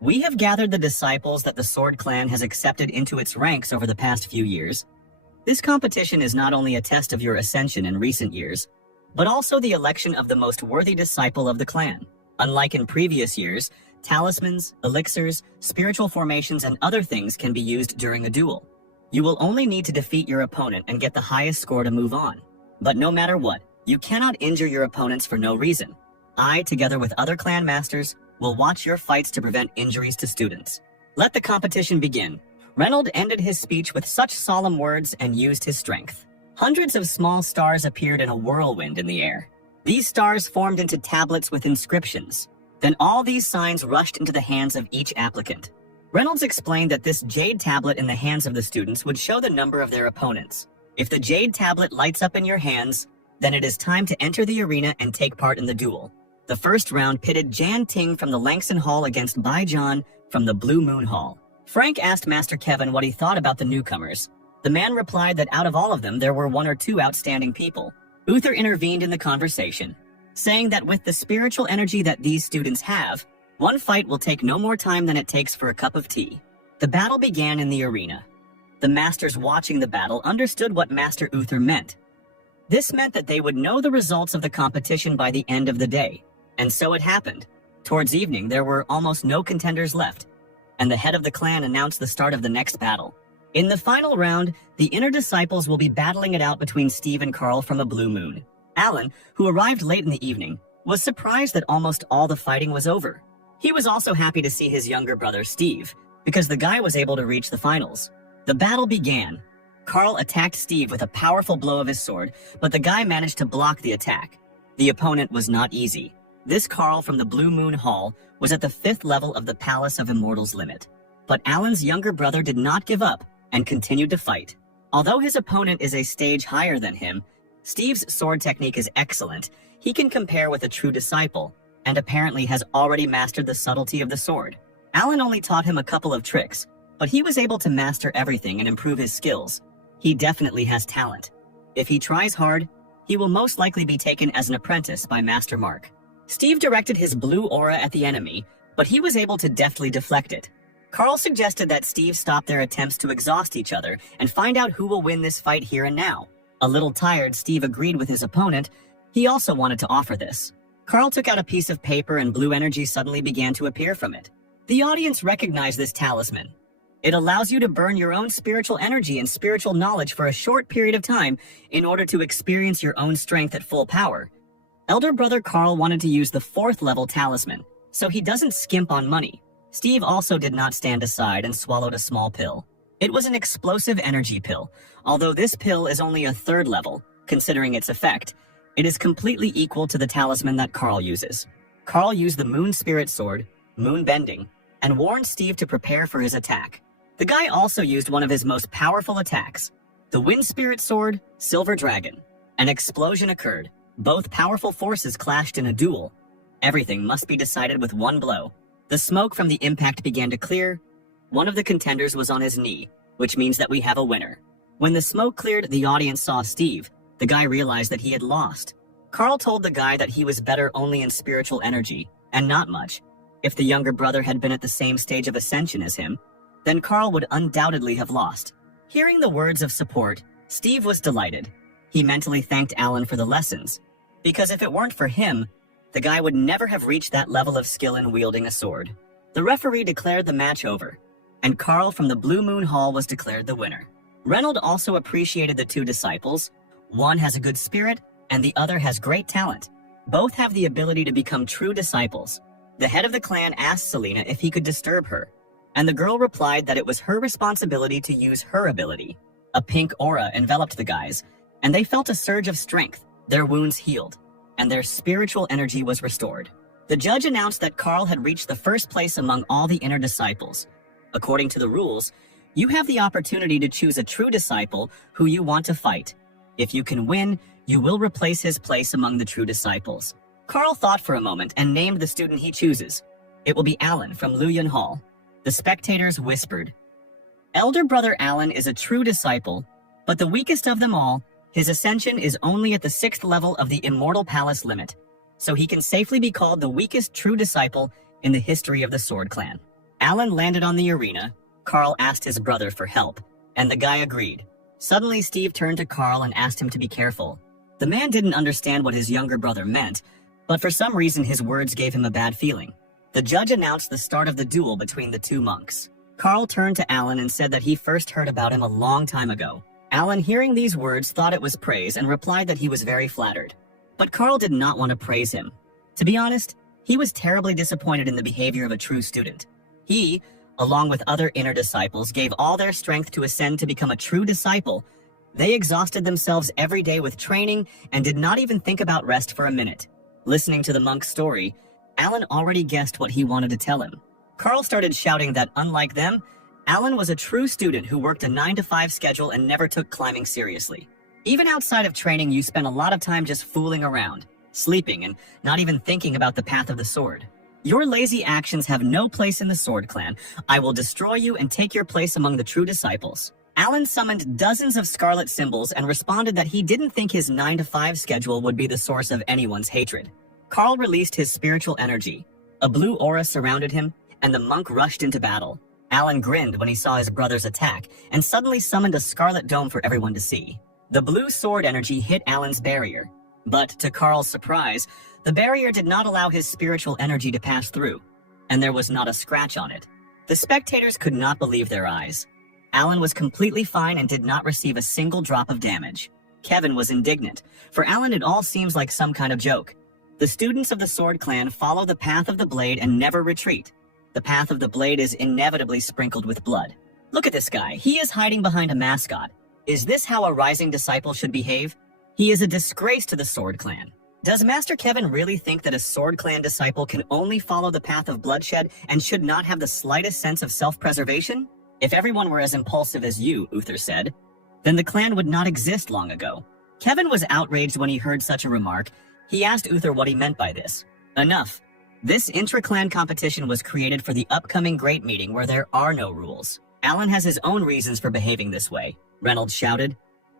We have gathered the disciples that the Sword Clan has accepted into its ranks over the past few years. This competition is not only a test of your ascension in recent years, but also the election of the most worthy disciple of the clan. Unlike in previous years, talismans, elixirs, spiritual formations, and other things can be used during a duel. You will only need to defeat your opponent and get the highest score to move on. But no matter what, you cannot injure your opponents for no reason. I, together with other clan masters, will watch your fights to prevent injuries to students. Let the competition begin. Reynold ended his speech with such solemn words and used his strength. Hundreds of small stars appeared in a whirlwind in the air. These stars formed into tablets with inscriptions. Then all these signs rushed into the hands of each applicant. Reynolds explained that this jade tablet in the hands of the students would show the number of their opponents. If the jade tablet lights up in your hands, then it is time to enter the arena and take part in the duel. The first round pitted Jan Ting from the Langston Hall against Bai John from the Blue Moon Hall. Frank asked Master Kevin what he thought about the newcomers. The man replied that out of all of them, there were 1 or 2 outstanding people. Uther intervened in the conversation, saying that with the spiritual energy that these students have, one fight will take no more time than it takes for a cup of tea. The battle began in the arena. The masters watching the battle understood what Master Uther meant. This meant that they would know the results of the competition by the end of the day. And so it happened. Towards evening, there were almost no contenders left, and the head of the clan announced the start of the next battle. In the final round, the inner disciples will be battling it out between Steve and Carl from the Blue Moon. Alan, who arrived late in the evening, was surprised that almost all the fighting was over. He was also happy to see his younger brother Steve, because the guy was able to reach the finals. The battle began. Carl attacked Steve with a powerful blow of his sword, but the guy managed to block the attack. The opponent was not easy. This Carl from the Blue Moon Hall was at the 5th level of the Palace of Immortals limit. But Alan's younger brother did not give up, and continued to fight. Although his opponent is a stage higher than him, Steve's sword technique is excellent. He can compare with a true disciple, and apparently has already mastered the subtlety of the sword. Alan only taught him a couple of tricks, but he was able to master everything and improve his skills. He definitely has talent. If he tries hard, he will most likely be taken as an apprentice by Master Mark. Steve directed his blue aura at the enemy, but he was able to deftly deflect it. Carl suggested that Steve stop their attempts to exhaust each other and find out who will win this fight here and now. A little tired, Steve agreed with his opponent. He also wanted to offer this. Carl took out a piece of paper and blue energy suddenly began to appear from it. The audience recognized this talisman. It allows you to burn your own spiritual energy and spiritual knowledge for a short period of time in order to experience your own strength at full power. Elder brother Carl wanted to use the 4th level talisman, so he doesn't skimp on money. Steve also did not stand aside and swallowed a small pill. It was an explosive energy pill. Although this pill is only a 3rd level, considering its effect, it is completely equal to the talisman that Carl uses. Carl used the Moon Spirit Sword, Moon Bending, and warned Steve to prepare for his attack. The guy also used one of his most powerful attacks, the Wind Spirit Sword, Silver Dragon. An explosion occurred. Both powerful forces clashed in a duel. Everything must be decided with one blow. The smoke from the impact began to clear. One of the contenders was on his knee, which means that we have a winner. When the smoke cleared, the audience saw Steve. The guy realized that he had lost. Carl told the guy that he was better only in spiritual energy, and not much. If the younger brother had been at the same stage of ascension as him, then Carl would undoubtedly have lost. Hearing the words of support, Steve was delighted. He mentally thanked Alan for the lessons, because if it weren't for him, the guy would never have reached that level of skill in wielding a sword. The referee declared the match over, and Carl from the Blue Moon Hall was declared the winner. Reynold also appreciated the 2 disciples. One has a good spirit, and the other has great talent. Both have the ability to become true disciples. The head of the clan asked Selena if he could disturb her, and the girl replied that it was her responsibility to use her ability. A pink aura enveloped the guys, and they felt a surge of strength. Their wounds healed, and their spiritual energy was restored. The judge announced that Carl had reached the 1st place among all the inner disciples. According to the rules, you have the opportunity to choose a true disciple who you want to fight. If you can win, you will replace his place among the true disciples. Carl thought for a moment and named the student he chooses. It will be Alan from Luyan Hall. The spectators whispered. Elder brother Alan is a true disciple, but the weakest of them all. His ascension is only at the 6th level of the Immortal Palace limit, so he can safely be called the weakest true disciple in the history of the Sword Clan. Alan landed on the arena. Carl asked his brother for help, and the guy agreed. Suddenly, Steve turned to Carl and asked him to be careful. The man didn't understand what his younger brother meant, but for some reason his words gave him a bad feeling. The judge announced the start of the duel between the 2 monks. Carl turned to Alan and said that he first heard about him a long time ago. Alan, hearing these words, thought it was praise and replied that he was very flattered. But Carl did not want to praise him. To be honest, he was terribly disappointed in the behavior of a true student. He, along with other inner disciples, gave all their strength to ascend to become a true disciple. They exhausted themselves every day with training and did not even think about rest for a minute. Listening to the monk's story, Alan already guessed what he wanted to tell him. Carl started shouting that, unlike them, Alan was a true student who worked a 9-to-5 schedule and never took climbing seriously. Even outside of training, you spend a lot of time just fooling around, sleeping, and not even thinking about the path of the sword. Your lazy actions have no place in the Sword Clan. I will destroy you and take your place among the true disciples. Alan summoned dozens of scarlet symbols and responded that he didn't think his 9-to-5 schedule would be the source of anyone's hatred. Carl released his spiritual energy. A blue aura surrounded him, and the monk rushed into battle. Alan grinned when he saw his brother's attack and suddenly summoned a scarlet dome for everyone to see. The blue sword energy hit Alan's barrier, but to Carl's surprise, the barrier did not allow his spiritual energy to pass through, and there was not a scratch on it. The spectators could not believe their eyes. Alan was completely fine and did not receive a single drop of damage. Kevin was indignant. For Alan, it all seems like some kind of joke. The students of the Sword Clan follow the path of the blade and never retreat. The path of the blade is inevitably sprinkled with blood. Look at this guy. He is hiding behind a mascot. Is this how a rising disciple should behave? He is a disgrace to the Sword Clan. Does Master Kevin really think that a Sword Clan disciple can only follow the path of bloodshed and should not have the slightest sense of self-preservation? If everyone were as impulsive as you, Uther said, then the clan would not exist long ago. Kevin was outraged when he heard such a remark. He asked Uther what he meant by this. Enough. This intra-clan competition was created for the upcoming Great Meeting where there are no rules. Alan has his own reasons for behaving this way, Reynolds shouted.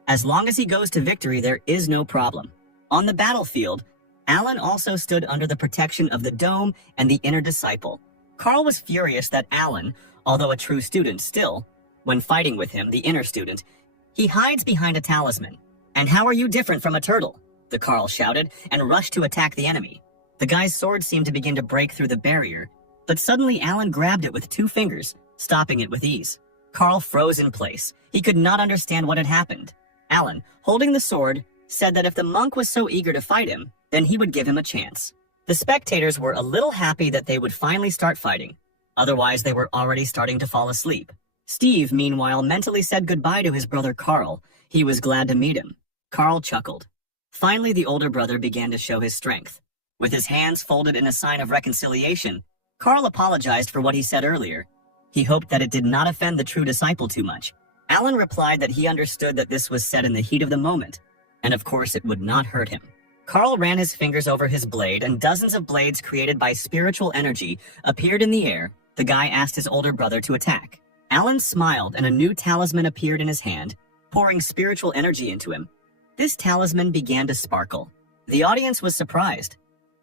As long as he goes to victory, there is no problem. On the battlefield, Alan also stood under the protection of the Dome and the Inner Disciple. Carl was furious that Alan, although a true student still, when fighting with him, the inner student, he hides behind a talisman. And how are you different from a turtle? The Carl shouted and rushed to attack the enemy. The guy's sword seemed to begin to break through the barrier, but suddenly Alan grabbed it with 2 fingers, stopping it with ease. Carl froze in place. He could not understand what had happened. Alan, holding the sword, said that if the monk was so eager to fight him, then he would give him a chance. The spectators were a little happy that they would finally start fighting. Otherwise, they were already starting to fall asleep. Steve, meanwhile, mentally said goodbye to his brother Carl. He was glad to meet him. Carl chuckled. Finally, the older brother began to show his strength. With his hands folded in a sign of reconciliation, Carl apologized for what he said earlier. He hoped that it did not offend the true disciple too much. Alan replied that he understood that this was said in the heat of the moment, and of course it would not hurt him. Carl ran his fingers over his blade, and dozens of blades created by spiritual energy appeared in the air. The guy asked his older brother to attack. Alan smiled, and a new talisman appeared in his hand, pouring spiritual energy into him. This talisman began to sparkle. The audience was surprised.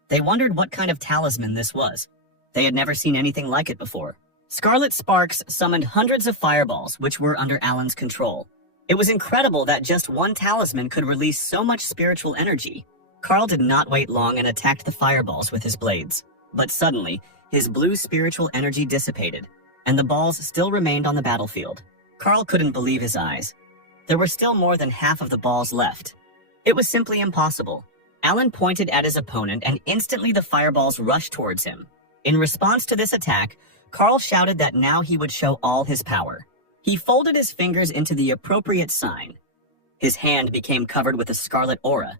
They wondered what kind of talisman this was. They had never seen anything like it before. Scarlet sparks summoned hundreds of fireballs, which were under Alan's control. It was incredible that just one talisman could release so much spiritual energy. Carl did not wait long and attacked the fireballs with his blades. But suddenly, his blue spiritual energy dissipated, and the balls still remained on the battlefield. Carl couldn't believe his eyes. There were still more than half of the balls left. It was simply impossible. Alan pointed at his opponent, and instantly the fireballs rushed towards him. In response to this attack, Carl shouted that now he would show all his power. He folded his fingers into the appropriate sign. His hand became covered with a scarlet aura,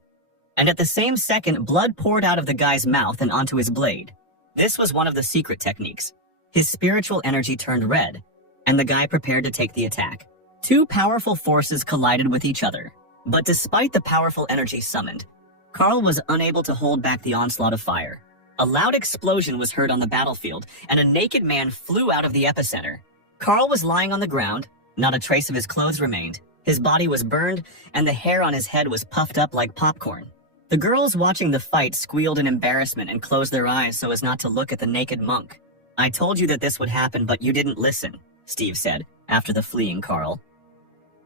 and at the same second, blood poured out of the guy's mouth and onto his blade. This was one of the secret techniques. His spiritual energy turned red, and the guy prepared to take the attack. 2 powerful forces collided with each other, but despite the powerful energy summoned, Carl was unable to hold back the onslaught of fire. A loud explosion was heard on the battlefield, and a naked man flew out of the epicenter. Carl was lying on the ground. Not a trace of his clothes remained. His body was burned, and the hair on his head was puffed up like popcorn. The girls watching the fight squealed in embarrassment and closed their eyes so as not to look at the naked monk. "I told you that this would happen, but you didn't listen," Steve said, after the fleeing Carl.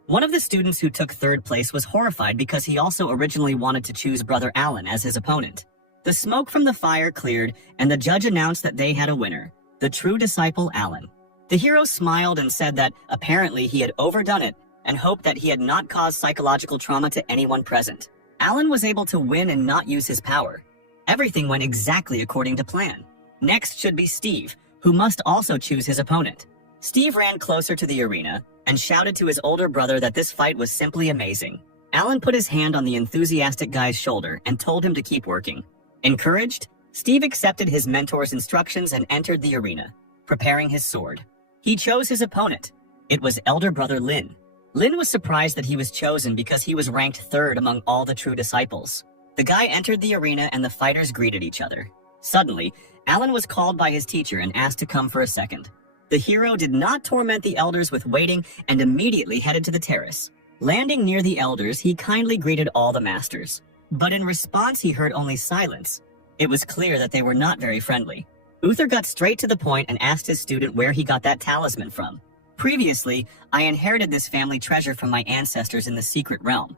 One of the students who took 3rd place was horrified because he also originally wanted to choose Brother Alan as his opponent. The smoke from the fire cleared, and the judge announced that they had a winner, the true disciple Alan. The hero smiled and said that apparently he had overdone it and hoped that he had not caused psychological trauma to anyone present. Alan was able to win and not use his power. Everything went exactly according to plan. Next should be Steve, who must also choose his opponent. Steve ran closer to the arena and shouted to his older brother that this fight was simply amazing. Alan put his hand on the enthusiastic guy's shoulder and told him to keep working. Encouraged, Steve accepted his mentor's instructions and entered the arena, preparing his sword. He chose his opponent. It was elder brother Lin. Lin was surprised that he was chosen because he was ranked 3rd among all the true disciples. The guy entered the arena and the fighters greeted each other. Suddenly, Alan was called by his teacher and asked to come for a second. The hero did not torment the elders with waiting and immediately headed to the terrace. Landing near the elders, he kindly greeted all the masters. But in response, he heard only silence. It was clear that they were not very friendly. Uther got straight to the point and asked his student where he got that talisman from. "Previously, I inherited this family treasure from my ancestors in the secret realm,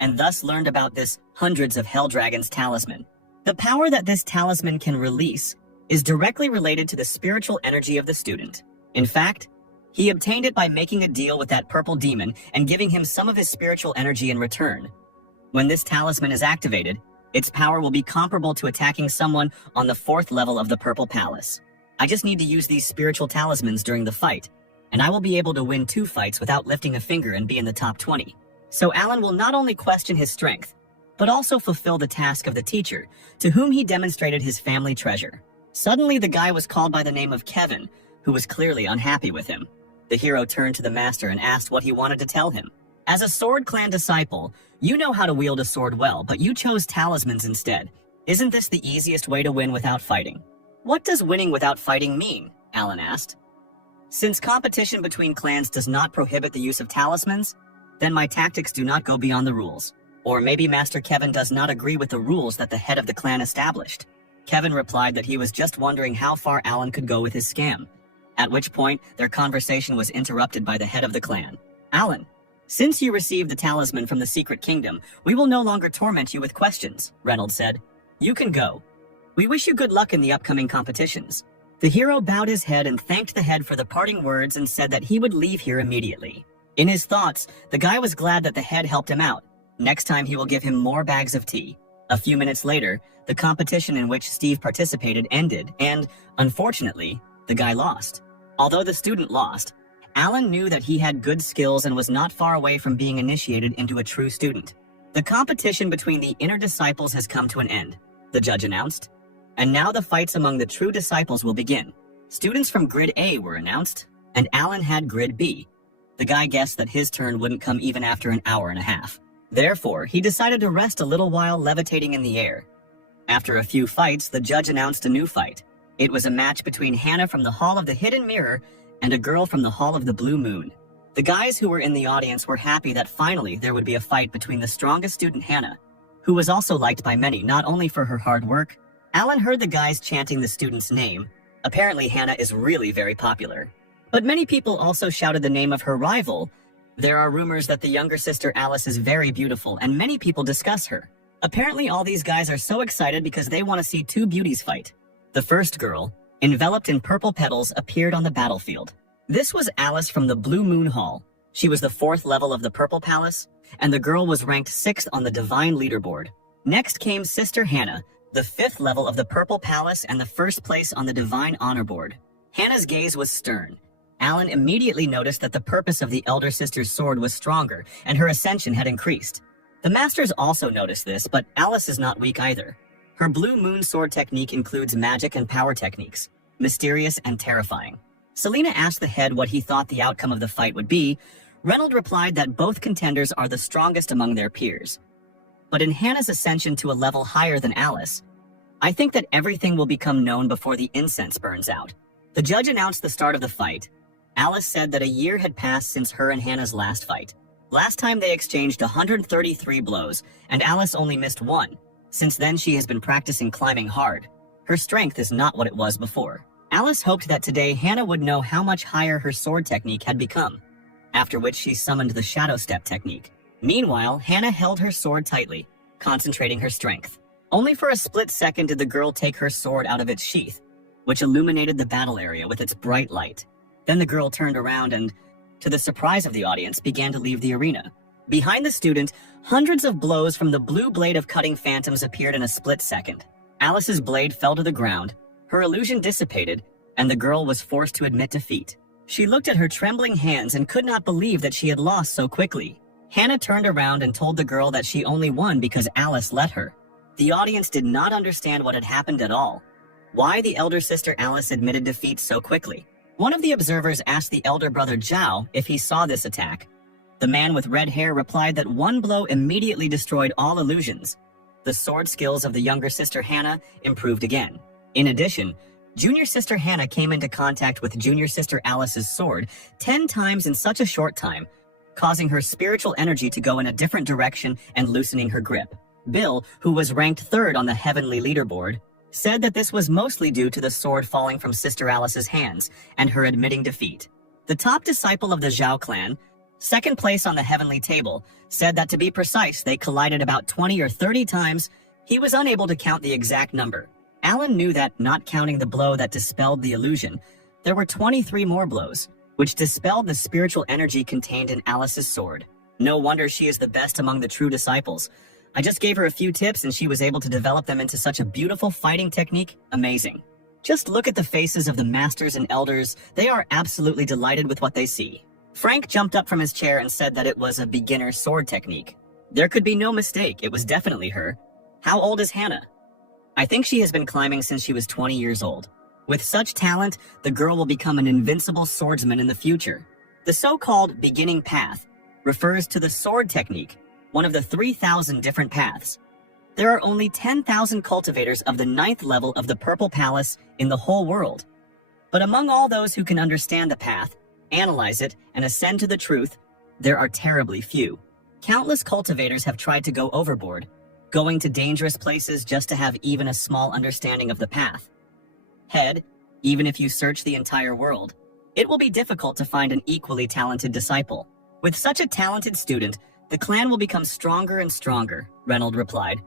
and thus learned about this hundreds of hell dragons talisman. The power that this talisman can release is directly related to the spiritual energy of the student. In fact, he obtained it by making a deal with that purple demon and giving him some of his spiritual energy in return. When this talisman is activated, its power will be comparable to attacking someone on the 4th level of the Purple Palace. I just need to use these spiritual talismans during the fight, and I will be able to win 2 fights without lifting a finger and be in the top 20. So Alan will not only question his strength, but also fulfill the task of the teacher, to whom he demonstrated his family treasure." Suddenly, the guy was called by the name of Kevin, who was clearly unhappy with him. The hero turned to the master and asked what he wanted to tell him. As a Sword Clan disciple, you know how to wield a sword well, but you chose talismans instead. Isn't this the easiest way to win without fighting? What does winning without fighting mean? Alan asked. Since competition between clans does not prohibit the use of talismans, then my tactics do not go beyond the rules. Or maybe Master Kevin does not agree with the rules that the head of the clan established. Kevin replied that he was just wondering how far Alan could go with his scam, at which point their conversation was interrupted by the head of the clan. Alan, since you received the talisman from the Secret Kingdom, we will no longer torment you with questions, Reynolds said. You can go. We wish you good luck in the upcoming competitions. The hero bowed his head and thanked the head for the parting words and said that he would leave here immediately. In his thoughts, the guy was glad that the head helped him out. Next time he will give him more bags of tea. A few minutes later, the competition in which Steve participated ended, and, unfortunately, the guy lost. Although the student lost, Alan knew that he had good skills and was not far away from being initiated into a true student. The competition between the inner disciples has come to an end, the judge announced. And now the fights among the true disciples will begin. Students from Grid A were announced, and Alan had Grid B. The guy guessed that his turn wouldn't come even after an hour and a half. Therefore, he decided to rest a little while levitating in the air. After a few fights, the judge announced a new fight. It was a match between Hannah from the Hall of the Hidden Mirror and a girl from the Hall of the Blue Moon. The guys who were in the audience were happy that finally there would be a fight between the strongest student Hannah, who was also liked by many not only for her hard work. Alan heard the guys chanting the student's name. Apparently Hannah is really very popular. But many people also shouted the name of her rival. There are rumors that the younger sister Alice is very beautiful and many people discuss her. Apparently all these guys are so excited because they want to see two beauties fight. The first girl, enveloped in purple petals, appeared on the battlefield. This was Alice from the Blue Moon Hall. She was the 4th level of the Purple Palace, and the girl was ranked 6th on the Divine Leaderboard. Next came Sister Hannah, the 5th level of the Purple Palace and the 1st place on the Divine Honor Board. Hannah's gaze was stern. Alan immediately noticed that the purpose of the elder sister's sword was stronger, and her ascension had increased. The masters also noticed this, but Alice is not weak either. Her Blue Moon sword technique includes magic and power techniques, mysterious and terrifying. Selena asked the head what he thought the outcome of the fight would be. Reynolds replied that both contenders are the strongest among their peers. But in Hannah's ascension to a level higher than Alice, I think that everything will become known before the incense burns out. The judge announced the start of the fight. Alice said that a year had passed since her and Hannah's last fight. Last time they exchanged 133 blows, and Alice only missed one. Since then, she has been practicing climbing hard. Her strength is not what it was before. Alice hoped that today Hannah would know how much higher her sword technique had become, after which she summoned the Shadow Step technique. Meanwhile, Hannah held her sword tightly, concentrating her strength. Only for a split second did the girl take her sword out of its sheath, which illuminated the battle area with its bright light. Then the girl turned around and, to the surprise of the audience, began to leave the arena. Behind the student, hundreds of blows from the blue blade of cutting phantoms appeared in a split second. Alice's blade fell to the ground, her illusion dissipated, and the girl was forced to admit defeat. She looked at her trembling hands and could not believe that she had lost so quickly. Hannah turned around and told the girl that she only won because Alice let her. The audience did not understand what had happened at all. Why the elder sister Alice admitted defeat so quickly? One of the observers asked the elder brother Zhao if he saw this attack. The man with red hair replied that one blow immediately destroyed all illusions. The sword skills of the younger sister Hannah improved again. In addition, junior sister Hannah came into contact with junior sister Alice's sword 10 times in such a short time, causing her spiritual energy to go in a different direction and loosening her grip. Bill, who was ranked 3rd on the heavenly leaderboard, said that this was mostly due to the sword falling from Sister Alice's hands and her admitting defeat. The top disciple of the Zhao clan, 2nd place on the heavenly table, said that to be precise, they collided about 20 or 30 times. He was unable to count the exact number. Alan knew that, not counting the blow that dispelled the illusion, there were 23 more blows, which dispelled the spiritual energy contained in Alice's sword. No wonder she is the best among the true disciples. I just gave her a few tips and she was able to develop them into such a beautiful fighting technique. Amazing. Just look at the faces of the masters and elders. They are absolutely delighted with what they see. Frank jumped up from his chair and said that it was a beginner sword technique. There could be no mistake, it was definitely her. How old is Hannah? I think she has been climbing since she was 20 years old. With such talent, the girl will become an invincible swordsman in the future. The so-called beginning path refers to the sword technique, one of the 3,000 different paths. There are only 10,000 cultivators of the 9th level of the Purple Palace in the whole world. But among all those who can understand the path, analyze it, and ascend to the truth, there are terribly few. Countless cultivators have tried to go overboard, going to dangerous places just to have even a small understanding of the path. Head, even if you search the entire world, it will be difficult to find an equally talented disciple. With such a talented student, the clan will become stronger and stronger, Reynolds replied.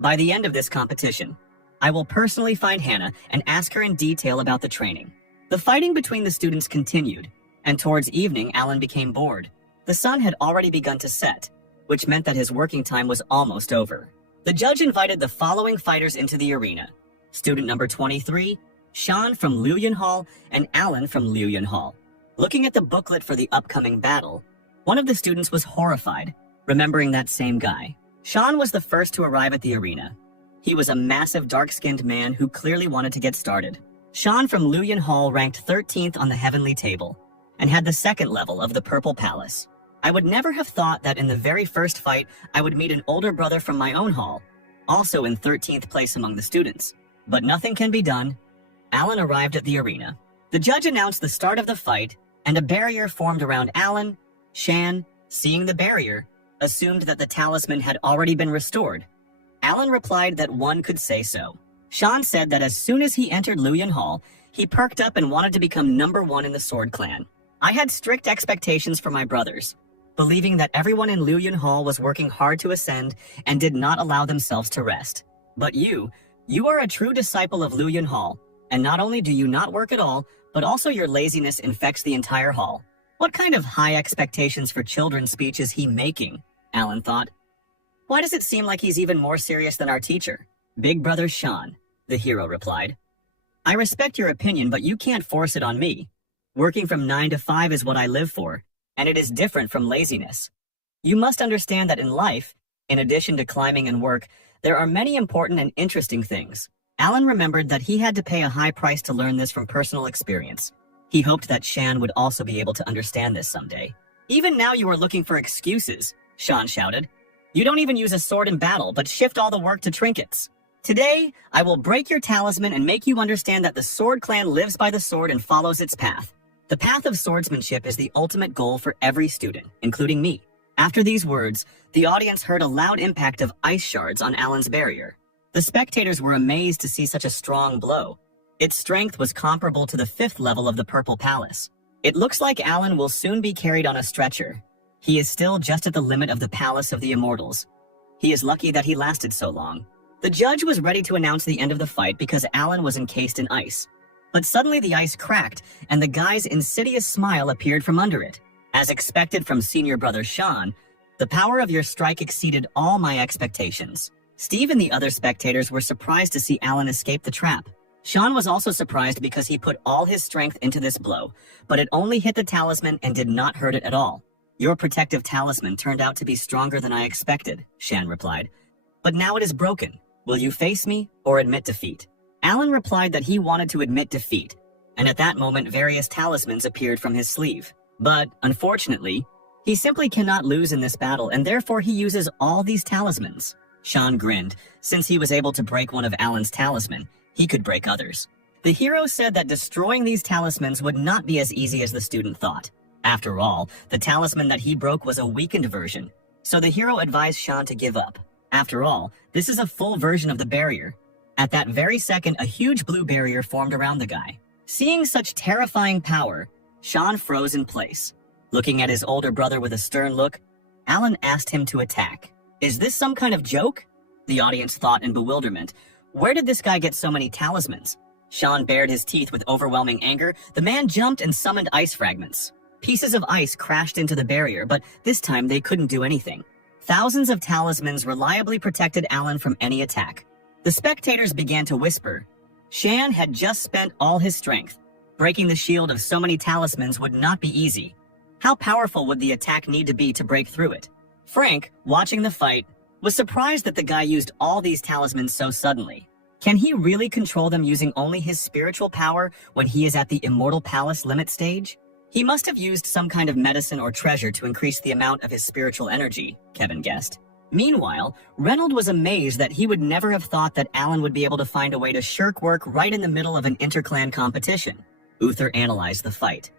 By the end of this competition, I will personally find Hannah and ask her in detail about the training. The fighting between the students continued, and towards evening Alan became bored. The sun had already begun to set, which meant that his working time was almost over. The judge invited the following fighters into the arena. Student number 23, Sean from Luoyuan Hall, and Alan from Luoyuan Hall. Looking at the booklet for the upcoming battle, one of the students was horrified, remembering that same guy. Sean was the first to arrive at the arena. He was a massive dark-skinned man who clearly wanted to get started. Sean from Luoyuan Hall ranked 13th on the heavenly table, and had the 2nd level of the Purple Palace. I would never have thought that in the very first fight I would meet an older brother from my own hall, also in 13th place among the students. But nothing can be done. Alan arrived at the arena. The judge announced the start of the fight, and a barrier formed around Alan. Shan, seeing the barrier, assumed that the talisman had already been restored. Alan replied that one could say so. Shan said that as soon as he entered Luoyuan Hall, he perked up and wanted to become number 1 in the Sword Clan. I had strict expectations for my brothers, believing that everyone in Luoyuan Hall was working hard to ascend and did not allow themselves to rest. But you are a true disciple of Luoyuan Hall, and not only do you not work at all, but also your laziness infects the entire hall. What kind of high expectations for children's speech is he making? Alan thought. Why does it seem like he's even more serious than our teacher? Big brother Sean, the hero replied. I respect your opinion, but you can't force it on me. Working from 9 to 5 is what I live for, and it is different from laziness. You must understand that in life, in addition to climbing and work, there are many important and interesting things. Alan remembered that he had to pay a high price to learn this from personal experience. He hoped that Shan would also be able to understand this someday. Even now you are looking for excuses, Shan shouted. You don't even use a sword in battle, but shift all the work to trinkets. Today, I will break your talisman and make you understand that the Sword Clan lives by the sword and follows its path. The path of swordsmanship is the ultimate goal for every student, including me. After these words, the audience heard a loud impact of ice shards on Alan's barrier. The spectators were amazed to see such a strong blow. Its strength was comparable to the 5th level of the Purple Palace. It looks like Alan will soon be carried on a stretcher. He is still just at the limit of the Palace of the Immortals. He is lucky that he lasted so long. The judge was ready to announce the end of the fight because Alan was encased in ice. But suddenly the ice cracked, and the guy's insidious smile appeared from under it. As expected from senior brother Sean, the power of your strike exceeded all my expectations. Steve and the other spectators were surprised to see Alan escape the trap. Sean was also surprised because he put all his strength into this blow, but it only hit the talisman and did not hurt it at all. Your protective talisman turned out to be stronger than I expected, Shan replied. But now it is broken. Will you face me or admit defeat? Alan replied that he wanted to admit defeat, and at that moment various talismans appeared from his sleeve. But, unfortunately, he simply cannot lose in this battle, and therefore he uses all these talismans. Sean grinned. Since he was able to break one of Alan's talisman, he could break others. The hero said that destroying these talismans would not be as easy as the student thought. After all, the talisman that he broke was a weakened version, so the hero advised Sean to give up. After all, this is a full version of the barrier. At that very second, a huge blue barrier formed around the guy. Seeing such terrifying power, Sean froze in place. Looking at his older brother with a stern look, Alan asked him to attack. Is this some kind of joke? The audience thought in bewilderment. Where did this guy get so many talismans? Sean bared his teeth with overwhelming anger. The man jumped and summoned ice fragments. Pieces of ice crashed into the barrier, but this time they couldn't do anything. Thousands of talismans reliably protected Alan from any attack. The spectators began to whisper. Shan had just spent all his strength. Breaking the shield of so many talismans would not be easy. How powerful would the attack need to be to break through it? Frank, watching the fight, was surprised that the guy used all these talismans so suddenly. Can he really control them using only his spiritual power when he is at the Immortal Palace limit stage? He must have used some kind of medicine or treasure to increase the amount of his spiritual energy, Kevin guessed. Meanwhile, Reynolds was amazed that he would never have thought that Alan would be able to find a way to shirk work right in the middle of an interclan competition. Uther analyzed the fight.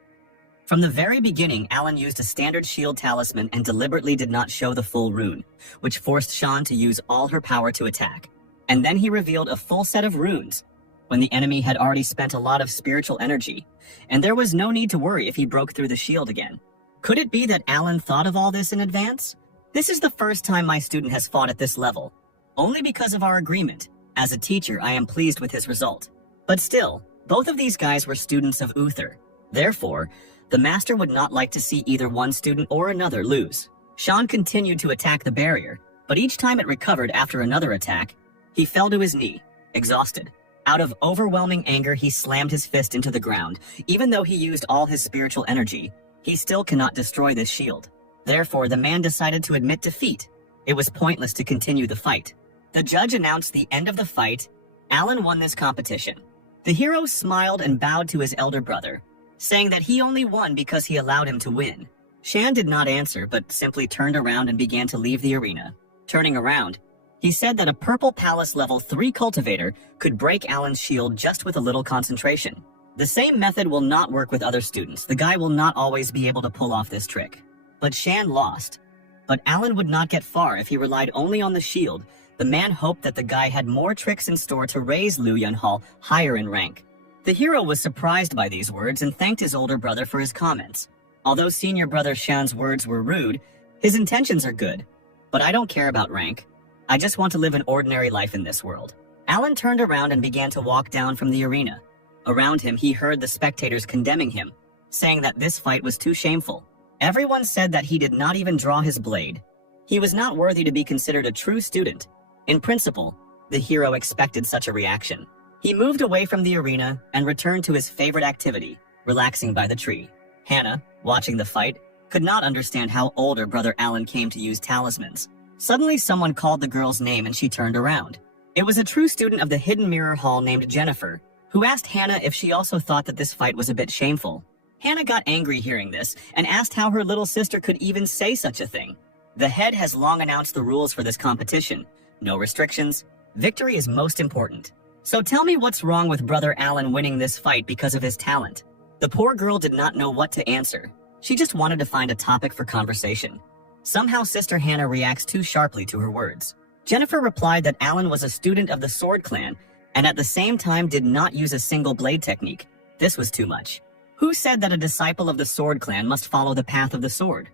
From the very beginning, Alan used a standard shield talisman and deliberately did not show the full rune, which forced Shan to use all her power to attack. And then he revealed a full set of runes, when the enemy had already spent a lot of spiritual energy, and there was no need to worry if he broke through the shield again. Could it be that Alan thought of all this in advance? This is the first time my student has fought at this level, only because of our agreement. As a teacher, I am pleased with his result. But still, both of these guys were students of Uther. Therefore, the master would not like to see either one student or another lose. Shan continued to attack the barrier, but each time it recovered after another attack, he fell to his knee, exhausted. Out of overwhelming anger, he slammed his fist into the ground. Even though he used all his spiritual energy, he still cannot destroy this shield. Therefore, the man decided to admit defeat. It was pointless to continue the fight. The judge announced the end of the fight. Alan won this competition. The hero smiled and bowed to his elder brother, saying that he only won because he allowed him to win. Shan did not answer, but simply turned around and began to leave the arena. Turning around, he said that a Purple Palace level 3 cultivator could break Alan's shield just with a little concentration. The same method will not work with other students. The guy will not always be able to pull off this trick. But Shan lost. But Alan would not get far if he relied only on the shield. The man hoped that the guy had more tricks in store to raise Liu Yunhao higher in rank. The hero was surprised by these words and thanked his older brother for his comments. Although senior brother Shan's words were rude, his intentions are good. But I don't care about rank. I just want to live an ordinary life in this world. Alan turned around and began to walk down from the arena. Around him, he heard the spectators condemning him, saying that this fight was too shameful. Everyone said that he did not even draw his blade. He was not worthy to be considered a true student. In principle, the hero expected such a reaction. He moved away from the arena and returned to his favorite activity, relaxing by the tree. Hannah, watching the fight, could not understand how older brother Alan came to use talismans. Suddenly, someone called the girl's name and she turned around. It was a true student of the Hidden Mirror Hall named Jennifer, who asked Hannah if she also thought that this fight was a bit shameful. Hannah got angry hearing this and asked how her little sister could even say such a thing. The head has long announced the rules for this competition. No restrictions. Victory is most important. So tell me what's wrong with brother Alan winning this fight because of his talent. The poor girl did not know what to answer. She just wanted to find a topic for conversation. Somehow Sister Hannah reacts too sharply to her words. Jennifer replied that Alan was a student of the Sword Clan and at the same time did not use a single blade technique. This was too much. Who said that a disciple of the Sword Clan must follow the path of the sword?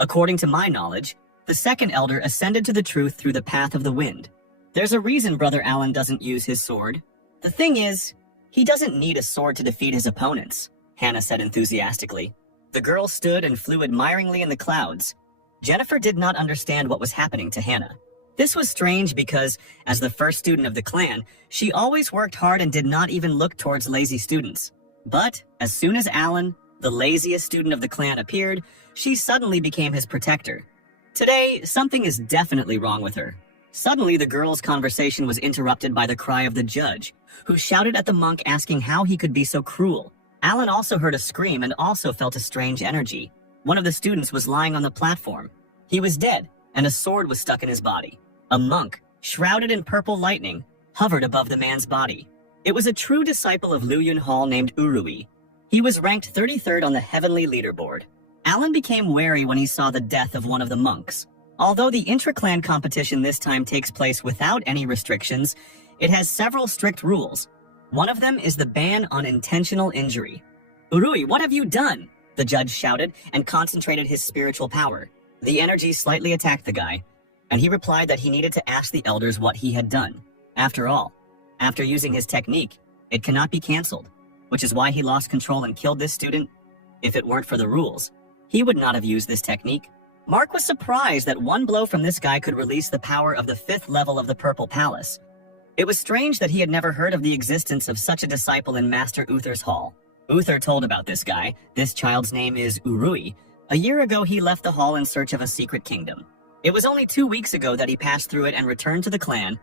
According to my knowledge, the second elder ascended to the truth through the path of the wind. There's a reason brother Alan doesn't use his sword. The thing is, he doesn't need a sword to defeat his opponents, Hannah said enthusiastically. The girl stood and flew admiringly in the clouds. Jennifer did not understand what was happening to Hannah. This was strange because, as the first student of the clan, she always worked hard and did not even look towards lazy students. But, as soon as Alan, the laziest student of the clan, appeared, she suddenly became his protector. Today, something is definitely wrong with her. Suddenly, the girl's conversation was interrupted by the cry of the judge, who shouted at the monk asking how he could be so cruel. Alan also heard a scream and also felt a strange energy. One of the students was lying on the platform. He was dead, and a sword was stuck in his body. A monk, shrouded in purple lightning, hovered above the man's body. It was a true disciple of Liu Yunhao named Urui. He was ranked 33rd on the heavenly leaderboard. Alan became wary when he saw the death of one of the monks. Although the intra-clan competition this time takes place without any restrictions, it has several strict rules. One of them is the ban on intentional injury. Urui, what have you done? The judge shouted and concentrated his spiritual power. The energy slightly attacked the guy, and he replied that he needed to ask the elders what he had done. After all, after using his technique, it cannot be cancelled, which is why he lost control and killed this student. If it weren't for the rules, he would not have used this technique. Mark was surprised that one blow from this guy could release the power of the 5th level of the Purple Palace. It was strange that he had never heard of the existence of such a disciple in Master Uther's hall. Uther told about this guy. This child's name is Urui. A year ago, he left the hall in search of a secret kingdom. It was only 2 weeks ago that he passed through it and returned to the clan.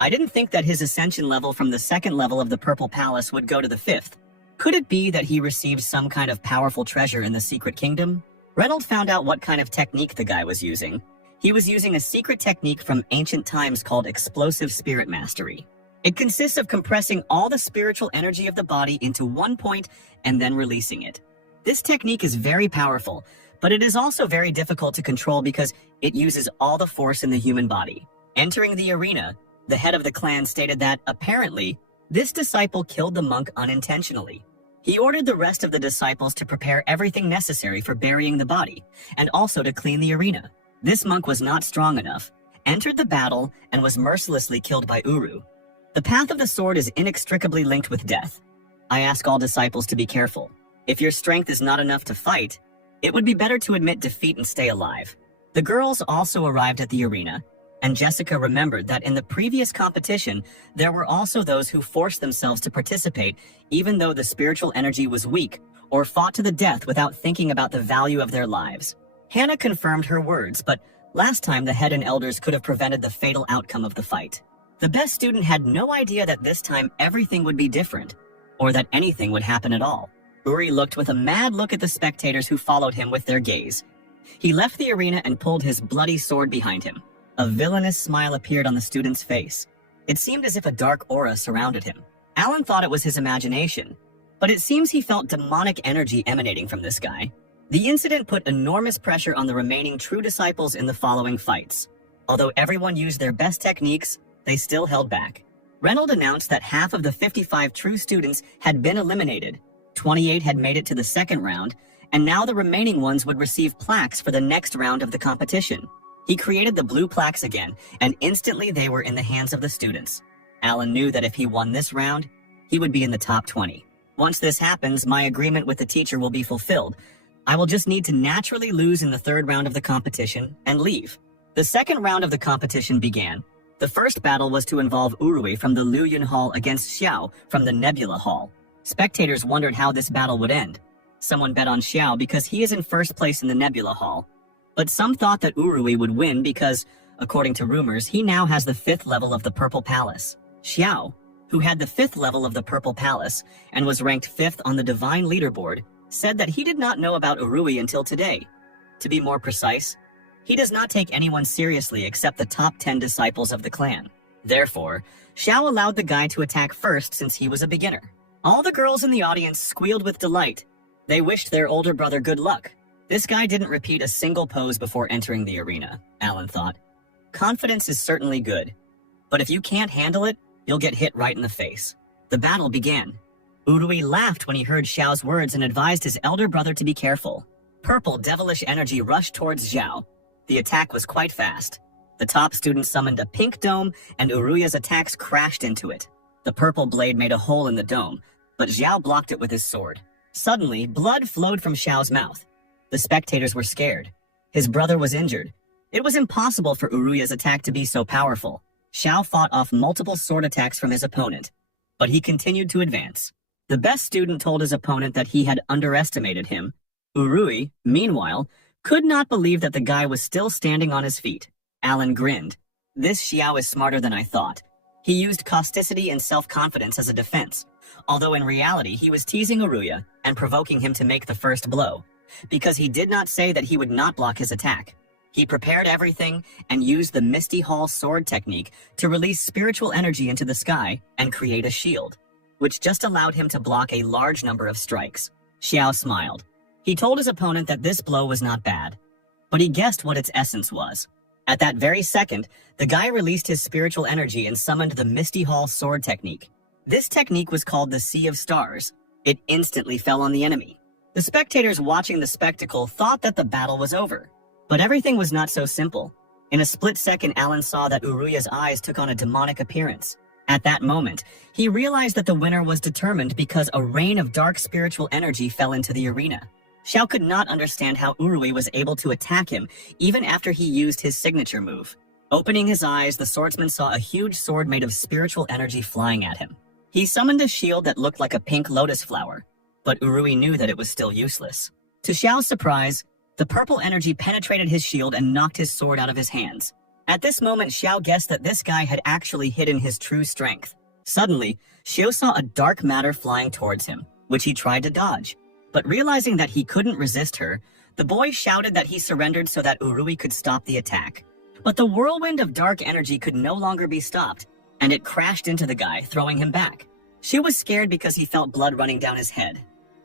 I didn't think that his ascension level from the 2nd level of the Purple Palace would go to the 5th. Could it be that he received some kind of powerful treasure in the secret kingdom? Reynolds found out what kind of technique the guy was using. He was using a secret technique from ancient times called explosive spirit mastery. It consists of compressing all the spiritual energy of the body into one point and then releasing it. This technique is very powerful, but it is also very difficult to control because it uses all the force in the human body. Entering the arena, the head of the clan stated that, apparently, this disciple killed the monk unintentionally. He ordered the rest of the disciples to prepare everything necessary for burying the body, and also to clean the arena. This monk was not strong enough, entered the battle, and was mercilessly killed by Uru. The path of the sword is inextricably linked with death. I ask all disciples to be careful. If your strength is not enough to fight, it would be better to admit defeat and stay alive. The girls also arrived at the arena, and Jessica remembered that in the previous competition, there were also those who forced themselves to participate even though the spiritual energy was weak or fought to the death without thinking about the value of their lives. Hannah confirmed her words, but last time the head and elders could have prevented the fatal outcome of the fight. The best student had no idea that this time everything would be different, or that anything would happen at all. Uri looked with a mad look at the spectators who followed him with their gaze. He left the arena and pulled his bloody sword behind him. A villainous smile appeared on the student's face. It seemed as if a dark aura surrounded him. Alan thought it was his imagination, but it seems he felt demonic energy emanating from this guy. The incident put enormous pressure on the remaining true disciples in the following fights. Although everyone used their best techniques, they still held back. Reynolds announced that half of the 55 true students had been eliminated, 28 had made it to the second round, and now the remaining ones would receive plaques for the next round of the competition. He created the blue plaques again, and instantly they were in the hands of the students. Alan knew that if he won this round, he would be in the top 20. Once this happens, my agreement with the teacher will be fulfilled. I will just need to naturally lose in the third round of the competition and leave. The second round of the competition began. The first battle was to involve Urui from the Luyun Hall against Xiao from the Nebula Hall. Spectators wondered how this battle would end. Someone bet on Xiao because he is in first place in the Nebula Hall. But some thought that Urui would win because, according to rumors, he now has the 5th level of the Purple Palace. Xiao, who had the 5th level of the Purple Palace and was ranked 5th on the Divine Leaderboard, said that he did not know about Urui until today. To be more precise, he does not take anyone seriously except the top 10 disciples of the clan. Therefore, Xiao allowed the guy to attack first since he was a beginner. All the girls in the audience squealed with delight. They wished their older brother good luck. This guy didn't repeat a single pose before entering the arena, Alan thought. Confidence is certainly good, but if you can't handle it, you'll get hit right in the face. The battle began. Urui laughed when he heard Xiao's words and advised his elder brother to be careful. Purple, devilish energy rushed towards Xiao. The attack was quite fast. The top student summoned a pink dome, and Uruya's attacks crashed into it. The purple blade made a hole in the dome, but Xiao blocked it with his sword. Suddenly, blood flowed from Xiao's mouth. The spectators were scared. His brother was injured. It was impossible for Uruya's attack to be so powerful. Xiao fought off multiple sword attacks from his opponent, but he continued to advance. The best student told his opponent that he had underestimated him. Urui, meanwhile, could not believe that the guy was still standing on his feet. Alan grinned. This Xiao is smarter than I thought. He used causticity and self-confidence as a defense, although in reality he was teasing Uruya and provoking him to make the first blow, because he did not say that he would not block his attack. He prepared everything and used the Misty Hall sword technique to release spiritual energy into the sky and create a shield, which just allowed him to block a large number of strikes. Xiao smiled. He told his opponent that this blow was not bad, but he guessed what its essence was. At that very second, the guy released his spiritual energy and summoned the Misty Hall sword technique. This technique was called the Sea of Stars. It instantly fell on the enemy. The spectators watching the spectacle thought that the battle was over. But everything was not so simple. In a split second, Alan saw that Uruya's eyes took on a demonic appearance. At that moment, he realized that the winner was determined because a rain of dark spiritual energy fell into the arena. Xiao could not understand how Urui was able to attack him even after he used his signature move. Opening his eyes, the swordsman saw a huge sword made of spiritual energy flying at him. He summoned a shield that looked like a pink lotus flower, but Urui knew that it was still useless. To Xiao's surprise, the purple energy penetrated his shield and knocked his sword out of his hands. At this moment, Xiao guessed that this guy had actually hidden his true strength. Suddenly, Xiao saw a dark matter flying towards him. which he tried to dodge. But realizing that he couldn't resist her, the boy shouted that he surrendered so that Urui could stop the attack. But the whirlwind of dark energy could no longer be stopped, and it crashed into the guy, throwing him back. She was scared because he felt blood running down his head.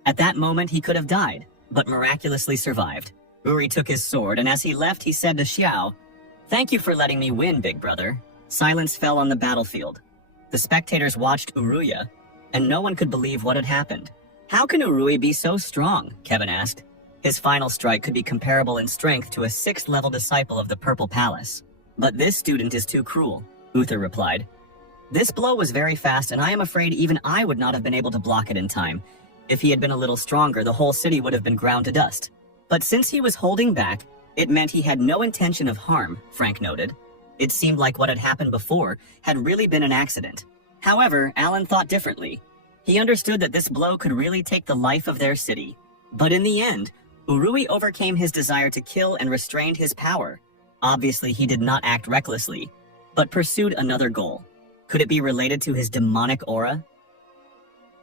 At that moment, he could have died, but miraculously survived. Uri took his sword, and as he left, he said to Xiao, "Thank you for letting me win, big brother." Silence fell on the battlefield. The spectators watched Uruya, and no one could believe what had happened. "How can Urui be so strong?" Kevin asked. His final strike could be comparable in strength to a 6th-level disciple of the Purple Palace. "But this student is too cruel," Uther replied. "This blow was very fast, and I am afraid even I would not have been able to block it in time. If he had been a little stronger, the whole city would have been ground to dust. But since he was holding back, it meant he had no intention of harm," Frank noted. It seemed like what had happened before had really been an accident. However, Alan thought differently. He understood that this blow could really take the life of their city. But in the end, Urui overcame his desire to kill and restrained his power. Obviously, he did not act recklessly, but pursued another goal. Could it be related to his demonic aura?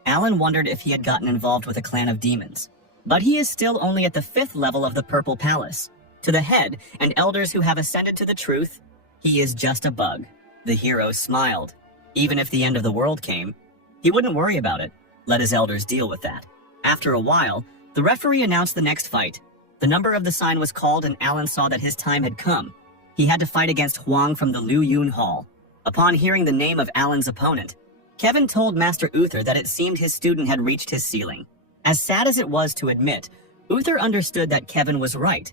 Alan wondered if he had gotten involved with a clan of demons. But he is still only at the 5th level of the Purple Palace. To the head and elders who have ascended to the truth, he is just a bug. The hero smiled. Even if the end of the world came, he wouldn't worry about it. Let his elders deal with that. After a while, the referee announced the next fight. The number of the sign was called, and Alan saw that his time had come. He had to fight against Huang from the Liu Yun Hall. Upon hearing the name of Alan's opponent, Kevin told Master Uther that it seemed his student had reached his ceiling. As sad as it was to admit, Uther understood that Kevin was right,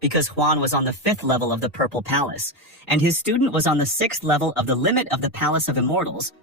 because Huan was on the 5th level of the Purple Palace, and his student was on the 6th level of the limit of the Palace of Immortals.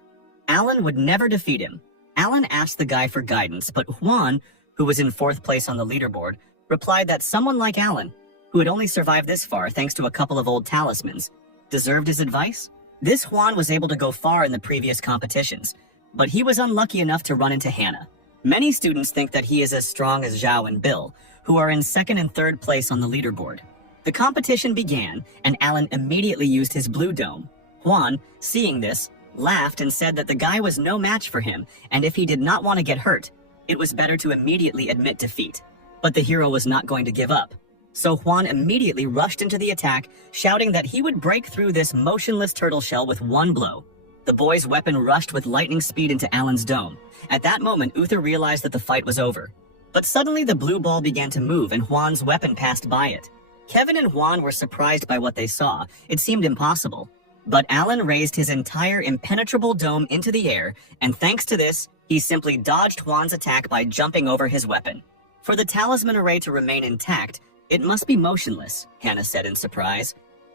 Alan would never defeat him. Alan asked the guy for guidance, but Huan, who was in 4th place on the leaderboard, replied that someone like Alan, who had only survived this far thanks to a couple of old talismans, deserved his advice. This Huan was able to go far in the previous competitions, but he was unlucky enough to run into Hannah. Many students think that he is as strong as Zhao and Bill, who are in 2nd and 3rd place on the leaderboard. The competition began, and Alan immediately used his blue dome. Huan, seeing this, laughed and said that the guy was no match for him, and if he did not want to get hurt, it was better to immediately admit defeat. But the hero was not going to give up. So Huan immediately rushed into the attack, shouting that he would break through this motionless turtle shell with one blow. The boy's weapon rushed with lightning speed into Alan's dome. At that moment, Uther realized that the fight was over. But suddenly the blue ball began to move and Huan's weapon passed by it. Kevin and Huan were surprised by what they saw. It seemed impossible. But Alan raised his entire impenetrable dome into the air, and thanks to this, he simply dodged Huan's attack by jumping over his weapon. For the talisman array to remain intact, it must be motionless, Hannah said in surprise,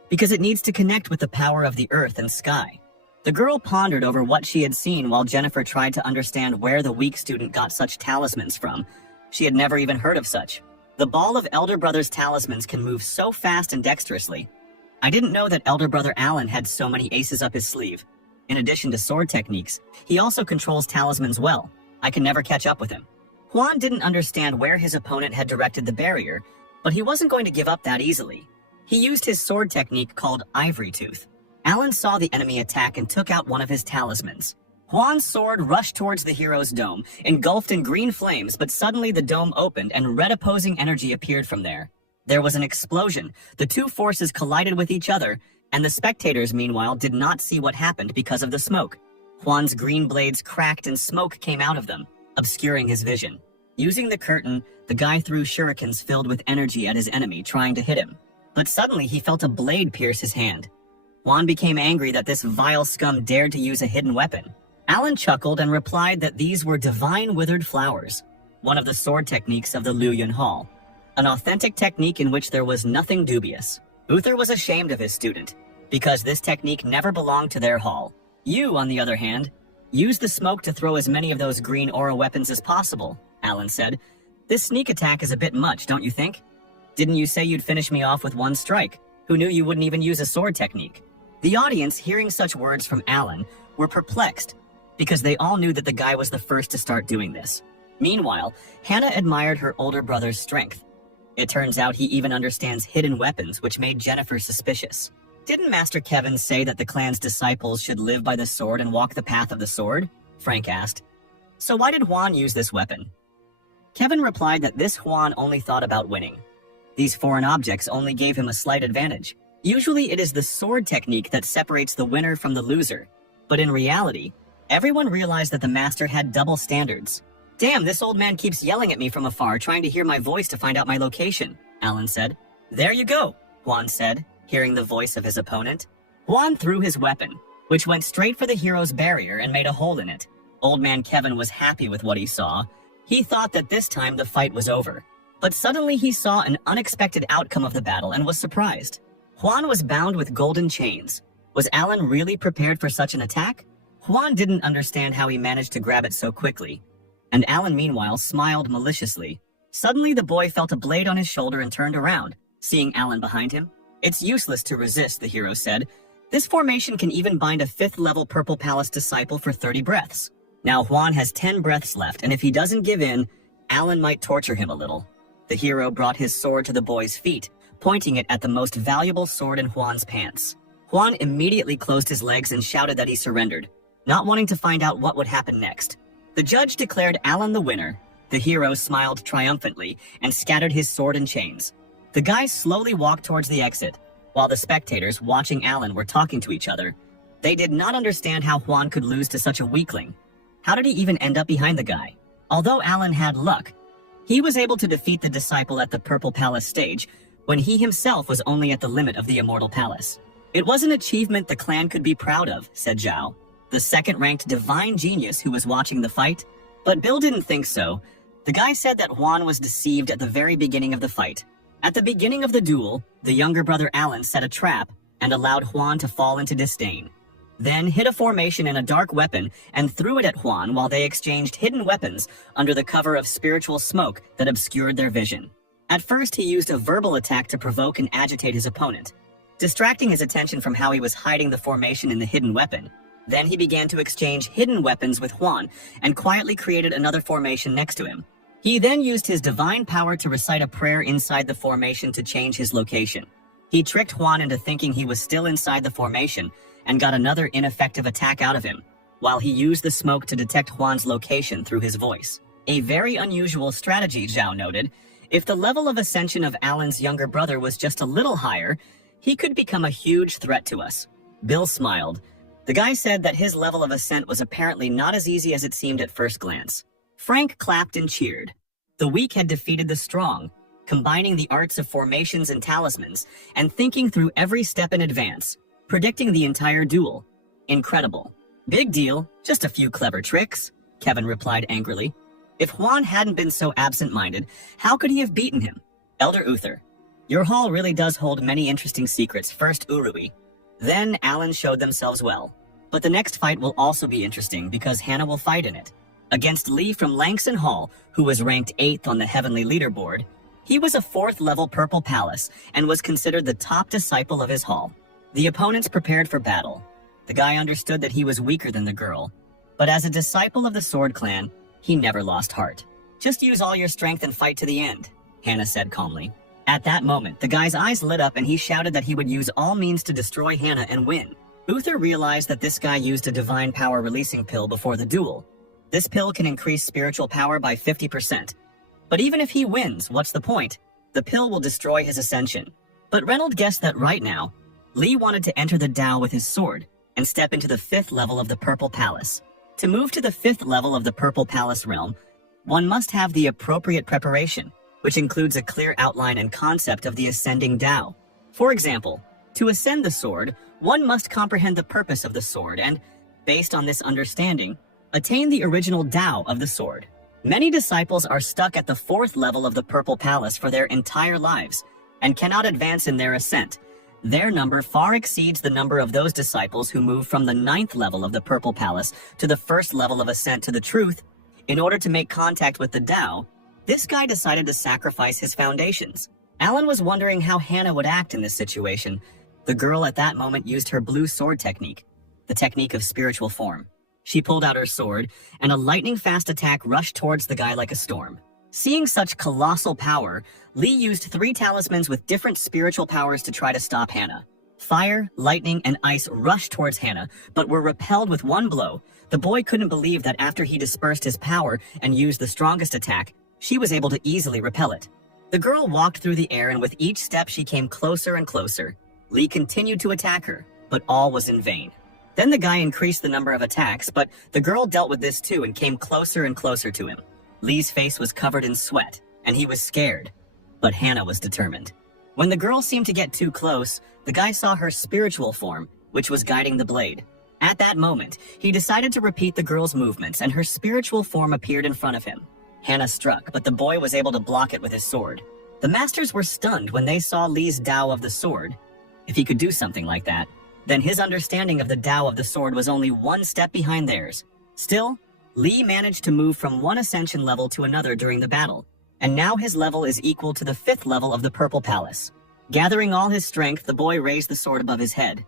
because it needs to connect with the power of the earth and sky. The girl pondered over what she had seen while Jennifer tried to understand where the weak student got such talismans from. She had never even heard of such. The ball of Elder Brother's talismans can move so fast and dexterously. I didn't know that Elder Brother Alan had so many aces up his sleeve. In addition to sword techniques, he also controls talismans well. I can never catch up with him. Huan didn't understand where his opponent had directed the barrier, but he wasn't going to give up that easily. He used his sword technique called Ivory Tooth. Alan saw the enemy attack and took out one of his talismans. Huan's sword rushed towards the hero's dome, engulfed in green flames, but suddenly the dome opened and red opposing energy appeared from there. There was an explosion. The two forces collided with each other, and the spectators, meanwhile, did not see what happened because of the smoke. Huan's green blades cracked and smoke came out of them, obscuring his vision. Using the curtain, the guy threw shurikens filled with energy at his enemy, trying to hit him. But suddenly he felt a blade pierce his hand. Huan became angry that this vile scum dared to use a hidden weapon. Alan chuckled and replied that these were divine withered flowers, one of the sword techniques of the Liu Yun Hall, an authentic technique in which there was nothing dubious. Uther was ashamed of his student, because this technique never belonged to their hall. You, on the other hand, use the smoke to throw as many of those green aura weapons as possible, Alan said. This sneak attack is a bit much, don't you think? Didn't you say you'd finish me off with one strike? Who knew you wouldn't even use a sword technique? The audience, hearing such words from Alan, were perplexed, because they all knew that the guy was the first to start doing this. Meanwhile, Hannah admired her older brother's strength. It turns out he even understands hidden weapons, which made Jennifer suspicious. Didn't Master Kevin say that the clan's disciples should live by the sword and walk the path of the sword? Frank asked. So why did Juan use this weapon? Kevin replied that this Juan only thought about winning. These foreign objects only gave him a slight advantage. Usually it is the sword technique that separates the winner from the loser. But in reality, everyone realized that the master had double standards. Damn, this old man keeps yelling at me from afar, trying to hear my voice to find out my location, Alan said. There you go, Juan said, hearing the voice of his opponent. Juan threw his weapon, which went straight for the hero's barrier and made a hole in it. Old man Kevin was happy with what he saw. He thought that this time the fight was over. But suddenly he saw an unexpected outcome of the battle and was surprised. Juan was bound with golden chains. Was Alan really prepared for such an attack? Juan didn't understand how he managed to grab it so quickly. And Alan, meanwhile, smiled maliciously. Suddenly the boy felt a blade on his shoulder and turned around, seeing Alan behind him. It's useless to resist, the hero said. This formation can even bind a 5th-level Purple Palace disciple for 30 breaths. Now Juan has 10 breaths left, and if he doesn't give in, Alan might torture him a little. The hero brought his sword to the boy's feet, pointing it at the most valuable sword in Juan's pants. Juan immediately closed his legs and shouted that he surrendered, not wanting to find out what would happen next. The judge declared Alan the winner. The hero smiled triumphantly and scattered his sword and chains. The guys slowly walked towards the exit, while the spectators watching Alan were talking to each other. They did not understand how Juan could lose to such a weakling. How did he even end up behind the guy? Although Alan had luck, he was able to defeat the disciple at the Purple Palace stage when he himself was only at the limit of the Immortal Palace. It was an achievement the clan could be proud of, said Zhao, the second-ranked divine genius who was watching the fight. But Bill didn't think so. The guy said that Juan was deceived at the very beginning of the fight. At the beginning of the duel, the younger brother Alan set a trap and allowed Juan to fall into disdain. Then hid a formation in a dark weapon and threw it at Juan while they exchanged hidden weapons under the cover of spiritual smoke that obscured their vision. At first, he used a verbal attack to provoke and agitate his opponent, distracting his attention from how he was hiding the formation in the hidden weapon. Then he began to exchange hidden weapons with Juan and quietly created another formation next to him. He then used his divine power to recite a prayer inside the formation to change his location. He tricked Juan into thinking he was still inside the formation and got another ineffective attack out of him, while he used the smoke to detect Juan's location through his voice. A very unusual strategy, Zhao noted. If the level of ascension of Alan's younger brother was just a little higher, he could become a huge threat to us. Bill smiled. The guy said that his level of ascent was apparently not as easy as it seemed at first glance. Frank clapped and cheered. The weak had defeated the strong, combining the arts of formations and talismans, and thinking through every step in advance, predicting the entire duel. Incredible. Big deal, just a few clever tricks, Kevin replied angrily. If Juan hadn't been so absent-minded, how could he have beaten him? Elder Uther, your hall really does hold many interesting secrets. First Urui, then Alan showed themselves well. But the next fight will also be interesting because Hannah will fight in it. Against Lee from Langston Hall, who was ranked 8th on the Heavenly Leaderboard. He was a 4th-level Purple Palace and was considered the top disciple of his hall. The opponents prepared for battle. The guy understood that he was weaker than the girl, but as a disciple of the Sword Clan, he never lost heart. Just use all your strength and fight to the end, Hannah said calmly. At that moment, the guy's eyes lit up and he shouted that he would use all means to destroy Hannah and win. Uther realized that this guy used a divine power releasing pill before the duel. This pill can increase spiritual power by 50%. But even if he wins, what's the point? The pill will destroy his ascension. But Reynolds guessed that right now, Lee wanted to enter the Tao with his sword and step into the 5th level of the Purple Palace. To move to the 5th level of the Purple Palace realm, one must have the appropriate preparation, which includes a clear outline and concept of the ascending Tao. For example, to ascend the sword, one must comprehend the purpose of the sword and, based on this understanding, attain the original Tao of the sword. Many disciples are stuck at the 4th level of the Purple Palace for their entire lives and cannot advance in their ascent. Their number far exceeds the number of those disciples who move from the 9th level of the Purple Palace to the 1st level of ascent to the truth. In order to make contact with the Tao, this guy decided to sacrifice his foundations. Alan was wondering how Hannah would act in this situation. The girl at that moment used her blue sword technique, the technique of spiritual form. She pulled out her sword, and a lightning-fast attack rushed towards the guy like a storm. Seeing such colossal power, Lee used 3 talismans with different spiritual powers to try to stop Hannah. Fire, lightning, and ice rushed towards Hannah, but were repelled with one blow. The boy couldn't believe that after he dispersed his power and used the strongest attack, she was able to easily repel it. The girl walked through the air, and with each step she came closer and closer. Lee continued to attack her, but all was in vain. Then the guy increased the number of attacks, but the girl dealt with this too and came closer and closer to him. Lee's face was covered in sweat, and he was scared. But Hannah was determined. When the girl seemed to get too close, the guy saw her spiritual form, which was guiding the blade. At that moment, he decided to repeat the girl's movements, and her spiritual form appeared in front of him. Hannah struck, but the boy was able to block it with his sword. The masters were stunned when they saw Lee's Tao of the sword. If he could do something like that, then his understanding of the Tao of the sword was only one step behind theirs. Still, Lee managed to move from one ascension level to another during the battle, and now his level is equal to the 5th level of the Purple Palace. Gathering all his strength, the boy raised the sword above his head.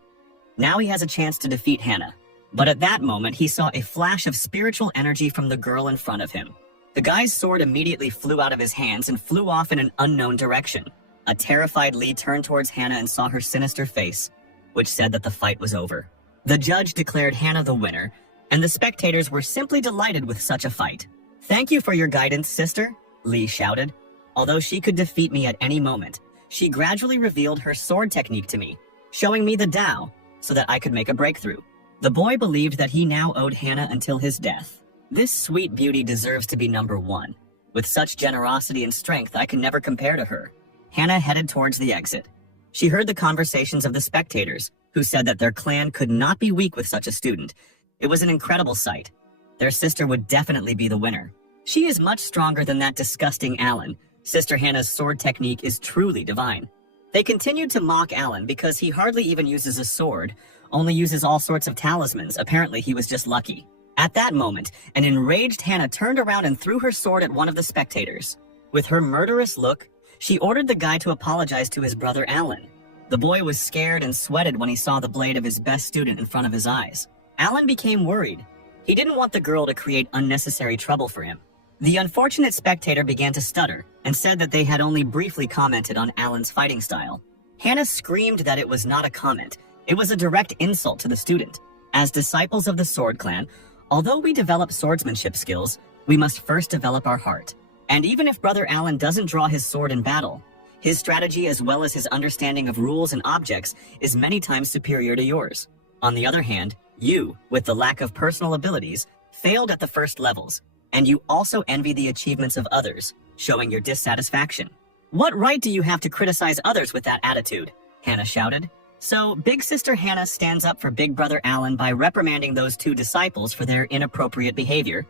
Now he has a chance to defeat Hannah. But at that moment, he saw a flash of spiritual energy from the girl in front of him. The guy's sword immediately flew out of his hands and flew off in an unknown direction. A terrified Lee turned towards Hannah and saw her sinister face, which said that the fight was over. The judge declared Hannah the winner, and the spectators were simply delighted with such a fight. "Thank you for your guidance, sister," Lee shouted. Although she could defeat me at any moment, she gradually revealed her sword technique to me, showing me the Tao, so that I could make a breakthrough. The boy believed that he now owed Hannah until his death. This sweet beauty deserves to be number one. With such generosity and strength, I can never compare to her. Hannah headed towards the exit. She heard the conversations of the spectators, who said that their clan could not be weak with such a student. It was an incredible sight. Their sister would definitely be the winner. She is much stronger than that disgusting Alan. Sister Hannah's sword technique is truly divine. They continued to mock Alan because he hardly even uses a sword, only uses all sorts of talismans. Apparently he was just lucky. At that moment, an enraged Hannah turned around and threw her sword at one of the spectators. With her murderous look, she ordered the guy to apologize to his brother Alan. The boy was scared and sweated when he saw the blade of his best student in front of his eyes. Alan became worried. He didn't want the girl to create unnecessary trouble for him. The unfortunate spectator began to stutter and said that they had only briefly commented on Alan's fighting style. Hannah screamed that it was not a comment. It was a direct insult to the student. As disciples of the Sword Clan, although we develop swordsmanship skills, we must first develop our heart. And even if Brother Alan doesn't draw his sword in battle, his strategy as well as his understanding of rules and objects is many times superior to yours. On the other hand, you, with the lack of personal abilities, failed at the first levels, and you also envy the achievements of others, showing your dissatisfaction. "What right do you have to criticize others with that attitude?" Hannah shouted. So, Big Sister Hannah stands up for Big Brother Alan by reprimanding those two disciples for their inappropriate behavior.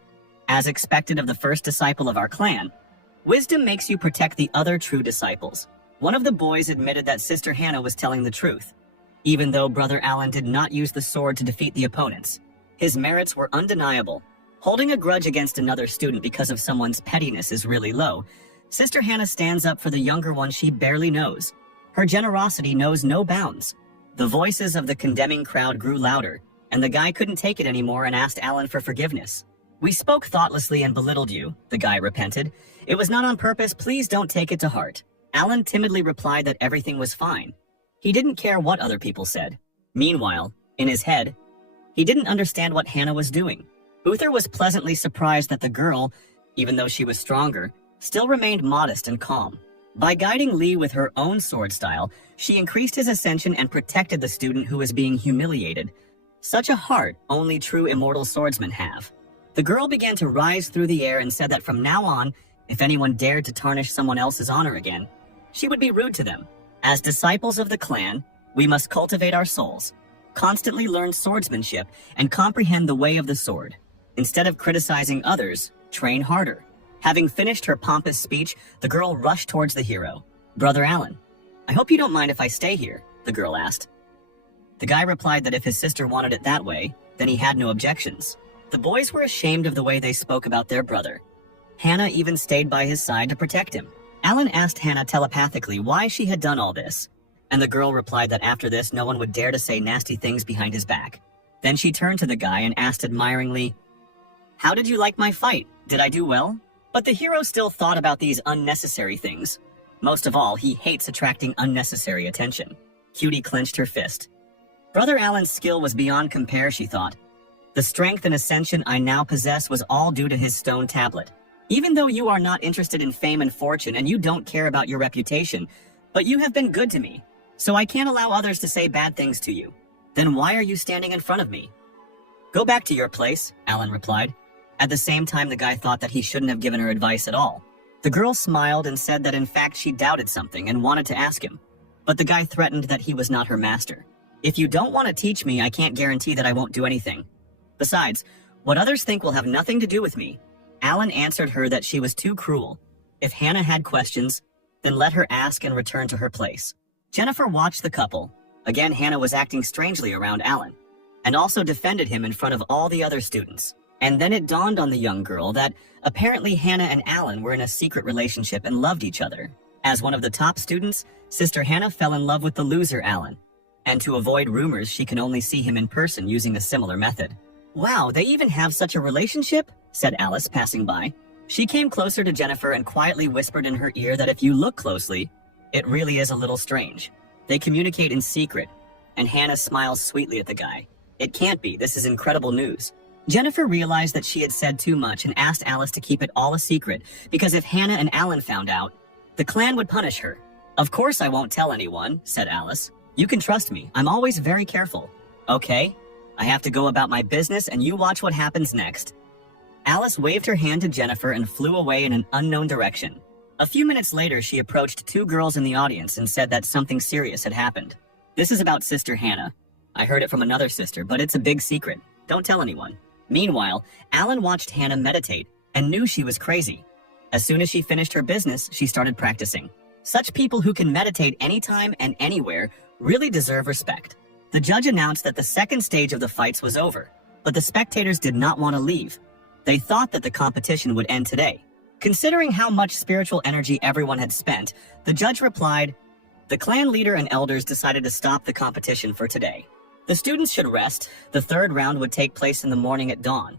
As expected of the first disciple of our clan, wisdom makes you protect the other true disciples. One of the boys admitted that Sister Hannah was telling the truth. Even though Brother Alan did not use the sword to defeat the opponents, his merits were undeniable. Holding a grudge against another student because of someone's pettiness is really low. Sister Hannah stands up for the younger one she barely knows. Her generosity knows no bounds. The voices of the condemning crowd grew louder, and the guy couldn't take it anymore and asked Alan for forgiveness. "We spoke thoughtlessly and belittled you," the guy repented. "It was not on purpose, please don't take it to heart." Alan timidly replied that everything was fine. He didn't care what other people said. Meanwhile, in his head, he didn't understand what Hannah was doing. Uther was pleasantly surprised that the girl, even though she was stronger, still remained modest and calm. By guiding Lee with her own sword style, she increased his ascension and protected the student who was being humiliated. Such a heart only true immortal swordsmen have. The girl began to rise through the air and said that from now on, if anyone dared to tarnish someone else's honor again, she would be rude to them. As disciples of the clan, we must cultivate our souls, constantly learn swordsmanship, and comprehend the way of the sword. Instead of criticizing others, train harder. Having finished her pompous speech, the girl rushed towards the hero. "Brother Alan, I hope you don't mind if I stay here," the girl asked. The guy replied that if his sister wanted it that way, then he had no objections. The boys were ashamed of the way they spoke about their brother. Hannah even stayed by his side to protect him. Alan asked Hannah telepathically why she had done all this, and the girl replied that after this no one would dare to say nasty things behind his back. Then she turned to the guy and asked admiringly, "How did you like my fight? Did I do well?" But the hero still thought about these unnecessary things. Most of all, he hates attracting unnecessary attention. Cutie clenched her fist. Brother Alan's skill was beyond compare, she thought. The strength and ascension I now possess was all due to his stone tablet. Even though you are not interested in fame and fortune and you don't care about your reputation, but you have been good to me, so I can't allow others to say bad things to you. Then why are you standing in front of me? Go back to your place, Alan replied. At the same time, the guy thought that he shouldn't have given her advice at all. The girl smiled and said that in fact she doubted something and wanted to ask him. But the guy threatened that he was not her master. If you don't want to teach me, I can't guarantee that I won't do anything. Besides, what others think will have nothing to do with me. Alan answered her that she was too cruel. If Hannah had questions, then let her ask and return to her place. Jennifer watched the couple. Again, Hannah was acting strangely around Alan, and also defended him in front of all the other students. And then it dawned on the young girl that apparently Hannah and Alan were in a secret relationship and loved each other. As one of the top students, Sister Hannah fell in love with the loser Alan. And to avoid rumors, she can only see him in person using a similar method. Wow, they even have such a relationship? Said Alice, passing by. She came closer to Jennifer and quietly whispered in her ear that if you look closely, it really is a little strange. They communicate in secret, and Hannah smiles sweetly at the guy. It can't be, this is incredible news. Jennifer realized that she had said too much and asked Alice to keep it all a secret, because if Hannah and Alan found out, the clan would punish her. Of course I won't tell anyone, said Alice. You can trust me, I'm always very careful. Okay, I have to go about my business and you watch what happens next. Alice waved her hand to Jennifer and flew away in an unknown direction. A few minutes later, she approached two girls in the audience and said that something serious had happened. This is about Sister Hannah. I heard it from another sister, but it's a big secret. Don't tell anyone. Meanwhile, Alan watched Hannah meditate and knew she was crazy. As soon as she finished her business, she started practicing. Such people who can meditate anytime and anywhere really deserve respect. The judge announced that the second stage of the fights was over, but the spectators did not want to leave. They thought that the competition would end today. Considering how much spiritual energy everyone had spent, the judge replied, "The clan leader and elders decided to stop the competition for today. The students should rest. The third round would take place in the morning at dawn."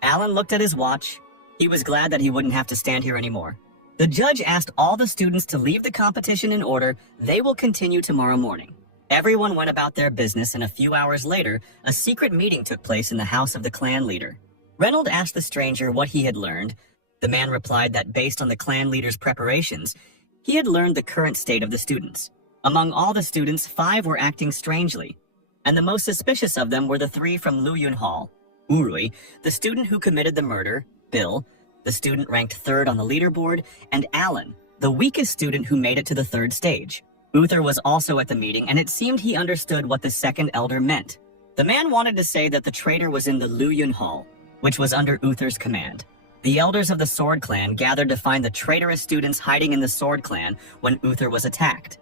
Alan looked at his watch. He was glad that he wouldn't have to stand here anymore. The judge asked all the students to leave the competition in order. They will continue tomorrow morning. Everyone went about their business, and a few hours later, a secret meeting took place in the house of the clan leader. Reynolds asked the stranger what he had learned. The man replied that based on the clan leader's preparations, he had learned the current state of the students. Among all the students, 5 were acting strangely, and the most suspicious of them were the 3 from Luyun Hall. Urui, the student who committed the murder, Bill, the student ranked 3rd on the leaderboard, and Alan, the weakest student who made it to the 3rd stage. Uther was also at the meeting, and it seemed he understood what the second elder meant. The man wanted to say that the traitor was in the Luyun Hall, which was under Uther's command. The elders of the Sword Clan gathered to find the traitorous students hiding in the Sword Clan when Uther was attacked.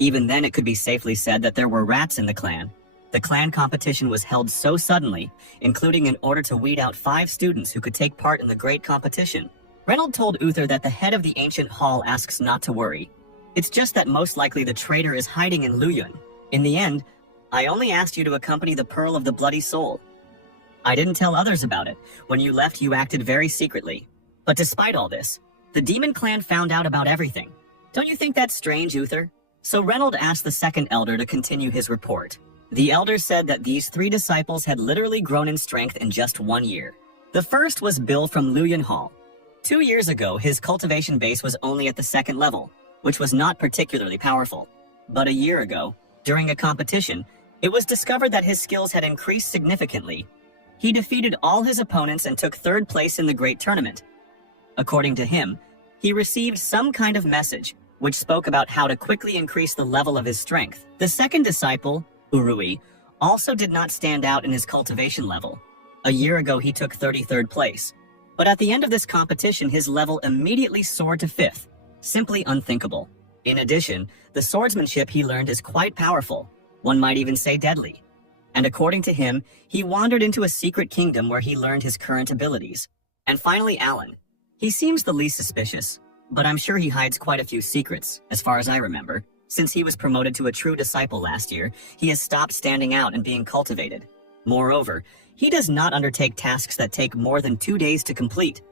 Even then, it could be safely said that there were rats in the clan. The clan competition was held so suddenly, including in order to weed out 5 students who could take part in the great competition. Reynolds told Uther that the head of the ancient hall asks not to worry. It's just that most likely the traitor is hiding in Luyun. In the end, I only asked you to accompany the Pearl of the Bloody Soul. I didn't tell others about it. When you left, you acted very secretly. But despite all this, the demon clan found out about everything. Don't you think that's strange, Uther? So Reynolds asked the second elder to continue his report. The elder said that these 3 disciples had literally grown in strength in just 1 year. The first was Bill from Luyun Hall. 2 years ago, his cultivation base was only at the 2nd level, which was not particularly powerful. But a year ago, during a competition, it was discovered that his skills had increased significantly. He defeated all his opponents and took 3rd place in the great tournament. According to him, he received some kind of message, which spoke about how to quickly increase the level of his strength. The second disciple, Urui, also did not stand out in his cultivation level. A year ago, he took 33rd place. But at the end of this competition, his level immediately soared to 5th. Simply unthinkable. In addition, the swordsmanship he learned is quite powerful. One might even say deadly. And according to him, he wandered into a secret kingdom where he learned his current abilities. And finally, Alan. He seems the least suspicious, but I'm sure he hides quite a few secrets, as far as I remember. Since he was promoted to a true disciple last year, he has stopped standing out and being cultivated. Moreover, he does not undertake tasks that take more than 2 days to complete.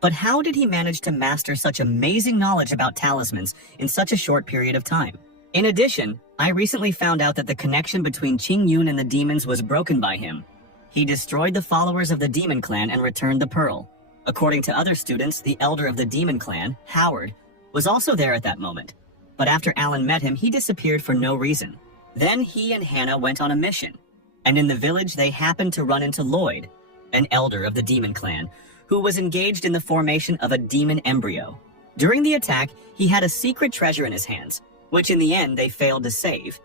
But how did he manage to master such amazing knowledge about talismans in such a short period of time? In addition, I recently found out that the connection between Qing Yun and the demons was broken by him. He destroyed the followers of the Demon Clan and returned the pearl. According to other students, the elder of the Demon Clan, Howard, was also there at that moment. But after Alan met him, he disappeared for no reason. Then he and Hannah went on a mission. And in the village, they happened to run into Lloyd, an elder of the Demon Clan, who was engaged in the formation of a demon embryo. During the attack, he had a secret treasure in his hands, which in the end they failed to save.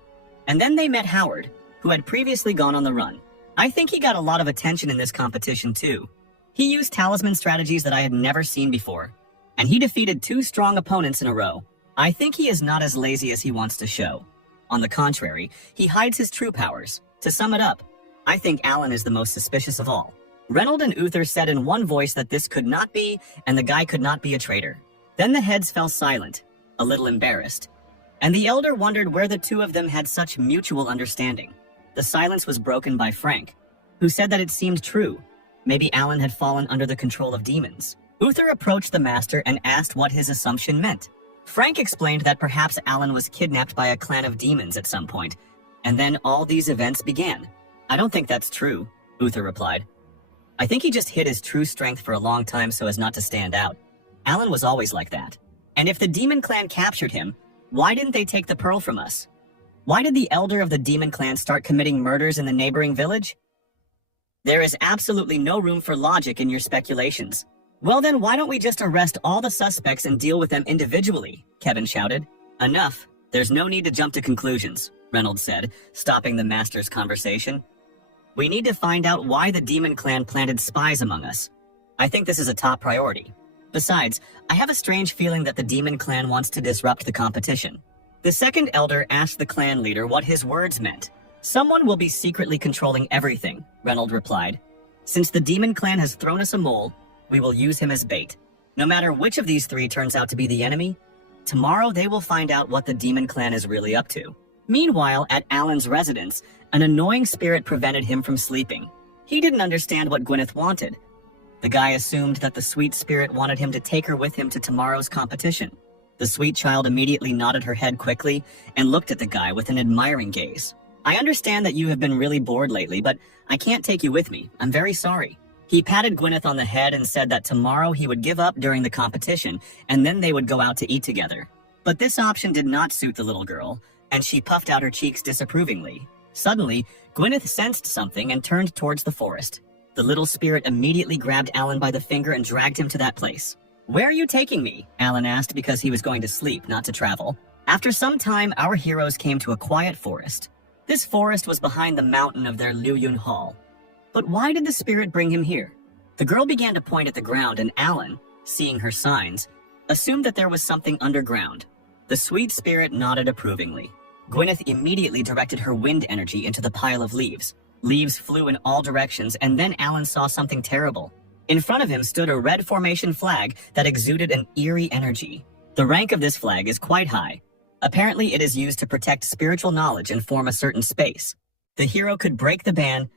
And then they met Howard, who had previously gone on the run. I think he got a lot of attention in this competition too. He used talisman strategies that I had never seen before, and he defeated 2 strong opponents in a row. I think he is not as lazy as he wants to show. On the contrary, he hides his true powers. To sum it up, I think Alan is the most suspicious of all. Reynold and Uther said in one voice that this could not be, and the guy could not be a traitor. Then the heads fell silent, a little embarrassed, and the elder wondered where the 2 of them had such mutual understanding. The silence was broken by Frank, who said that it seemed true. Maybe Alan had fallen under the control of demons. Uther approached the master and asked what his assumption meant. Frank explained that perhaps Alan was kidnapped by a clan of demons at some point, and then all these events began. I don't think that's true, Uther replied. I think he just hid his true strength for a long time so as not to stand out. Alan was always like that. And if the Demon Clan captured him, why didn't they take the pearl from us? Why did the elder of the Demon Clan start committing murders in the neighboring village? There is absolutely no room for logic in your speculations. Well then, why don't we just arrest all the suspects and deal with them individually? Kevin shouted. Enough. There's no need to jump to conclusions, Reynolds said, stopping the master's conversation. We need to find out why the Demon Clan planted spies among us. I think this is a top priority. Besides, I have a strange feeling that the Demon Clan wants to disrupt the competition. The second elder asked the clan leader what his words meant. Someone will be secretly controlling everything, Reynolds replied. Since the Demon Clan has thrown us a mole, we will use him as bait. No matter which of these 3 turns out to be the enemy, tomorrow they will find out what the Demon Clan is really up to. Meanwhile, at Alan's residence, an annoying spirit prevented him from sleeping. He didn't understand what Gwyneth wanted. The guy assumed that the sweet spirit wanted him to take her with him to tomorrow's competition. The sweet child immediately nodded her head quickly and looked at the guy with an admiring gaze. I understand that you have been really bored lately, but I can't take you with me. I'm very sorry. He patted Gwyneth on the head and said that tomorrow he would give up during the competition and then they would go out to eat together. But this option did not suit the little girl, and she puffed out her cheeks disapprovingly. Suddenly, Gwyneth sensed something and turned towards the forest. The little spirit immediately grabbed Alan by the finger and dragged him to that place. Where are you taking me? Alan asked because he was going to sleep, not to travel. After some time, our heroes came to a quiet forest. This forest was behind the mountain of their Luyun Hall. But why did the spirit bring him here? The girl began to point at the ground and Alan, seeing her signs, assumed that there was something underground. The sweet spirit nodded approvingly. Gwyneth immediately directed her wind energy into the pile of leaves. Leaves flew in all directions, and then Alan saw something terrible. In front of him stood a red formation flag that exuded an eerie energy. The rank of this flag is quite high. Apparently, it is used to protect spiritual knowledge and form a certain space. The hero could break the ban,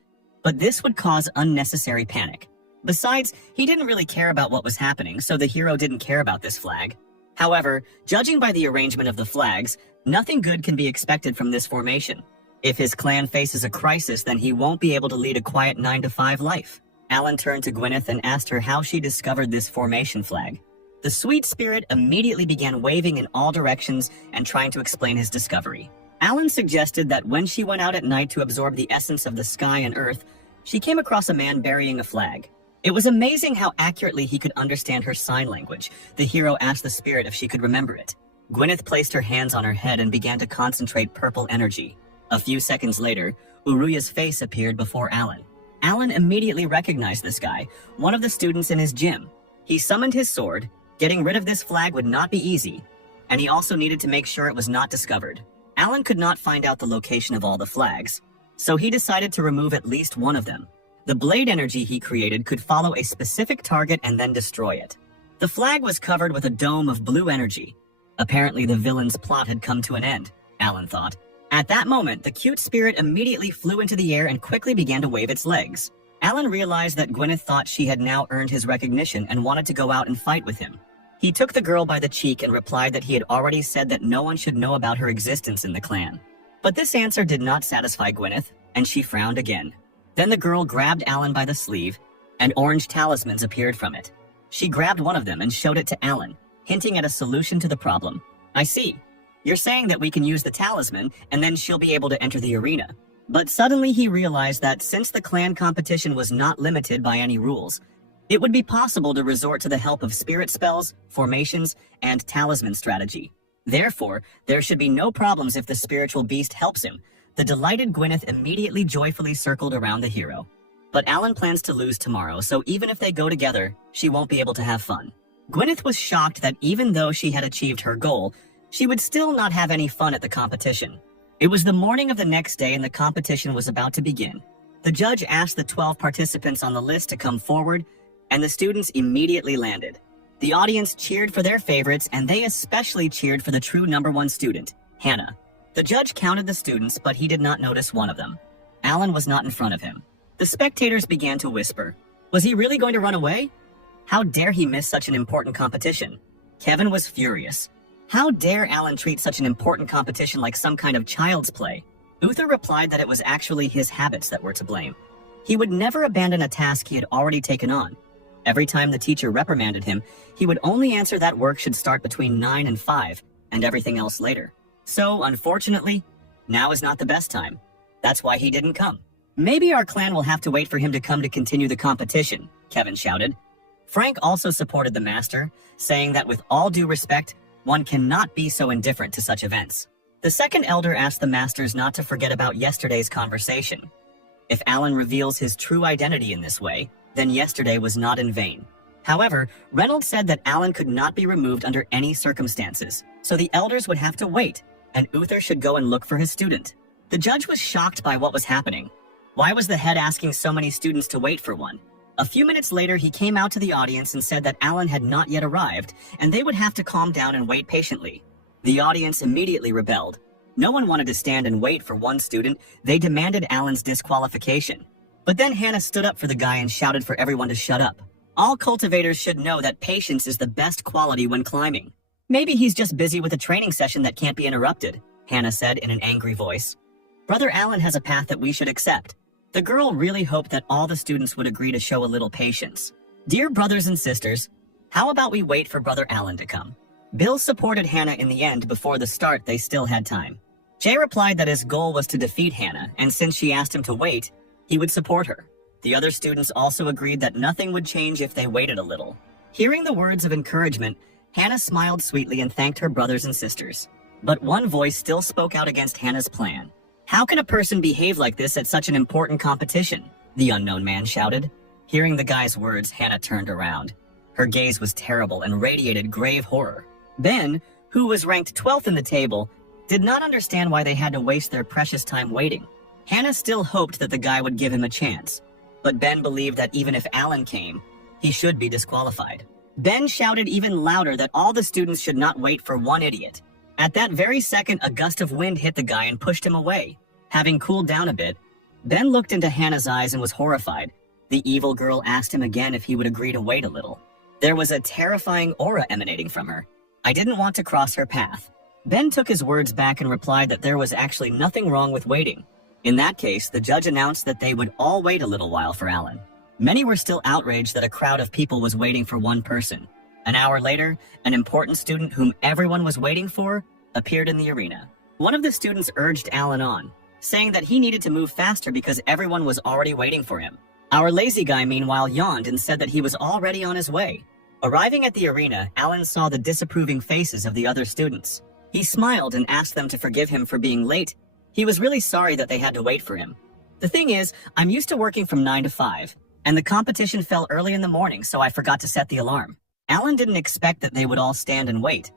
but this would cause unnecessary panic. Besides, he didn't really care about what was happening, so the hero didn't care about this flag. However, judging by the arrangement of the flags, nothing good can be expected from this formation. If his clan faces a crisis, then he won't be able to lead a quiet 9-to-5 life. Alan turned to Gwyneth and asked her how she discovered this formation flag. The sweet spirit immediately began waving in all directions and trying to explain his discovery. Alan suggested that when she went out at night to absorb the essence of the sky and earth, she came across a man burying a flag. It was amazing how accurately he could understand her sign language. The hero asked the spirit if she could remember it. Gwyneth placed her hands on her head and began to concentrate purple energy. A few seconds later, Uruya's face appeared before Alan. Alan immediately recognized this guy, one of the students in his gym. He summoned his sword. Getting rid of this flag would not be easy, and he also needed to make sure it was not discovered. Alan could not find out the location of all the flags, so he decided to remove at least one of them. The blade energy he created could follow a specific target and then destroy it. The flag was covered with a dome of blue energy. Apparently the villain's plot had come to an end, Alan thought. At that moment, the cute spirit immediately flew into the air and quickly began to wave its legs. Alan realized that Gwyneth thought she had now earned his recognition and wanted to go out and fight with him. He took the girl by the cheek and replied that he had already said that no one should know about her existence in the clan. But this answer did not satisfy Gwyneth, and she frowned again. Then the girl grabbed Alan by the sleeve, and orange talismans appeared from it. She grabbed one of them and showed it to Alan, hinting at a solution to the problem. I see. You're saying that we can use the talisman, and then she'll be able to enter the arena. But suddenly he realized that since the clan competition was not limited by any rules, it would be possible to resort to the help of spirit spells, formations, and talisman strategy. Therefore, there should be no problems if the spiritual beast helps him. The delighted Gwyneth immediately joyfully circled around the hero. But Alan plans to lose tomorrow, so even if they go together, she won't be able to have fun. Gwyneth was shocked that even though she had achieved her goal, she would still not have any fun at the competition. It was the morning of the next day and the competition was about to begin. The judge asked the 12 participants on the list to come forward, and the students immediately landed. The audience cheered for their favorites, and they especially cheered for the true #1 student, Hannah. The judge counted the students, but he did not notice one of them. Alan was not in front of him. The spectators began to whisper. Was he really going to run away? How dare he miss such an important competition? Kevin was furious. How dare Alan treat such an important competition like some kind of child's play? Uther replied that it was actually his habits that were to blame. He would never abandon a task he had already taken on. Every time the teacher reprimanded him, he would only answer that work should start between 9 and 5, and everything else later. So, unfortunately, now is not the best time. That's why he didn't come. Maybe our clan will have to wait for him to come to continue the competition, Kevin shouted. Frank also supported the master, saying that with all due respect, one cannot be so indifferent to such events. The second elder asked the masters not to forget about yesterday's conversation. If Alan reveals his true identity in this way, then yesterday was not in vain. However, Reynolds said that Alan could not be removed under any circumstances, so the elders would have to wait, and Uther should go and look for his student. The judge was shocked by what was happening. Why was the head asking so many students to wait for one? A few minutes later, he came out to the audience and said that Alan had not yet arrived, and they would have to calm down and wait patiently. The audience immediately rebelled. No one wanted to stand and wait for one student. They demanded Alan's disqualification. But then Hannah stood up for the guy and shouted for everyone to shut up. All cultivators should know that patience is the best quality when climbing. Maybe he's just busy with a training session that can't be interrupted, Hannah said in an angry voice. Brother Alan has a path that we should accept. The girl really hoped that all the students would agree to show a little patience. Dear brothers and sisters, how about we wait for Brother Alan to come? Bill supported Hannah in the end. Before the start, they still had time. Jay replied that his goal was to defeat Hannah, and since she asked him to wait, he would support her. The other students also agreed that nothing would change if they waited a little. Hearing the words of encouragement, Hannah smiled sweetly and thanked her brothers and sisters. But one voice still spoke out against Hannah's plan. How can a person behave like this at such an important competition? The unknown man shouted. Hearing the guy's words, Hannah turned around. Her gaze was terrible and radiated grave horror. Ben, who was ranked 12th in the table, did not understand why they had to waste their precious time waiting. Hannah still hoped that the guy would give him a chance, but Ben believed that even if Alan came, he should be disqualified. Ben shouted even louder that all the students should not wait for one idiot. At that very second, a gust of wind hit the guy and pushed him away. Having cooled down a bit, Ben looked into Hannah's eyes and was horrified. The evil girl asked him again if he would agree to wait a little. There was a terrifying aura emanating from her. I didn't want to cross her path. Ben took his words back and replied that there was actually nothing wrong with waiting. In that case, the judge announced that they would all wait a little while for Alan. Many were still outraged that a crowd of people was waiting for one person. An hour later, an important student whom everyone was waiting for appeared in the arena. One of the students urged Alan on, saying that he needed to move faster because everyone was already waiting for him. Our lazy guy, meanwhile, yawned and said that he was already on his way. Arriving at the arena, Alan saw the disapproving faces of the other students. He smiled and asked them to forgive him for being late. He was really sorry that they had to wait for him. The thing is, I'm used to working from 9 to 5, and the competition fell early in the morning, so I forgot to set the alarm. Alan didn't expect that they would all stand and wait.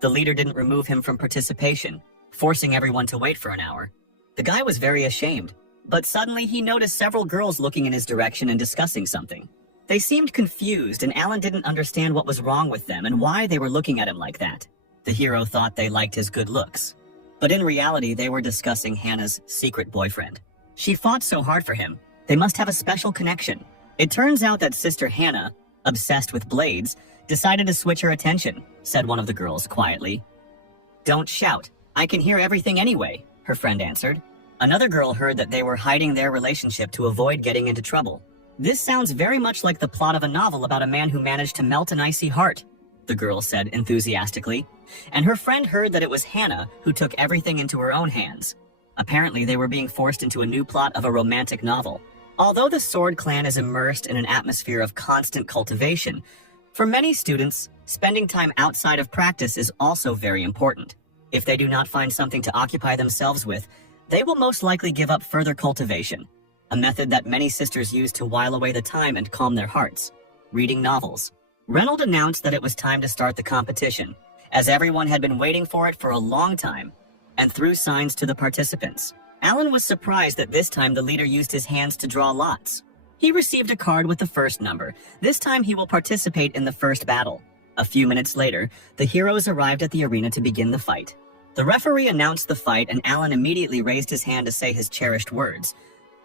The leader didn't remove him from participation, forcing everyone to wait for an hour. The guy was very ashamed, but suddenly he noticed several girls looking in his direction and discussing something. They seemed confused, and Alan didn't understand what was wrong with them and why they were looking at him like that. The hero thought they liked his good looks, but in reality they were discussing Hannah's secret boyfriend. She fought so hard for him. They must have a special connection. It turns out that Sister Hannah, obsessed with blades, decided to switch her attention, said one of the girls quietly. Don't shout. I can hear everything anyway, her friend answered. Another girl heard that they were hiding their relationship to avoid getting into trouble. This sounds very much like the plot of a novel about a man who managed to melt an icy heart, the girl said enthusiastically. And her friend heard that it was Hannah who took everything into her own hands. Apparently, they were being forced into a new plot of a romantic novel. Although the Sword Clan is immersed in an atmosphere of constant cultivation, for many students, spending time outside of practice is also very important. If they do not find something to occupy themselves with, they will most likely give up further cultivation, a method that many sisters use to while away the time and calm their hearts: reading novels. Reynolds announced that it was time to start the competition, as everyone had been waiting for it for a long time, and threw signs to the participants. Alan was surprised that this time the leader used his hands to draw lots. He received a card with the first number. This time he will participate in the first battle. A few minutes later, the heroes arrived at the arena to begin the fight. The referee announced the fight, and Alan immediately raised his hand to say his cherished words.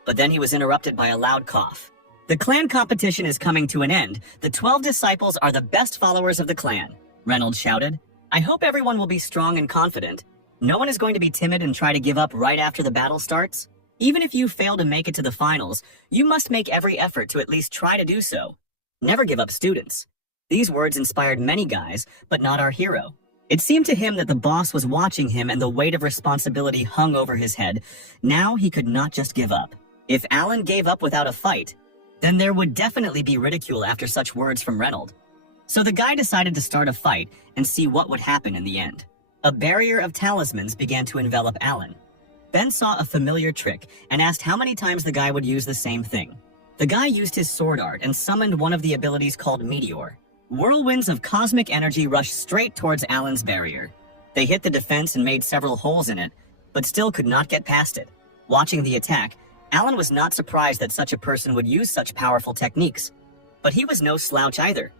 But then he was interrupted by a loud cough. "The clan competition is coming to an end. The 12 disciples are the best followers of the clan," Reynolds shouted. "I hope everyone will be strong and confident. No one is going to be timid and try to give up right after the battle starts. Even if you fail to make it to the finals, you must make every effort to at least try to do so. Never give up, students." These words inspired many guys, but not our hero. It seemed to him that the boss was watching him and the weight of responsibility hung over his head. Now he could not just give up. If Alan gave up without a fight, then there would definitely be ridicule after such words from Reynolds. So the guy decided to start a fight and see what would happen in the end. A barrier of talismans began to envelop Alan. Ben saw a familiar trick and asked how many times the guy would use the same thing. The guy used his sword art and summoned one of the abilities called Meteor. Whirlwinds of cosmic energy rushed straight towards Alan's barrier. They hit the defense and made several holes in it, but still could not get past it. Watching the attack, Alan was not surprised that such a person would use such powerful techniques. But he was no slouch either.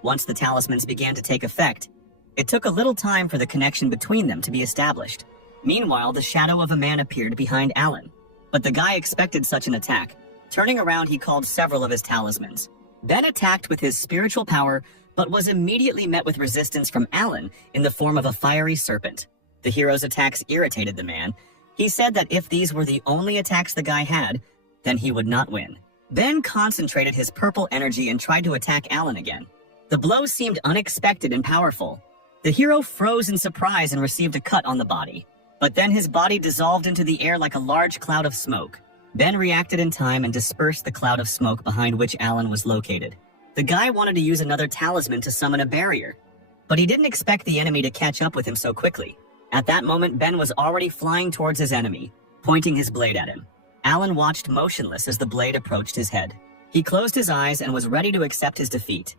Once the talismans began to take effect, it took a little time for the connection between them to be established. Meanwhile, the shadow of a man appeared behind Alan. But the guy expected such an attack. Turning around, he called several of his talismans. Ben attacked with his spiritual power, but was immediately met with resistance from Alan in the form of a fiery serpent. The hero's attacks irritated the man. He said that if these were the only attacks the guy had, then he would not win. Ben concentrated his purple energy and tried to attack Alan again. The blow seemed unexpected and powerful. The hero froze in surprise and received a cut on the body. But then his body dissolved into the air like a large cloud of smoke. Ben reacted in time and dispersed the cloud of smoke behind which Alan was located. The guy wanted to use another talisman to summon a barrier, but he didn't expect the enemy to catch up with him so quickly. At that moment, Ben was already flying towards his enemy, pointing his blade at him. Alan watched motionless as the blade approached his head. He closed his eyes and was ready to accept his defeat.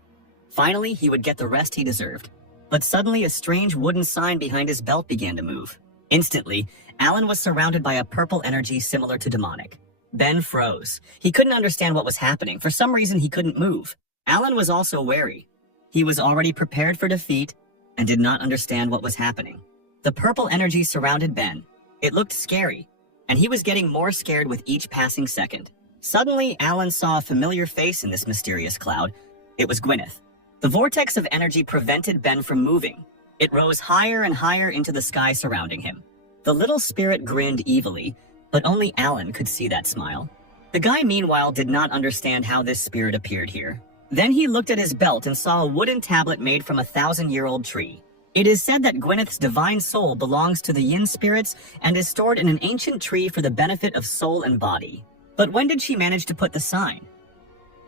Finally, he would get the rest he deserved. But suddenly, a strange wooden sign behind his belt began to move. Instantly, Alan was surrounded by a purple energy similar to demonic. Ben froze. He couldn't understand what was happening. For some reason, he couldn't move. Alan was also wary. He was already prepared for defeat and did not understand what was happening. The purple energy surrounded Ben. It looked scary, and he was getting more scared with each passing second. Suddenly, Alan saw a familiar face in this mysterious cloud. It was Gwyneth. The vortex of energy prevented Ben from moving. It rose higher and higher into the sky surrounding him. The little spirit grinned evilly, but only Alan could see that smile. The guy, meanwhile, did not understand how this spirit appeared here. Then he looked at his belt and saw a wooden tablet made from a 1,000-year-old tree. It is said that Gwyneth's divine soul belongs to the yin spirits and is stored in an ancient tree for the benefit of soul and body. But when did she manage to put the sign?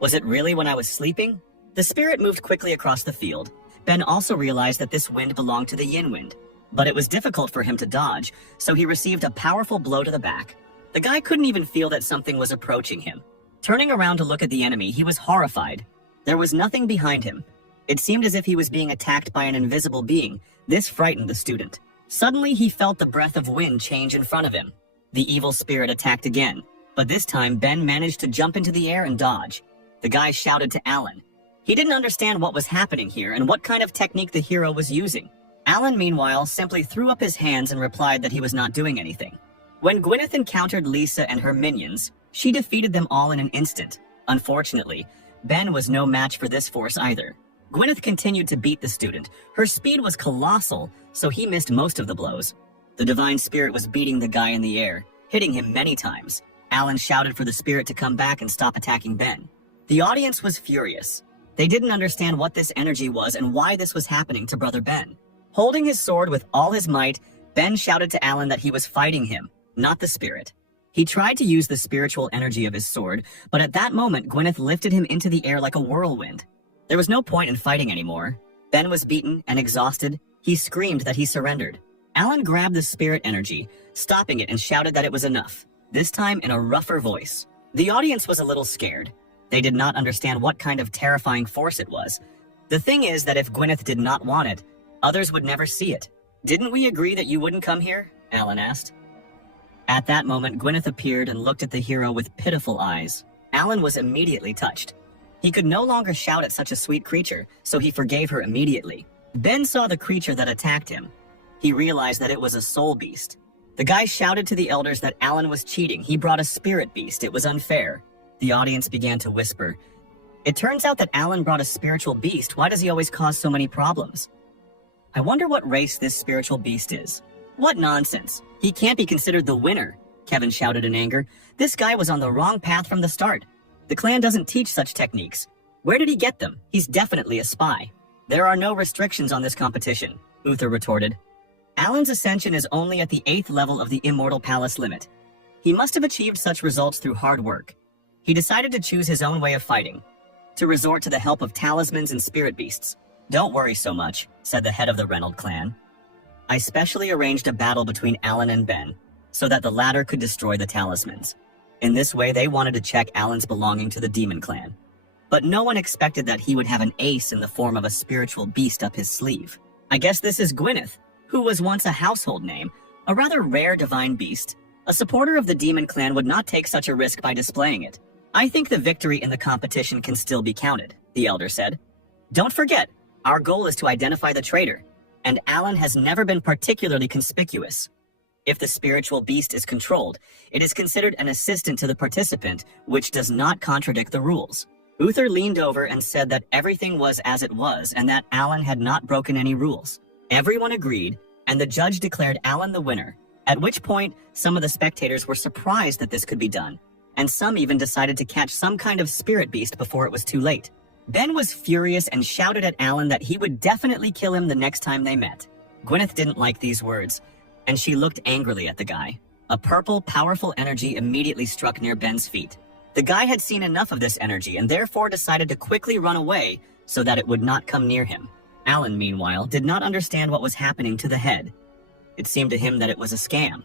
Was it really when I was sleeping? The spirit moved quickly across the field. Ben also realized that this wind belonged to the yin wind, but it was difficult for him to dodge, so he received a powerful blow to the back. The guy couldn't even feel that something was approaching him. Turning around to look at the enemy, he was horrified. There was nothing behind him. It seemed as if he was being attacked by an invisible being. This frightened the student. Suddenly, he felt the breath of wind change in front of him. The evil spirit attacked again, but this time Ben managed to jump into the air and dodge. The guy shouted to Alan. He didn't understand what was happening here and what kind of technique the hero was using. Alan, meanwhile, simply threw up his hands and replied that he was not doing anything. When Gwyneth encountered Lisa and her minions, she defeated them all in an instant. Unfortunately, Ben was no match for this force either. Gwyneth continued to beat the student. Her speed was colossal, so he missed most of the blows. The divine spirit was beating the guy in the air. hitting him many times. Alan shouted for the spirit to come back and stop attacking Ben. The audience was furious. They didn't understand what this energy was and why this was happening to Brother Ben. Holding his sword with all his might, Ben shouted to Alan that he was fighting him, not the spirit. He tried to use the spiritual energy of his sword, but at that moment Gwyneth lifted him into the air like a whirlwind. There was no point in fighting anymore. Ben was beaten and exhausted. He screamed that he surrendered. Alan grabbed the spirit energy, stopping it, and shouted that it was enough, this time in a rougher voice. The audience was a little scared. They did not understand what kind of terrifying force it was. The thing is that if Gwyneth did not want it, others would never see it. "Didn't we agree that you wouldn't come here?" Alan asked. At that moment, Gwyneth appeared and looked at the hero with pitiful eyes. Alan was immediately touched. He could no longer shout at such a sweet creature, so he forgave her immediately. Ben saw the creature that attacked him. He realized that it was a soul beast. The guy shouted to the elders that Alan was cheating. He brought a spirit beast. It was unfair. The audience began to whisper. It turns out that Alan brought a spiritual beast. Why does he always cause so many problems? I wonder what race this spiritual beast is. What nonsense. He can't be considered the winner, Kevin shouted in anger. This guy was on the wrong path from the start. The clan doesn't teach such techniques. Where did he get them? He's definitely a spy. There are no restrictions on this competition, Uther retorted. Alan's ascension is only at the 8th level of the Immortal Palace limit. He must have achieved such results through hard work. He decided to choose his own way of fighting, to resort to the help of talismans and spirit beasts. Don't worry so much, said the head of the Reynolds clan. I specially arranged a battle between Alan and Ben, so that the latter could destroy the talismans. In this way, they wanted to check Alan's belonging to the Demon Clan. But no one expected that he would have an ace in the form of a spiritual beast up his sleeve. I guess this is Gwyneth, who was once a household name, a rather rare divine beast. A supporter of the Demon Clan would not take such a risk by displaying it. I think the victory in the competition can still be counted, the elder said. Don't forget, our goal is to identify the traitor, and Alan has never been particularly conspicuous. If the spiritual beast is controlled, it is considered an assistant to the participant, which does not contradict the rules. Uther leaned over and said that everything was as it was and that Alan had not broken any rules. Everyone agreed, and the judge declared Alan the winner, at which point some of the spectators were surprised that this could be done, and some even decided to catch some kind of spirit beast before it was too late. Ben was furious and shouted at Alan that he would definitely kill him the next time they met. Gwyneth didn't like these words, and she looked angrily at the guy. A purple, powerful energy immediately struck near Ben's feet. The guy had seen enough of this energy and therefore decided to quickly run away so that it would not come near him. Alan, meanwhile, did not understand what was happening to the head. It seemed to him that it was a scam,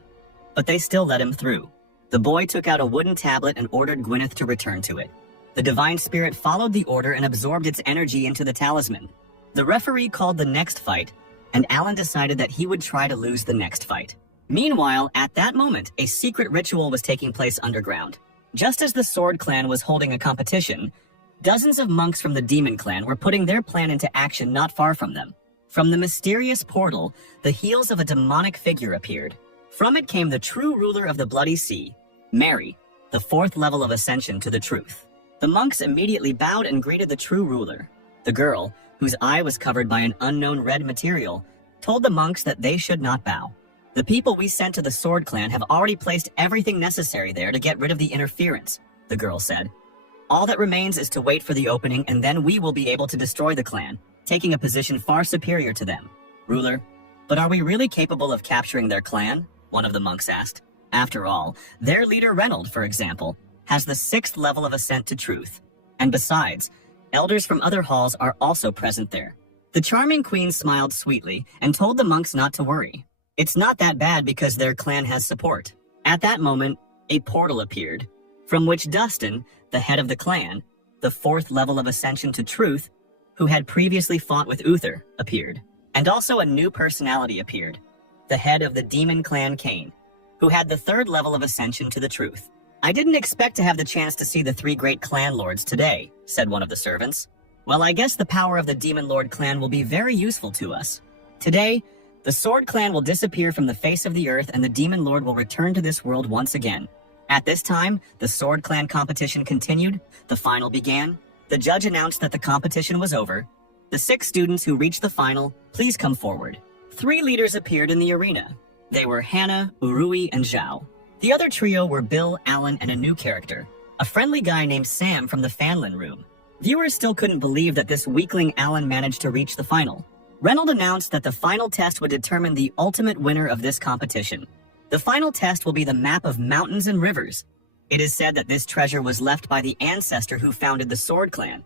but they still let him through. The boy took out a wooden tablet and ordered Gwyneth to return to it. The divine spirit followed the order and absorbed its energy into the talisman. The referee called the next fight, and Alan decided that he would try to lose the next fight. Meanwhile, at that moment, a secret ritual was taking place underground. Just as the Sword Clan was holding a competition, dozens of monks from the Demon Clan were putting their plan into action not far from them. From the mysterious portal, the heels of a demonic figure appeared. From it came the true ruler of the Bloody Sea, Mary, the 4th level of ascension to the truth. The monks immediately bowed and greeted the true ruler. The girl, whose eye was covered by an unknown red material, told the monks that they should not bow. The people we sent to the Sword Clan have already placed everything necessary there to get rid of the interference, the girl said. All that remains is to wait for the opening, and then we will be able to destroy the clan, taking a position far superior to them. Ruler, but are we really capable of capturing their clan? One of the monks asked. After all, their leader Reynolds, for example, has the 6th level of ascent to truth. And besides, elders from other halls are also present there. The charming queen smiled sweetly and told the monks not to worry. It's not that bad because their clan has support. At that moment, a portal appeared, from which Dustin, the head of the clan, the 4th level of ascension to truth, who had previously fought with Uther, appeared. And also a new personality appeared, the head of the Demon Clan Cain, who had the 3rd level of ascension to the truth. I didn't expect to have the chance to see the 3 great clan lords today, said one of the servants. Well, I guess the power of the Demon Lord clan will be very useful to us. Today, the Sword Clan will disappear from the face of the earth and the Demon Lord will return to this world once again. At this time, the Sword Clan competition continued, the final began. The judge announced that the competition was over. The 6 students who reached the final, please come forward. 3 leaders appeared in the arena. They were Hannah, Urui, and Zhao. The other trio were Bill, Alan, and a new character, a friendly guy named Sam from the Fanlin room. Viewers still couldn't believe that this weakling Alan managed to reach the final. Reynolds announced that the final test would determine the ultimate winner of this competition. The final test will be the map of mountains and rivers. It is said that this treasure was left by the ancestor who founded the Sword Clan.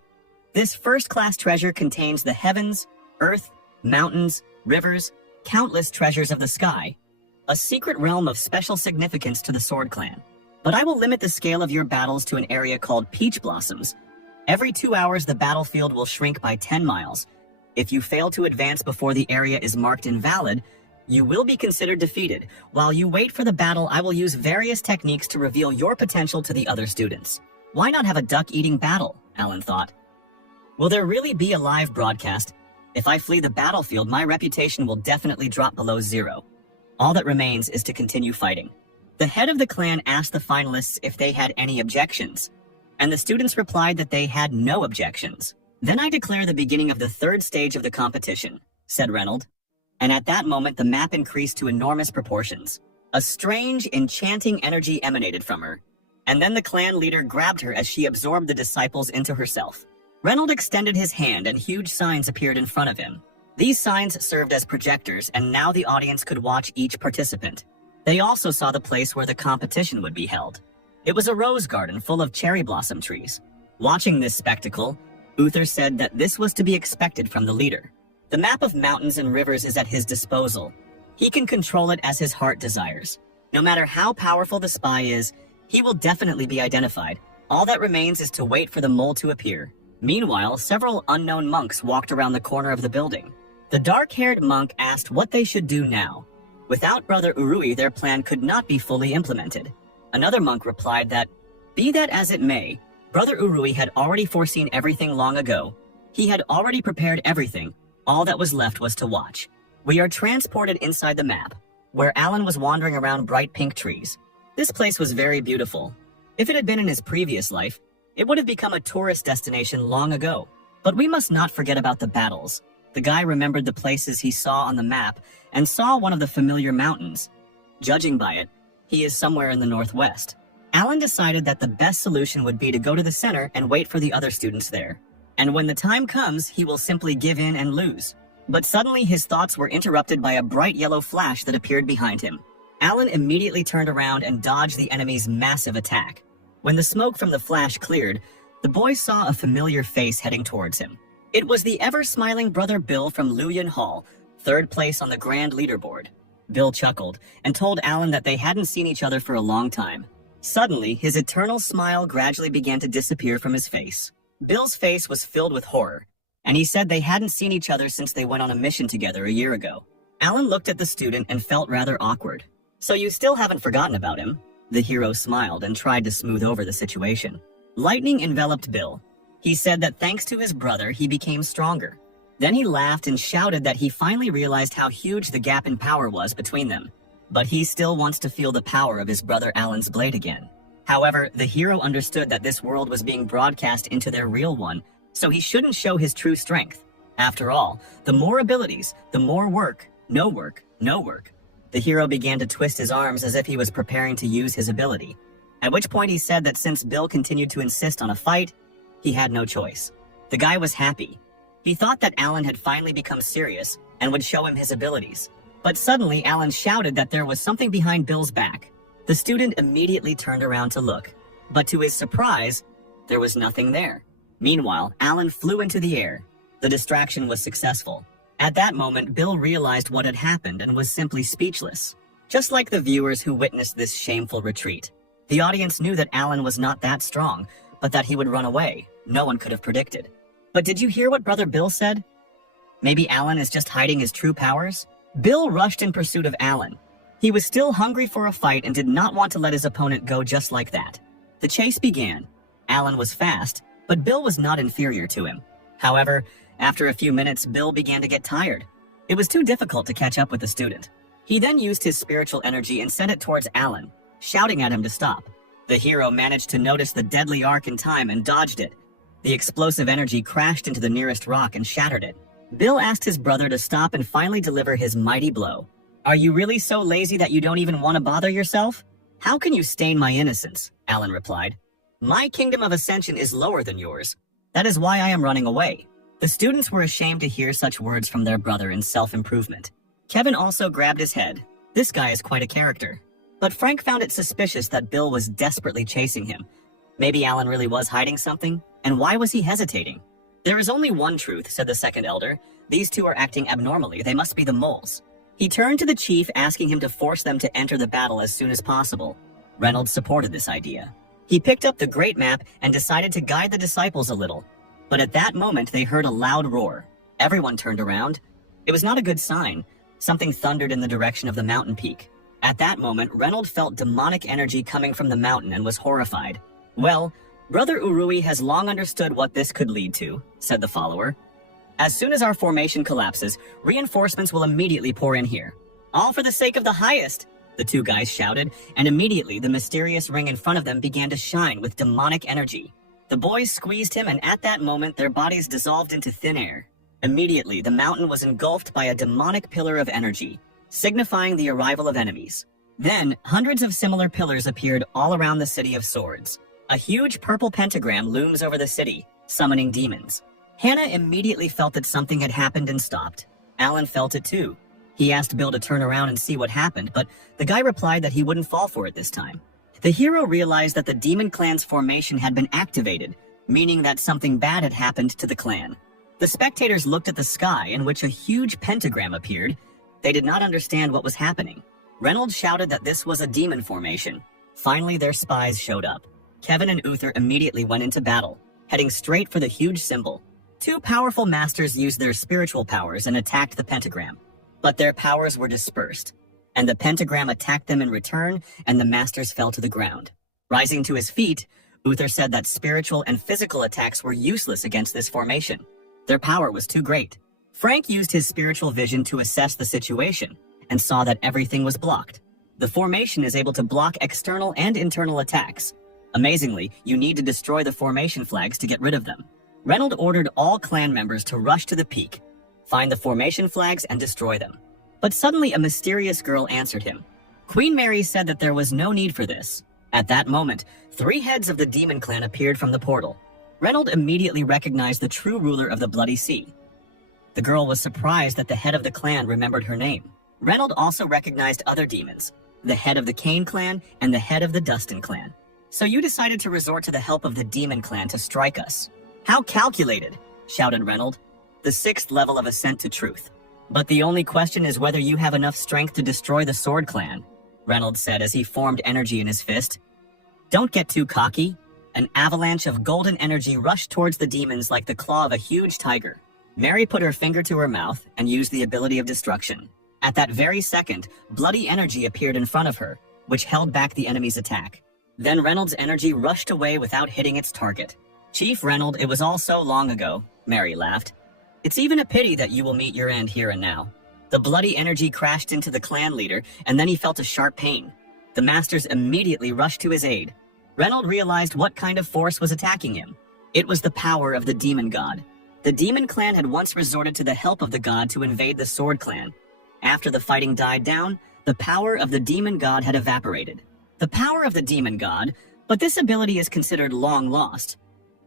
This first-class treasure contains the heavens, earth, mountains, rivers, countless treasures of the sky, a secret realm of special significance to the Sword Clan. But I will limit the scale of your battles to an area called Peach Blossoms. Every 2 hours, the battlefield will shrink by 10 miles. If you fail to advance before the area is marked invalid, you will be considered defeated. While you wait for the battle, I will use various techniques to reveal your potential to the other students. Why not have a duck-eating battle? Alan thought. Will there really be a live broadcast? If I flee the battlefield, my reputation will definitely drop below 0. All that remains is to continue fighting. The head of the clan asked the finalists if they had any objections, and the students replied that they had no objections. Then I declare the beginning of the third stage of the competition, said Reynolds. And at that moment, the map increased to enormous proportions. A strange, enchanting energy emanated from her, and then the clan leader grabbed her as she absorbed the disciples into herself. Reynolds extended his hand and huge signs appeared in front of him. These signs served as projectors, and now the audience could watch each participant. They also saw the place where the competition would be held. It was a rose garden full of cherry blossom trees. Watching this spectacle, Uther said that this was to be expected from the leader. The map of mountains and rivers is at his disposal. He can control it as his heart desires. No matter how powerful the spy is, he will definitely be identified. All that remains is to wait for the mole to appear. Meanwhile, several unknown monks walked around the corner of the building. The dark-haired monk asked what they should do now. Without Brother Urui, their plan could not be fully implemented. Another monk replied that, be that as it may, Brother Urui had already foreseen everything long ago. He had already prepared everything. All that was left was to watch. We are transported inside the map, where Alan was wandering around bright pink trees. This place was very beautiful. If it had been in his previous life, it would have become a tourist destination long ago. But we must not forget about the battles. The guy remembered the places he saw on the map and saw one of the familiar mountains. Judging by it, he is somewhere in the northwest. Alan decided that the best solution would be to go to the center and wait for the other students there. And when the time comes, he will simply give in and lose. But suddenly his thoughts were interrupted by a bright yellow flash that appeared behind him. Alan immediately turned around and dodged the enemy's massive attack. When the smoke from the flash cleared, the boy saw a familiar face heading towards him. It was the ever-smiling brother Bill from Luyan Hall, third place on the grand leaderboard. Bill chuckled and told Alan that they hadn't seen each other for a long time. Suddenly, his eternal smile gradually began to disappear from his face. Bill's face was filled with horror, and he said they hadn't seen each other since they went on a mission together a year ago. Alan looked at the student and felt rather awkward. So you still haven't forgotten about him? The hero smiled and tried to smooth over the situation. Lightning enveloped Bill. He said that thanks to his brother, he became stronger. Then he laughed and shouted that he finally realized how huge the gap in power was between them. But he still wants to feel the power of his brother Alan's blade again. However, the hero understood that this world was being broadcast into their real one, so he shouldn't show his true strength. After all, the more abilities, the more work, no work, no work. The hero began to twist his arms as if he was preparing to use his ability, at which point he said that since Bill continued to insist on a fight, he had no choice. The guy was happy. He thought that Alan had finally become serious and would show him his abilities. But suddenly, Alan shouted that there was something behind Bill's back. The student immediately turned around to look, but to his surprise, there was nothing there. Meanwhile, Alan flew into the air. The distraction was successful. At that moment, Bill realized what had happened and was simply speechless. Just like the viewers who witnessed this shameful retreat, the audience knew that Alan was not that strong, but that he would run away. No one could have predicted. But did you hear what Brother Bill said? Maybe Alan is just hiding his true powers? Bill rushed in pursuit of Alan. He was still hungry for a fight and did not want to let his opponent go just like that. The chase began. Alan was fast, but Bill was not inferior to him. However, after a few minutes, Bill began to get tired. It was too difficult to catch up with the student. He then used his spiritual energy and sent it towards Alan, shouting at him to stop. The hero managed to notice the deadly arc in time and dodged it. The explosive energy crashed into the nearest rock and shattered it. Bill asked his brother to stop and finally deliver his mighty blow. Are you really so lazy that you don't even want to bother yourself? How can you stain my innocence? Alan replied. My kingdom of ascension is lower than yours. That is why I am running away. The students were ashamed to hear such words from their brother in self-improvement. Kevin also grabbed his head. This guy is quite a character. But Frank found it suspicious that Bill was desperately chasing him. Maybe Alan really was hiding something? And why was he hesitating? There is only one truth, said the second elder. These two are acting abnormally. They must be the moles. He turned to the chief, asking him to force them to enter the battle as soon as possible. Reynolds supported this idea. He picked up the great map and decided to guide the disciples a little. But at that moment, they heard a loud roar. Everyone turned around. It was not a good sign. Something thundered in the direction of the mountain peak. At that moment, Reynolds felt demonic energy coming from the mountain and was horrified. Well, Brother Urui has long understood what this could lead to, said the follower. As soon as our formation collapses, reinforcements will immediately pour in here. All for the sake of the highest, the two guys shouted, and immediately the mysterious ring in front of them began to shine with demonic energy. The boys squeezed him, and at that moment their bodies dissolved into thin air. Immediately, the mountain was engulfed by a demonic pillar of energy, signifying the arrival of enemies. Then, hundreds of similar pillars appeared all around the City of Swords. A huge purple pentagram looms over the city, summoning demons. Hannah immediately felt that something had happened and stopped. Alan felt it too. He asked Bill to turn around and see what happened, but the guy replied that he wouldn't fall for it this time. The hero realized that the Demon Clan's formation had been activated, meaning that something bad had happened to the clan. The spectators looked at the sky, in which a huge pentagram appeared. They did not understand what was happening. Reynolds shouted that this was a demon formation. Finally, their spies showed up. Kevin and Uther immediately went into battle, heading straight for the huge symbol. Two powerful masters used their spiritual powers and attacked the pentagram. But their powers were dispersed, and the pentagram attacked them in return, and the masters fell to the ground. Rising to his feet, Uther said that spiritual and physical attacks were useless against this formation. Their power was too great. Frank used his spiritual vision to assess the situation, and saw that everything was blocked. The formation is able to block external and internal attacks. Amazingly, you need to destroy the formation flags to get rid of them. Reynolds ordered all clan members to rush to the peak, find the formation flags, and destroy them. But suddenly a mysterious girl answered him. Queen Mary said that there was no need for this. At that moment, 3 heads of the Demon Clan appeared from the portal. Reynolds immediately recognized the true ruler of the Bloody Sea. The girl was surprised that the head of the clan remembered her name. Reynolds also recognized other demons, the head of the Cain clan and the head of the Dustin clan. So you decided to resort to the help of the Demon Clan to strike us. How calculated, shouted Reynolds. The 6th level of ascent to truth. But the only question is whether you have enough strength to destroy the Sword Clan, Reynolds said as he formed energy in his fist. Don't get too cocky. An avalanche of golden energy rushed towards the demons like the claw of a huge tiger. Mary put her finger to her mouth and used the ability of destruction. At that very second, bloody energy appeared in front of her, which held back the enemy's attack. Then Reynolds' energy rushed away without hitting its target. Chief Reynolds, it was all so long ago, Mary laughed. It's even a pity that you will meet your end here and now. The bloody energy crashed into the clan leader, and then he felt a sharp pain. The masters immediately rushed to his aid. Reynolds realized what kind of force was attacking him. It was the power of the demon god. The Demon Clan had once resorted to the help of the god to invade the Sword Clan. After the fighting died down, the power of the demon god had evaporated. The power of the demon god, but this ability is considered long lost.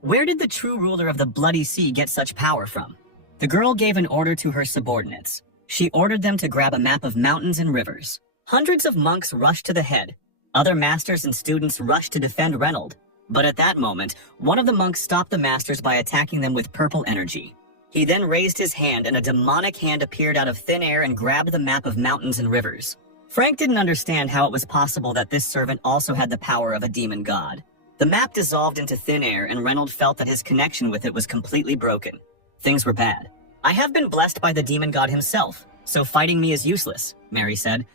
Where did the true ruler of the Bloody Sea get such power from? The girl gave an order to her subordinates. She ordered them to grab a map of mountains and rivers. Hundreds of monks rushed to the head. Other masters and students rushed to defend Reynolds. But at that moment, one of the monks stopped the masters by attacking them with purple energy. He then raised his hand, and a demonic hand appeared out of thin air and grabbed the map of mountains and rivers. Frank didn't understand how it was possible that this servant also had the power of a demon god. The map dissolved into thin air, and Reynolds felt that his connection with it was completely broken. Things were bad. I have been blessed by the demon god himself, so fighting me is useless, Mary said.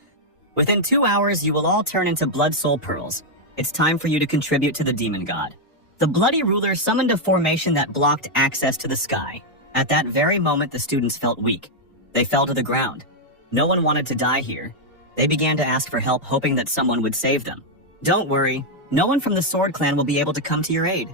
Within 2 hours, you will all turn into blood soul pearls. It's time for you to contribute to the demon god. The bloody ruler summoned a formation that blocked access to the sky. At that very moment, the students felt weak. They fell to the ground. No one wanted to die here. They began to ask for help, hoping that someone would save them. Don't worry, no one from the Sword Clan will be able to come to your aid.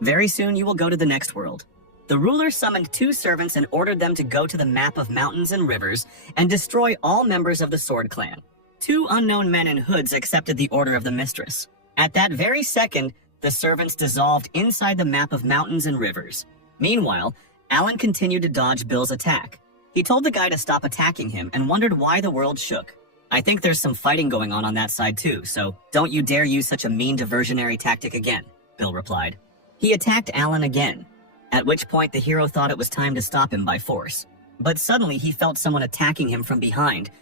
Very soon you will go to the next world. The ruler summoned 2 servants and ordered them to go to the map of mountains and rivers and destroy all members of the Sword Clan. Two unknown men in hoods accepted the order of the mistress. At that very second, the servants dissolved inside the map of mountains and rivers. Meanwhile, Alan continued to dodge Bill's attack. He told the guy to stop attacking him and wondered why the world shook. I think there's some fighting going on that side too, so don't you dare use such a mean diversionary tactic again, Bill replied. He attacked Alan again, at which point the hero thought it was time to stop him by force. But suddenly he felt someone attacking him from behind.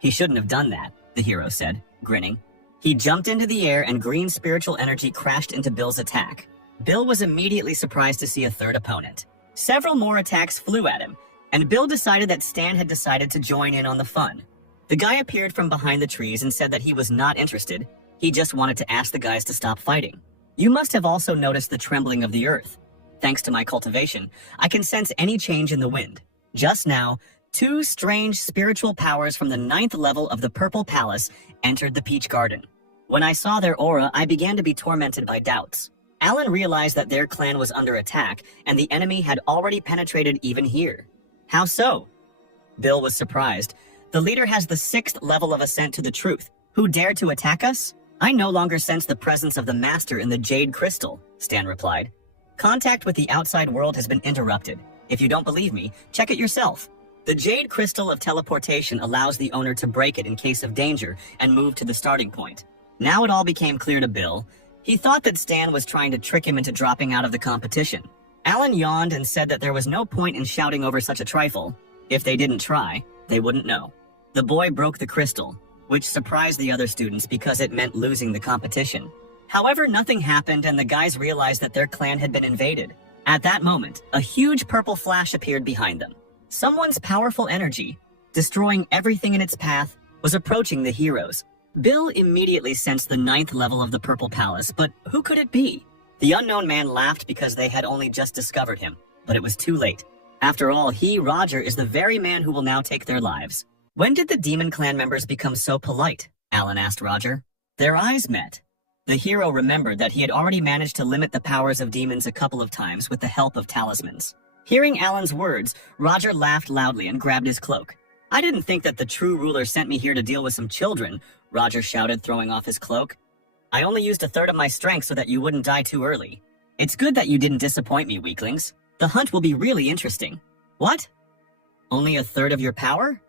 He shouldn't have done that, the hero said, grinning. He jumped into the air and green spiritual energy crashed into Bill's attack. Bill was immediately surprised to see a third opponent. Several more attacks flew at him, and Bill decided that Stan had decided to join in on the fun. The guy appeared from behind the trees and said that he was not interested. He just wanted to ask the guys to stop fighting. You must have also noticed the trembling of the earth. Thanks to my cultivation, I can sense any change in the wind. Just now, two strange spiritual powers from the 9th level of the Purple Palace entered the Peach Garden. When I saw their aura, I began to be tormented by doubts. Alan realized that their clan was under attack, and the enemy had already penetrated even here. How so? Bill was surprised. The leader has the 6th level of ascent to the truth. Who dared to attack us? I no longer sense the presence of the master in the jade crystal, Stan replied. Contact with the outside world has been interrupted. If you don't believe me, check it yourself. The jade crystal of teleportation allows the owner to break it in case of danger and move to the starting point. Now it all became clear to Bill. He thought that Stan was trying to trick him into dropping out of the competition. Alan yawned and said that there was no point in shouting over such a trifle. If they didn't try, they wouldn't know. The boy broke the crystal, which surprised the other students because it meant losing the competition. However, nothing happened and the guys realized that their clan had been invaded. At that moment, a huge purple flash appeared behind them. Someone's powerful energy, destroying everything in its path, was approaching the heroes. Bill immediately sensed the 9th level of the Purple Palace, but who could it be? The unknown man laughed because they had only just discovered him, but it was too late. After all, he, Roger, is the very man who will now take their lives. When did the demon clan members become so polite? Alan asked Roger. Their eyes met. The hero remembered that he had already managed to limit the powers of demons a couple of times with the help of talismans. Hearing Alan's words, Roger laughed loudly and grabbed his cloak. I didn't think that the true ruler sent me here to deal with some children, Roger shouted, throwing off his cloak. I only used a third of my strength so that you wouldn't die too early. It's good that you didn't disappoint me, weaklings. The hunt will be really interesting. What? Only a third of your power?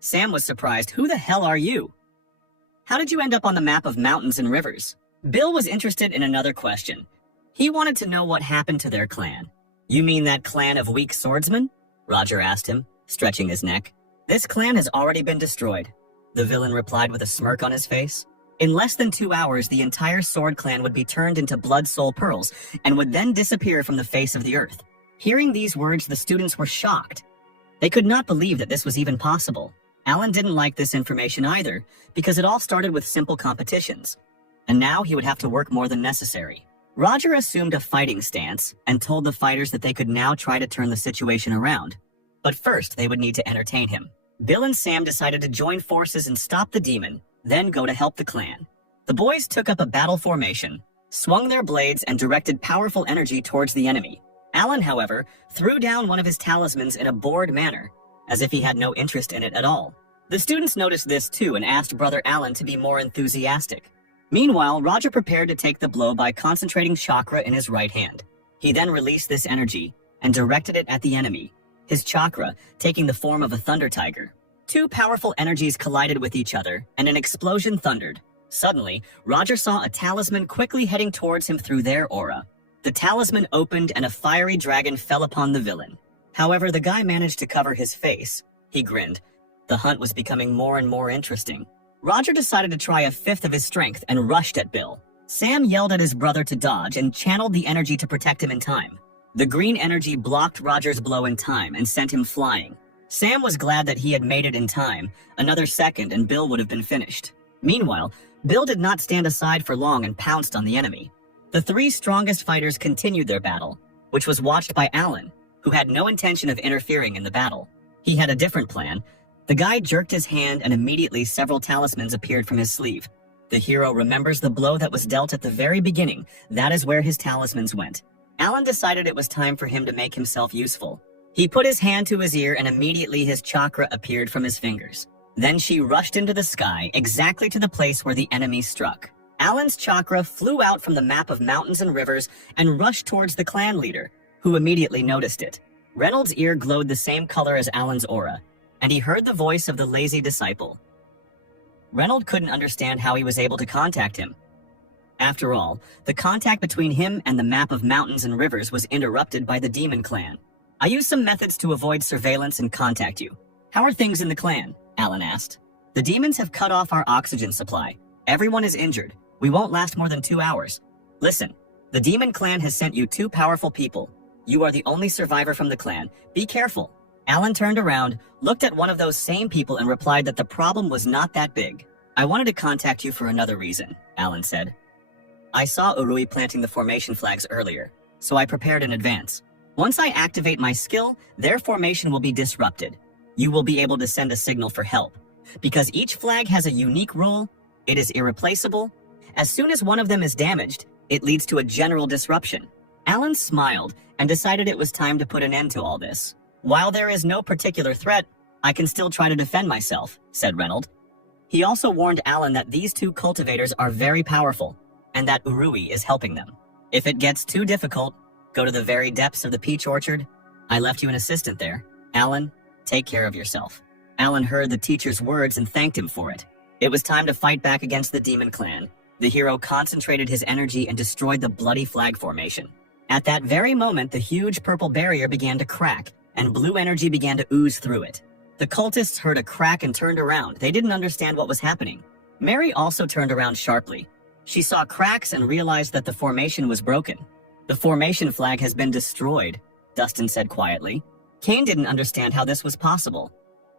Sam was surprised. Who the hell are you? How did you end up on the map of mountains and rivers? Bill was interested in another question. He wanted to know what happened to their clan. You mean that clan of weak swordsmen? Roger asked him, stretching his neck. This clan has already been destroyed, the villain replied with a smirk on his face. In less than 2 hours, the entire sword clan would be turned into blood soul pearls and would then disappear from the face of the earth. Hearing these words, the students were shocked. They could not believe that this was even possible. Alan didn't like this information either, because it all started with simple competitions. And now he would have to work more than necessary. Roger assumed a fighting stance and told the fighters that they could now try to turn the situation around. But first, they would need to entertain him. Bill and Sam decided to join forces and stop the demon, then go to help the clan. The boys took up a battle formation, swung their blades, and directed powerful energy towards the enemy. Alan, however, threw down one of his talismans in a bored manner, as if he had no interest in it at all. The students noticed this too and asked Brother Alan to be more enthusiastic. Meanwhile, Roger prepared to take the blow by concentrating chakra in his right hand. He then released this energy and directed it at the enemy, his chakra taking the form of a thunder tiger. Two powerful energies collided with each other, and an explosion thundered. Suddenly, Roger saw a talisman quickly heading towards him through their aura. The talisman opened and a fiery dragon fell upon the villain. However, the guy managed to cover his face. He grinned. The hunt was becoming more and more interesting. Roger decided to try a fifth of his strength and rushed at Bill. Sam yelled at his brother to dodge and channeled the energy to protect him in time. The green energy blocked Roger's blow in time and sent him flying. Sam was glad that he had made it in time. Another second and Bill would have been finished. Meanwhile, Bill did not stand aside for long and pounced on the enemy. The three strongest fighters continued their battle, which was watched by Alan, who had no intention of interfering in the battle. He had a different plan. The guy jerked his hand and immediately several talismans appeared from his sleeve. The hero remembers the blow that was dealt at the very beginning. That is where his talismans went. Alan decided it was time for him to make himself useful. He put his hand to his ear and immediately his chakra appeared from his fingers. Then she rushed into the sky, exactly to the place where the enemy struck. Alan's chakra flew out from the map of mountains and rivers and rushed towards the clan leader, who immediately noticed it. Reynolds' ear glowed the same color as Alan's aura, and he heard the voice of the lazy disciple. Reynolds couldn't understand how he was able to contact him. After all, the contact between him and the map of mountains and rivers was interrupted by the demon clan. I used some methods to avoid surveillance and contact you. How are things in the clan? Alan asked. The demons have cut off our oxygen supply. Everyone is injured. We won't last more than 2 hours. Listen, the demon clan has sent you 2 powerful people. You are the only survivor from the clan. Be careful. Alan turned around, looked at one of those same people and replied that the problem was not that big. I wanted to contact you for another reason, Alan said. I saw Urui planting the formation flags earlier, so I prepared in advance. Once I activate my skill, their formation will be disrupted. You will be able to send a signal for help. Because each flag has a unique role, it is irreplaceable. As soon as one of them is damaged, it leads to a general disruption. Alan smiled and decided it was time to put an end to all this. While there is no particular threat, I can still try to defend myself, said Reynolds. He also warned Alan that these 2 cultivators are very powerful, and that Urui is helping them. If it gets too difficult, go to the very depths of the peach orchard. I left you an assistant there. Alan, take care of yourself. Alan heard the teacher's words and thanked him for it. It was time to fight back against the demon clan. The hero concentrated his energy and destroyed the bloody flag formation. At that very moment, the huge purple barrier began to crack, and blue energy began to ooze through it. The cultists heard a crack and turned around. They didn't understand what was happening. Mary also turned around sharply. She saw cracks and realized that the formation was broken. The formation flag has been destroyed, Dustin said quietly. Kane didn't understand how this was possible.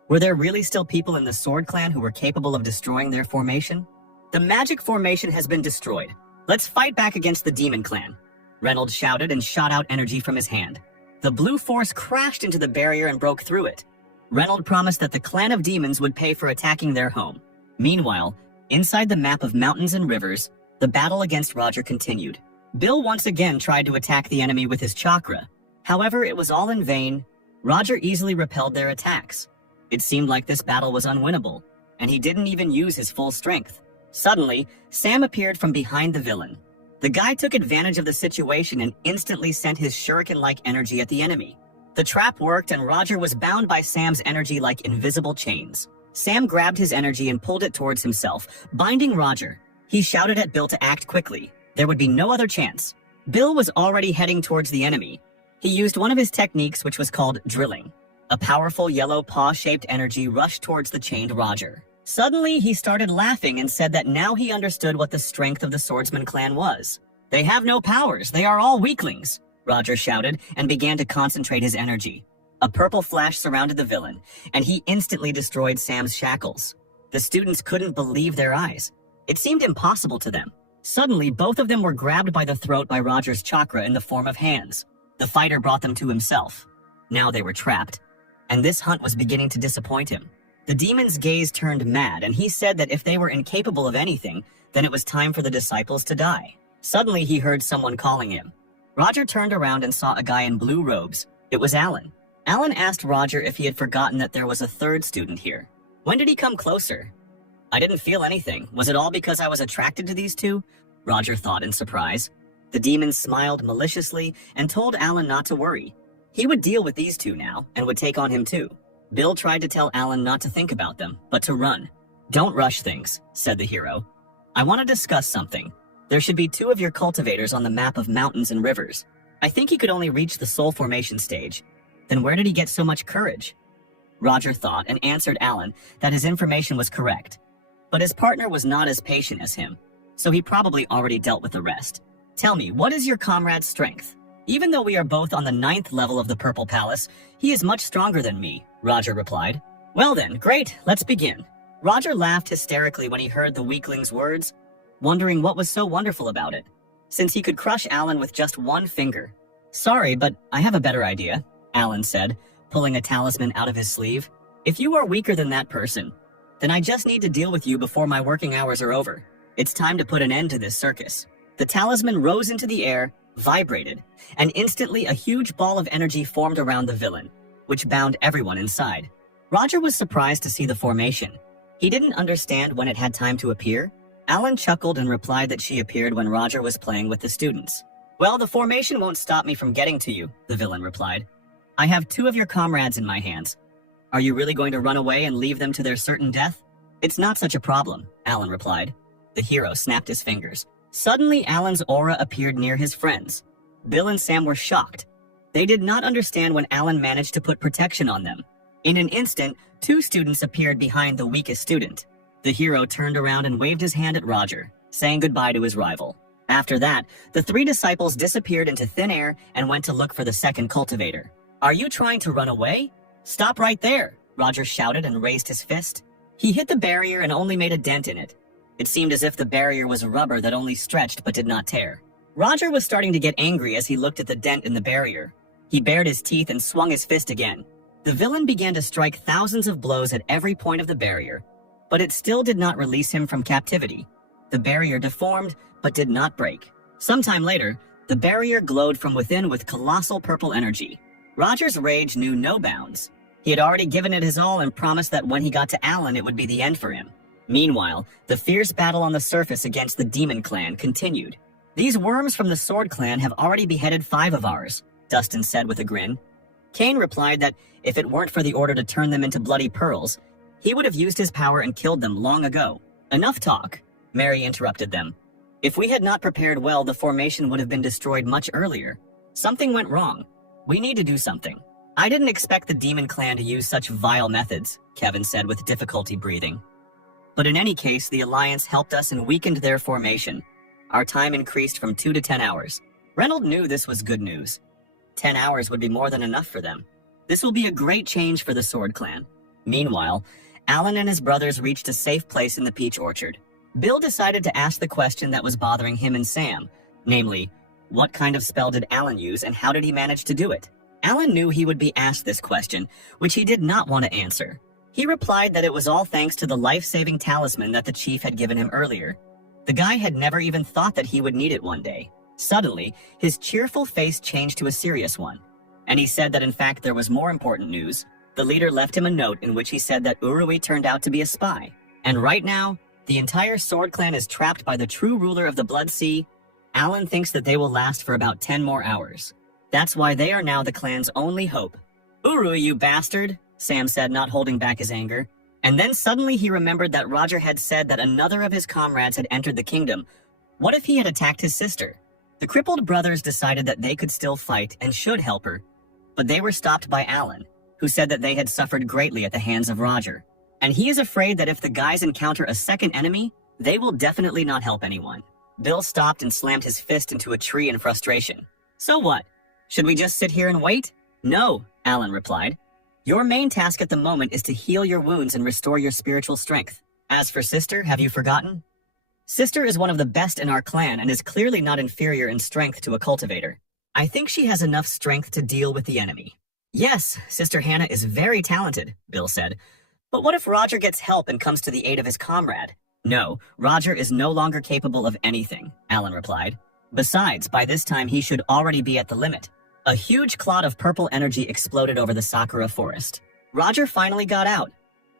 Were there really still people in the Sword Clan who were capable of destroying their formation? The magic formation has been destroyed. Let's fight back against the Demon Clan. Reynolds shouted and shot out energy from his hand. The blue force crashed into the barrier and broke through it. Reynolds promised that the Clan of Demons would pay for attacking their home. Meanwhile, inside the map of mountains and rivers, the battle against Roger continued. Bill once again tried to attack the enemy with his chakra. However, it was all in vain. Roger easily repelled their attacks. It seemed like this battle was unwinnable, and he didn't even use his full strength. Suddenly, Sam appeared from behind the villain. The guy took advantage of the situation and instantly sent his shuriken-like energy at the enemy. The trap worked and Roger was bound by Sam's energy like invisible chains. Sam grabbed his energy and pulled it towards himself, binding Roger. He shouted at Bill to act quickly. There would be no other chance. Bill was already heading towards the enemy. He used one of his techniques, which was called drilling. A powerful yellow paw-shaped energy rushed towards the chained Roger. Suddenly, he started laughing and said that now he understood what the strength of the Swordsman clan was. They have no powers, they are all weaklings, Roger shouted and began to concentrate his energy. A purple flash surrounded the villain, and he instantly destroyed Sam's shackles. The students couldn't believe their eyes. It seemed impossible to them. Suddenly, both of them were grabbed by the throat by Roger's chakra in the form of hands. The fighter brought them to himself. Now they were trapped, and this hunt was beginning to disappoint him. The demon's gaze turned mad, and he said that if they were incapable of anything, then it was time for the disciples to die. Suddenly, he heard someone calling him. Roger turned around and saw a guy in blue robes. It was Alan. Alan asked Roger if he had forgotten that there was a third student here. When did he come closer? I didn't feel anything. Was it all because I was attracted to these two? Roger thought in surprise. The demon smiled maliciously and told Alan not to worry. He would deal with these two now and would take on him too. Bill tried to tell Alan not to think about them, but to run. Don't rush things, said the hero. I want to discuss something. There should be 2 of your cultivators on the map of mountains and rivers. I think he could only reach the soul formation stage. Then where did he get so much courage? Roger thought and answered Alan that his information was correct. But his partner was not as patient as him, so he probably already dealt with the rest. Tell me, what is your comrade's strength? Even though we are both on the 9th level of the Purple Palace, he is much stronger than me, Roger replied. Well then, great, let's begin. Roger laughed hysterically when he heard the weakling's words, wondering what was so wonderful about it, since he could crush Alan with just 1 finger. Sorry, but I have a better idea, Alan said, pulling a talisman out of his sleeve. If you are weaker than that person, then I just need to deal with you before my working hours are over. It's time to put an end to this circus. The talisman rose into the air, vibrated, and instantly a huge ball of energy formed around the villain, which bound everyone inside. Roger was surprised to see the formation. He didn't understand when it had time to appear. Alan chuckled and replied that she appeared when Roger was playing with the students. Well, the formation won't stop me from getting to you, the villain replied. I have 2 of your comrades in my hands. Are you really going to run away and leave them to their certain death? It's not such a problem, Alan replied. The hero snapped his fingers. Suddenly, Alan's aura appeared near his friends. Bill and Sam were shocked. They did not understand when Alan managed to put protection on them. In an instant, 2 students appeared behind the weakest student. The hero turned around and waved his hand at Roger, saying goodbye to his rival. After that, the 3 disciples disappeared into thin air and went to look for the second cultivator. Are you trying to run away? Stop right there, Roger shouted and raised his fist. He hit the barrier and only made a dent in it. It seemed as if the barrier was rubber that only stretched but did not tear. Roger was starting to get angry as he looked at the dent in the barrier. He bared his teeth and swung his fist again. The villain began to strike thousands of blows at every point of the barrier, but it still did not release him from captivity. The barrier deformed, but did not break. Sometime later, the barrier glowed from within with colossal purple energy. Roger's rage knew no bounds. He had already given it his all and promised that when he got to Alan, it would be the end for him. Meanwhile, the fierce battle on the surface against the Demon Clan continued. These worms from the Sword Clan have already beheaded 5 of ours, Dustin said with a grin. Kane replied that if it weren't for the order to turn them into bloody pearls, he would have used his power and killed them long ago. Enough talk, Mary interrupted them. If we had not prepared well, the formation would have been destroyed much earlier. Something went wrong. We need to do something. I didn't expect the Demon Clan to use such vile methods, Kevin said with difficulty breathing. But in any case, the Alliance helped us and weakened their formation. Our time increased from 2 to 10 hours. Reynolds knew this was good news. 10 hours would be more than enough for them. This will be a great change for the Sword Clan. Meanwhile, Alan and his brothers reached a safe place in the peach orchard. Bill decided to ask the question that was bothering him and Sam, namely, what kind of spell did Alan use and how did he manage to do it? Alan knew he would be asked this question, which he did not want to answer. He replied that it was all thanks to the life-saving talisman that the chief had given him earlier. The guy had never even thought that he would need it one day. Suddenly, his cheerful face changed to a serious one, and he said that in fact there was more important news. The leader left him a note in which he said that Urui turned out to be a spy. And right now, the entire Sword Clan is trapped by the true ruler of the Blood Sea. Alan thinks that they will last for about 10 more hours. That's why they are now the clan's only hope. Urui, you bastard, Sam said, not holding back his anger. And then suddenly he remembered that Roger had said that another of his comrades had entered the kingdom. What if he had attacked his sister? The crippled brothers decided that they could still fight and should help her, but they were stopped by Alan, who said that they had suffered greatly at the hands of Roger. And he is afraid that if the guys encounter a second enemy, they will definitely not help anyone. Bill stopped and slammed his fist into a tree in frustration. So what? Should we just sit here and wait? No, Alan replied. Your main task at the moment is to heal your wounds and restore your spiritual strength. As for Sister, have you forgotten? Sister is one of the best in our clan and is clearly not inferior in strength to a cultivator. I think she has enough strength to deal with the enemy. Yes, Sister Hannah is very talented, Bill said. But what if Roger gets help and comes to the aid of his comrade? No, Roger is no longer capable of anything, Alan replied. Besides, by this time he should already be at the limit. A huge cloud of purple energy exploded over the Sakura forest. Roger finally got out,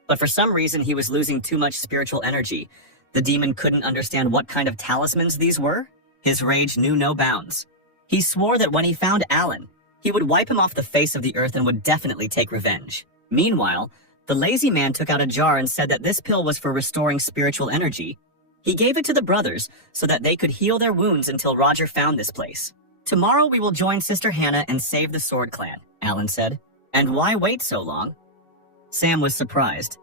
but for some reason he was losing too much spiritual energy. The demon couldn't understand what kind of talismans these were. His rage knew no bounds. He swore that when he found Alan, he would wipe him off the face of the earth and would definitely take revenge. Meanwhile, the lazy man took out a jar and said that this pill was for restoring spiritual energy. He gave it to the brothers so that they could heal their wounds until Roger found this place. Tomorrow we will join Sister Hannah and save the Sword Clan, Alan said. And why wait so long? Sam was surprised.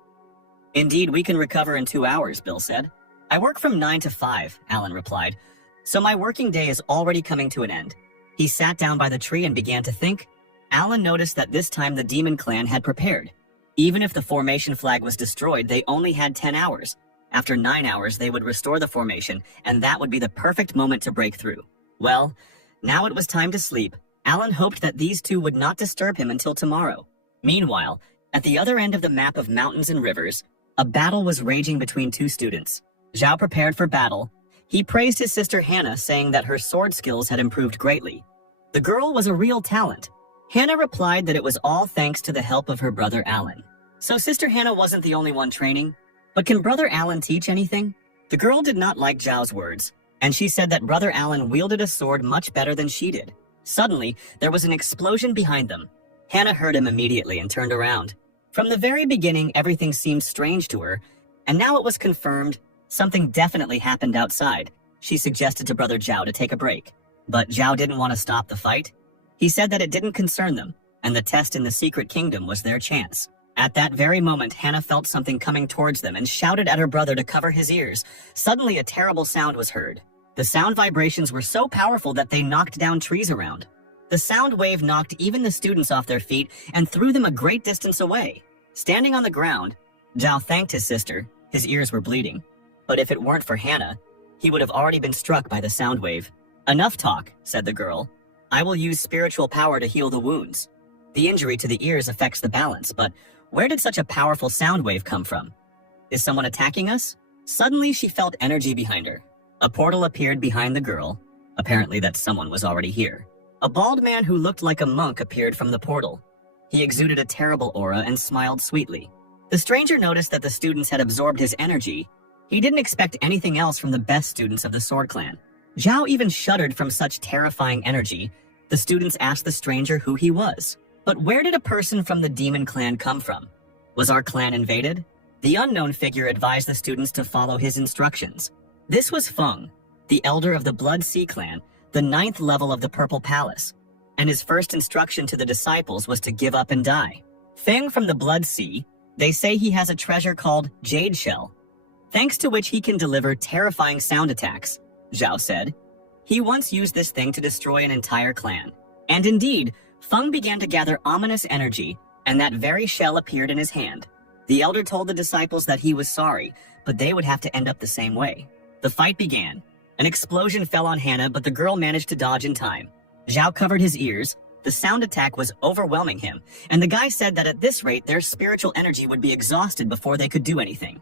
Indeed, we can recover in 2 hours, Bill said. I work from 9 to 5, Alan replied. So my working day is already coming to an end. He sat down by the tree and began to think. Alan noticed that this time the Demon Clan had prepared. Even if the formation flag was destroyed, they only had 10 hours. After 9 hours, they would restore the formation, and that would be the perfect moment to break through. Well, now it was time to sleep. Alan hoped that these two would not disturb him until tomorrow. Meanwhile, at the other end of the map of mountains and rivers, a battle was raging between 2 students. Zhao prepared for battle. He praised his sister Hannah, saying that her sword skills had improved greatly. The girl was a real talent. Hannah replied that it was all thanks to the help of her brother Alan. So Sister Hannah wasn't the only one training. But can Brother Alan teach anything? The girl did not like Zhao's words, and she said that Brother Alan wielded a sword much better than she did. Suddenly, there was an explosion behind them. Hannah heard him immediately and turned around. From the very beginning, everything seemed strange to her, and now it was confirmed something definitely happened outside. She suggested to Brother Zhao to take a break, but Zhao didn't want to stop the fight. He said that it didn't concern them, and the test in the secret kingdom was their chance. At that very moment, Hannah felt something coming towards them and shouted at her brother to cover his ears. Suddenly, a terrible sound was heard. The sound vibrations were so powerful that they knocked down trees around. The sound wave knocked even the students off their feet and threw them a great distance away. Standing on the ground, Zhao thanked his sister. His ears were bleeding. But if it weren't for Hannah, he would have already been struck by the sound wave. "Enough talk," said the girl. "I will use spiritual power to heal the wounds. The injury to the ears affects the balance, but where did such a powerful sound wave come from? Is someone attacking us?" Suddenly, she felt energy behind her. A portal appeared behind the girl. Apparently that someone was already here. A bald man who looked like a monk appeared from the portal. He exuded a terrible aura and smiled sweetly. The stranger noticed that the students had absorbed his energy. He didn't expect anything else from the best students of the Sword Clan. Zhao even shuddered from such terrifying energy. The students asked the stranger who he was. But where did a person from the Demon Clan come from? Was our clan invaded? The unknown figure advised the students to follow his instructions. This was Feng, the elder of the Blood Sea Clan, the 9th level of the Purple Palace, and his first instruction to the disciples was to give up and die. Feng from the Blood Sea, they say he has a treasure called Jade Shell, thanks to which he can deliver terrifying sound attacks, Zhao said. He once used this thing to destroy an entire clan. And indeed, Feng began to gather ominous energy, and that very shell appeared in his hand. The elder told the disciples that he was sorry, but they would have to end up the same way. The fight began. An explosion fell on Hannah, but the girl managed to dodge in time. Zhao covered his ears. The sound attack was overwhelming him, and the guy said that at this rate, their spiritual energy would be exhausted before they could do anything.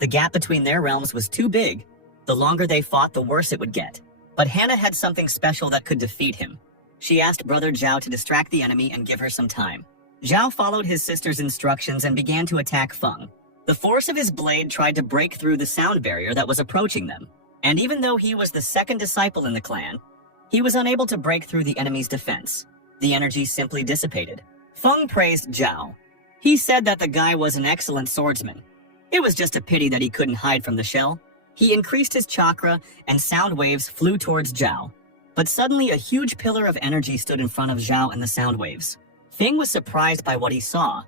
The gap between their realms was too big. The longer they fought, the worse it would get. But Hannah had something special that could defeat him. She asked Brother Zhao to distract the enemy and give her some time. Zhao followed his sister's instructions and began to attack Feng. The force of his blade tried to break through the sound barrier that was approaching them. And even though he was the second disciple in the clan, he was unable to break through the enemy's defense. The energy simply dissipated. Feng praised Zhao. He said that the guy was an excellent swordsman. It was just a pity that he couldn't hide from the shell. He increased his chakra, and sound waves flew towards Zhao. But suddenly, a huge pillar of energy stood in front of Zhao and the sound waves. Feng was surprised by what he saw,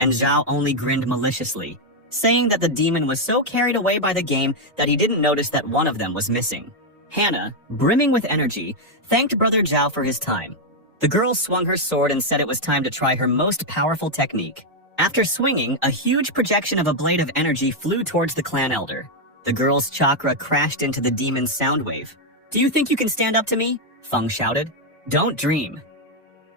and Zhao only grinned maliciously, saying that the demon was so carried away by the game that he didn't notice that one of them was missing. Hannah, brimming with energy, thanked Brother Zhao for his time. The girl swung her sword and said it was time to try her most powerful technique. After swinging, a huge projection of a blade of energy flew towards the clan elder. The girl's chakra crashed into the demon's sound wave. "Do you think you can stand up to me?" Feng shouted. "Don't dream."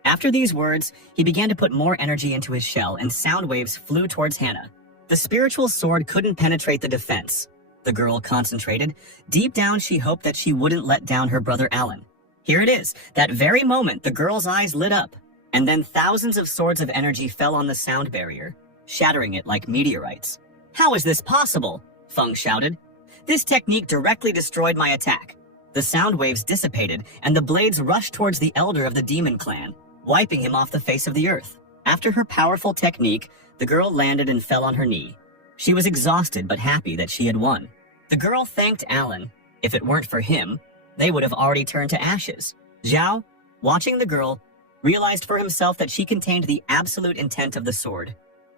After these words, he began to put more energy into his shell, and sound waves flew towards Hannah. The spiritual sword couldn't penetrate the defense. The girl concentrated. Deep down, she hoped that she wouldn't let down her brother Alan. Here it is. That very moment, the girl's eyes lit up, and then thousands of swords of energy fell on the sound barrier, shattering it like meteorites. "How is this possible?" Feng shouted. "This technique directly destroyed my attack." The sound waves dissipated, and the blades rushed towards the elder of the demon clan, wiping him off the face of the earth. After her powerful technique, the girl landed and fell on her knee. She was exhausted but happy that she had won. The girl thanked Alan. If it weren't for him, they would have already turned to ashes. Zhao, watching the girl, realized for himself that she contained the absolute intent of the sword.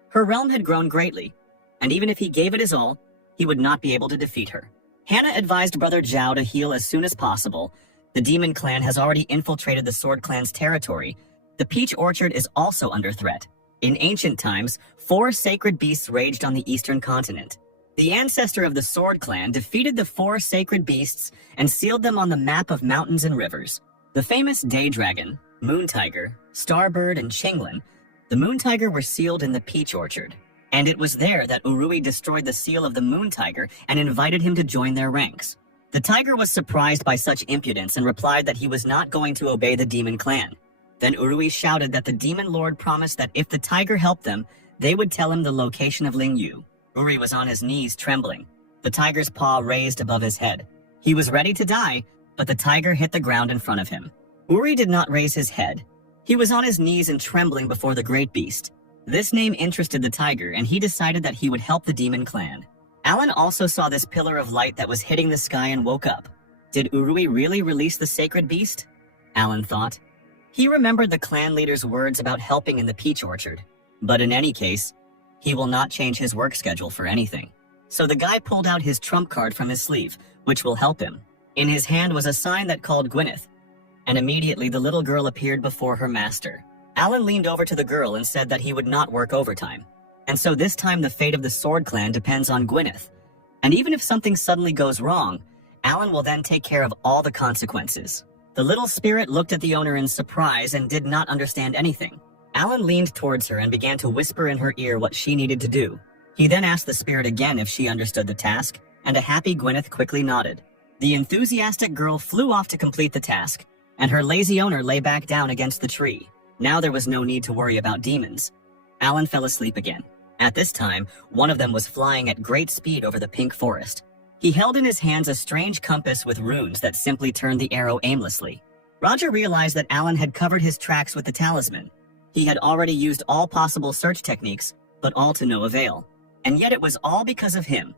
Her realm had grown greatly, and even if he gave it his all, he would not be able to defeat her. Hannah advised Brother Zhao to heal as soon as possible. The demon clan has already infiltrated the Sword Clan's territory. The Peach Orchard is also under threat. In ancient times, 4 sacred beasts raged on the eastern continent. The ancestor of the Sword Clan defeated the 4 sacred beasts and sealed them on the map of mountains and rivers. The famous Day Dragon, Moon Tiger, Starbird, and Chinglin, the Moon Tiger were sealed in the Peach Orchard. And it was there that Urui destroyed the seal of the Moon Tiger and invited him to join their ranks. The tiger was surprised by such impudence and replied that he was not going to obey the demon clan. Then Urui shouted that the demon lord promised that if the tiger helped them, they would tell him the location of Ling Yu. Uri was on his knees trembling, the tiger's paw raised above his head. He was ready to die, but the tiger hit the ground in front of him. Uri did not raise his head. He was on his knees and trembling before the great beast. This name interested the tiger, and he decided that he would help the demon clan. Alan also saw this pillar of light that was hitting the sky and woke up. Did Urui really release the sacred beast? Alan thought. He remembered the clan leader's words about helping in the peach orchard. But in any case, he will not change his work schedule for anything. So the guy pulled out his trump card from his sleeve, which will help him. In his hand was a sign that called Gwyneth, and immediately the little girl appeared before her master. Alan leaned over to the girl and said that he would not work overtime. And so this time the fate of the Sword Clan depends on Gwyneth. And even if something suddenly goes wrong, Alan will then take care of all the consequences. The little spirit looked at the owner in surprise and did not understand anything. Alan leaned towards her and began to whisper in her ear what she needed to do. He then asked the spirit again if she understood the task, and a happy Gwyneth quickly nodded. The enthusiastic girl flew off to complete the task, and her lazy owner lay back down against the tree. Now there was no need to worry about demons. Alan fell asleep again. At this time, one of them was flying at great speed over the pink forest. He held in his hands a strange compass with runes that simply turned the arrow aimlessly. Roger realized that Alan had covered his tracks with the talisman. He had already used all possible search techniques, but all to no avail. And yet it was all because of him.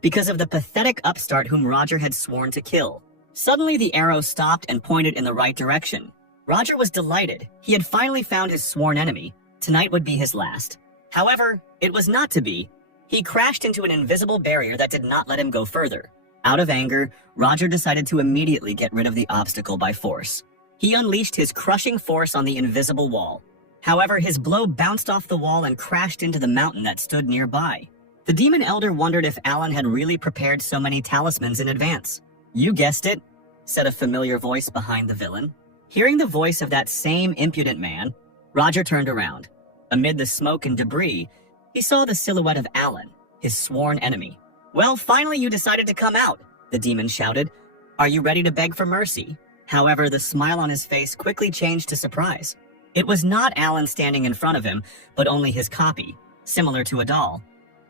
Because of the pathetic upstart whom Roger had sworn to kill. Suddenly the arrow stopped and pointed in the right direction. Roger was delighted. He had finally found his sworn enemy. Tonight would be his last. However, it was not to be. He crashed into an invisible barrier that did not let him go further. Out of anger, Roger decided to immediately get rid of the obstacle by force. He unleashed his crushing force on the invisible wall. However, his blow bounced off the wall and crashed into the mountain that stood nearby. The demon elder wondered if Alan had really prepared so many talismans in advance. "You guessed it," said a familiar voice behind the villain. Hearing the voice of that same impudent man, Roger turned around. Amid the smoke and debris, he saw the silhouette of Alan, his sworn enemy. "Well, finally you decided to come out," the demon shouted. "Are you ready to beg for mercy?" However, the smile on his face quickly changed to surprise. It was not Alan standing in front of him, but only his copy, similar to a doll.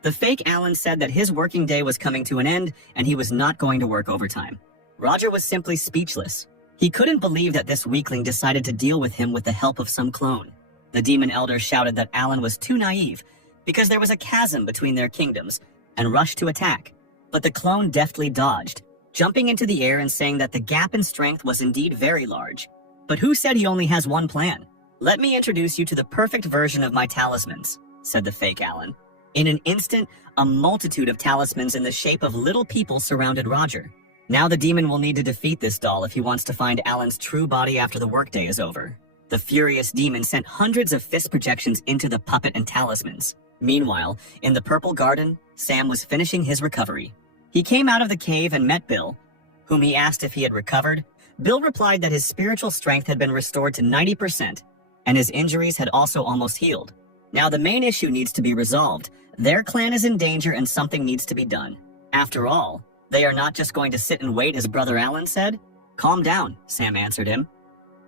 The fake Alan said that his working day was coming to an end and he was not going to work overtime. Roger was simply speechless. He couldn't believe that this weakling decided to deal with him with the help of some clone. The demon elder shouted that Alan was too naive because there was a chasm between their kingdoms and rushed to attack. But the clone deftly dodged, jumping into the air and saying that the gap in strength was indeed very large. "But who said he only has one plan? Let me introduce you to the perfect version of my talismans," said the fake Alan. In an instant, a multitude of talismans in the shape of little people surrounded Roger. Now the demon will need to defeat this doll if he wants to find Alan's true body after the workday is over. The furious demon sent hundreds of fist projections into the puppet and talismans. Meanwhile, in the purple garden, Sam was finishing his recovery. He came out of the cave and met Bill, whom he asked if he had recovered. Bill replied that his spiritual strength had been restored to 90%, and his injuries had also almost healed. Now the main issue needs to be resolved. Their clan is in danger and something needs to be done. After all, they are not just going to sit and wait, as Brother Alan said. "Calm down," Sam answered him.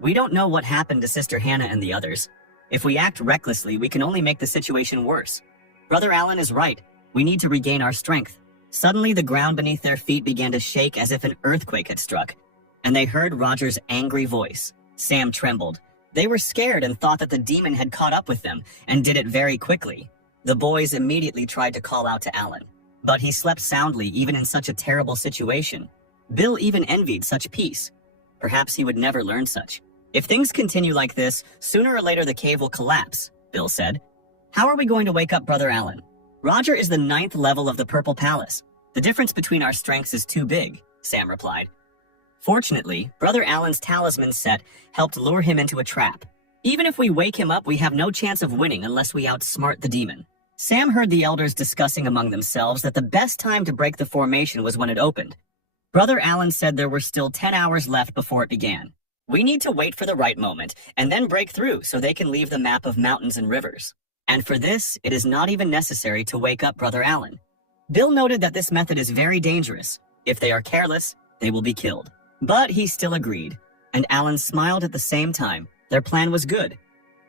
"We don't know what happened to Sister Hannah and the others. If we act recklessly, we can only make the situation worse. Brother Alan is right. We need to regain our strength." Suddenly, the ground beneath their feet began to shake as if an earthquake had struck, and they heard Roger's angry voice. Sam trembled. They were scared and thought that the demon had caught up with them, and did it very quickly. The boys immediately tried to call out to Alan, but he slept soundly even in such a terrible situation. Bill even envied such peace. Perhaps he would never learn such. "If things continue like this, sooner or later the cave will collapse," Bill said. "How are we going to wake up Brother Alan? Roger is the 9th level of the Purple Palace. The difference between our strengths is too big," Sam replied. Fortunately, Brother Alan's talisman set helped lure him into a trap. "Even if we wake him up, we have no chance of winning unless we outsmart the demon." Sam heard the elders discussing among themselves that the best time to break the formation was when it opened. Brother Alan said there were still 10 hours left before it began. "We need to wait for the right moment, and then break through so they can leave the map of mountains and rivers. And for this, it is not even necessary to wake up Brother Alan." Bill noted that this method is very dangerous. If they are careless, they will be killed. But he still agreed, and Alan smiled at the same time. Their plan was good,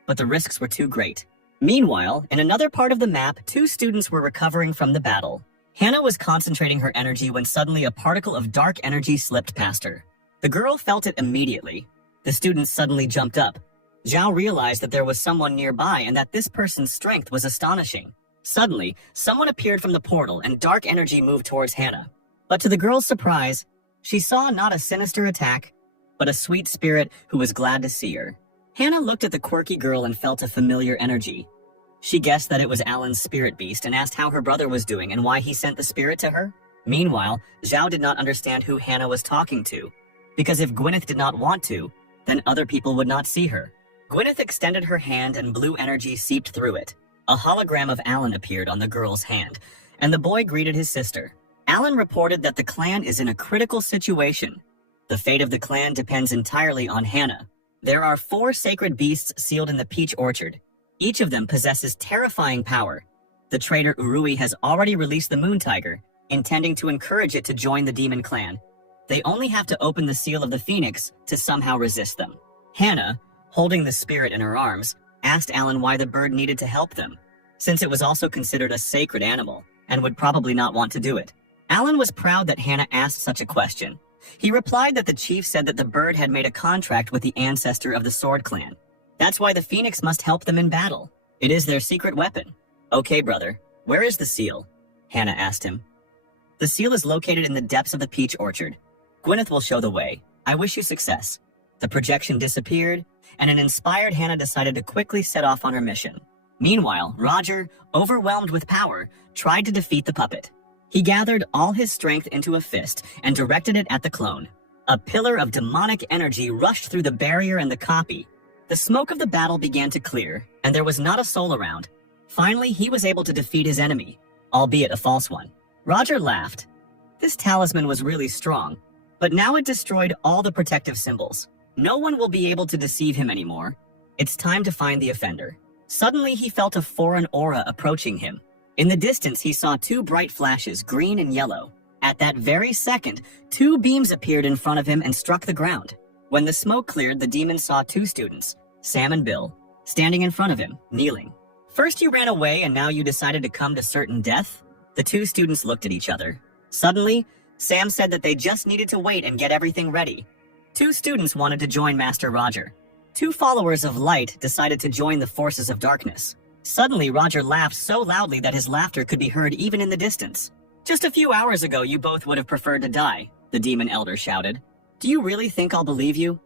but the risks were too great. Meanwhile, in another part of the map, two students were recovering from the battle. Hannah was concentrating her energy when suddenly a particle of dark energy slipped past her. The girl felt it immediately. The students suddenly jumped up. Zhao realized that there was someone nearby and that this person's strength was astonishing. Suddenly, someone appeared from the portal and dark energy moved towards Hannah. But to the girl's surprise, she saw not a sinister attack, but a sweet spirit who was glad to see her. Hannah looked at the quirky girl and felt a familiar energy. She guessed that it was Alan's spirit beast and asked how her brother was doing and why he sent the spirit to her. Meanwhile, Zhao did not understand who Hannah was talking to, because if Gwyneth did not want to, then other people would not see her. Gwyneth extended her hand and blue energy seeped through it. A hologram of Alan appeared on the girl's hand, and the boy greeted his sister. Alan reported that the clan is in a critical situation. The fate of the clan depends entirely on Hannah. There are 4 sacred beasts sealed in the peach orchard. Each of them possesses terrifying power. The traitor Urui has already released the moon tiger, intending to encourage it to join the demon clan. They only have to open the seal of the phoenix to somehow resist them. Hannah, holding the spirit in her arms, asked Alan why the bird needed to help them, since it was also considered a sacred animal and would probably not want to do it. Alan was proud that Hannah asked such a question. He replied that the chief said that the bird had made a contract with the ancestor of the Sword Clan. That's why the phoenix must help them in battle. It is their secret weapon. Okay, brother, where is the seal? Hannah asked him. The seal is located in the depths of the peach orchard. Gwyneth will show the way. I wish you success. The projection disappeared, and an inspired Hannah decided to quickly set off on her mission. Meanwhile, Roger, overwhelmed with power, tried to defeat the puppet. He gathered all his strength into a fist and directed it at the clone. A pillar of demonic energy rushed through the barrier and the copy. The smoke of the battle began to clear, and there was not a soul around. Finally, he was able to defeat his enemy, albeit a false one. Roger laughed. This talisman was really strong, but now it destroyed all the protective symbols. No one will be able to deceive him anymore. It's time to find the offender. Suddenly, he felt a foreign aura approaching him. In the distance, he saw 2 bright flashes, green and yellow. At that very second, 2 beams appeared in front of him and struck the ground. When the smoke cleared, the demon saw 2 students, Sam and Bill, standing in front of him, kneeling. First you ran away and now you decided to come to certain death? The 2 students looked at each other. Suddenly, Sam said that they just needed to wait and get everything ready. 2 students wanted to join Master Roger. 2 followers of light decided to join the forces of darkness. Suddenly, Roger laughed so loudly that his laughter could be heard even in the distance. Just a few hours ago, you both would have preferred to die, the demon elder shouted. Do you really think I'll believe you?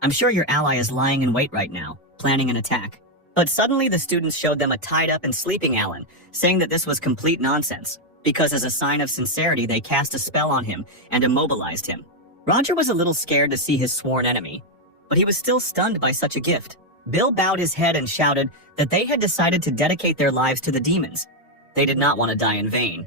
I'm sure your ally is lying in wait right now, planning an attack. But suddenly the students showed them a tied-up and sleeping Alan, saying that this was complete nonsense, because as a sign of sincerity they cast a spell on him and immobilized him. Roger was a little scared to see his sworn enemy, but he was still stunned by such a gift. Bill bowed his head and shouted that they had decided to dedicate their lives to the demons. They did not want to die in vain.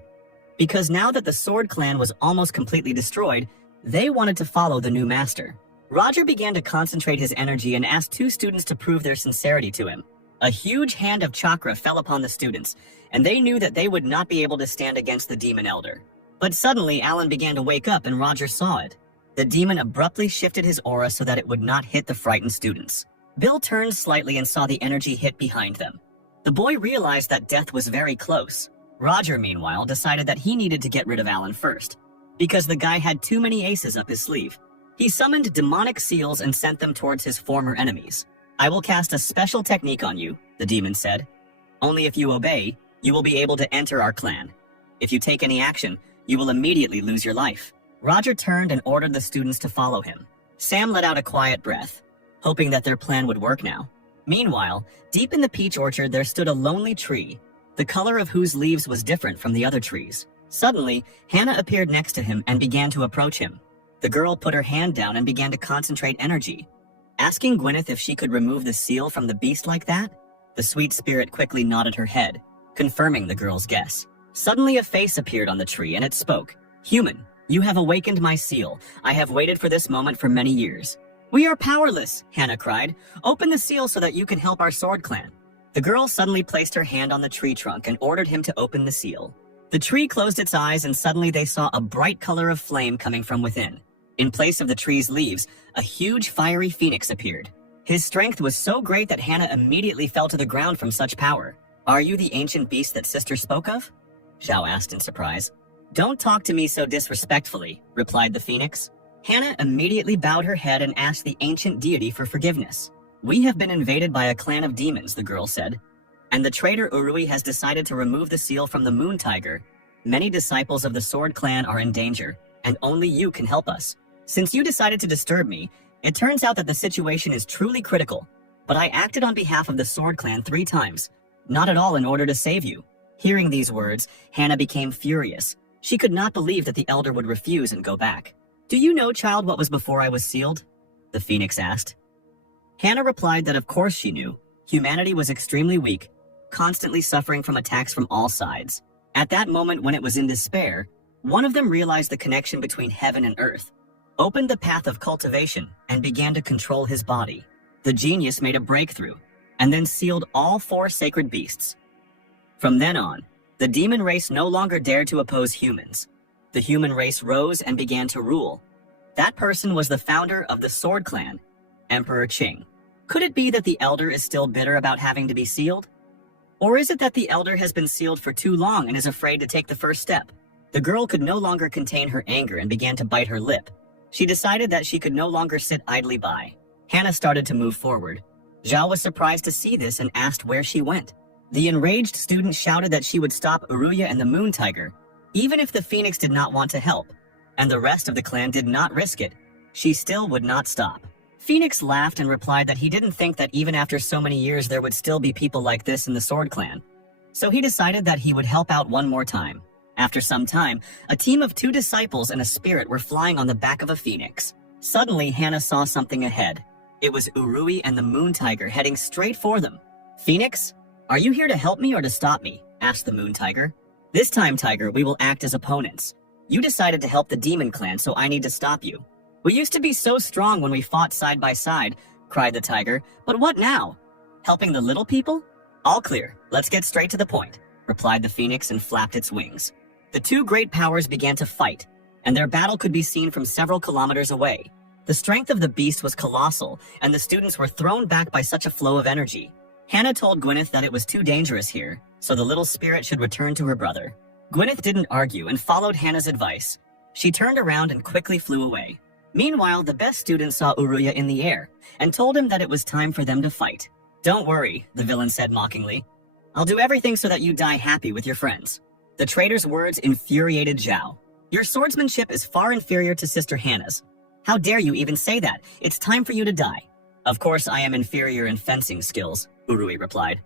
Because now that the Sword Clan was almost completely destroyed, they wanted to follow the new master. Roger began to concentrate his energy and asked 2 students to prove their sincerity to him. A huge hand of chakra fell upon the students, and they knew that they would not be able to stand against the demon elder. But suddenly, Alan began to wake up and Roger saw it. The demon abruptly shifted his aura so that it would not hit the frightened students. Bill turned slightly and saw the energy hit behind them. The boy realized that death was very close. Roger, meanwhile, decided that he needed to get rid of Alan first, because the guy had too many aces up his sleeve. He summoned demonic seals and sent them towards his former enemies. I will cast a special technique on you, the demon said. Only if you obey, you will be able to enter our clan. If you take any action, you will immediately lose your life. Roger turned and ordered the students to follow him. Sam let out a quiet breath, hoping that their plan would work now. Meanwhile, deep in the peach orchard there stood a lonely tree, the color of whose leaves was different from the other trees. Suddenly, Hannah appeared next to him and began to approach him. The girl put her hand down and began to concentrate energy. Asking Gwyneth if she could remove the seal from the beast like that, the sweet spirit quickly nodded her head, confirming the girl's guess. Suddenly a face appeared on the tree and it spoke. Human, you have awakened my seal. I have waited for this moment for many years. We are powerless, Hannah cried. Open the seal so that you can help our Sword Clan. The girl suddenly placed her hand on the tree trunk and ordered him to open the seal. The tree closed its eyes and suddenly they saw a bright color of flame coming from within. In place of the tree's leaves, a huge fiery phoenix appeared. His strength was so great that Hannah immediately fell to the ground from such power. Are you the ancient beast that sister spoke of? Zhao asked in surprise. Don't talk to me so disrespectfully, replied the phoenix. Hannah immediately bowed her head and asked the ancient deity for forgiveness. We have been invaded by a clan of demons, the girl said, and the traitor Urui has decided to remove the seal from the moon tiger. Many disciples of the sword clan are in danger, and only you can help us. Since you decided to disturb me, it turns out that the situation is truly critical, but I acted on behalf of the sword clan 3 times, not at all in order to save you. Hearing these words, Hannah became furious. She could not believe that the elder would refuse and go back. Do you know, child, what was before I was sealed? The phoenix asked. Hannah replied that of course she knew. Humanity was extremely weak, constantly suffering from attacks from all sides. At that moment when it was in despair, one of them realized the connection between heaven and earth, opened the path of cultivation, and began to control his body. The genius made a breakthrough, and then sealed all 4 sacred beasts. From then on, the demon race no longer dared to oppose humans. The human race rose and began to rule. That person was the founder of the Sword Clan, Emperor Qing. Could it be that the elder is still bitter about having to be sealed? Or is it that the elder has been sealed for too long and is afraid to take the first step? The girl could no longer contain her anger and began to bite her lip. She decided that she could no longer sit idly by. Hannah started to move forward. Zhao was surprised to see this and asked where she went. The enraged student shouted that she would stop Uruya and the moon tiger, even if the phoenix did not want to help, and the rest of the clan did not risk it. She still would not stop. Phoenix laughed and replied that he didn't think that even after so many years there would still be people like this in the Sword Clan. So he decided that he would help out one more time. After some time, a team of 2 disciples and a spirit were flying on the back of a phoenix. Suddenly, Hannah saw something ahead. It was Urui and the moon tiger heading straight for them. Phoenix, are you here to help me or to stop me? Asked the moon tiger. This time, tiger, we will act as opponents. You decided to help the demon clan, so I need to stop you. We used to be so strong when we fought side by side, cried the tiger, but what now? Helping the little people? All clear, let's get straight to the point, replied the phoenix and flapped its wings. The 2 great powers began to fight, and their battle could be seen from several kilometers away. The strength of the beast was colossal, and the students were thrown back by such a flow of energy. Hannah told Gwyneth that it was too dangerous here, so the little spirit should return to her brother. Gwyneth didn't argue and followed Hannah's advice. She turned around and quickly flew away. Meanwhile, the best student saw Uruya in the air and told him that it was time for them to fight. Don't worry, the villain said mockingly. I'll do everything so that you die happy with your friends. The traitor's words infuriated Zhao. Your swordsmanship is far inferior to Sister Hannah's. How dare you even say that? It's time for you to die. Of course I am inferior in fencing skills, Urui replied.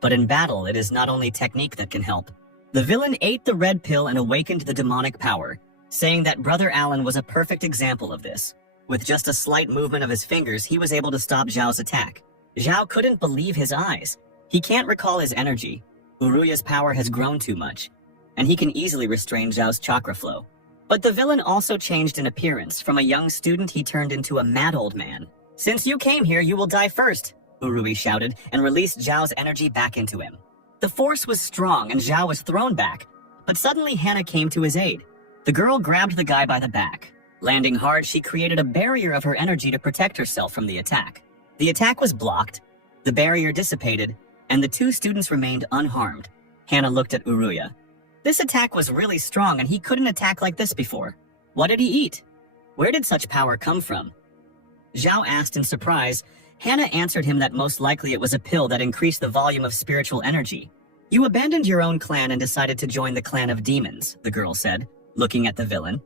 But in battle, it is not only technique that can help. The villain ate the red pill and awakened the demonic power, saying that Brother Alan was a perfect example of this. With just a slight movement of his fingers, he was able to stop Zhao's attack. Zhao couldn't believe his eyes. He can't recall his energy. Uruya's power has grown too much, and he can easily restrain Zhao's chakra flow. But the villain also changed in appearance. From a young student, he turned into a mad old man. Since you came here, you will die first, Urui shouted and released Zhao's energy back into him. The force was strong and Zhao was thrown back, but suddenly Hannah came to his aid. The girl grabbed the guy by the back. Landing hard, she created a barrier of her energy to protect herself from the attack. The attack was blocked, the barrier dissipated, and the 2 students remained unharmed. Hannah looked at Uruya. This attack was really strong and he couldn't attack like this before. What did he eat? Where did such power come from? Zhao asked in surprise. Hannah answered him that most likely it was a pill that increased the volume of spiritual energy. You abandoned your own clan and decided to join the clan of demons, the girl said, looking at the villain.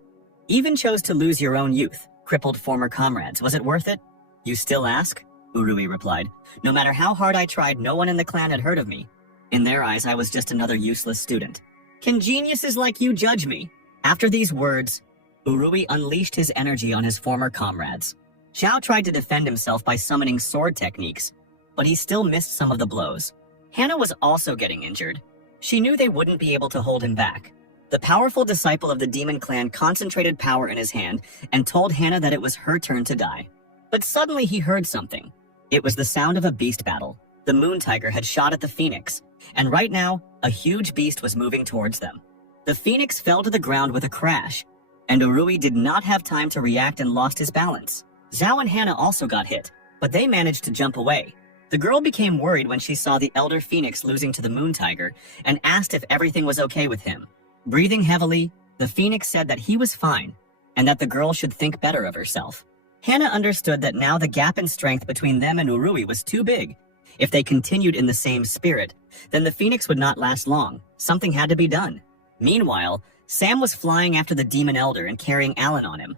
Even chose to lose your own youth, crippled former comrades. Was it worth it? You still ask? Urui replied. No matter how hard I tried, no one in the clan had heard of me. In their eyes, I was just another useless student. Can geniuses like you judge me? After these words, Urui unleashed his energy on his former comrades. Zhao tried to defend himself by summoning sword techniques, but he still missed some of the blows. Hannah was also getting injured. She knew they wouldn't be able to hold him back. The powerful disciple of the demon clan concentrated power in his hand and told Hannah that it was her turn to die. But suddenly he heard something. It was the sound of a beast battle. The moon tiger had shot at the phoenix, and right now, a huge beast was moving towards them. The phoenix fell to the ground with a crash, and Urui did not have time to react and lost his balance. Zhao and Hannah also got hit. but they managed to jump away. The girl became worried when she saw the elder phoenix losing to the moon tiger and asked if everything was okay with him. Breathing heavily, the phoenix said that he was fine and that the girl should think better of herself. Hana understood that now the gap in strength between them and Urui was too big. If they continued in the same spirit, then the phoenix would not last long. Something had to be done. Meanwhile, Sam was flying after the demon elder and carrying Alan on him.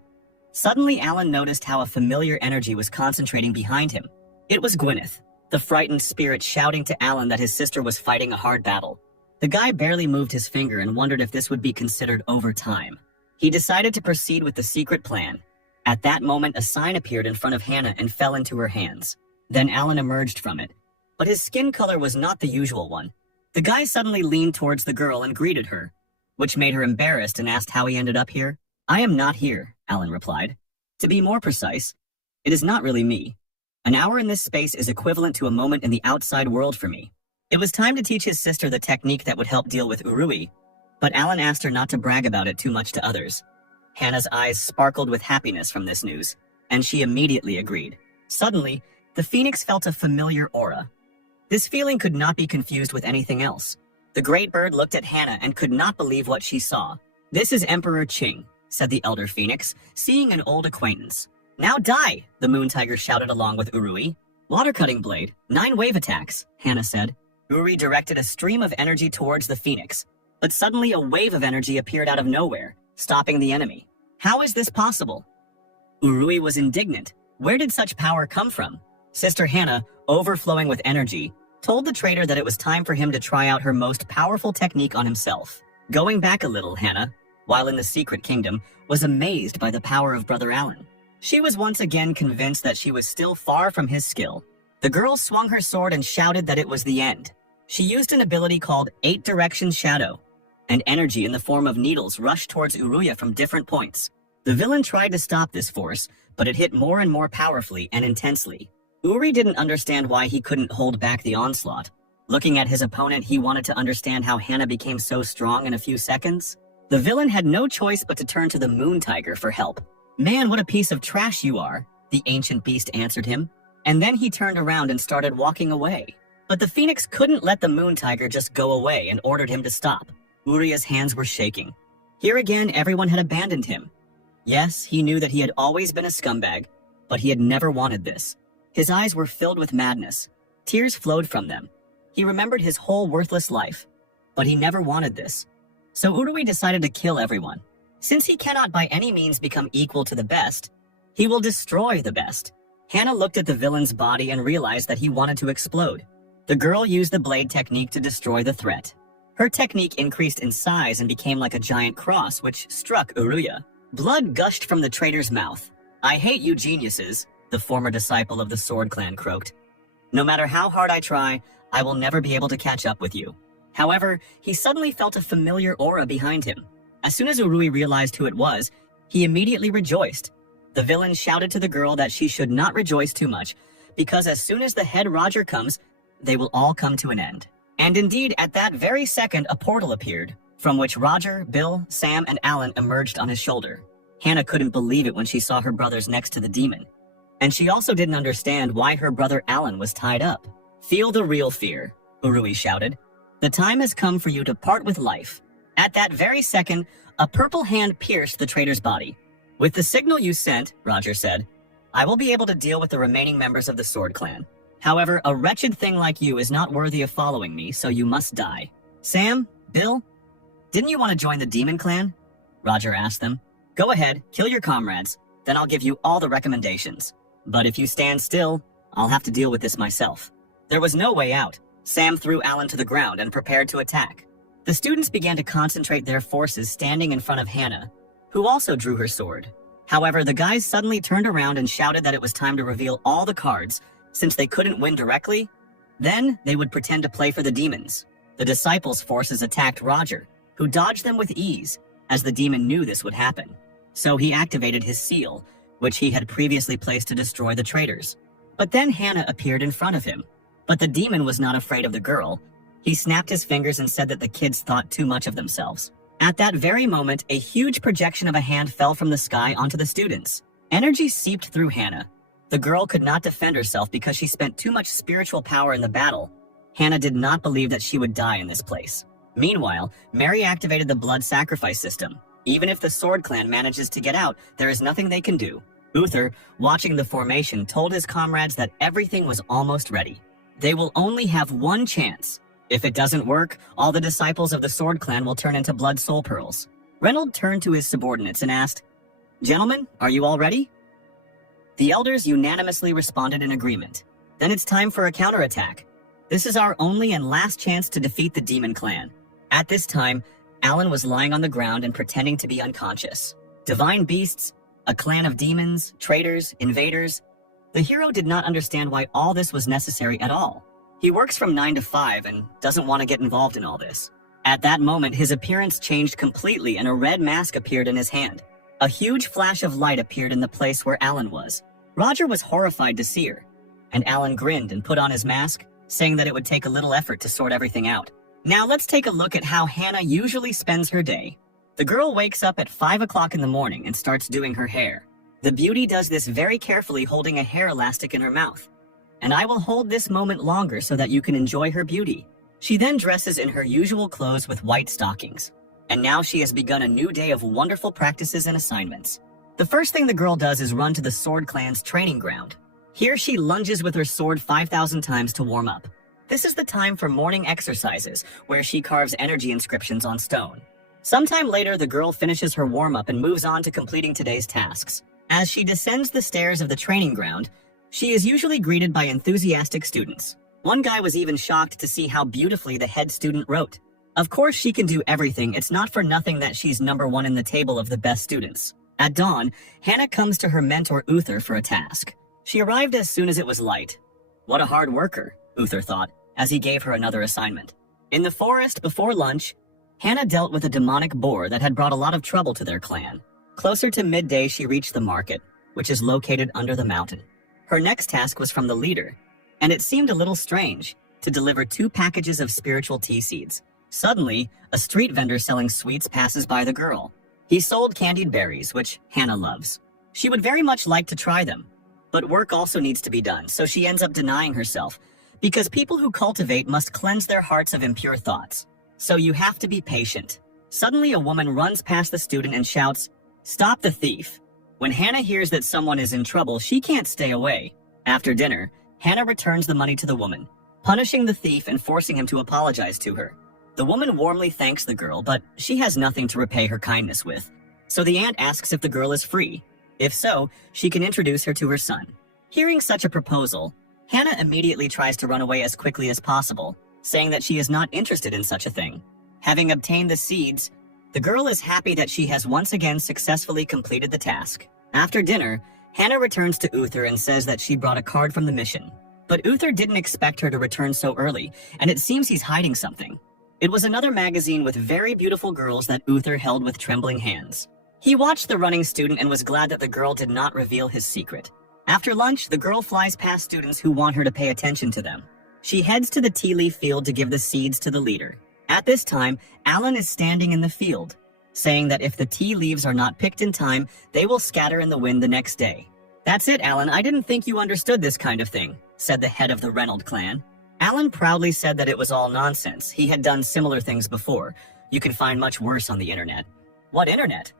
Suddenly, Alan noticed how a familiar energy was concentrating behind him. It was Gwyneth, the frightened spirit, shouting to Alan that his sister was fighting a hard battle. The guy barely moved his finger and wondered if this would be considered overtime. He decided to proceed with the secret plan. At that moment, a sign appeared in front of Hana and fell into her hands. Then Alan emerged from it. But his skin color was not the usual one. The guy suddenly leaned towards the girl and greeted her, which made her embarrassed and asked how he ended up here. "I am not here," Alan replied. "To be more precise, it is not really me. An hour in this space is equivalent to a moment in the outside world for me." It was time to teach his sister the technique that would help deal with Urui, but Alan asked her not to brag about it too much to others. Hannah's eyes sparkled with happiness from this news, and she immediately agreed. Suddenly, the phoenix felt a familiar aura. This feeling could not be confused with anything else. The great bird looked at Hannah and could not believe what she saw. "This is Emperor Qing," said the elder phoenix, seeing an old acquaintance. "Now die," the moon tiger shouted along with Urui. "Water cutting blade, 9 wave attacks," Hannah said. Urui directed a stream of energy towards the phoenix, but suddenly a wave of energy appeared out of nowhere, stopping the enemy. "How is this possible?" Urui was indignant. Where did such power come from? Sister Hannah, overflowing with energy, told the traitor that it was time for him to try out her most powerful technique on himself. Going back a little, Hannah, while in the secret kingdom, was amazed by the power of Brother Alan. She was once again convinced that she was still far from his skill. The girl swung her sword and shouted that it was the end. She used an ability called 8 Direction Shadow, and energy in the form of needles rushed towards Uruya from different points. The villain tried to stop this force, but it hit more and more powerfully and intensely. Uri didn't understand why he couldn't hold back the onslaught. Looking at his opponent, he wanted to understand how Hannah became so strong in a few seconds. The villain had no choice but to turn to the moon tiger for help. "Man, what a piece of trash you are," the ancient beast answered him. And then he turned around and started walking away. But the phoenix couldn't let the moon tiger just go away and ordered him to stop. Uria's hands were shaking. Here again, everyone had abandoned him. Yes, he knew that he had always been a scumbag, but he had never wanted this. His eyes were filled with madness. Tears flowed from them. He remembered his whole worthless life, but he never wanted this. So Urui decided to kill everyone. Since he cannot by any means become equal to the best, he will destroy the best. Hannah looked at the villain's body and realized that he wanted to explode. The girl used the blade technique to destroy the threat. Her technique increased in size and became like a giant cross, which struck Uruya. Blood gushed from the traitor's mouth. "I hate you geniuses," the former disciple of the Sword Clan croaked. "No matter how hard I try, I will never be able to catch up with you." However, he suddenly felt a familiar aura behind him. As soon as Urui realized who it was, he immediately rejoiced. The villain shouted to the girl that she should not rejoice too much, because as soon as the head Roger comes, they will all come to an end. And indeed, at that very second, a portal appeared, from which Roger, Bill, Sam, and Alan emerged on his shoulder. Hannah couldn't believe it when she saw her brothers next to the demon. And she also didn't understand why her brother Alan was tied up. "Feel the real fear," Urui shouted. "The time has come for you to part with life." At that very second, a purple hand pierced the traitor's body. "With the signal you sent," Roger said, "I will be able to deal with the remaining members of the Sword Clan. However, a wretched thing like you is not worthy of following me, so you must die." "Sam? Bill? Didn't you want to join the Demon Clan?" Roger asked them. "Go ahead, kill your comrades, then I'll give you all the recommendations. But if you stand still, I'll have to deal with this myself." There was no way out. Sam threw Alan to the ground and prepared to attack. The students began to concentrate their forces standing in front of Hannah, who also drew her sword. However, the guys suddenly turned around and shouted that it was time to reveal all the cards, since they couldn't win directly. Then they would pretend to play for the demons. The disciples' forces attacked Roger, who dodged them with ease, as the demon knew this would happen. So he activated his seal, which he had previously placed to destroy the traitors. But then Hannah appeared in front of him. But the demon was not afraid of the girl. He snapped his fingers and said that the kids thought too much of themselves. At that very moment, a huge projection of a hand fell from the sky onto the students. Energy seeped through Hannah, The girl could not defend herself because she spent too much spiritual power in the battle. Hannah did not believe that she would die in this place. Meanwhile, Mary activated the blood sacrifice system. Even if the Sword Clan manages to get out, there is nothing they can do. Uther, watching the formation, told his comrades that everything was almost ready. They will only have one chance. If it doesn't work, all the disciples of the Sword Clan will turn into blood soul pearls. Reynold turned to his subordinates and asked, "Gentlemen, are you all ready?" The elders unanimously responded in agreement. "Then it's time for a counterattack. This is our only and last chance to defeat the Demon Clan." At this time, Alan was lying on the ground and pretending to be unconscious. Divine beasts, a clan of demons, traitors, invaders. The hero did not understand why all this was necessary at all. He works from 9 to 5 and doesn't want to get involved in all this. At that moment, his appearance changed completely and a red mask appeared in his hand. A huge flash of light appeared in the place where Alan was. Roger was horrified to see her, and Alan grinned and put on his mask, saying that it would take a little effort to sort everything out. Now let's take a look at how Hannah usually spends her day. The girl wakes up at 5 o'clock in the morning and starts doing her hair. The beauty does this very carefully, holding a hair elastic in her mouth. And I will hold this moment longer so that you can enjoy her beauty. She then dresses in her usual clothes with white stockings. And now she has begun a new day of wonderful practices and assignments. The first thing the girl does is run to the Sword Clan's training ground. Here she lunges with her sword 5,000 times to warm up. This is the time for morning exercises, where she carves energy inscriptions on stone. Sometime later, the girl finishes her warm-up and moves on to completing today's tasks. As she descends the stairs of the training ground, she is usually greeted by enthusiastic students. One guy was even shocked to see how beautifully the head student wrote. Of course she can do everything, it's not for nothing that she's #1 in the table of the best students. At dawn, Hannah comes to her mentor Uther for a task. She arrived as soon as it was light. What a hard worker, Uther thought, as he gave her another assignment. In the forest before lunch, Hannah dealt with a demonic boar that had brought a lot of trouble to their clan. Closer to midday, she reached the market, which is located under the mountain. Her next task was from the leader, and it seemed a little strange to deliver 2 packages of spiritual tea seeds. Suddenly, a street vendor selling sweets passes by the girl. He sold candied berries, which Hannah loves. She would very much like to try them, but work also needs to be done, so she ends up denying herself, because people who cultivate must cleanse their hearts of impure thoughts. So you have to be patient. Suddenly, a woman runs past the student and shouts, "Stop the thief!" When Hannah hears that someone is in trouble, she can't stay away. After dinner, Hannah returns the money to the woman, punishing the thief and forcing him to apologize to her. The woman warmly thanks the girl, but she has nothing to repay her kindness with. So the aunt asks if the girl is free. If so, she can introduce her to her son. Hearing such a proposal, Hannah immediately tries to run away as quickly as possible, saying that she is not interested in such a thing. Having obtained the seeds, the girl is happy that she has once again successfully completed the task. After dinner, Hannah returns to Uther and says that she brought a card from the mission. But Uther didn't expect her to return so early, and it seems he's hiding something. It was another magazine with very beautiful girls that Uther held with trembling hands. He watched the running student and was glad that the girl did not reveal his secret. After lunch, the girl flies past students who want her to pay attention to them. She heads to the tea leaf field to give the seeds to the leader. At this time, Alan is standing in the field, saying that if the tea leaves are not picked in time, they will scatter in the wind the next day. "That's it, Alan. I didn't think you understood this kind of thing," said the head of the Reynold clan. Alan proudly said that it was all nonsense. He had done similar things before. You can find much worse on the internet. "What internet?"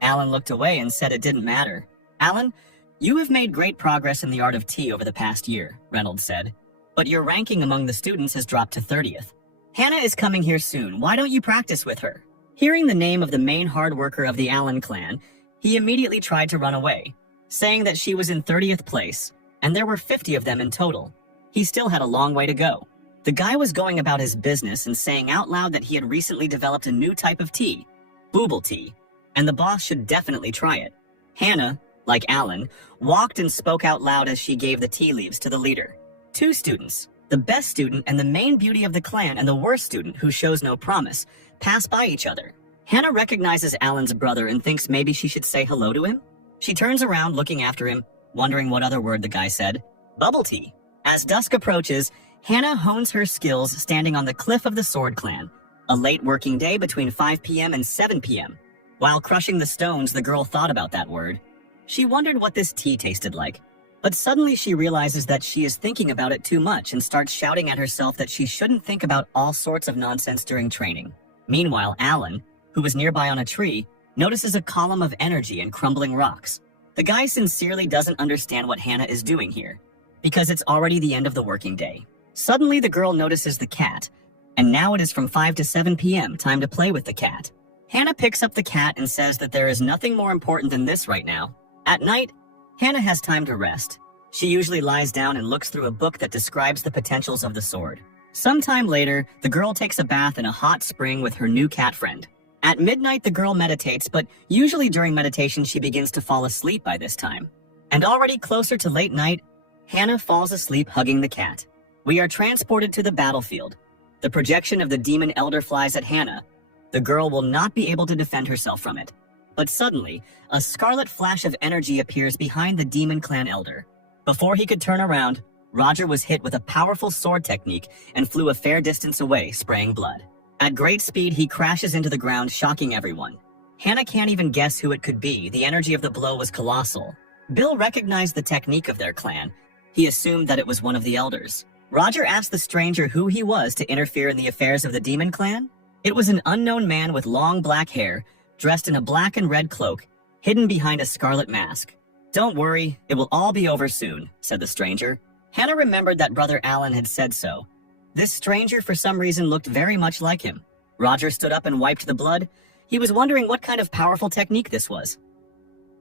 Alan looked away and said it didn't matter. "Alan, you have made great progress in the art of tea over the past year," Reynolds said. "But your ranking among the students has dropped to 30th. Hannah is coming here soon. Why don't you practice with her?" Hearing the name of the main hard worker of the Allen clan, he immediately tried to run away, saying that she was in 30th place, and there were 50 of them in total. He still had a long way to go. The guy was going about his business and saying out loud that he had recently developed a new type of tea, booble tea, and the boss should definitely try it. Hannah, like Alan, walked and spoke out loud as she gave the tea leaves to the leader. 2 students, the best student and the main beauty of the clan and the worst student who shows no promise, pass by each other. Hannah recognizes Alan's brother and thinks maybe she should say hello to him. She turns around looking after him, wondering what other word the guy said. Bubble tea. As dusk approaches, Hannah hones her skills standing on the cliff of the Sword Clan, a late working day between 5 p.m. and 7 p.m. While crushing the stones, the girl thought about that word. She wondered what this tea tasted like. But suddenly she realizes that she is thinking about it too much and starts shouting at herself that she shouldn't think about all sorts of nonsense during training. Meanwhile, Alan, who was nearby on a tree, notices a column of energy and crumbling rocks. The guy sincerely doesn't understand what Hannah is doing here, because it's already the end of the working day. Suddenly the girl notices the cat, and now it is from 5 to 7 p.m. time to play with the cat. Hannah picks up the cat and says that there is nothing more important than this right now. At night, Hannah has time to rest. She usually lies down and looks through a book that describes the potentials of the sword. Sometime later, the girl takes a bath in a hot spring with her new cat friend. At midnight, the girl meditates, but usually during meditation she begins to fall asleep by this time. And already closer to late night, Hannah falls asleep hugging the cat. We are transported to the battlefield. The projection of the demon elder flies at Hannah. The girl will not be able to defend herself from it. But suddenly, a scarlet flash of energy appears behind the demon clan elder. Before he could turn around, Roger was hit with a powerful sword technique and flew a fair distance away, spraying blood. At great speed, he crashes into the ground, shocking everyone. Hannah can't even guess who it could be. The energy of the blow was colossal. Bill recognized the technique of their clan. He assumed that it was one of the elders. Roger asked the stranger who he was to interfere in the affairs of the demon clan. It was an unknown man with long black hair, dressed in a black and red cloak, hidden behind a scarlet mask. "Don't worry, it will all be over soon," said the stranger. Hannah remembered that Brother Alan had said so. This stranger for some reason looked very much like him. Roger stood up and wiped the blood. He was wondering what kind of powerful technique this was.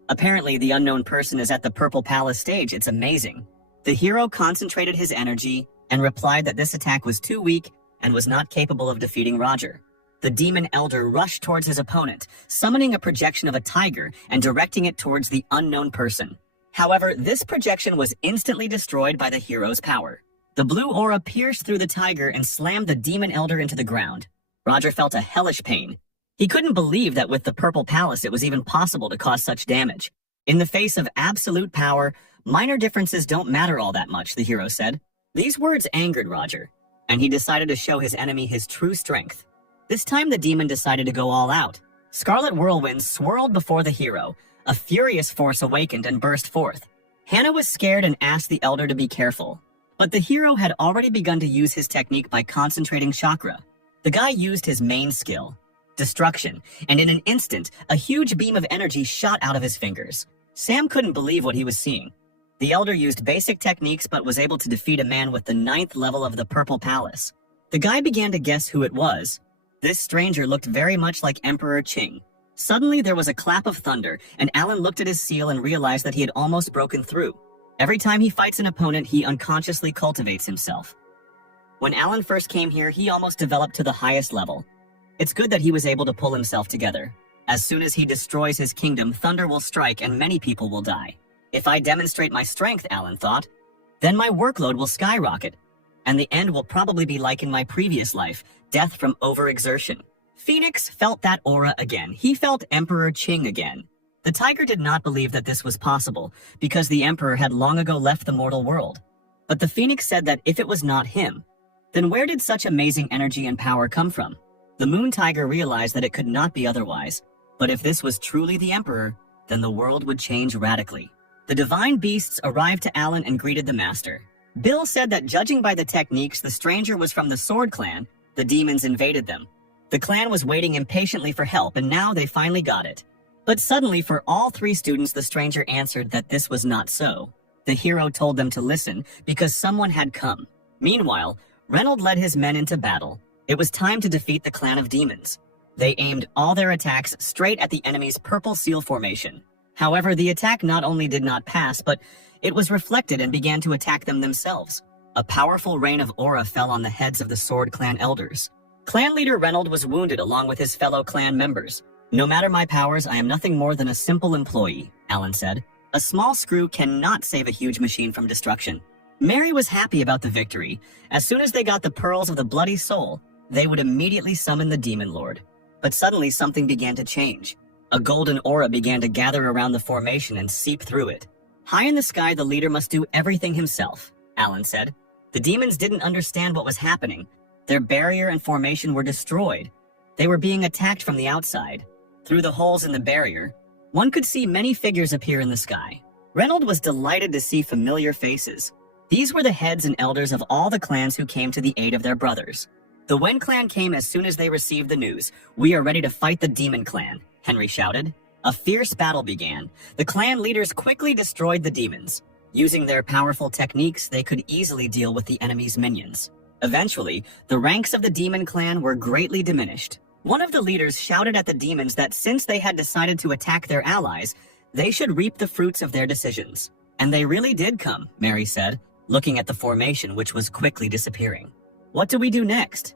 Apparently, the unknown person is at the Purple Palace stage. It's amazing. The hero concentrated his energy and replied that this attack was too weak and was not capable of defeating Roger. The demon elder rushed towards his opponent, summoning a projection of a tiger and directing it towards the unknown person. However, this projection was instantly destroyed by the hero's power. The blue aura pierced through the tiger and slammed the demon elder into the ground. Roger felt a hellish pain. He couldn't believe that with the Purple Palace it was even possible to cause such damage. In the face of absolute power, minor differences don't matter all that much, the hero said. These words angered Roger, and he decided to show his enemy his true strength. This time the demon decided to go all out. Scarlet whirlwinds swirled before the hero. A furious force awakened and burst forth. Hannah was scared and asked the elder to be careful. But the hero had already begun to use his technique by concentrating chakra. The guy used his main skill, destruction, and in an instant, a huge beam of energy shot out of his fingers. Sam couldn't believe what he was seeing. The elder used basic techniques but was able to defeat a man with the 9th level of the Purple Palace. The guy began to guess who it was. This stranger looked very much like Emperor Qing. Suddenly there was a clap of thunder, and Alan looked at his seal and realized that he had almost broken through. Every time he fights an opponent, he unconsciously cultivates himself. When Alan first came here, he almost developed to the highest level. It's good that he was able to pull himself together. As soon as he destroys his kingdom, thunder will strike and many people will die. If I demonstrate my strength, Alan thought, then my workload will skyrocket, and the end will probably be like in my previous life, death from overexertion. Phoenix felt that aura again. He felt Emperor Qing again. The tiger did not believe that this was possible, because the emperor had long ago left the mortal world. But the phoenix said that if it was not him, then where did such amazing energy and power come from? The moon tiger realized that it could not be otherwise. But if this was truly the emperor, then the world would change radically. The divine beasts arrived to Alan and greeted the master. Bill said that judging by the techniques, the stranger was from the Sword Clan. The demons invaded them. The clan was waiting impatiently for help, and now they finally got it. But suddenly, for all 3 students, the stranger answered that this was not so. The hero told them to listen, because someone had come. Meanwhile, Reynold led his men into battle. It was time to defeat the clan of demons. They aimed all their attacks straight at the enemy's purple seal formation. However, the attack not only did not pass, but it was reflected and began to attack them themselves. A powerful rain of aura fell on the heads of the Sword Clan elders. Clan leader Reynold was wounded along with his fellow clan members. "No matter my powers, I am nothing more than a simple employee," Alan said. "A small screw cannot save a huge machine from destruction." Mary was happy about the victory. As soon as they got the pearls of the bloody soul, they would immediately summon the demon lord. But suddenly something began to change. A golden aura began to gather around the formation and seep through it. High in the sky, the leader must do everything himself, Alan said. The demons didn't understand what was happening. Their barrier and formation were destroyed. They were being attacked from the outside. Through the holes in the barrier, one could see many figures appear in the sky. Reynold was delighted to see familiar faces. These were the heads and elders of all the clans who came to the aid of their brothers. The Wen clan came as soon as they received the news. "We are ready to fight the Demon clan," Henry shouted. A fierce battle began. The clan leaders quickly destroyed the demons. Using their powerful techniques, they could easily deal with the enemy's minions. Eventually, the ranks of the Demon clan were greatly diminished. One of the leaders shouted at the demons that since they had decided to attack their allies, they should reap the fruits of their decisions. "And they really did come," Mary said, looking at the formation which was quickly disappearing. "What do we do next?"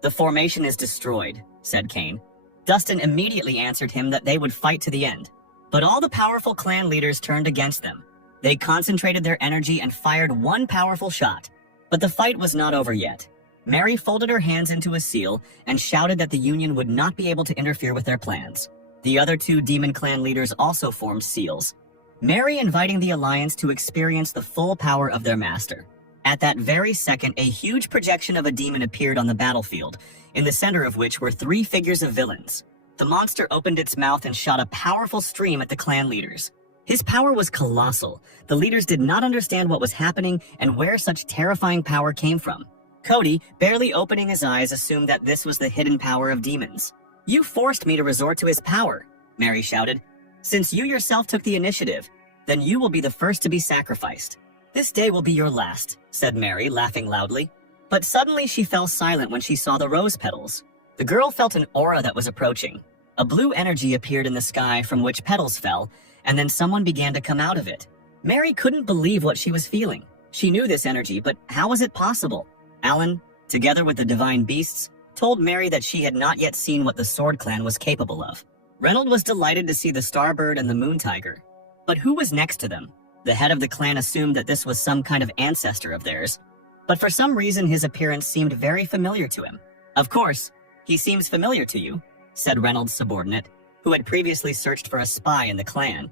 "The formation is destroyed," said Kane. Dustin immediately answered him that they would fight to the end. But all the powerful clan leaders turned against them. They concentrated their energy and fired one powerful shot. But the fight was not over yet. Mary folded her hands into a seal and shouted that the Union would not be able to interfere with their plans. The other two Demon clan leaders also formed seals, Mary inviting the Alliance to experience the full power of their master. At that very second, a huge projection of a demon appeared on the battlefield, in the center of which were three figures of villains. The monster opened its mouth and shot a powerful stream at the clan leaders. His power was colossal. The leaders did not understand what was happening and where such terrifying power came from. Cody, barely opening his eyes, assumed that this was the hidden power of demons. "You forced me to resort to his power," Mary shouted. "Since you yourself took the initiative, then you will be the first to be sacrificed." "This day will be your last," said Mary, laughing loudly. But suddenly she fell silent when she saw the rose petals. The girl felt an aura that was approaching. A blue energy appeared in the sky from which petals fell, and then someone began to come out of it. Mary couldn't believe what she was feeling. She knew this energy, but how was it possible? Alan, together with the divine beasts, told Mary that she had not yet seen what the Sword Clan was capable of. Reynold was delighted to see the Starbird and the Moon Tiger. But who was next to them? The head of the clan assumed that this was some kind of ancestor of theirs, but for some reason his appearance seemed very familiar to him. "Of course, he seems familiar to you," said Reynolds' subordinate, who had previously searched for a spy in the clan.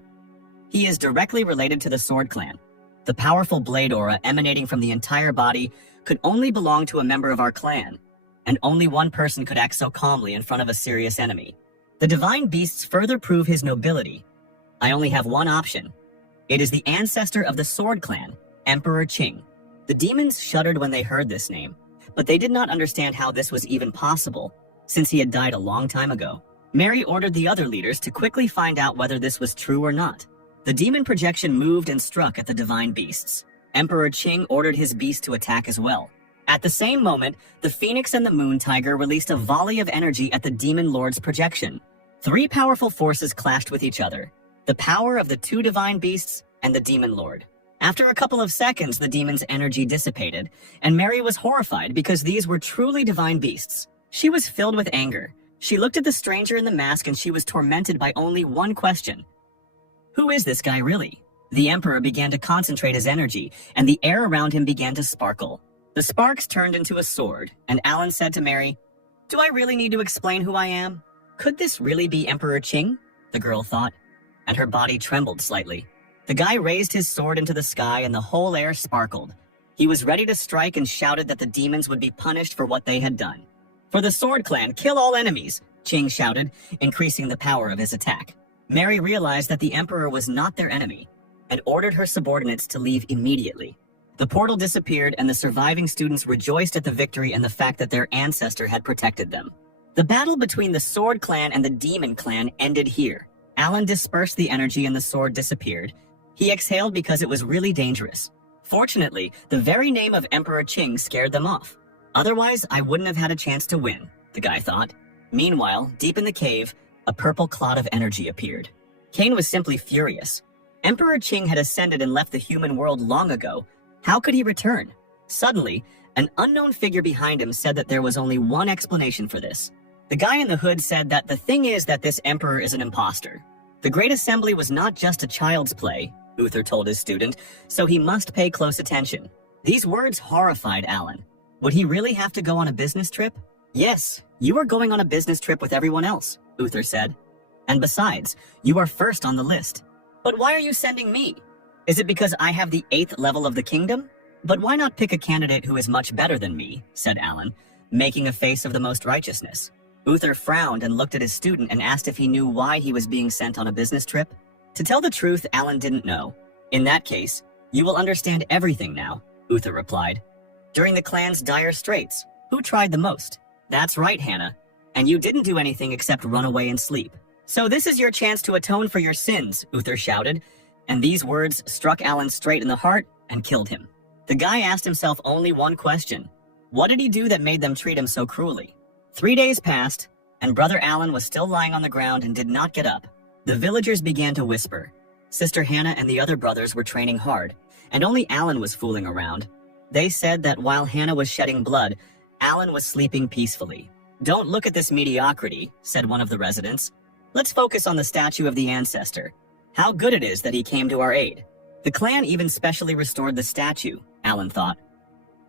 "He is directly related to the Sword Clan. The powerful blade aura emanating from the entire body could only belong to a member of our clan, and only one person could act so calmly in front of a serious enemy. The divine beasts further prove his nobility. I only have one option. It is the ancestor of the Sword Clan, Emperor Qing." The demons shuddered when they heard this name, but they did not understand how this was even possible, since he had died a long time ago. Mary ordered the other leaders to quickly find out whether this was true or not. The demon projection moved and struck at the divine beasts. Emperor Qing ordered his beast to attack as well. At the same moment, the Phoenix and the Moon Tiger released a volley of energy at the Demon Lord's projection. Three powerful forces clashed with each other: the power of the two divine beasts and the Demon Lord. After a couple of seconds, the demon's energy dissipated, and Mary was horrified because these were truly divine beasts. She was filled with anger. She looked at the stranger in the mask and she was tormented by only one question. Who is this guy really? The Emperor began to concentrate his energy, and the air around him began to sparkle. The sparks turned into a sword, and Alan said to Mary, "Do I really need to explain who I am? Could this really be Emperor Qing?" the girl thought, and her body trembled slightly. The guy raised his sword into the sky and the whole air sparkled. He was ready to strike and shouted that the demons would be punished for what they had done. "For the Sword Clan, kill all enemies," Qing shouted, increasing the power of his attack. Mary realized that the Emperor was not their enemy, and ordered her subordinates to leave immediately. The portal disappeared and the surviving students rejoiced at the victory and the fact that their ancestor had protected them. The battle between the Sword Clan and the Demon Clan ended here. Alan dispersed the energy and the sword disappeared. He exhaled because it was really dangerous. Fortunately, the very name of Emperor Qing scared them off. Otherwise, I wouldn't have had a chance to win, the guy thought. Meanwhile, deep in the cave, a purple cloud of energy appeared. Kane was simply furious. Emperor Qing had ascended and left the human world long ago. How could he return? Suddenly, an unknown figure behind him said that there was only one explanation for this. The guy in the hood said that the thing is that this emperor is an imposter. The Great Assembly was not just a child's play, Uther told his student, so he must pay close attention. These words horrified Alan. Would he really have to go on a business trip? Yes, you are going on a business trip with everyone else, Uther said. And besides, you are first on the list. But why are you sending me? Is it because I have the 8th level of the kingdom? But why not pick a candidate who is much better than me, said Alan, making a face of the most righteousness. Uther frowned and looked at his student and asked if he knew why he was being sent on a business trip. To tell the truth, Alan didn't know. In that case, you will understand everything now, Uther replied. During the clan's dire straits, who tried the most? That's right, Hannah. And you didn't do anything except run away and sleep. So this is your chance to atone for your sins, Uther shouted, and these words struck Alan straight in the heart and killed him. The guy asked himself only one question. What did he do that made them treat him so cruelly? 3 days passed, and Brother Alan was still lying on the ground and did not get up. The villagers began to whisper. Sister Hannah and the other brothers were training hard, and only Alan was fooling around. They said that while Hannah was shedding blood, Alan was sleeping peacefully. Don't look at this mediocrity, said one of the residents. Let's focus on the statue of the ancestor. How good it is that he came to our aid. The clan even specially restored the statue, Alan thought.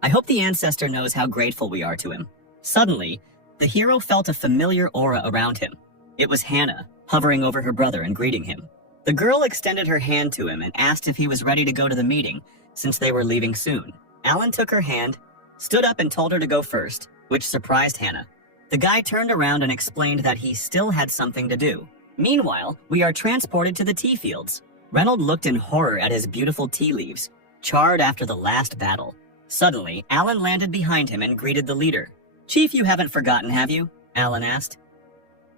I hope the ancestor knows how grateful we are to him. Suddenly, the hero felt a familiar aura around him. It was Hannah, hovering over her brother and greeting him. The girl extended her hand to him and asked if he was ready to go to the meeting, since they were leaving soon. Alan took her hand, stood up and told her to go first, which surprised Hannah. The guy turned around and explained that he still had something to do. Meanwhile, we are transported to the tea fields. Reynold looked in horror at his beautiful tea leaves, charred after the last battle. Suddenly, Alan landed behind him and greeted the leader. Chief, you haven't forgotten, have you? Alan asked.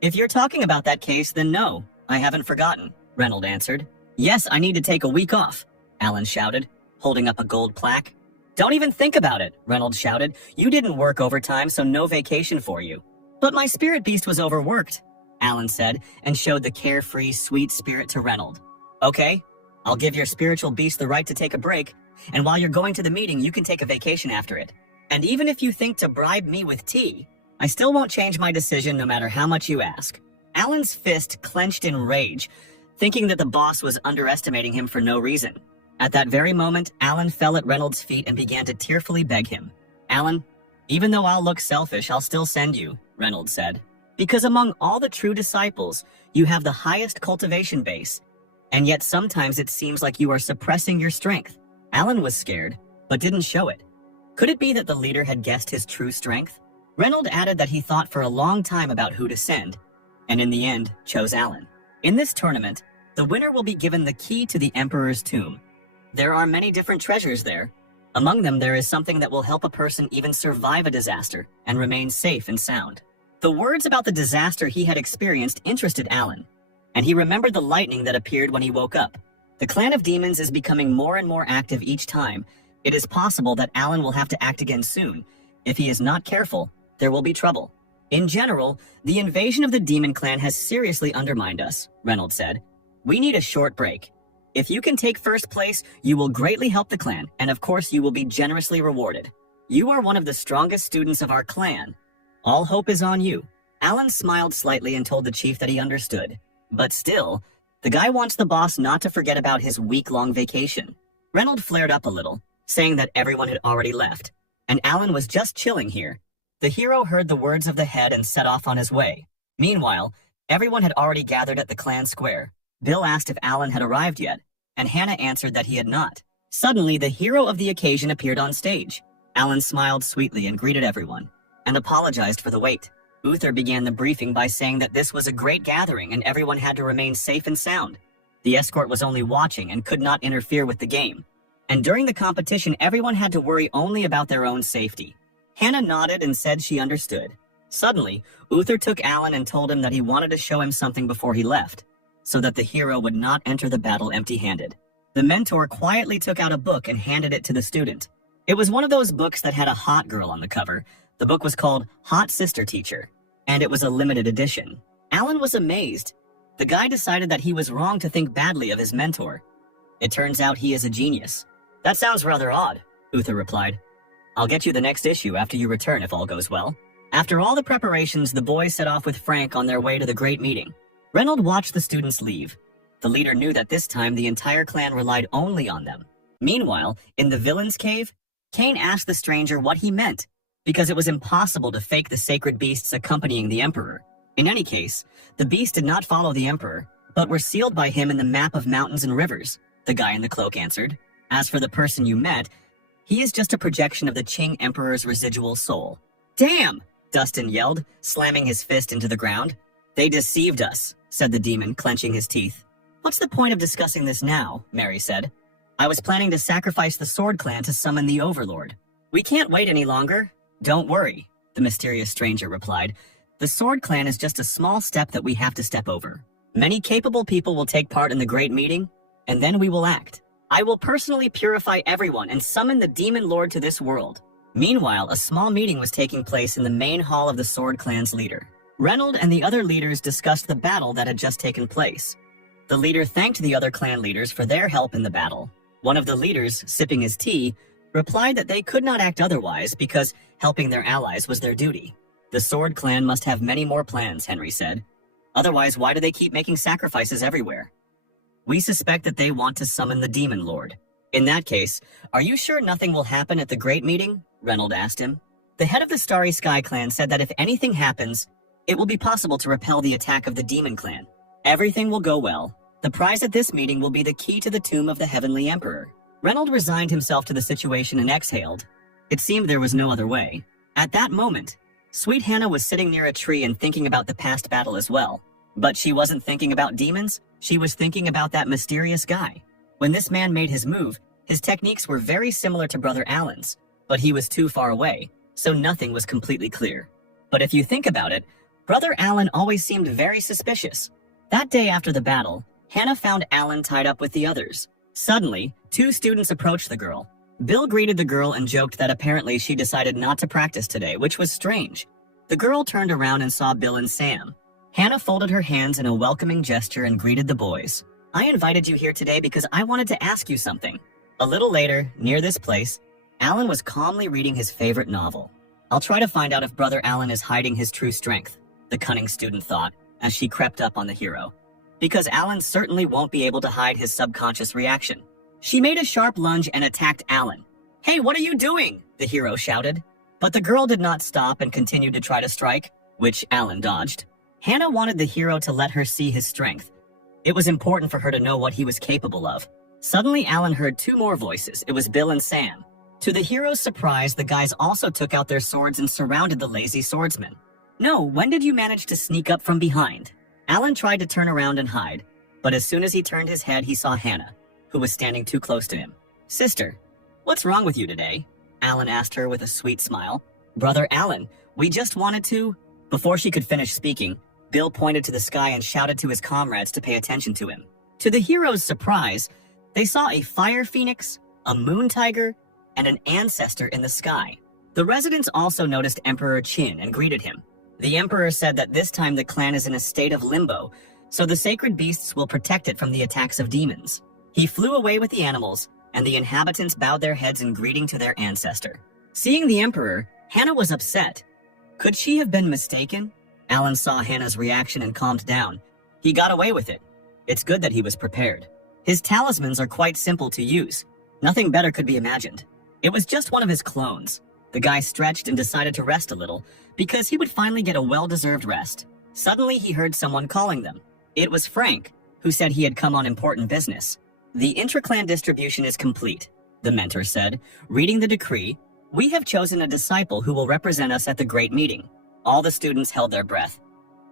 If you're talking about that case, then no, I haven't forgotten, Reynold answered. Yes, I need to take a week off, Alan shouted, holding up a gold plaque. Don't even think about it, Reynold shouted. You didn't work overtime, so no vacation for you. But my spirit beast was overworked, Alan said, and showed the carefree, sweet spirit to Reynold. Okay, I'll give your spiritual beast the right to take a break, and while you're going to the meeting, you can take a vacation after it. And even if you think to bribe me with tea, I still won't change my decision no matter how much you ask. Alan's fist clenched in rage, thinking that the boss was underestimating him for no reason. At that very moment, Alan fell at Reynolds' feet and began to tearfully beg him. Alan, even though I'll look selfish, I'll still send you, Reynolds said. Because among all the true disciples, you have the highest cultivation base, and yet sometimes it seems like you are suppressing your strength. Alan was scared, but didn't show it. Could it be that the leader had guessed his true strength? Reynolds added that he thought for a long time about who to send, and in the end, chose Alan. In this tournament, the winner will be given the key to the Emperor's tomb. There are many different treasures there. Among them, there is something that will help a person even survive a disaster and remain safe and sound. The words about the disaster he had experienced interested Alan, and he remembered the lightning that appeared when he woke up. The clan of demons is becoming more and more active each time. It is possible that Alan will have to act again soon. If he is not careful, there will be trouble. In general, the invasion of the demon clan has seriously undermined us, Reynolds said. We need a short break. If you can take first place, you will greatly help the clan, and of course you will be generously rewarded. You are one of the strongest students of our clan. All hope is on you. Alan smiled slightly and told the chief that he understood. But still, the guy wants the boss not to forget about his week-long vacation. Reynolds flared up a little, saying that everyone had already left, and Alan was just chilling here. The hero heard the words of the head and set off on his way. Meanwhile, everyone had already gathered at the clan square. Bill asked if Alan had arrived yet, and Hannah answered that he had not. Suddenly, the hero of the occasion appeared on stage. Alan smiled sweetly and greeted everyone, and apologized for the wait. Uther began the briefing by saying that this was a great gathering and everyone had to remain safe and sound. The escort was only watching and could not interfere with the game. And during the competition, everyone had to worry only about their own safety. Hannah nodded and said she understood. Suddenly, Uther took Alan and told him that he wanted to show him something before he left, so that the hero would not enter the battle empty-handed. The mentor quietly took out a book and handed it to the student. It was one of those books that had a hot girl on the cover. The book was called Hot Sister Teacher, and it was a limited edition. Alan was amazed. The guy decided that he was wrong to think badly of his mentor. It turns out he is a genius. That sounds rather odd, Uther replied. I'll get you the next issue after you return if all goes well. After all the preparations, the boys set off with Frank on their way to the great meeting. Reynolds watched the students leave. The leader knew that this time the entire clan relied only on them. Meanwhile, in the villain's cave, Cain asked the stranger what he meant, because it was impossible to fake the sacred beasts accompanying the emperor. In any case, the beasts did not follow the emperor, but were sealed by him in the map of mountains and rivers, the guy in the cloak answered. As for the person you met, he is just a projection of the Qing emperor's residual soul. Damn! Dustin yelled, slamming his fist into the ground. They deceived us, said the demon, clenching his teeth. What's the point of discussing this now? Mary said. I was planning to sacrifice the Sword Clan to summon the Overlord. We can't wait any longer. Don't worry, the mysterious stranger replied. The Sword Clan is just a small step that we have to step over. Many capable people will take part in the great meeting, and then we will act. I will personally purify everyone and summon the Demon Lord to this world. Meanwhile, a small meeting was taking place in the main hall of the Sword Clan's leader. Reynold and the other leaders discussed the battle that had just taken place. The leader thanked the other clan leaders for their help in the battle. One of the leaders, sipping his tea, replied that they could not act otherwise because helping their allies was their duty. The Sword Clan must have many more plans, Henry said. Otherwise, why do they keep making sacrifices everywhere? We suspect that they want to summon the Demon Lord. In that case, are you sure nothing will happen at the Great Meeting? Reynold asked him. The head of the Starry Sky Clan said that if anything happens, it will be possible to repel the attack of the Demon Clan. Everything will go well. The prize at this meeting will be the key to the tomb of the Heavenly Emperor. Reynold resigned himself to the situation and exhaled. It seemed there was no other way. At that moment, Sweet Hannah was sitting near a tree and thinking about the past battle as well. But she wasn't thinking about demons, she was thinking about that mysterious guy. When this man made his move, his techniques were very similar to Brother Alan's, but he was too far away, so nothing was completely clear. But if you think about it, Brother Alan always seemed very suspicious. That day after the battle, Hannah found Alan tied up with the others. Suddenly, two students approached the girl. Bill greeted the girl and joked that apparently she decided not to practice today, which was strange. The girl turned around and saw Bill and Sam. Hannah folded her hands in a welcoming gesture and greeted the boys. I invited you here today because I wanted to ask you something. A little later, near this place, Alan was calmly reading his favorite novel. I'll try to find out if Brother Alan is hiding his true strength, the cunning student thought as she crept up on the hero. Because Alan certainly won't be able to hide his subconscious reaction. She made a sharp lunge and attacked Alan. Hey, what are you doing? The hero shouted. But the girl did not stop and continued to try to strike, which Alan dodged. Hannah wanted the hero to let her see his strength. It was important for her to know what he was capable of. Suddenly, Alan heard two more voices. It was Bill and Sam. To the hero's surprise, the guys also took out their swords and surrounded the lazy swordsman. No, when did you manage to sneak up from behind? Alan tried to turn around and hide, but as soon as he turned his head, he saw Hannah, who was standing too close to him. Sister, what's wrong with you today? Alan asked her with a sweet smile. Brother Alan, we just wanted to... Before she could finish speaking, Bill pointed to the sky and shouted to his comrades to pay attention to him. To the hero's surprise, they saw a fire phoenix, a moon tiger, and an ancestor in the sky. The residents also noticed Emperor Qin and greeted him. The emperor said that this time the clan is in a state of limbo, so the sacred beasts will protect it from the attacks of demons. He flew away with the animals, and the inhabitants bowed their heads in greeting to their ancestor. Seeing the emperor, Hannah was upset. Could she have been mistaken? Alan saw Hannah's reaction and calmed down. He got away with it. It's good that he was prepared. His talismans are quite simple to use. Nothing better could be imagined. It was just one of his clones. The guy stretched and decided to rest a little, because he would finally get a well-deserved rest. Suddenly, he heard someone calling them. It was Frank, who said he had come on important business. The intra-clan distribution is complete, the mentor said. Reading the decree, we have chosen a disciple who will represent us at the great meeting. All the students held their breath.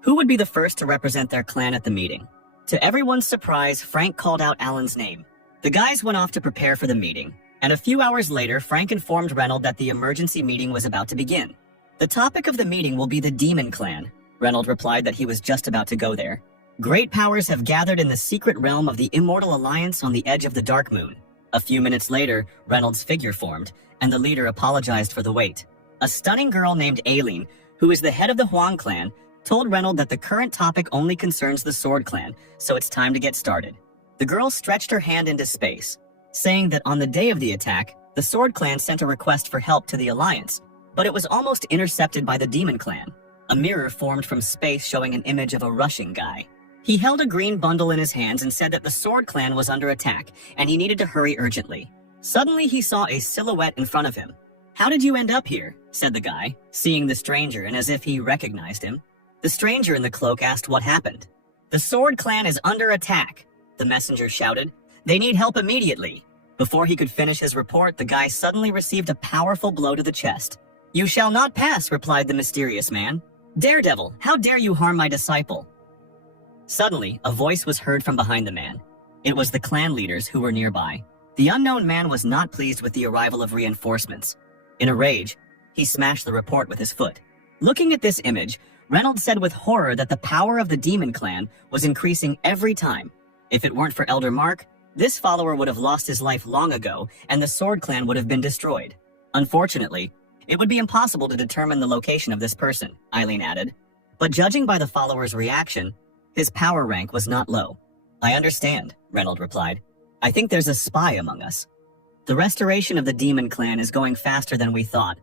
Who would be the first to represent their clan at the meeting? To everyone's surprise, Frank called out Alan's name. The guys went off to prepare for the meeting, and a few hours later, Frank informed Reynold that the emergency meeting was about to begin. The topic of the meeting will be the Demon Clan. Reynold replied that he was just about to go there. Great powers have gathered in the secret realm of the Immortal Alliance on the edge of the Dark Moon. A few minutes later, Reynolds' figure formed, and the leader apologized for the wait. A stunning girl named Aileen, who is the head of the Huang clan, told Reynold that the current topic only concerns the Sword Clan, so it's time to get started. The girl stretched her hand into space, saying that on the day of the attack, the Sword Clan sent a request for help to the Alliance, but it was almost intercepted by the Demon Clan. A mirror formed from space showing an image of a rushing guy. He held a green bundle in his hands and said that the Sword Clan was under attack, and he needed to hurry urgently. Suddenly, he saw a silhouette in front of him. How did you end up here? Said the guy, seeing the stranger and as if he recognized him. The stranger in the cloak asked what happened. The Sword Clan is under attack, the messenger shouted. They need help immediately. Before he could finish his report, the guy suddenly received a powerful blow to the chest. You shall not pass, replied the mysterious man. Daredevil, how dare you harm my disciple? Suddenly, a voice was heard from behind the man. It was the clan leaders who were nearby. The unknown man was not pleased with the arrival of reinforcements. In a rage, he smashed the report with his foot. Looking at this image, Reynolds said with horror that the power of the demon clan was increasing every time. If it weren't for Elder Mark, this follower would have lost his life long ago, and the Sword Clan would have been destroyed. Unfortunately, it would be impossible to determine the location of this person, Eileen added. But judging by the follower's reaction, his power rank was not low. I understand, Reynolds replied. I think there's a spy among us. The restoration of the Demon Clan is going faster than we thought.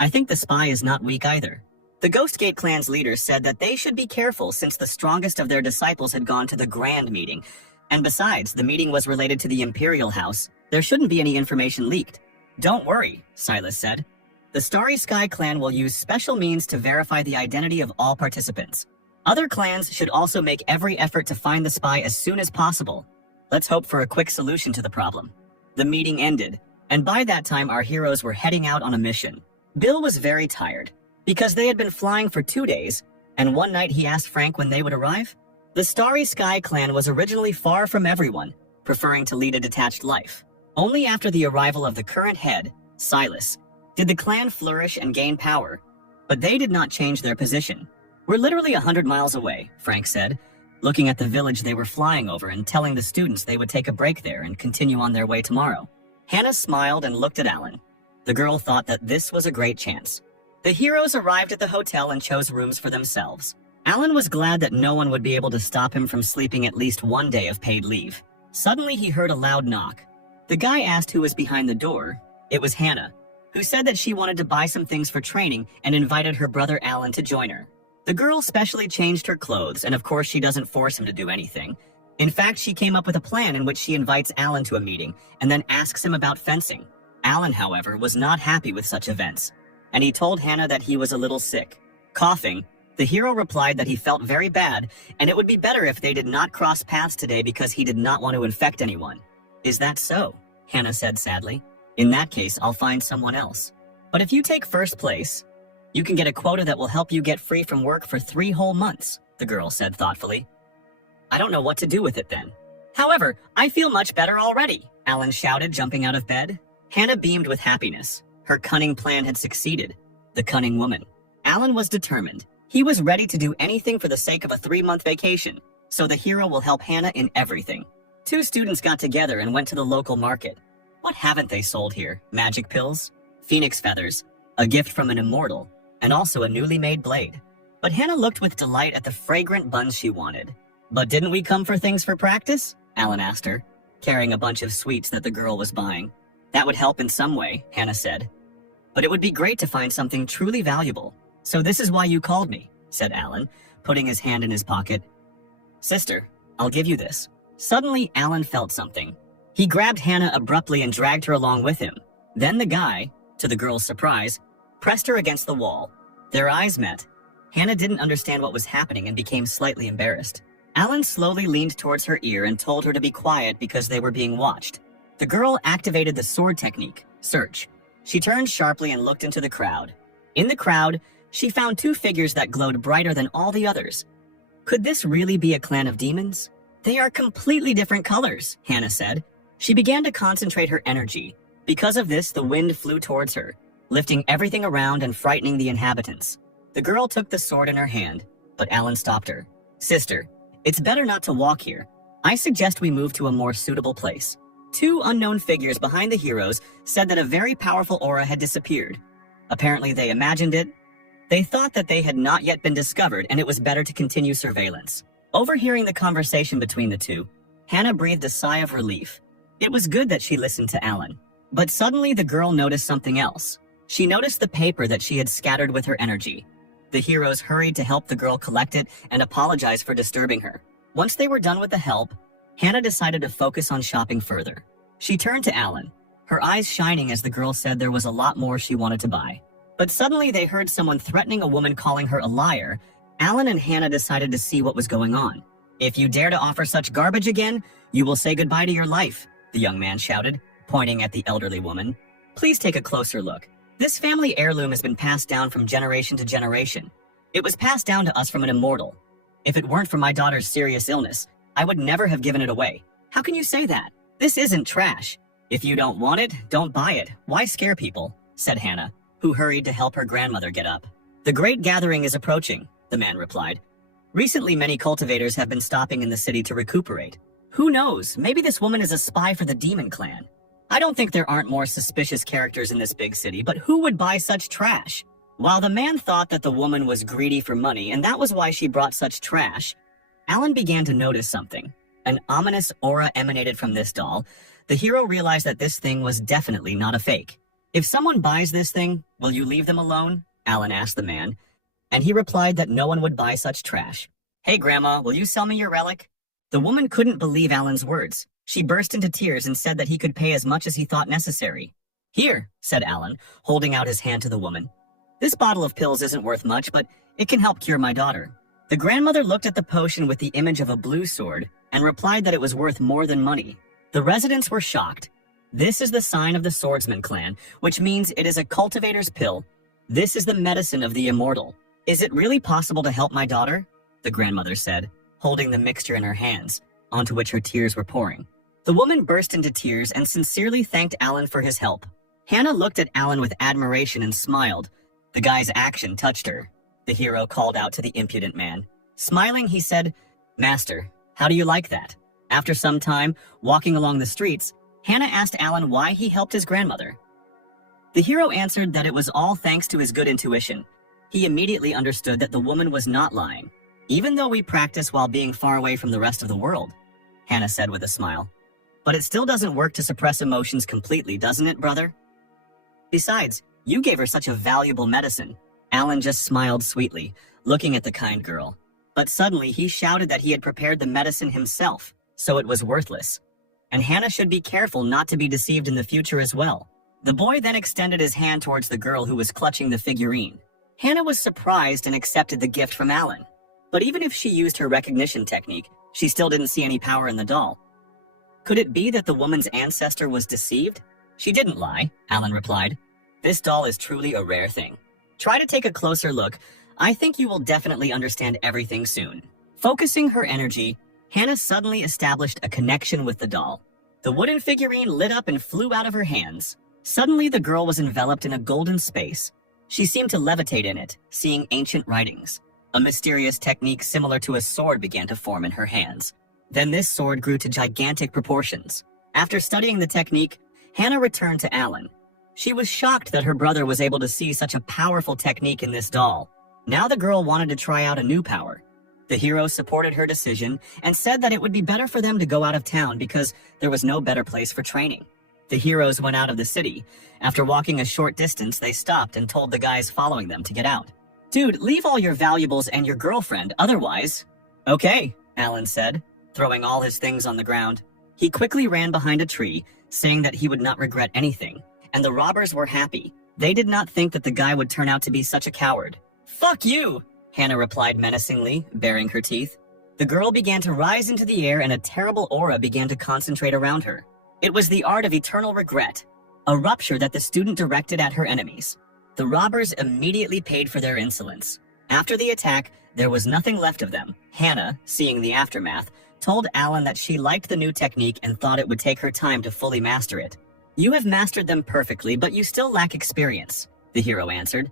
I think the spy is not weak either. The Ghostgate Clan's leader said that they should be careful since the strongest of their disciples had gone to the Grand Meeting. And besides, the meeting was related to the Imperial House. There shouldn't be any information leaked. Don't worry, Silas said. The Starry Sky Clan will use special means to verify the identity of all participants. Other clans should also make every effort to find the spy as soon as possible. Let's hope for a quick solution to the problem. The meeting ended, and by that time our heroes were heading out on a mission. Bill was very tired, because they had been flying for 2 days, and one night he asked Frank when they would arrive. The Starry Sky Clan was originally far from everyone, preferring to lead a detached life. Only after the arrival of the current head, Silas, did the clan flourish and gain power. But they did not change their position. We're literally 100 miles away, Frank said, looking at the village they were flying over and telling the students they would take a break there and continue on their way tomorrow. Hannah smiled and looked at Alan. The girl thought that this was a great chance. The heroes arrived at the hotel and chose rooms for themselves. Alan was glad that no one would be able to stop him from sleeping at least one day of paid leave. Suddenly he heard a loud knock. The guy asked who was behind the door. It was Hannah, who said that she wanted to buy some things for training and invited her brother Alan to join her. The girl specially changed her clothes, and of course she doesn't force him to do anything. In fact, she came up with a plan in which she invites Alan to a meeting and then asks him about fencing. Alan, however, was not happy with such events, and he told Hannah that he was a little sick. Coughing, the hero replied that he felt very bad, and it would be better if they did not cross paths today because he did not want to infect anyone. Is that so? Hannah said sadly. In that case, I'll find someone else. But if you take first place, you can get a quota that will help you get free from work for 3 whole months, the girl said thoughtfully. I don't know what to do with it then. However, I feel much better already, Alan shouted, jumping out of bed. Hannah beamed with happiness. Her cunning plan had succeeded. The cunning woman. Alan was determined. He was ready to do anything for the sake of a 3-month vacation, so the hero will help Hannah in everything. 2 students got together and went to the local market. What haven't they sold here? Magic pills, phoenix feathers, a gift from an immortal, and also a newly made blade. But Hannah looked with delight at the fragrant buns she wanted. But didn't we come for things for practice? Alan asked her, carrying a bunch of sweets that the girl was buying. That would help in some way, Hannah said. But it would be great to find something truly valuable. So this is why you called me, said Alan, putting his hand in his pocket. Sister, I'll give you this. Suddenly, Alan felt something. He grabbed Hannah abruptly and dragged her along with him. Then the guy, to the girl's surprise, pressed her against the wall. Their eyes met. Hannah didn't understand what was happening and became slightly embarrassed. Alan slowly leaned towards her ear and told her to be quiet because they were being watched. The girl activated the sword technique, search. She turned sharply and looked into the crowd. In the crowd, she found 2 figures that glowed brighter than all the others. Could this really be a clan of demons? They are completely different colors, Hannah said. She began to concentrate her energy. Because of this, the wind flew towards her, lifting everything around and frightening the inhabitants. The girl took the sword in her hand, but Alan stopped her. Sister, it's better not to walk here. I suggest we move to a more suitable place. 2 unknown figures behind the heroes said that a very powerful aura had disappeared. Apparently they imagined it. They thought that they had not yet been discovered and it was better to continue surveillance. Overhearing the conversation between the 2, Hannah breathed a sigh of relief. It was good that she listened to Alan. But suddenly the girl noticed something else. She noticed the paper that she had scattered with her energy. The heroes hurried to help the girl collect it and apologize for disturbing her. Once they were done with the help, Hannah decided to focus on shopping further. She turned to Alan, her eyes shining as the girl said there was a lot more she wanted to buy. But suddenly they heard someone threatening a woman, calling her a liar. Alan and Hannah decided to see what was going on. If you dare to offer such garbage again, you will say goodbye to your life, the young man shouted, pointing at the elderly woman. Please take a closer look. This family heirloom has been passed down from generation to generation. It was passed down to us from an immortal. If it weren't for my daughter's serious illness, I would never have given it away. How can you say that? This isn't trash. If you don't want it, don't buy it. Why scare people? Said Hannah, who hurried to help her grandmother get up. The great gathering is approaching, the man replied. Recently, many cultivators have been stopping in the city to recuperate. Who knows, maybe this woman is a spy for the demon clan. I don't think there aren't more suspicious characters in this big city, but who would buy such trash? While the man thought that the woman was greedy for money and that was why she brought such trash, Alan began to notice something. An ominous aura emanated from this doll. The hero realized that this thing was definitely not a fake. If someone buys this thing, will you leave them alone? Alan asked the man, and he replied that no one would buy such trash. Hey, Grandma, will you sell me your relic? The woman couldn't believe Alan's words. She burst into tears and said that he could pay as much as he thought necessary. Here, said Alan, holding out his hand to the woman. This bottle of pills isn't worth much, but it can help cure my daughter. The grandmother looked at the potion with the image of a blue sword and replied that it was worth more than money. The residents were shocked. This is the sign of the swordsman clan, which means it is a cultivator's pill. This is the medicine of the immortal. Is it really possible to help my daughter? The grandmother said, holding the mixture in her hands, onto which her tears were pouring. The woman burst into tears and sincerely thanked Alan for his help. Hannah looked at Alan with admiration and smiled. The guy's action touched her. The hero called out to the impudent man. Smiling, he said, Master, how do you like that? After some time, walking along the streets, Hannah asked Alan why he helped his grandmother. The hero answered that it was all thanks to his good intuition. He immediately understood that the woman was not lying. Even though we practice while being far away from the rest of the world, Hannah said with a smile. But it still doesn't work to suppress emotions completely, doesn't it, brother? Besides, you gave her such a valuable medicine. Alan just smiled sweetly, looking at the kind girl. But suddenly he shouted that he had prepared the medicine himself, so it was worthless. And Hannah should be careful not to be deceived in the future as well. The boy then extended his hand towards the girl who was clutching the figurine. Hannah was surprised and accepted the gift from Alan. But even if she used her recognition technique, she still didn't see any power in the doll. Could it be that the woman's ancestor was deceived? She didn't lie, Alan replied. This doll is truly a rare thing. Try to take a closer look. I think you will definitely understand everything soon. Focusing her energy, Hannah suddenly established a connection with the doll. The wooden figurine lit up and flew out of her hands. Suddenly, the girl was enveloped in a golden space. She seemed to levitate in it, seeing ancient writings. A mysterious technique similar to a sword began to form in her hands. Then this sword grew to gigantic proportions. After studying the technique, Hannah returned to Alan. She was shocked that her brother was able to see such a powerful technique in this doll. Now the girl wanted to try out a new power. The hero supported her decision and said that it would be better for them to go out of town because there was no better place for training. The heroes went out of the city. After walking a short distance, they stopped and told the guys following them to get out. Dude, leave all your valuables and your girlfriend, otherwise... Okay, Alan said, throwing all his things on the ground. He quickly ran behind a tree, saying that he would not regret anything, and the robbers were happy. They did not think that the guy would turn out to be such a coward. Fuck you, Hannah replied menacingly, baring her teeth. The girl began to rise into the air and a terrible aura began to concentrate around her. It was the art of eternal regret, a rupture that the student directed at her enemies. The robbers immediately paid for their insolence. After the attack, there was nothing left of them. Hannah, seeing the aftermath, told Alan that she liked the new technique and thought it would take her time to fully master it. You have mastered them perfectly, but you still lack experience, the hero answered.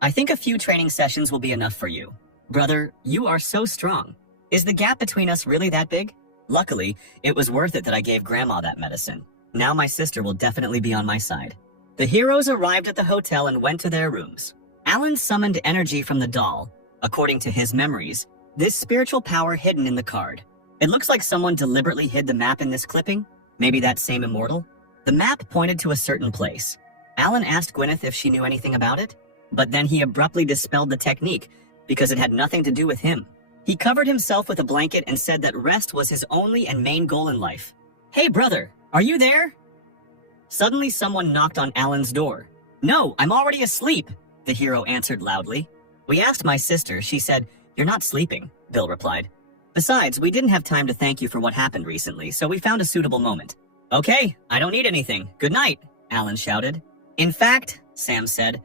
I think a few training sessions will be enough for you. Brother, you are so strong. Is the gap between us really that big? Luckily, it was worth it that I gave Grandma that medicine. Now my sister will definitely be on my side. The heroes arrived at the hotel and went to their rooms. Alan summoned energy from the doll. According to his memories, this spiritual power hidden in the card. It looks like someone deliberately hid the map in this clipping. Maybe that same immortal? The map pointed to a certain place. Alan asked Gwyneth if she knew anything about it, but then he abruptly dispelled the technique because it had nothing to do with him. He covered himself with a blanket and said that rest was his only and main goal in life. Hey brother, are you there? Suddenly someone knocked on Alan's door. No, I'm already asleep, the hero answered loudly. We asked my sister, she said, you're not sleeping, Bill replied. Besides, we didn't have time to thank you for what happened recently, so we found a suitable moment. Okay, I don't need anything. Good night, Alan shouted. In fact, Sam said,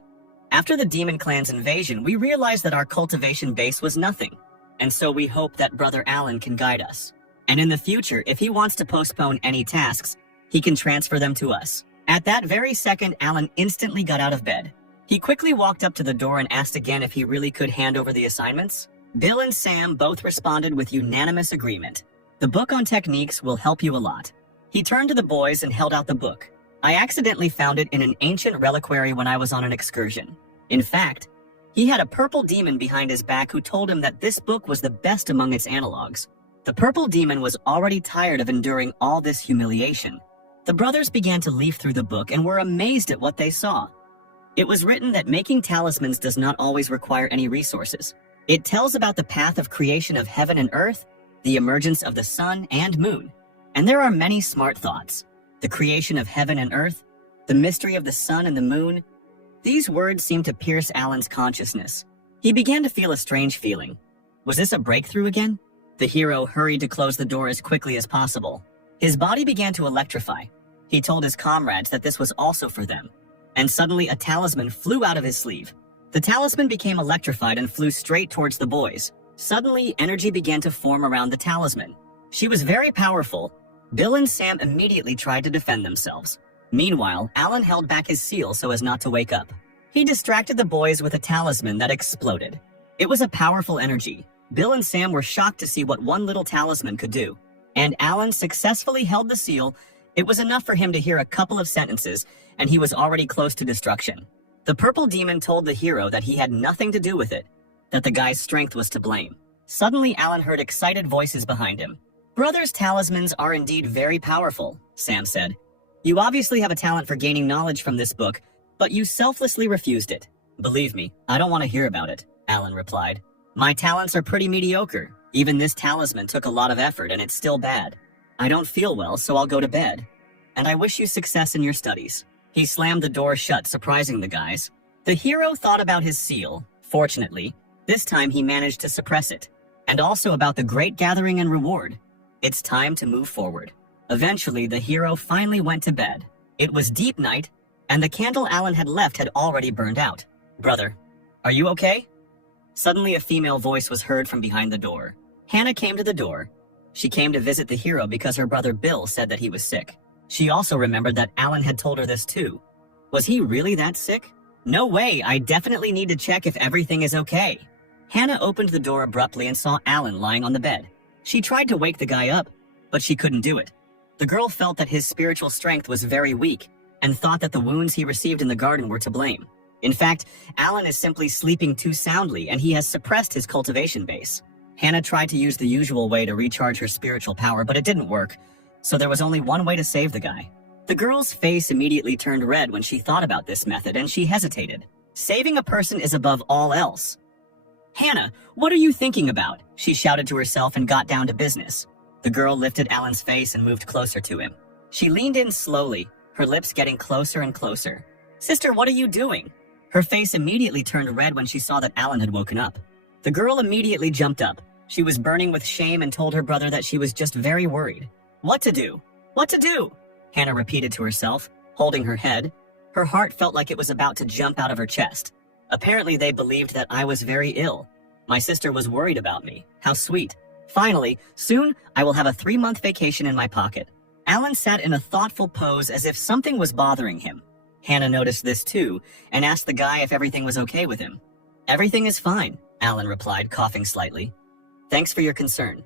after the Demon Clan's invasion, we realized that our cultivation base was nothing. And so we hope that Brother Alan can guide us. And in the future, if he wants to postpone any tasks, he can transfer them to us. At that very second, Alan instantly got out of bed. He quickly walked up to the door and asked again if he really could hand over the assignments. Bill and Sam both responded with unanimous agreement. The book on techniques will help you a lot. He turned to the boys and held out the book. I accidentally found it in an ancient reliquary when I was on an excursion. In fact, he had a purple demon behind his back who told him that this book was the best among its analogs. The purple demon was already tired of enduring all this humiliation. The brothers began to leaf through the book and were amazed at what they saw. It was written that making talismans does not always require any resources. It tells about the path of creation of heaven and earth, the emergence of the sun and moon. And there are many smart thoughts. The creation of heaven and earth, the mystery of the sun and the moon. These words seemed to pierce Alan's consciousness. He began to feel a strange feeling. Was this a breakthrough again? The hero hurried to close the door as quickly as possible. His body began to electrify. He told his comrades that this was also for them. And suddenly a talisman flew out of his sleeve. The talisman became electrified and flew straight towards the boys. Suddenly, energy began to form around the talisman. She was very powerful. Bill and Sam immediately tried to defend themselves. Meanwhile, Alan held back his seal so as not to wake up. He distracted the boys with a talisman that exploded. It was a powerful energy. Bill and Sam were shocked to see what one little talisman could do. And Alan successfully held the seal. It was enough for him to hear a couple of sentences, and he was already close to destruction. The purple demon told the hero that he had nothing to do with it, that the guy's strength was to blame. Suddenly, Alan heard excited voices behind him. Brothers' talismans are indeed very powerful, Sam said. You obviously have a talent for gaining knowledge from this book, but you selflessly refused it. Believe me, I don't want to hear about it, Alan replied. My talents are pretty mediocre. Even this talisman took a lot of effort and it's still bad. I don't feel well, so I'll go to bed. And I wish you success in your studies. He slammed the door shut, surprising the guys. The hero thought about his seal. Fortunately, this time he managed to suppress it. And also about the great gathering and reward. It's time to move forward. Eventually, the hero finally went to bed. It was deep night, and the candle Alan had left had already burned out. Brother, are you okay? Suddenly, a female voice was heard from behind the door. Hannah came to the door. She came to visit the hero because her brother Bill said that he was sick. She also remembered that Alan had told her this too. Was he really that sick? No way, I definitely need to check if everything is okay. Hannah opened the door abruptly and saw Alan lying on the bed. She tried to wake the guy up, but she couldn't do it. The girl felt that his spiritual strength was very weak and thought that the wounds he received in the garden were to blame. In fact, Alan is simply sleeping too soundly and he has suppressed his cultivation base. Hannah tried to use the usual way to recharge her spiritual power, but it didn't work, so there was only one way to save the guy. The girl's face immediately turned red when she thought about this method and she hesitated. Saving a person is above all else. Hannah, what are you thinking about? She shouted to herself and got down to business. The girl lifted Alan's face and moved closer to him. She leaned in slowly, her lips getting closer and closer. Sister, what are you doing? Her face immediately turned red when she saw that Alan had woken up. The girl immediately jumped up. She was burning with shame and told her brother that she was just very worried. What to do? What to do? Hannah repeated to herself, holding her head. Her heart felt like it was about to jump out of her chest. Apparently, they believed that I was very ill. My sister was worried about me. How sweet. Finally, soon, I will have a 3-month vacation in my pocket. Alan sat in a thoughtful pose as if something was bothering him. Hannah noticed this too, and asked the guy if everything was okay with him. Everything is fine, Alan replied, coughing slightly. Thanks for your concern.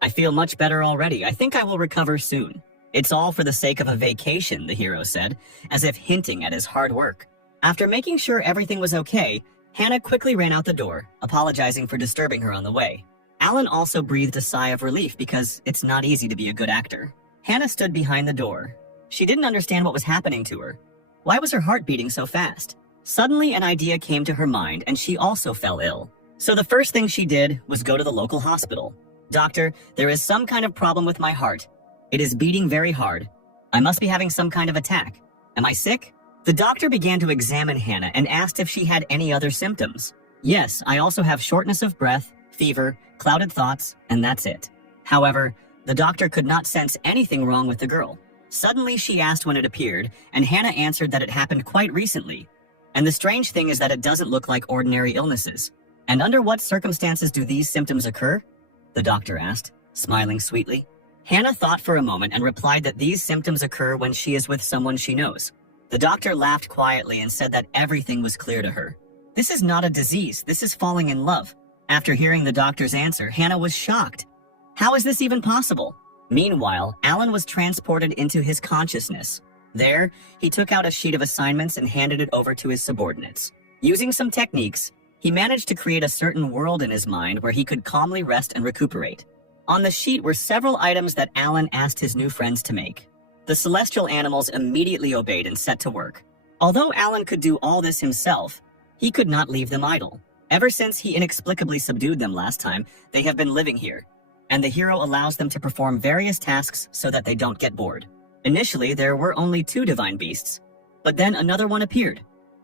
I feel much better already. I think I will recover soon. It's all for the sake of a vacation, the hero said, as if hinting at his hard work. After making sure everything was okay, Hannah quickly ran out the door, apologizing for disturbing her on the way. Alan also breathed a sigh of relief because it's not easy to be a good actor. Hannah stood behind the door. She didn't understand what was happening to her. Why was her heart beating so fast? Suddenly, an idea came to her mind and she also fell ill. So the first thing she did was go to the local hospital. Doctor, there is some kind of problem with my heart. It is beating very hard. I must be having some kind of attack. Am I sick? The doctor began to examine Hannah and asked if she had any other symptoms. Yes, I also have shortness of breath, fever, clouded thoughts, and that's it. However, the doctor could not sense anything wrong with the girl. Suddenly, she asked when it appeared, and Hannah answered that it happened quite recently. And the strange thing is that it doesn't look like ordinary illnesses. And under what circumstances do these symptoms occur? The doctor asked, smiling sweetly. Hannah thought for a moment and replied that these symptoms occur when she is with someone she knows. The doctor laughed quietly and said that everything was clear to her. This is not a disease, this is falling in love. After hearing the doctor's answer, Hannah was shocked. How is this even possible? Meanwhile, Alan was transported into his consciousness. There, he took out a sheet of assignments and handed it over to his subordinates. Using some techniques, he managed to create a certain world in his mind where he could calmly rest and recuperate. On the sheet were several items that Alan asked his new friends to make. The celestial animals immediately obeyed and set to work. Although Alan could do all this himself, he could not leave them idle. Ever since he inexplicably subdued them last time, they have been living here, and the hero allows them to perform various tasks so that they don't get bored. Initially, there were only 2 divine beasts, but then another one appeared.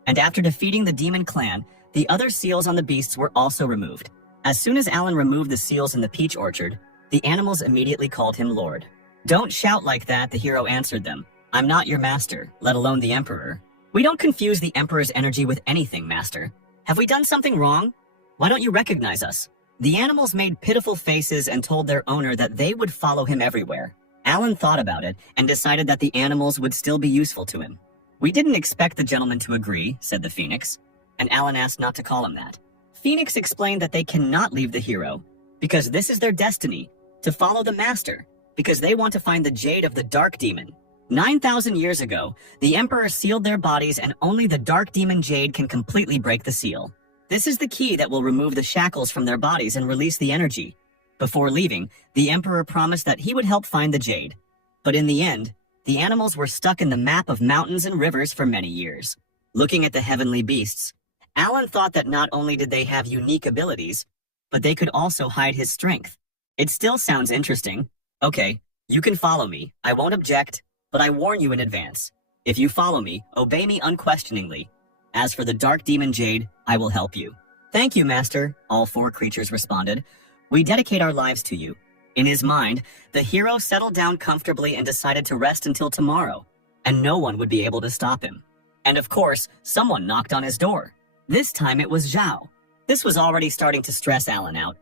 And after defeating the demon clan, the other seals on the beasts were also removed. As soon as Alan removed the seals in the peach orchard, the animals immediately called him Lord. "Don't shout like that," the hero answered them. "I'm not your master, let alone the Emperor." "We don't confuse the Emperor's energy with anything, Master. Have we done something wrong? Why don't you recognize us?" The animals made pitiful faces and told their owner that they would follow him everywhere. Alan thought about it and decided that the animals would still be useful to him. "We didn't expect the gentleman to agree," said the Phoenix, and Alan asked not to call him that. Phoenix explained that they cannot leave the hero because this is their destiny, to follow the Master, because they want to find the jade of the Dark Demon. 9,000 years ago, the Emperor sealed their bodies and only the Dark Demon Jade can completely break the seal. This is the key that will remove the shackles from their bodies and release the energy. Before leaving, the Emperor promised that he would help find the jade. But in the end, the animals were stuck in the map of mountains and rivers for many years. Looking at the heavenly beasts, Alan thought that not only did they have unique abilities, but they could also hide his strength. It still sounds interesting. Okay, you can follow me, I won't object, but I warn you in advance. If you follow me, obey me unquestioningly. As for the Dark Demon Jade, I will help you. "Thank you, Master," all 4 creatures responded. "We dedicate our lives to you." In his mind, the hero settled down comfortably and decided to rest until tomorrow, and no one would be able to stop him. And of course, someone knocked on his door. This time it was Zhao. This was already starting to stress Alan out.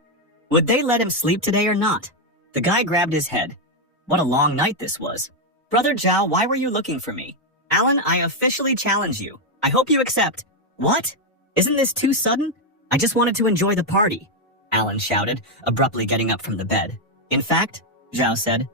Would they let him sleep today or not? The guy grabbed his head. What a long night this was. "Brother Zhao, why were you looking for me?" "Alan, I officially challenge you. I hope you accept." "What? Isn't this too sudden? I just wanted to enjoy the party," Alan shouted, abruptly getting up from the bed. "In fact," Zhao said,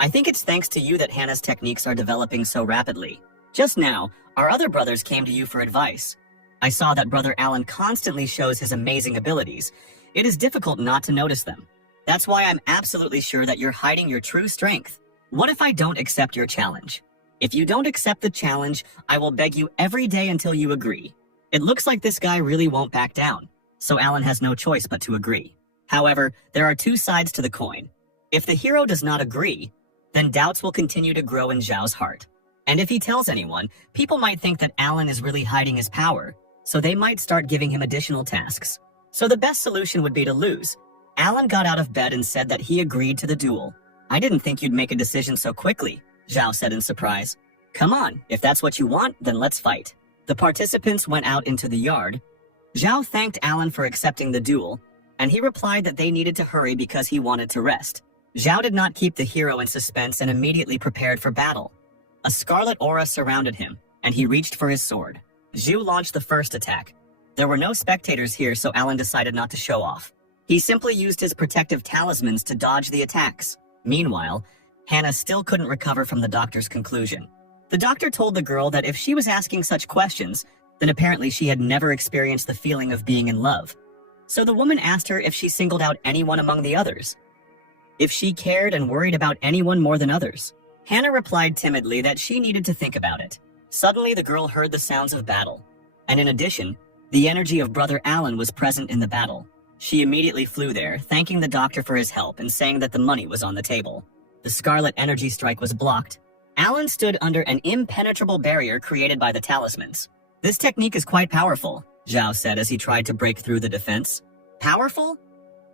"I think it's thanks to you that Hannah's techniques are developing so rapidly. Just now, our other brothers came to you for advice. I saw that Brother Alan constantly shows his amazing abilities. It is difficult not to notice them. That's why I'm absolutely sure that you're hiding your true strength. What if I don't accept your challenge? If you don't accept the challenge, I will beg you every day until you agree." It looks like this guy really won't back down, so Alan has no choice but to agree. However, there are 2 sides to the coin. If the hero does not agree, then doubts will continue to grow in Zhao's heart. And if he tells anyone, people might think that Alan is really hiding his power, so they might start giving him additional tasks. So the best solution would be to lose. Alan got out of bed and said that he agreed to the duel. "I didn't think you'd make a decision so quickly," Zhao said in surprise. "Come on, if that's what you want, then let's fight." The participants went out into the yard. Zhao thanked Alan for accepting the duel, and he replied that they needed to hurry because he wanted to rest. Zhao did not keep the hero in suspense and immediately prepared for battle. A scarlet aura surrounded him, and he reached for his sword. Zhu launched the first attack. There were no spectators here, so Alan decided not to show off. He simply used his protective talismans to dodge the attacks. Meanwhile, Hannah still couldn't recover from the doctor's conclusion. The doctor told the girl that if she was asking such questions, then apparently she had never experienced the feeling of being in love. So the woman asked her if she singled out anyone among the others, if she cared and worried about anyone more than others. Hannah replied timidly that she needed to think about it. Suddenly, the girl heard the sounds of battle, and in addition, the energy of Brother Alan was present in the battle. She immediately flew there, thanking the doctor for his help and saying that the money was on the table. The scarlet energy strike was blocked. Alan stood under an impenetrable barrier created by the talismans. "This technique is quite powerful," Zhao said as he tried to break through the defense. "Powerful?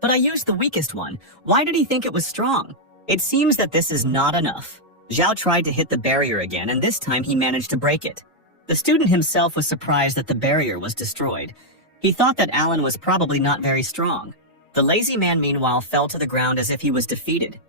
But I used the weakest one. Why did he think it was strong? It seems that this is not enough." Zhao tried to hit the barrier again, and this time he managed to break it. The student himself was surprised that the barrier was destroyed. He thought that Alan was probably not very strong. The lazy man, meanwhile, fell to the ground as if he was defeated.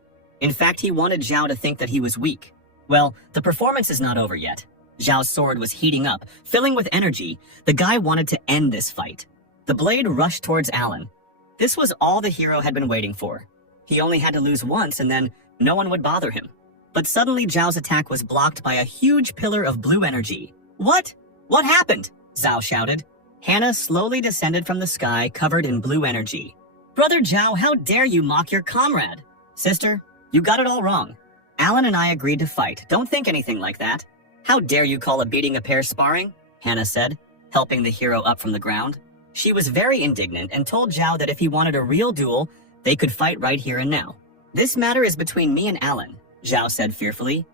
In fact, he wanted Zhao to think that he was weak. Well, the performance is not over yet. Zhao's sword was heating up, filling with energy. The guy wanted to end this fight. The blade rushed towards Alan. This was all the hero had been waiting for. He only had to lose once and then no one would bother him. But suddenly Zhao's attack was blocked by a huge pillar of blue energy. What? What happened? Zhao shouted. Hannah slowly descended from the sky, covered in blue energy. Brother Zhao, how dare you mock your comrade? Sister, you got it all wrong. Alan and I agreed to fight. Don't think anything like that. How dare you call a beating a pair sparring? Hannah said, helping the hero up from the ground. She was very indignant and told Zhao that if he wanted a real duel, they could fight right here and now. This matter is between me and Alan, Zhao said fearfully.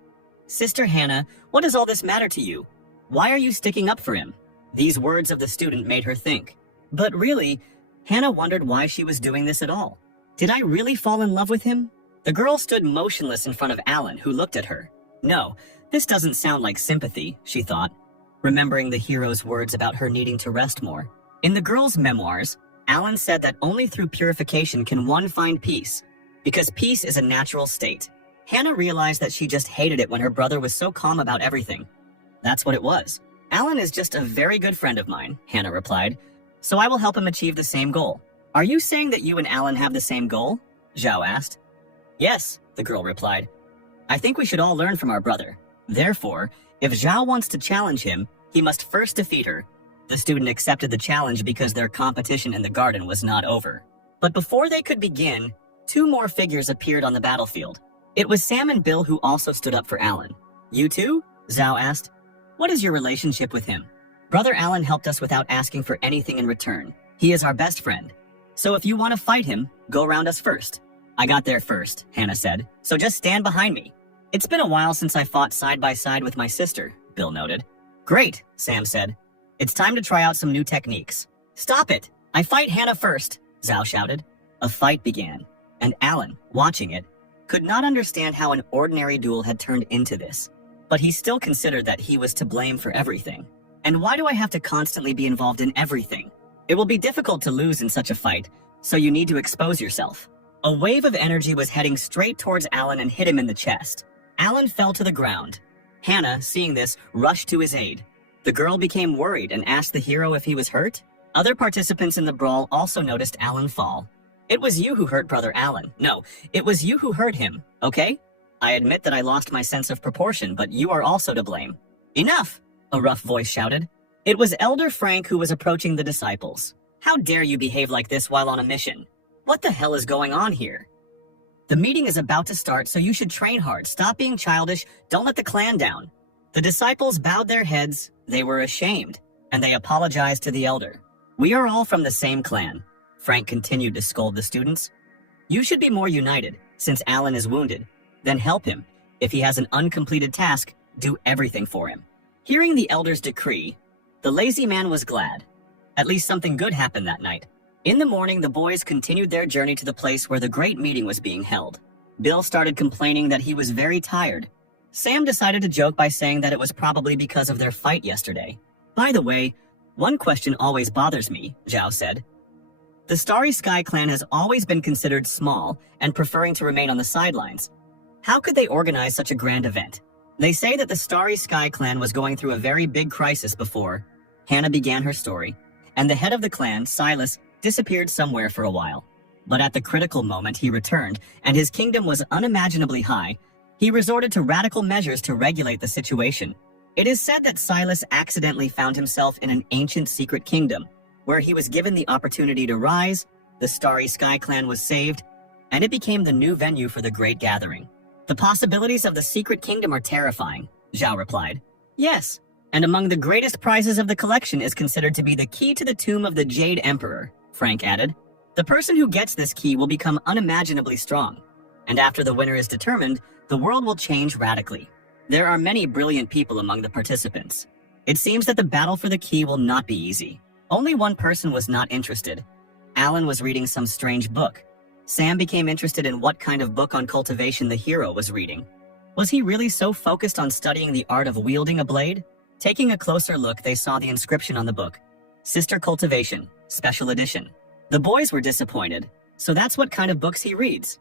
Sister Hannah, what does all this matter to you? Why are you sticking up for him? These words of the student made her think. But really, Hannah wondered why she was doing this at all. Did I really fall in love with him? The girl stood motionless in front of Alan, who looked at her. No, this doesn't sound like sympathy, she thought, remembering the hero's words about her needing to rest more. In the girl's memoirs, Alan said that only through purification can one find peace, because peace is a natural state. Hannah realized that she just hated it when her brother was so calm about everything. That's what it was. Alan is just a very good friend of mine, Hannah replied, so I will help him achieve the same goal. Are you saying that you and Alan have the same goal? Zhao asked. Yes, the girl replied. I think we should all learn from our brother. Therefore, if Zhao wants to challenge him, he must first defeat her. The student accepted the challenge because their competition in the garden was not over. But before they could begin, two more figures appeared on the battlefield. It was Sam and Bill who also stood up for Alan. You too? Zhao asked. What is your relationship with him? Brother Alan helped us without asking for anything in return. He is our best friend. So if you want to fight him, go around us first. I got there first, Hannah said, so just stand behind me. It's been a while since I fought side by side with my sister, Bill noted. Great, Sam said. It's time to try out some new techniques. Stop it! I fight Hannah first, Zhao shouted. A fight began, and Alan, watching it, could not understand how an ordinary duel had turned into this. But he still considered that he was to blame for everything. And why do I have to constantly be involved in everything? It will be difficult to lose in such a fight, so you need to expose yourself. A wave of energy was heading straight towards Alan and hit him in the chest. Alan fell to the ground. Hannah, seeing this, rushed to his aid. The girl became worried and asked the hero if he was hurt. Other participants in the brawl also noticed Alan fall. It was you who hurt Brother Alan. No, it was you who hurt him, okay? I admit that I lost my sense of proportion, but you are also to blame. Enough! A rough voice shouted. It was Elder Frank who was approaching the disciples. How dare you behave like this while on a mission? What the hell is going on here? The meeting is about to start, so you should train hard. Stop being childish. Don't let the clan down. The disciples bowed their heads. They were ashamed, and they apologized to the elder. We are all from the same clan. Frank continued to scold the students. You should be more united, since Alan is wounded. Then help him. If he has an uncompleted task, do everything for him. Hearing the elder's decree, the lazy man was glad. At least something good happened that night. In the morning, the boys continued their journey to the place where the great meeting was being held. Bill started complaining that he was very tired. Sam decided to joke by saying that it was probably because of their fight yesterday. By the way, one question always bothers me, Zhao said. The Starry Sky clan has always been considered small and preferring to remain on the sidelines. How could they organize such a grand event? They say that the Starry Sky clan was going through a very big crisis before. Hannah began her story, and the head of the clan, Silas, disappeared somewhere for a while. But at the critical moment he returned, and his kingdom was unimaginably high. He resorted to radical measures to regulate the situation. It is said that Silas accidentally found himself in an ancient secret kingdom, where he was given the opportunity to rise, the Starry Sky clan was saved, and it became the new venue for the great gathering. The possibilities of the secret kingdom are terrifying, Zhao replied. Yes, and among the greatest prizes of the collection is considered to be the key to the tomb of the Jade Emperor, Frank added. The person who gets this key will become unimaginably strong, and after the winner is determined, the world will change radically. There are many brilliant people among the participants. It seems that the battle for the key will not be easy. Only one person was not interested. Alan was reading some strange book. Sam became interested in what kind of book on cultivation the hero was reading. Was he really so focused on studying the art of wielding a blade? Taking a closer look, they saw the inscription on the book. Sister Cultivation, Special Edition. The boys were disappointed. So that's what kind of books he reads.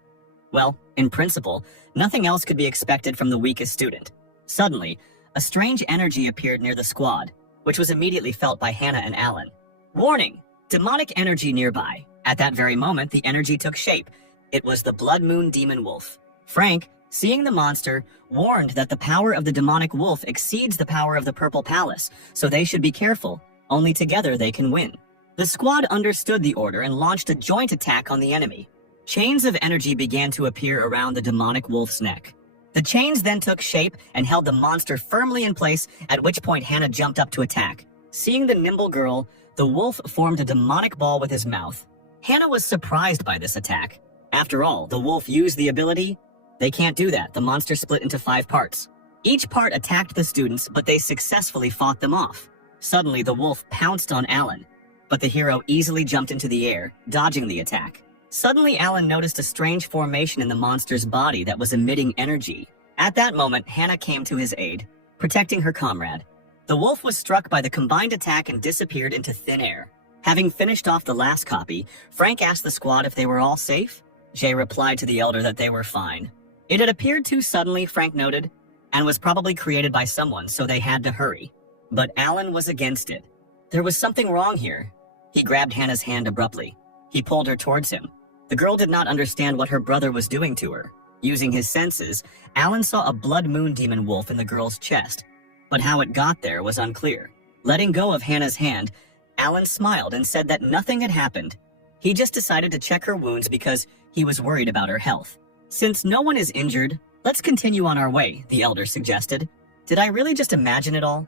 Well, in principle, nothing else could be expected from the weakest student. Suddenly, a strange energy appeared near the squad, which was immediately felt by Hannah and Alan. Warning! Demonic energy nearby. At that very moment, the energy took shape. It was the Blood Moon Demon Wolf. Frank, seeing the monster, warned that the power of the demonic wolf exceeds the power of the Purple Palace, so they should be careful. Only together they can win. The squad understood the order and launched a joint attack on the enemy. Chains of energy began to appear around the demonic wolf's neck. The chains then took shape and held the monster firmly in place, at which point Hannah jumped up to attack. Seeing the nimble girl, the wolf formed a demonic ball with his mouth. Hannah was surprised by this attack. After all, the wolf used the ability. They can't do that. The monster split into 5 parts. Each part attacked the students, but they successfully fought them off. Suddenly, the wolf pounced on Alan, but the hero easily jumped into the air, dodging the attack. Suddenly, Alan noticed a strange formation in the monster's body that was emitting energy. At that moment, Hannah came to his aid, protecting her comrade. The wolf was struck by the combined attack and disappeared into thin air. Having finished off the last copy, Frank asked the squad if they were all safe. Jay replied to the elder that they were fine. It had appeared too suddenly, Frank noted, and was probably created by someone, so they had to hurry. But Alan was against it. There was something wrong here. He grabbed Hannah's hand abruptly. He pulled her towards him. The girl did not understand what her brother was doing to her. Using his senses, Alan saw a Blood Moon Demon Wolf in the girl's chest, but how it got there was unclear. Letting go of Hannah's hand, Alan smiled and said that nothing had happened. He just decided to check her wounds because he was worried about her health. Since no one is injured, let's continue on our way, the elder suggested. Did I really just imagine it all?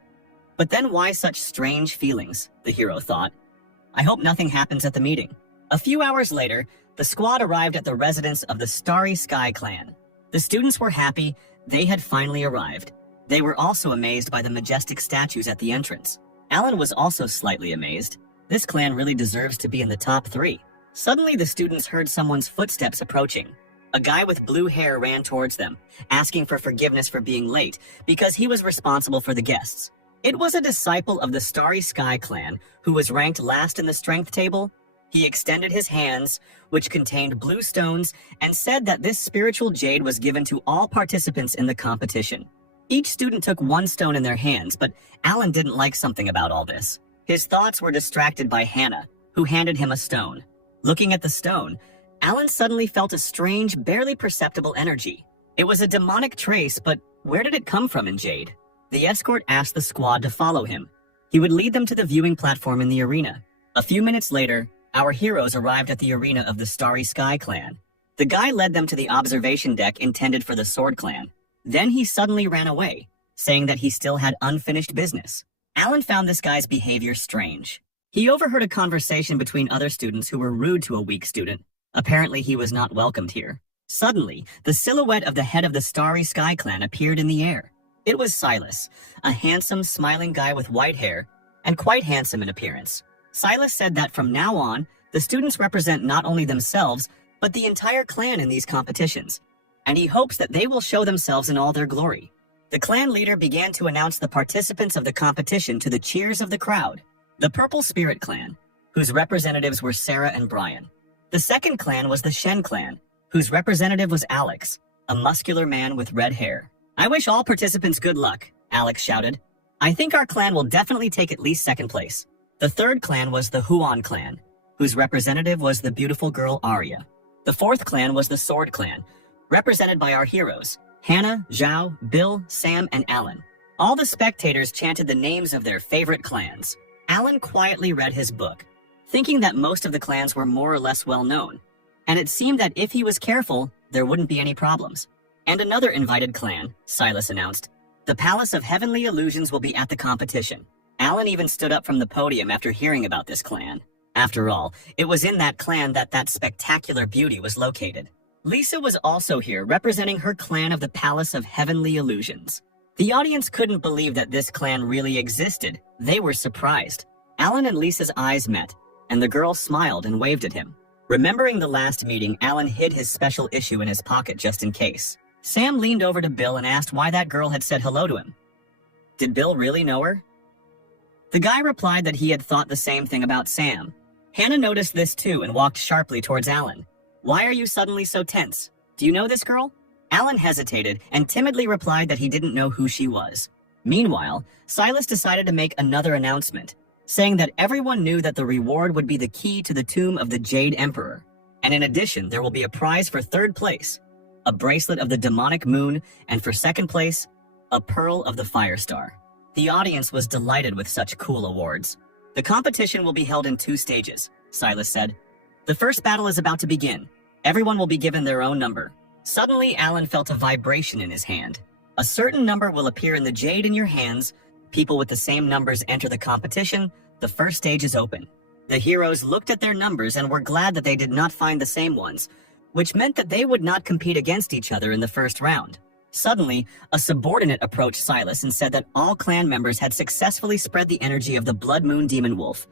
But then why such strange feelings, the hero thought. I hope nothing happens at the meeting. A few hours later, the squad arrived at the residence of the Starry Sky clan. The students were happy. They had finally arrived. They were also amazed by the majestic statues at the entrance. Alan was also slightly amazed. This clan really deserves to be in the top 3. Suddenly, the students heard someone's footsteps approaching. A guy with blue hair ran towards them, asking for forgiveness for being late because he was responsible for the guests. It was a disciple of the Starry Sky clan who was ranked last in the strength table. He extended his hands, which contained blue stones, and said that this spiritual jade was given to all participants in the competition. Each student took 1 stone in their hands, but Alan didn't like something about all this. His thoughts were distracted by Hannah, who handed him a stone. Looking at the stone, Alan suddenly felt a strange, barely perceptible energy. It was a demonic trace, but where did it come from in jade? The escort asked the squad to follow him. He would lead them to the viewing platform in the arena. A few minutes later, our heroes arrived at the arena of the Starry Sky clan. The guy led them to the observation deck intended for the Sword clan. Then he suddenly ran away, saying that he still had unfinished business. Alan found this guy's behavior strange. He overheard a conversation between other students who were rude to a weak student. Apparently, he was not welcomed here. Suddenly, the silhouette of the head of the Starry Sky clan appeared in the air. It was Silas, a handsome, smiling guy with white hair, and quite handsome in appearance. Silas said that from now on, the students represent not only themselves, but the entire clan in these competitions, and he hopes that they will show themselves in all their glory. The clan leader began to announce the participants of the competition to the cheers of the crowd. The Purple Spirit clan, whose representatives were Sarah and Brian. The second clan was the Shen clan, whose representative was Alex, a muscular man with red hair. I wish all participants good luck, Alex shouted. I think our clan will definitely take at least 2nd place. The third clan was the Huan clan, whose representative was the beautiful girl Arya. The 4th clan was the Sword clan, represented by our heroes, Hannah, Zhao, Bill, Sam, and Alan. All the spectators chanted the names of their favorite clans. Alan quietly read his book, thinking that most of the clans were more or less well known, and it seemed that if he was careful, there wouldn't be any problems. And another invited clan, Silas announced. The Palace of Heavenly Illusions will be at the competition. Alan even stood up from the podium after hearing about this clan. After all, it was in that clan that spectacular beauty was located. Lisa was also here, representing her clan of the Palace of Heavenly Illusions. The audience couldn't believe that this clan really existed. They were surprised. Alan and Lisa's eyes met, and the girl smiled and waved at him. Remembering the last meeting, Alan hid his special issue in his pocket just in case. Sam leaned over to Bill and asked why that girl had said hello to him. Did Bill really know her? The guy replied that he had thought the same thing about Sam. Hannah noticed this too and walked sharply towards Alan. Why are you suddenly so tense? Do you know this girl? Alan hesitated and timidly replied that he didn't know who she was. Meanwhile, Silas decided to make another announcement, saying that everyone knew that the reward would be the key to the tomb of the Jade Emperor. And in addition, there will be a prize for third place, a bracelet of the demonic moon, and for second place, a pearl of the fire star. The audience was delighted with such cool awards. The competition will be held in 2 stages, Silas said. The first battle is about to begin. Everyone will be given their own number. Suddenly, Alan felt a vibration in his hand. A certain number will appear in the jade in your hands. People with the same numbers enter the competition. The first stage is open. The heroes looked at their numbers and were glad that they did not find the same ones, which meant that they would not compete against each other in the first round. Suddenly, a subordinate approached Silas and said that all clan members had successfully spread the energy of the Blood Moon Demon Wolf.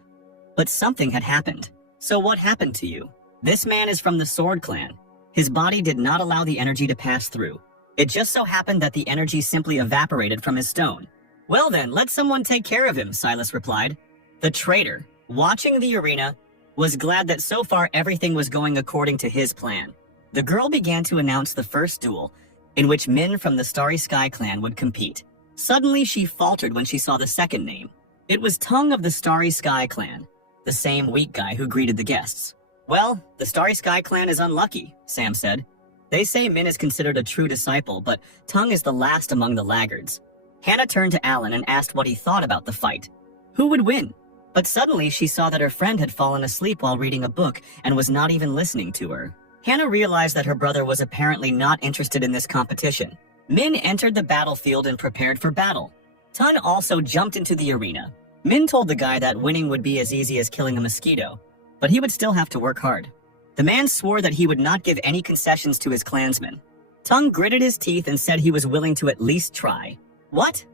But something had happened. So what happened to you? This man is from the Sword Clan. His body did not allow the energy to pass through. It just so happened that the energy simply evaporated from his stone. Well then, let someone take care of him, Silas replied. The traitor, watching the arena, was glad that so far everything was going according to his plan. The girl began to announce the first duel, in which men from the Starry Sky clan would compete. Suddenly, she faltered when she saw the second name. It was Tongue of the Starry Sky clan, the same weak guy who greeted the guests. Well, the Starry Sky clan is unlucky, Sam said. They say Min is considered a true disciple, but Tongue is the last among the laggards. Hannah turned to Alan and asked what he thought about the fight. Who would win? But suddenly she saw that her friend had fallen asleep while reading a book and was not even listening to her. Hannah realized that her brother was apparently not interested in this competition. Min entered the battlefield and prepared for battle. Tun also jumped into the arena. Min told the guy that winning would be as easy as killing a mosquito, but he would still have to work hard. The man swore that he would not give any concessions to his clansmen. Tung gritted his teeth and said he was willing to at least try. What?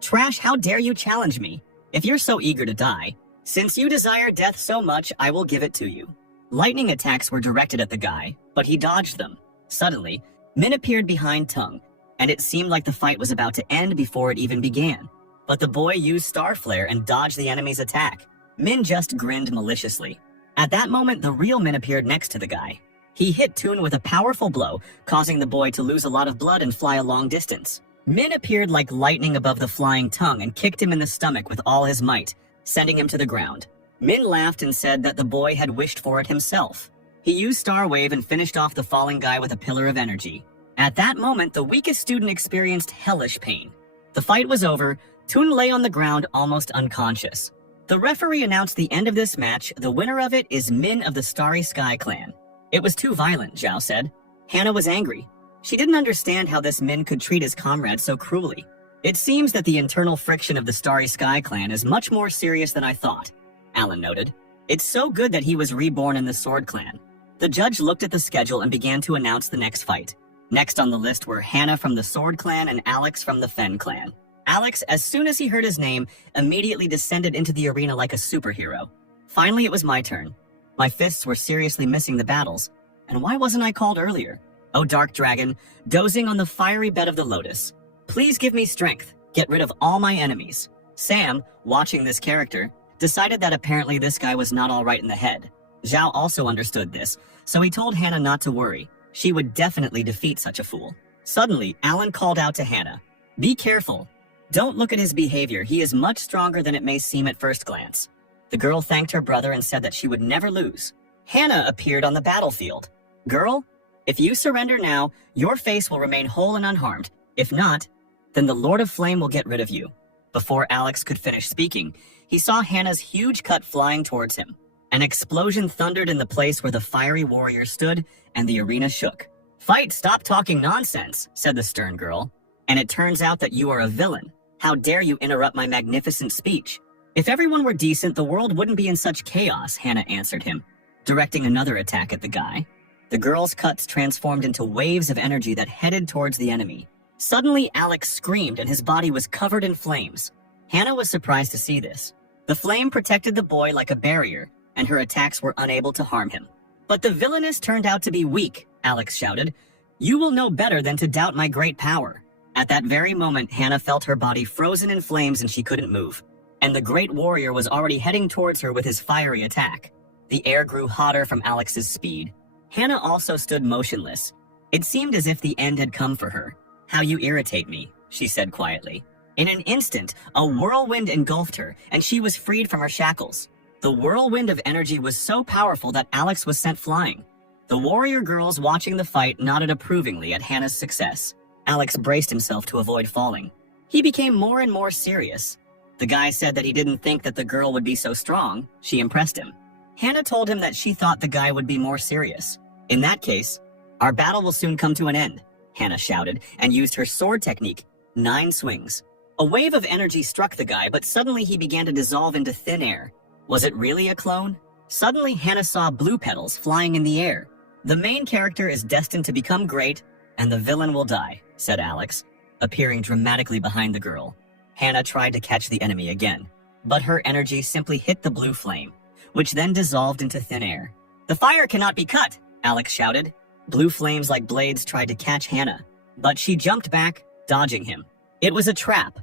Trash, how dare you challenge me? If you're so eager to die, since you desire death so much, I will give it to you. Lightning attacks were directed at the guy, but he dodged them. Suddenly, Min appeared behind Tung, and it seemed like the fight was about to end before it even began. But the boy used Star Flare and dodged the enemy's attack. Min just grinned maliciously. At that moment, the real Min appeared next to the guy. He hit Toon with a powerful blow, causing the boy to lose a lot of blood and fly a long distance. Min appeared like lightning above the flying Tung and kicked him in the stomach with all his might, sending him to the ground. Min laughed and said that the boy had wished for it himself. He used Star Wave and finished off the falling guy with a pillar of energy. At that moment, the weakest student experienced hellish pain. The fight was over. Toon lay on the ground almost unconscious. The referee announced the end of this match. The winner of it is Min of the Starry Sky clan. It was too violent, Zhao said. Hannah was angry. She didn't understand how this Min could treat his comrade so cruelly. It seems that the internal friction of the Starry Sky clan is much more serious than I thought, Alan noted. It's so good that he was reborn in the Sword Clan. The judge looked at the schedule and began to announce the next fight. Next on the list were Hannah from the Sword Clan and Alex from the Fen Clan. Alex, as soon as he heard his name, immediately descended into the arena like a superhero. Finally, it was my turn. My fists were seriously missing the battles. And why wasn't I called earlier? Oh, Dark Dragon, dozing on the fiery bed of the lotus. Please give me strength. Get rid of all my enemies. Sam, watching this character, decided that apparently this guy was not all right in the head. Zhao also understood this, so he told Hannah not to worry. She would definitely defeat such a fool. Suddenly, Alan called out to Hannah. Be careful. Don't look at his behavior. He is much stronger than it may seem at first glance. The girl thanked her brother and said that she would never lose. Hannah appeared on the battlefield. Girl, if you surrender now, your face will remain whole and unharmed. If not, then the Lord of Flame will get rid of you. Before Alex could finish speaking, he saw Hannah's huge cut flying towards him. An explosion thundered in the place where the fiery warrior stood, and the arena shook. Fight, stop talking nonsense, said the stern girl. And it turns out that you are a villain. How dare you interrupt my magnificent speech? If everyone were decent, the world wouldn't be in such chaos, Hannah answered him, directing another attack at the guy. The girl's cuts transformed into waves of energy that headed towards the enemy. Suddenly, Alex screamed and his body was covered in flames. Hannah was surprised to see this. The flame protected the boy like a barrier, and her attacks were unable to harm him. But the villainess turned out to be weak, Alex shouted. You will know better than to doubt my great power. At that very moment, Hannah felt her body frozen in flames and she couldn't move. And the great warrior was already heading towards her with his fiery attack. The air grew hotter from Alex's speed. Hannah also stood motionless. It seemed as if the end had come for her. "How you irritate me," she said quietly. In an instant, a whirlwind engulfed her, and she was freed from her shackles. The whirlwind of energy was so powerful that Alex was sent flying. The warrior girls watching the fight nodded approvingly at Hannah's success. Alex braced himself to avoid falling. He became more and more serious. The guy said that he didn't think that the girl would be so strong. She impressed him. Hannah told him that she thought the guy would be more serious. "In that case, our battle will soon come to an end," Hannah shouted and used her sword technique, 9 swings. A wave of energy struck the guy, but suddenly he began to dissolve into thin air. Was it really a clone? Suddenly, Hannah saw blue petals flying in the air. "The main character is destined to become great, and the villain will die," said Alex, appearing dramatically behind the girl. Hannah tried to catch the enemy again, but her energy simply hit the blue flame, which then dissolved into thin air. "The fire cannot be cut," Alex shouted. Blue flames like blades tried to catch Hannah, but she jumped back, dodging him. It was a trap.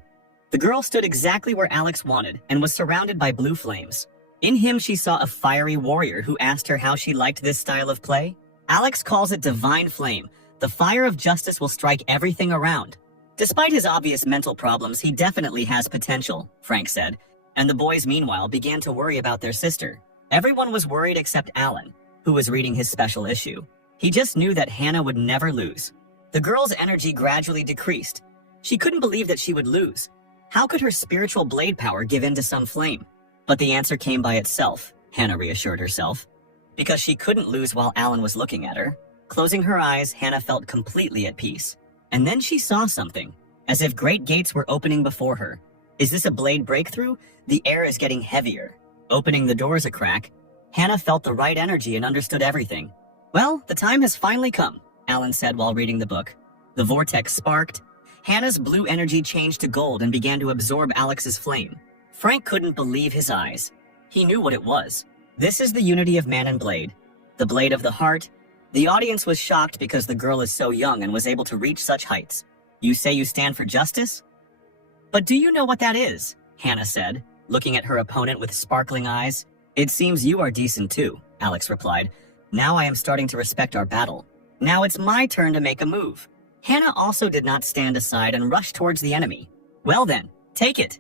The girl stood exactly where Alex wanted and was surrounded by blue flames. In him, she saw a fiery warrior who asked her how she liked this style of play. Alex calls it divine flame. The fire of justice will strike everything around. Despite his obvious mental problems, he definitely has potential, Frank said, and the boys meanwhile began to worry about their sister. Everyone was worried except Alan, who was reading his special issue. He just knew that Hannah would never lose. The girl's energy gradually decreased. She couldn't believe that she would lose. How could her spiritual blade power give in to some flame? But the answer came by itself, Hannah reassured herself, because she couldn't lose while Alan was looking at her. Closing her eyes, Hannah felt completely at peace. And then she saw something, as if great gates were opening before her. Is this a blade breakthrough? The air is getting heavier. Opening the doors a crack, Hannah felt the right energy and understood everything. "Well, the time has finally come," Alan said while reading the book. The vortex sparked. Hannah's blue energy changed to gold and began to absorb Alex's flame. Frank couldn't believe his eyes. He knew what it was. This is the unity of man and blade. The blade of the heart. The audience was shocked because the girl is so young and was able to reach such heights. "You say you stand for justice? But do you know what that is?" Hannah said, looking at her opponent with sparkling eyes. "It seems you are decent too," Alex replied. "Now I am starting to respect our battle. Now it's my turn to make a move." Hannah also did not stand aside and rushed towards the enemy. "Well then, take it."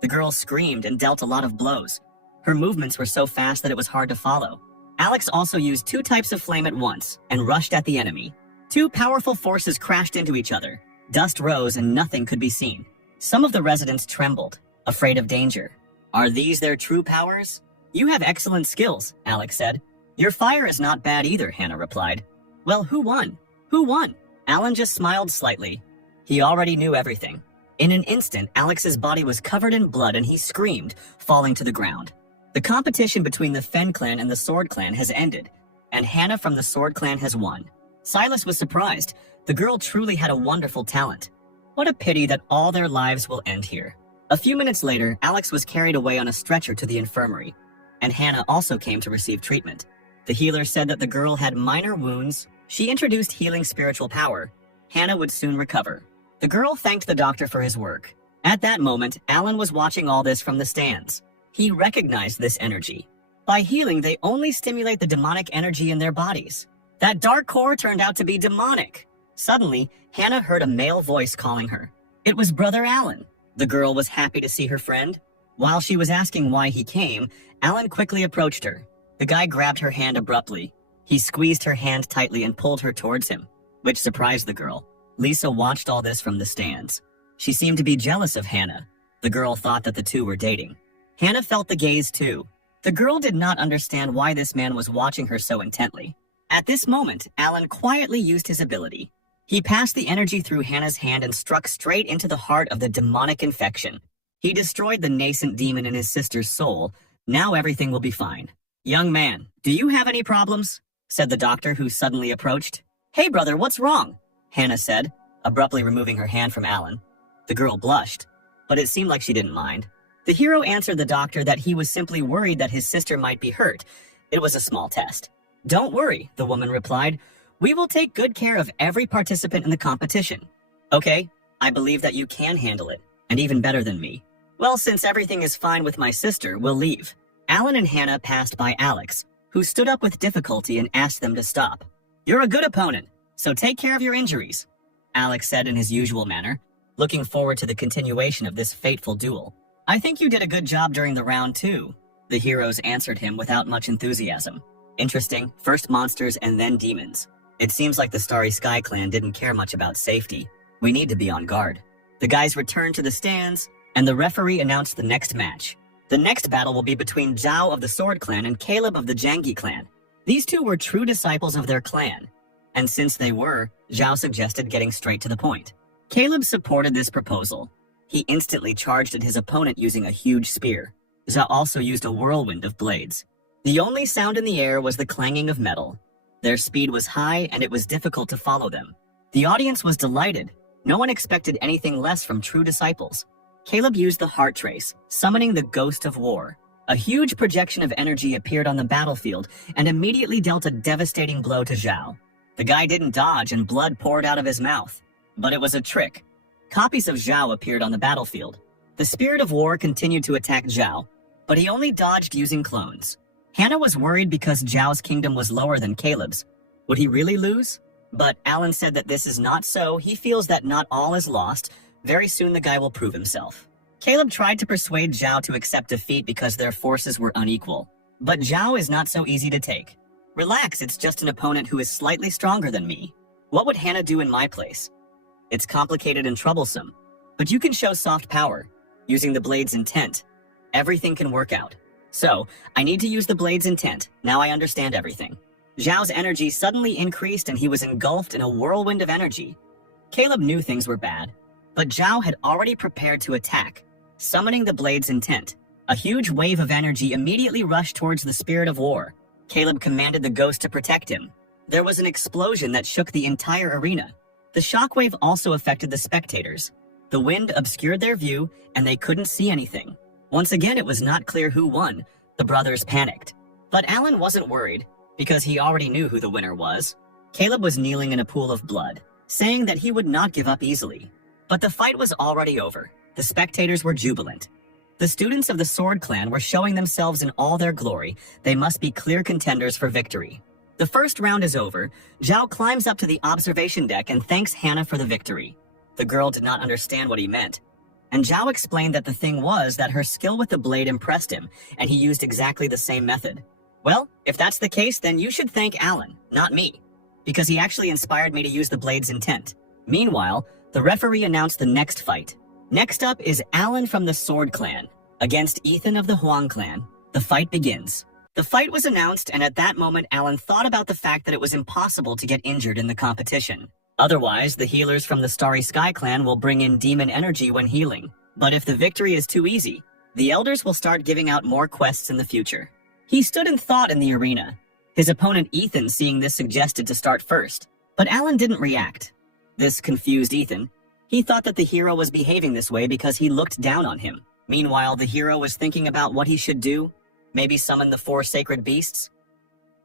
The girl screamed and dealt a lot of blows. Her movements were so fast that it was hard to follow. Alex also used 2 types of flame at once and rushed at the enemy. 2 powerful forces crashed into each other. Dust rose and nothing could be seen. Some of the residents trembled, afraid of danger. "Are these their true powers?" "You have excellent skills," Alex said. "Your fire is not bad either," Hannah replied. "Well, who won? Who won?" Alan just smiled slightly. He already knew everything. In an instant, Alex's body was covered in blood and he screamed, falling to the ground. The competition between the Fen clan and the Sword clan has ended, and Hannah from the Sword clan has won. Silas was surprised. The girl truly had a wonderful talent. What a pity that all their lives will end here. A few minutes later, Alex was carried away on a stretcher to the infirmary, and Hannah also came to receive treatment. The healer said that the girl had minor wounds. She introduced healing spiritual power. Hannah would soon recover. The girl thanked the doctor for his work. At that moment, Alan was watching all this from the stands. He recognized this energy. By healing, they only stimulate the demonic energy in their bodies. That dark core turned out to be demonic. Suddenly, Hannah heard a male voice calling her. It was Brother Alan. The girl was happy to see her friend. While she was asking why he came, Alan quickly approached her. The guy grabbed her hand abruptly. He squeezed her hand tightly and pulled her towards him, which surprised the girl. Lisa watched all this from the stands. She seemed to be jealous of Hannah. The girl thought that the two were dating. Hannah felt the gaze too. The girl did not understand why this man was watching her so intently. At this moment, Alan quietly used his ability. He passed the energy through Hannah's hand and struck straight into the heart of the demonic infection. He destroyed the nascent demon in his sister's soul. Now everything will be fine. "Young man, do you have any problems?" said the doctor, who suddenly approached. "Hey brother, what's wrong?" Hannah said, abruptly removing her hand from Alan. The girl blushed, but it seemed like she didn't mind. The hero answered the doctor that he was simply worried that his sister might be hurt. It was a small test. "Don't worry," the woman replied. "We will take good care of every participant in the competition." "Okay, I believe that you can handle it, and even better than me." "Well, since everything is fine with my sister, we'll leave." Alan and Hannah passed by Alex, who stood up with difficulty and asked them to stop. "You're a good opponent. So take care of your injuries, Alex said in his usual manner, looking forward to the continuation of this fateful duel. I think you did a good job during the round too, the heroes answered him without much enthusiasm. Interesting, first monsters and then demons. It seems like the Starry Sky clan didn't care much about safety. We need to be on guard. The guys returned to the stands, and the referee announced the next match. The next battle will be between Zhao of the Sword Clan and Caleb of the Jangi clan. These two were true disciples of their clan, and since they were, Zhao suggested getting straight to the point. Caleb supported this proposal. He instantly charged at his opponent using a huge spear. Zhao also used a whirlwind of blades. The only sound in the air was the clanging of metal. Their speed was high and it was difficult to follow them. The audience was delighted. No one expected anything less from true disciples. Caleb used the heart trace, summoning the ghost of war. A huge projection of energy appeared on the battlefield and immediately dealt a devastating blow to Zhao. The guy didn't dodge and blood poured out of his mouth. But it was a trick. Copies of Zhao appeared on the battlefield. The spirit of war continued to attack Zhao, but he only dodged using clones. Hannah was worried because Zhao's kingdom was lower than Caleb's. Would he really lose? But Alan said that this is not so. He feels that not all is lost. Very soon the guy will prove himself. Caleb tried to persuade Zhao to accept defeat because their forces were unequal. But Zhao is not so easy to take. Relax, it's just an opponent who is slightly stronger than me. What would Hannah do in my place? It's complicated and troublesome, but you can show soft power, using the blade's intent. Everything can work out. So, I need to use the blade's intent. Now I understand everything. Zhao's energy suddenly increased and he was engulfed in a whirlwind of energy. Caleb knew things were bad, but Zhao had already prepared to attack, summoning the blade's intent. A huge wave of energy immediately rushed towards the spirit of war. Caleb commanded the ghost to protect him. There was an explosion that shook the entire arena. The shockwave also affected the spectators. The wind obscured their view, and they couldn't see anything. Once again, it was not clear who won. The brothers panicked. But Alan wasn't worried, because he already knew who the winner was. Caleb was kneeling in a pool of blood, saying that he would not give up easily. But the fight was already over. The spectators were jubilant. The students of the Sword Clan were showing themselves in all their glory. They must be clear contenders for victory. The first round is over. Zhao climbs up to the observation deck and thanks Hannah for the victory. The girl did not understand what he meant. And Zhao explained that the thing was that her skill with the blade impressed him, and he used exactly the same method. Well, if that's the case, then you should thank Alan, not me, because he actually inspired me to use the blade's intent. Meanwhile, the referee announced the next fight. Next up is Alan from the Sword Clan against Ethan of the Huang Clan. The fight begins. The fight was announced, and at that moment, Alan thought about the fact that it was impossible to get injured in the competition. Otherwise, the healers from the Starry Sky Clan will bring in demon energy when healing. But if the victory is too easy, the elders will start giving out more quests in the future. He stood in thought in the arena. His opponent Ethan, seeing this, suggested to start first. But Alan didn't react. This confused Ethan. He thought that the hero was behaving this way because he looked down on him. Meanwhile, the hero was thinking about what he should do. Maybe summon the 4 sacred beasts?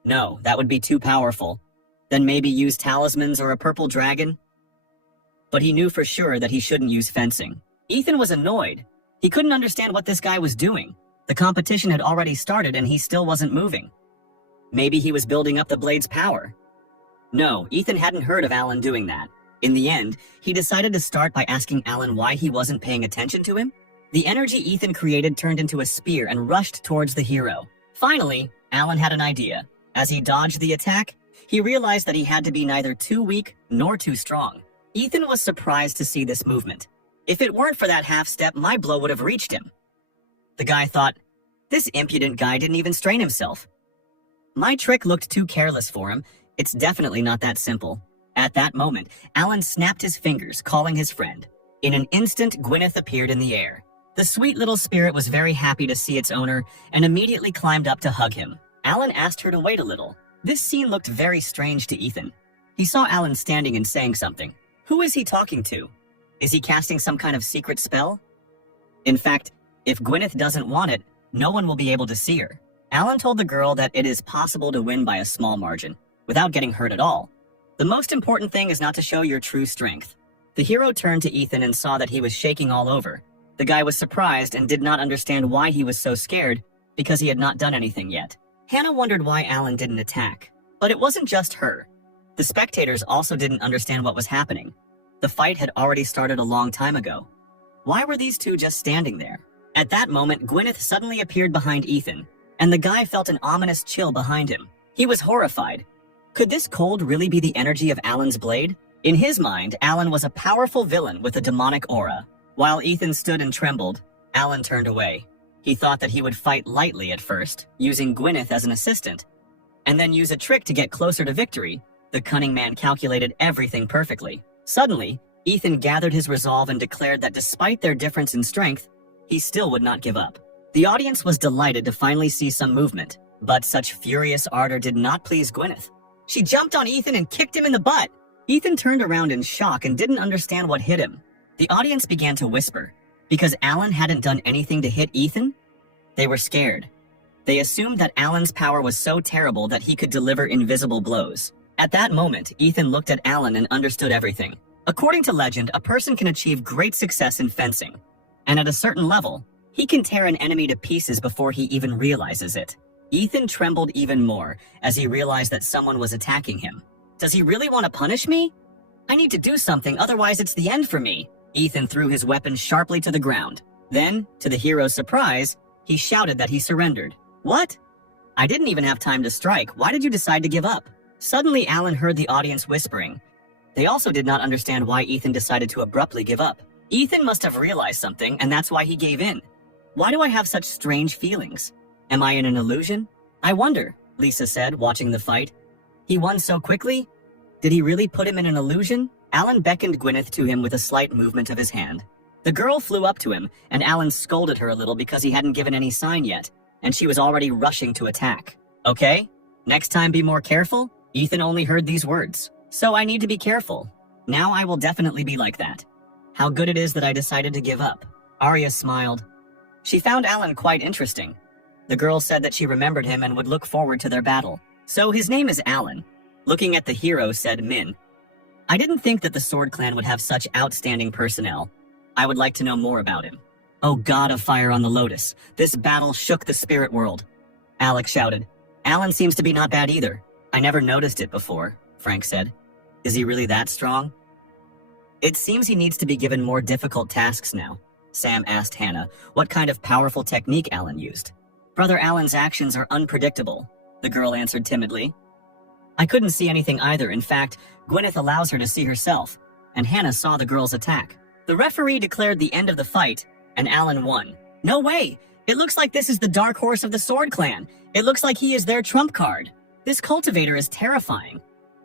No, that would be too powerful. Then maybe use talismans or a purple dragon? But he knew for sure that he shouldn't use fencing. Ethan was annoyed. He couldn't understand what this guy was doing. The competition had already started and he still wasn't moving. Maybe he was building up the blade's power. No, Ethan hadn't heard of Alan doing that. In the end, he decided to start by asking Alan why he wasn't paying attention to him. The energy Ethan created turned into a spear and rushed towards the hero. Finally, Alan had an idea. As he dodged the attack, he realized that he had to be neither too weak nor too strong. Ethan was surprised to see this movement. If it weren't for that half step, my blow would have reached him. The guy thought, this impudent guy didn't even strain himself. My trick looked too careless for him. It's definitely not that simple. At that moment, Alan snapped his fingers, calling his friend. In an instant, Gwyneth appeared in the air. The sweet little spirit was very happy to see its owner and immediately climbed up to hug him. Alan asked her to wait a little. This scene looked very strange to Ethan. He saw Alan standing and saying something. Who is he talking to? Is he casting some kind of secret spell? In fact, if Gwyneth doesn't want it, no one will be able to see her. Alan told the girl that it is possible to win by a small margin, without getting hurt at all. The most important thing is not to show your true strength. The hero turned to Ethan and saw that he was shaking all over. The guy was surprised and did not understand why he was so scared, because he had not done anything yet. Hannah wondered why Alan didn't attack. But it wasn't just her. The spectators also didn't understand what was happening. The fight had already started a long time ago. Why were these two just standing there? At that moment, Gwyneth suddenly appeared behind Ethan, and the guy felt an ominous chill behind him. He was horrified. Could this cold really be the energy of Alan's blade? In his mind, Alan was a powerful villain with a demonic aura. While Ethan stood and trembled, Alan turned away. He thought that he would fight lightly at first, using Gwyneth as an assistant, and then use a trick to get closer to victory. The cunning man calculated everything perfectly. Suddenly, Ethan gathered his resolve and declared that despite their difference in strength, he still would not give up. The audience was delighted to finally see some movement, but such furious ardor did not please Gwyneth. She jumped on Ethan and kicked him in the butt. Ethan turned around in shock and didn't understand what hit him. The audience began to whisper. Because Alan hadn't done anything to hit Ethan? They were scared. They assumed that Alan's power was so terrible that he could deliver invisible blows. At that moment, Ethan looked at Alan and understood everything. According to legend, a person can achieve great success in fencing. And at a certain level, he can tear an enemy to pieces before he even realizes it. Ethan trembled even more as he realized that someone was attacking him. Does he really want to punish me? I need to do something, otherwise it's the end for me. Ethan threw his weapon sharply to the ground. Then, to the hero's surprise, he shouted that he surrendered. What? I didn't even have time to strike. Why did you decide to give up? Suddenly, Alan heard the audience whispering. They also did not understand why Ethan decided to abruptly give up. Ethan must have realized something, and that's why he gave in. Why do I have such strange feelings? Am I in an illusion? I wonder, Lisa said, watching the fight. He won so quickly? Did he really put him in an illusion? Alan beckoned Gwyneth to him with a slight movement of his hand. The girl flew up to him, and Alan scolded her a little because he hadn't given any sign yet, and she was already rushing to attack. Okay? Next time be more careful? Ethan only heard these words. So I need to be careful. Now I will definitely be like that. How good it is that I decided to give up. Arya smiled. She found Alan quite interesting. The girl said that she remembered him and would look forward to their battle. So his name is Alan. Looking at the hero, said Min. I didn't think that the Sword Clan would have such outstanding personnel. I would like to know more about him. Oh God of Fire on the Lotus, this battle shook the spirit world. Alec shouted. Alan seems to be not bad either. I never noticed it before, Frank said. Is he really that strong? It seems he needs to be given more difficult tasks now. Sam asked Hannah what kind of powerful technique Alan used. Brother Alan's actions are unpredictable, the girl answered timidly. I couldn't see anything either. In fact, Gwyneth allows her to see herself, and Hannah saw the girl's attack. The referee declared the end of the fight, and Alan won. No way! It looks like this is the dark horse of the Sword Clan. It looks like he is their trump card. This cultivator is terrifying.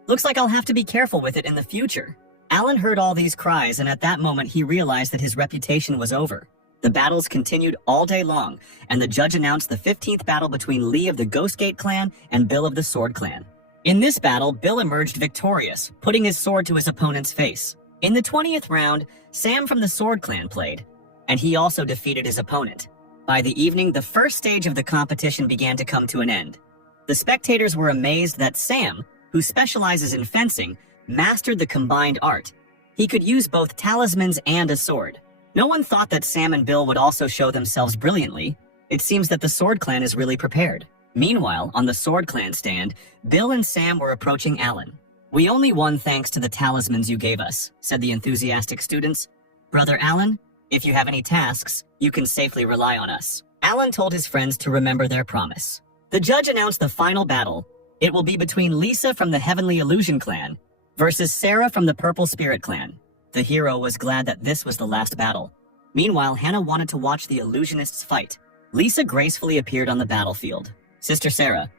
Looks like I'll have to be careful with it in the future. Alan heard all these cries, and at that moment he realized that his reputation was over. The battles continued all day long, and the judge announced the 15th battle between Lee of the Ghostgate clan and Bill of the Sword Clan. In this battle, Bill emerged victorious, putting his sword to his opponent's face. In the 20th round, Sam from the Sword Clan played, and he also defeated his opponent. By the evening, the first stage of the competition began to come to an end. The spectators were amazed that Sam, who specializes in fencing, mastered the combined art. He could use both talismans and a sword. No one thought that Sam and Bill would also show themselves brilliantly. It seems that the Sword Clan is really prepared. Meanwhile, on the Sword Clan stand, Bill and Sam were approaching Alan. We only won thanks to the talismans you gave us, said the enthusiastic students. Brother Alan, if you have any tasks, you can safely rely on us. Alan told his friends to remember their promise. The judge announced the final battle. It will be between Lisa from the Heavenly Illusion Clan versus Sarah from the Purple Spirit Clan. The hero was glad that this was the last battle. Meanwhile, Hannah wanted to watch the illusionists fight. Lisa gracefully appeared on the battlefield. Sister Sarah,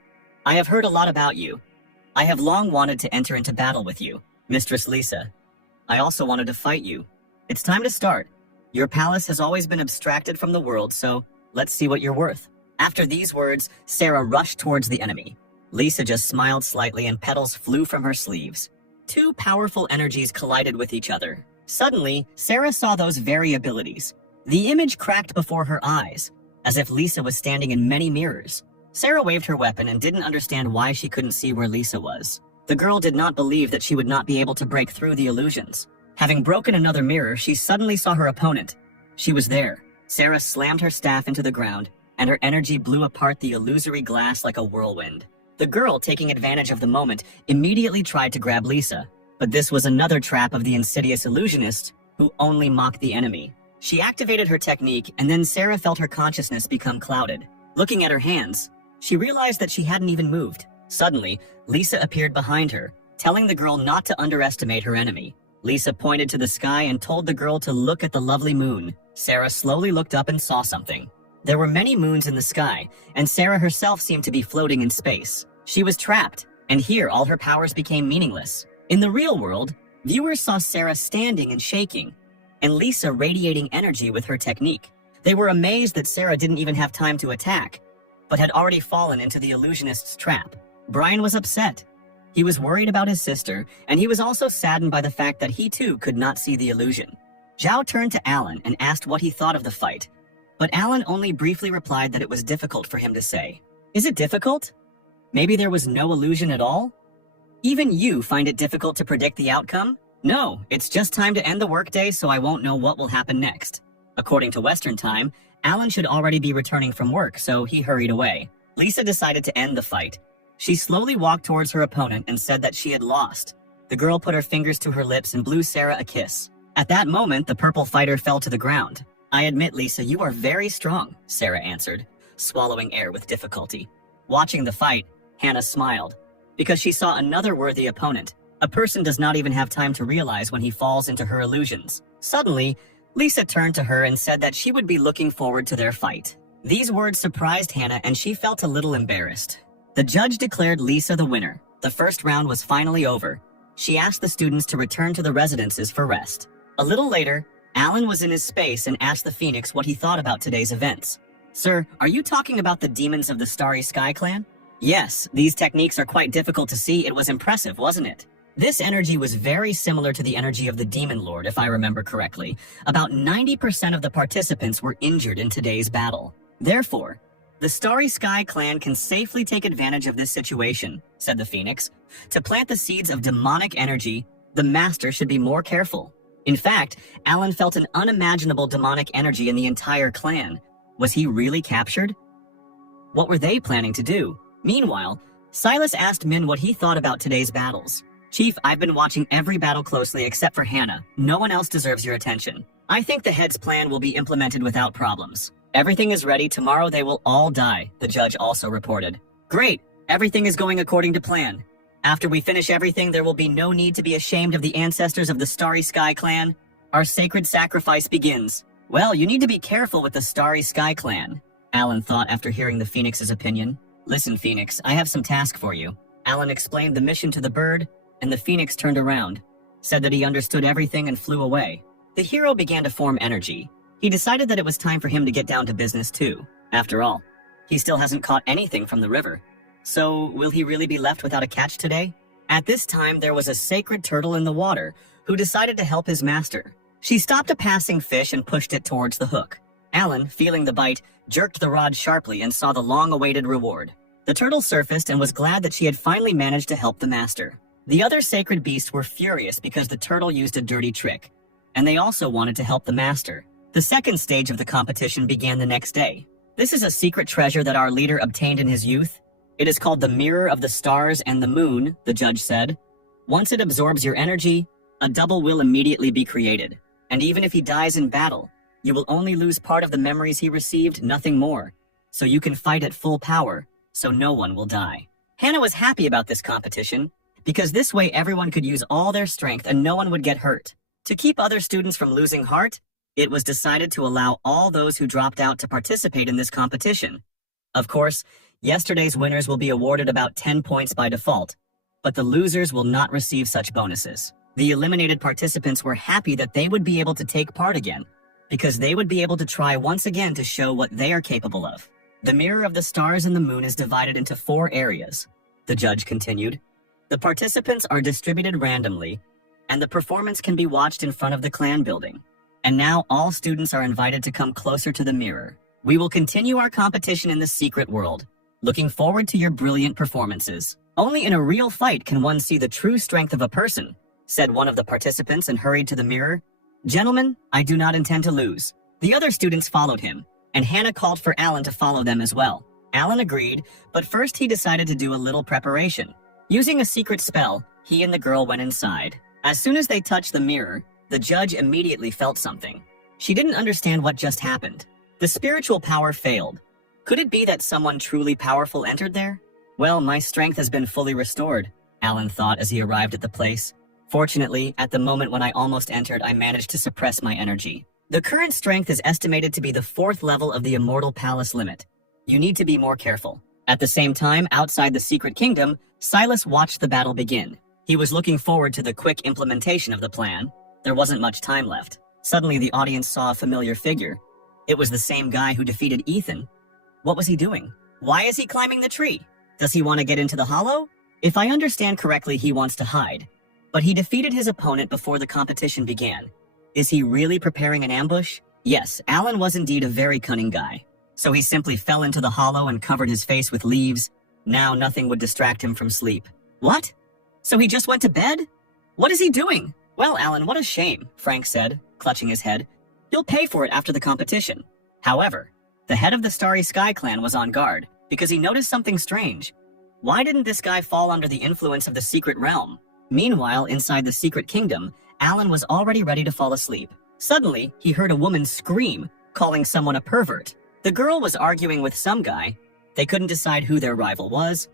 I have heard a lot about you. I have long wanted to enter into battle with you. Mistress Lisa, I also wanted to fight you. It's time to start. Your palace has always been abstracted from the world, so let's see what you're worth. After these words, Sarah rushed towards the enemy. Lisa just smiled slightly and petals flew from her sleeves. Two powerful energies collided with each other. Suddenly, Sarah saw those very abilities. The image cracked before her eyes, as if Lisa was standing in many mirrors. Sarah waved her weapon and didn't understand why she couldn't see where Lisa was. The girl did not believe that she would not be able to break through the illusions. Having broken another mirror, she suddenly saw her opponent. She was there. Sarah slammed her staff into the ground, and her energy blew apart the illusory glass like a whirlwind. The girl, taking advantage of the moment, immediately tried to grab Lisa. But this was another trap of the insidious illusionist, who only mocked the enemy. She activated her technique, and then Sarah felt her consciousness become clouded. Looking at her hands, she realized that she hadn't even moved. Suddenly, Lisa appeared behind her, telling the girl not to underestimate her enemy. Lisa pointed to the sky and told the girl to look at the lovely moon. Sarah slowly looked up and saw something. There were many moons in the sky, and Sarah herself seemed to be floating in space. She was trapped, and here all her powers became meaningless. In the real world, viewers saw Sarah standing and shaking, and Lisa radiating energy with her technique. They were amazed that Sarah didn't even have time to attack, but had already fallen into the illusionist's trap. Brian was upset. He was worried about his sister, and he was also saddened by the fact that he too could not see the illusion. Zhao turned to Alan and asked what he thought of the fight, but Alan only briefly replied that it was difficult for him to say. Is it difficult? Maybe there was no illusion at all? Even you find it difficult to predict the outcome? No, it's just time to end the workday, so I won't know what will happen next. According to Western time, Alan should already be returning from work, so he hurried away. Lisa decided to end the fight. She slowly walked towards her opponent and said that she had lost. The girl put her fingers to her lips and blew Sarah a kiss. At that moment, the purple fighter fell to the ground. I admit, Lisa, you are very strong, Sarah answered, swallowing air with difficulty. Watching the fight, Hannah smiled, because she saw another worthy opponent. A person does not even have time to realize when he falls into her illusions. Suddenly, Lisa turned to her and said that she would be looking forward to their fight. These words surprised Hannah, and she felt a little embarrassed. The judge declared Lisa the winner. The first round was finally over. She asked the students to return to the residences for rest. A little later, Alan was in his space and asked the Phoenix what he thought about today's events. Sir, are you talking about the demons of the Starry Sky Clan? Yes, these techniques are quite difficult to see. It was impressive, wasn't it? This energy was very similar to the energy of the Demon Lord, if I remember correctly. About 90% of the participants were injured in today's battle. Therefore, the Starry Sky Clan can safely take advantage of this situation, said the Phoenix. To plant the seeds of demonic energy, the Master should be more careful. In fact, Alan felt an unimaginable demonic energy in the entire clan. Was he really captured? What were they planning to do? Meanwhile, Silas asked Min what he thought about today's battles. Chief, I've been watching every battle closely except for Hannah. No one else deserves your attention. I think the head's plan will be implemented without problems. Everything is ready. Tomorrow they will all die, the judge also reported. Great. Everything is going according to plan. After we finish everything, there will be no need to be ashamed of the ancestors of the Starry Sky Clan. Our sacred sacrifice begins. Well, you need to be careful with the Starry Sky Clan, Alan thought after hearing the Phoenix's opinion. Listen, Phoenix, I have some task for you. Alan explained the mission to the bird, and the Phoenix turned around, said that he understood everything and flew away. The hero began to form energy. He decided that it was time for him to get down to business too. After all, he still hasn't caught anything from the river. So, will he really be left without a catch today? At this time, there was a sacred turtle in the water who decided to help his master. She stopped a passing fish and pushed it towards the hook. Alan, feeling the bite, jerked the rod sharply and saw the long-awaited reward. The turtle surfaced and was glad that she had finally managed to help the master. The other sacred beasts were furious because the turtle used a dirty trick, and they also wanted to help the master. The second stage of the competition began the next day. This is a secret treasure that our leader obtained in his youth. It is called the Mirror of the Stars and the Moon, the judge said. Once it absorbs your energy, a double will immediately be created. And even if he dies in battle, you will only lose part of the memories he received, nothing more. So you can fight at full power, so no one will die. Hannah was happy about this competition, because this way everyone could use all their strength and no one would get hurt. To keep other students from losing heart, it was decided to allow all those who dropped out to participate in this competition. Of course, yesterday's winners will be awarded about 10 points by default, but the losers will not receive such bonuses. The eliminated participants were happy that they would be able to take part again, because they would be able to try once again to show what they are capable of. The Mirror of the Stars and the Moon is divided into 4 areas, the judge continued. The participants are distributed randomly, and the performance can be watched in front of the clan building. And now all students are invited to come closer to the mirror. We will continue our competition in the secret world. Looking forward to your brilliant performances. Only in a real fight can one see the true strength of a person, said one of the participants and hurried to the mirror. Gentlemen, I do not intend to lose. The other students followed him, and Hannah called for Alan to follow them as well. Alan agreed, but first he decided to do a little preparation. Using a secret spell, he and the girl went inside. As soon as they touched the mirror, the judge immediately felt something. She didn't understand what just happened. The spiritual power failed. Could it be that someone truly powerful entered there? Well, my strength has been fully restored, Alan thought as he arrived at the place. Fortunately, at the moment when I almost entered, I managed to suppress my energy. The current strength is estimated to be the 4th level of the Immortal Palace limit. You need to be more careful. At the same time, outside the Secret Kingdom, Silas watched the battle begin. He was looking forward to the quick implementation of the plan. There wasn't much time left. Suddenly, the audience saw a familiar figure. It was the same guy who defeated Ethan. What was he doing? Why is he climbing the tree? Does he want to get into the hollow? If I understand correctly, he wants to hide. But he defeated his opponent before the competition began. Is he really preparing an ambush? Yes, Alan was indeed a very cunning guy. So he simply fell into the hollow and covered his face with leaves. Now nothing would distract him from sleep. What? So he just went to bed? What is he doing? Well, Alan, what a shame, Frank said, clutching his head. You'll pay for it after the competition. However, the head of the Starry Sky clan was on guard because he noticed something strange. Why didn't this guy fall under the influence of the secret realm? Meanwhile, inside the Secret Kingdom, Alan was already ready to fall asleep. Suddenly, he heard a woman scream, calling someone a pervert. The girl was arguing with some guy. They couldn't decide who their rival was.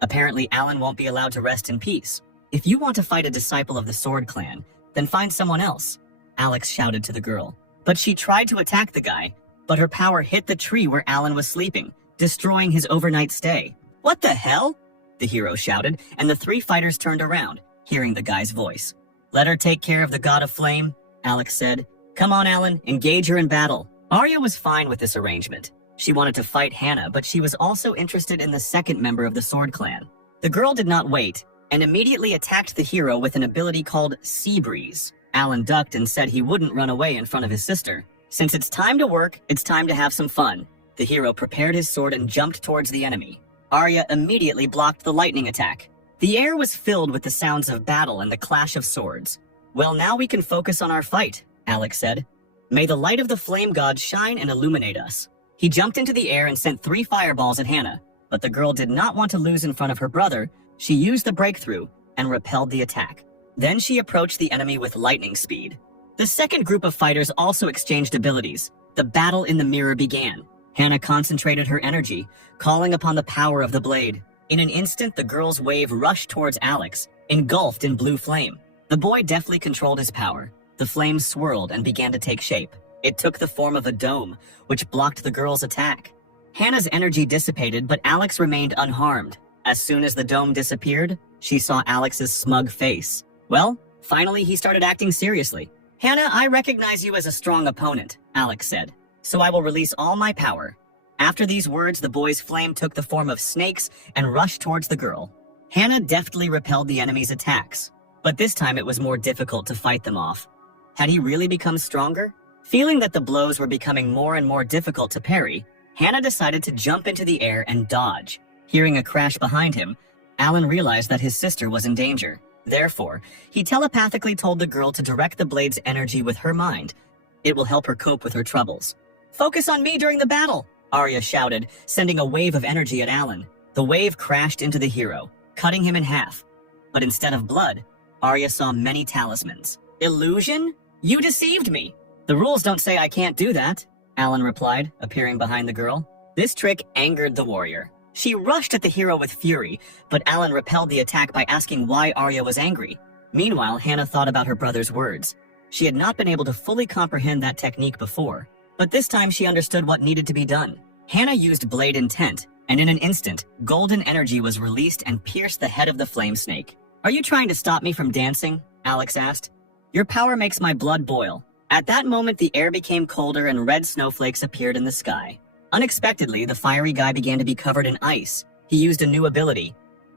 Apparently, Alan won't be allowed to rest in peace. If you want to fight a disciple of the Sword Clan, then find someone else, Alex shouted to the girl. But she tried to attack the guy, but her power hit the tree where Alan was sleeping, destroying his overnight stay. What the hell? The hero shouted, and the 3 fighters turned around, hearing the guy's voice. Let her take care of the God of Flame, Alex said. Come on, Alan, engage her in battle. Arya was fine with this arrangement. She wanted to fight Hannah, but she was also interested in the second member of the Sword Clan. The girl did not wait, and immediately attacked the hero with an ability called Sea Breeze. Alan ducked and said he wouldn't run away in front of his sister. Since it's time to work, it's time to have some fun. The hero prepared his sword and jumped towards the enemy. Arya immediately blocked the lightning attack. The air was filled with the sounds of battle and the clash of swords. Well, now we can focus on our fight, Alex said. May the light of the flame god shine and illuminate us. He jumped into the air and sent 3 fireballs at Hannah, but the girl did not want to lose in front of her brother. She used the breakthrough and repelled the attack. Then she approached the enemy with lightning speed. The second group of fighters also exchanged abilities. The battle in the mirror began. Hannah concentrated her energy, calling upon the power of the blade. In an instant, the girl's wave rushed towards Alex, engulfed in blue flame. The boy deftly controlled his power. The flames swirled and began to take shape. It took the form of a dome, which blocked the girl's attack. Hannah's energy dissipated, but Alex remained unharmed. As soon as the dome disappeared, she saw Alex's smug face. Well, finally he started acting seriously. Hannah, I recognize you as a strong opponent, Alex said, so I will release all my power. After these words, the boy's flame took the form of snakes and rushed towards the girl. Hannah deftly repelled the enemy's attacks, but this time it was more difficult to fight them off. Had he really become stronger? Feeling that the blows were becoming more and more difficult to parry, Hannah decided to jump into the air and dodge. Hearing a crash behind him, Alan realized that his sister was in danger. Therefore, he telepathically told the girl to direct the blade's energy with her mind. It will help her cope with her troubles. Focus on me during the battle, Arya shouted, sending a wave of energy at Alan. The wave crashed into the hero, cutting him in half. But instead of blood, Arya saw many talismans. Illusion? You deceived me. The rules don't say I can't do that, Alan replied, appearing behind the girl. This trick angered the warrior. She rushed at the hero with fury, but Alan repelled the attack by asking why Arya was angry. Meanwhile, Hannah thought about her brother's words. She had not been able to fully comprehend that technique before, but this time she understood what needed to be done. Hannah used Blade Intent, and in an instant, golden energy was released and pierced the head of the flame snake. Are you trying to stop me from dancing? Alex asked. Your power makes my blood boil. At that moment, the air became colder and red snowflakes appeared in the sky. Unexpectedly, the fiery guy began to be covered in ice. He used a new ability,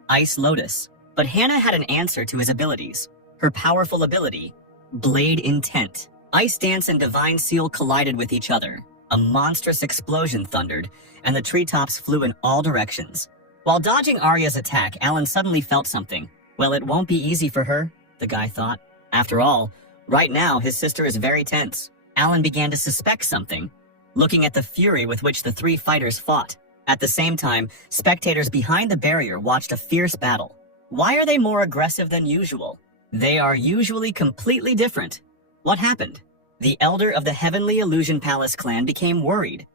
Ice Lotus. But Hannah had an answer to his abilities. Her powerful ability, Blade Intent. Ice Dance and Divine Seal collided with each other. A monstrous explosion thundered, and the treetops flew in all directions. While dodging Arya's attack, Alan suddenly felt something. Well, it won't be easy for her, the guy thought. After all, right now his sister is very tense. Alan began to suspect something. Looking at the fury with which the 3 fighters fought, At the same time, spectators behind the barrier watched a fierce battle. Why are they more aggressive than usual? They are usually completely different. What happened? The elder of the Heavenly Illusion Palace clan became worried.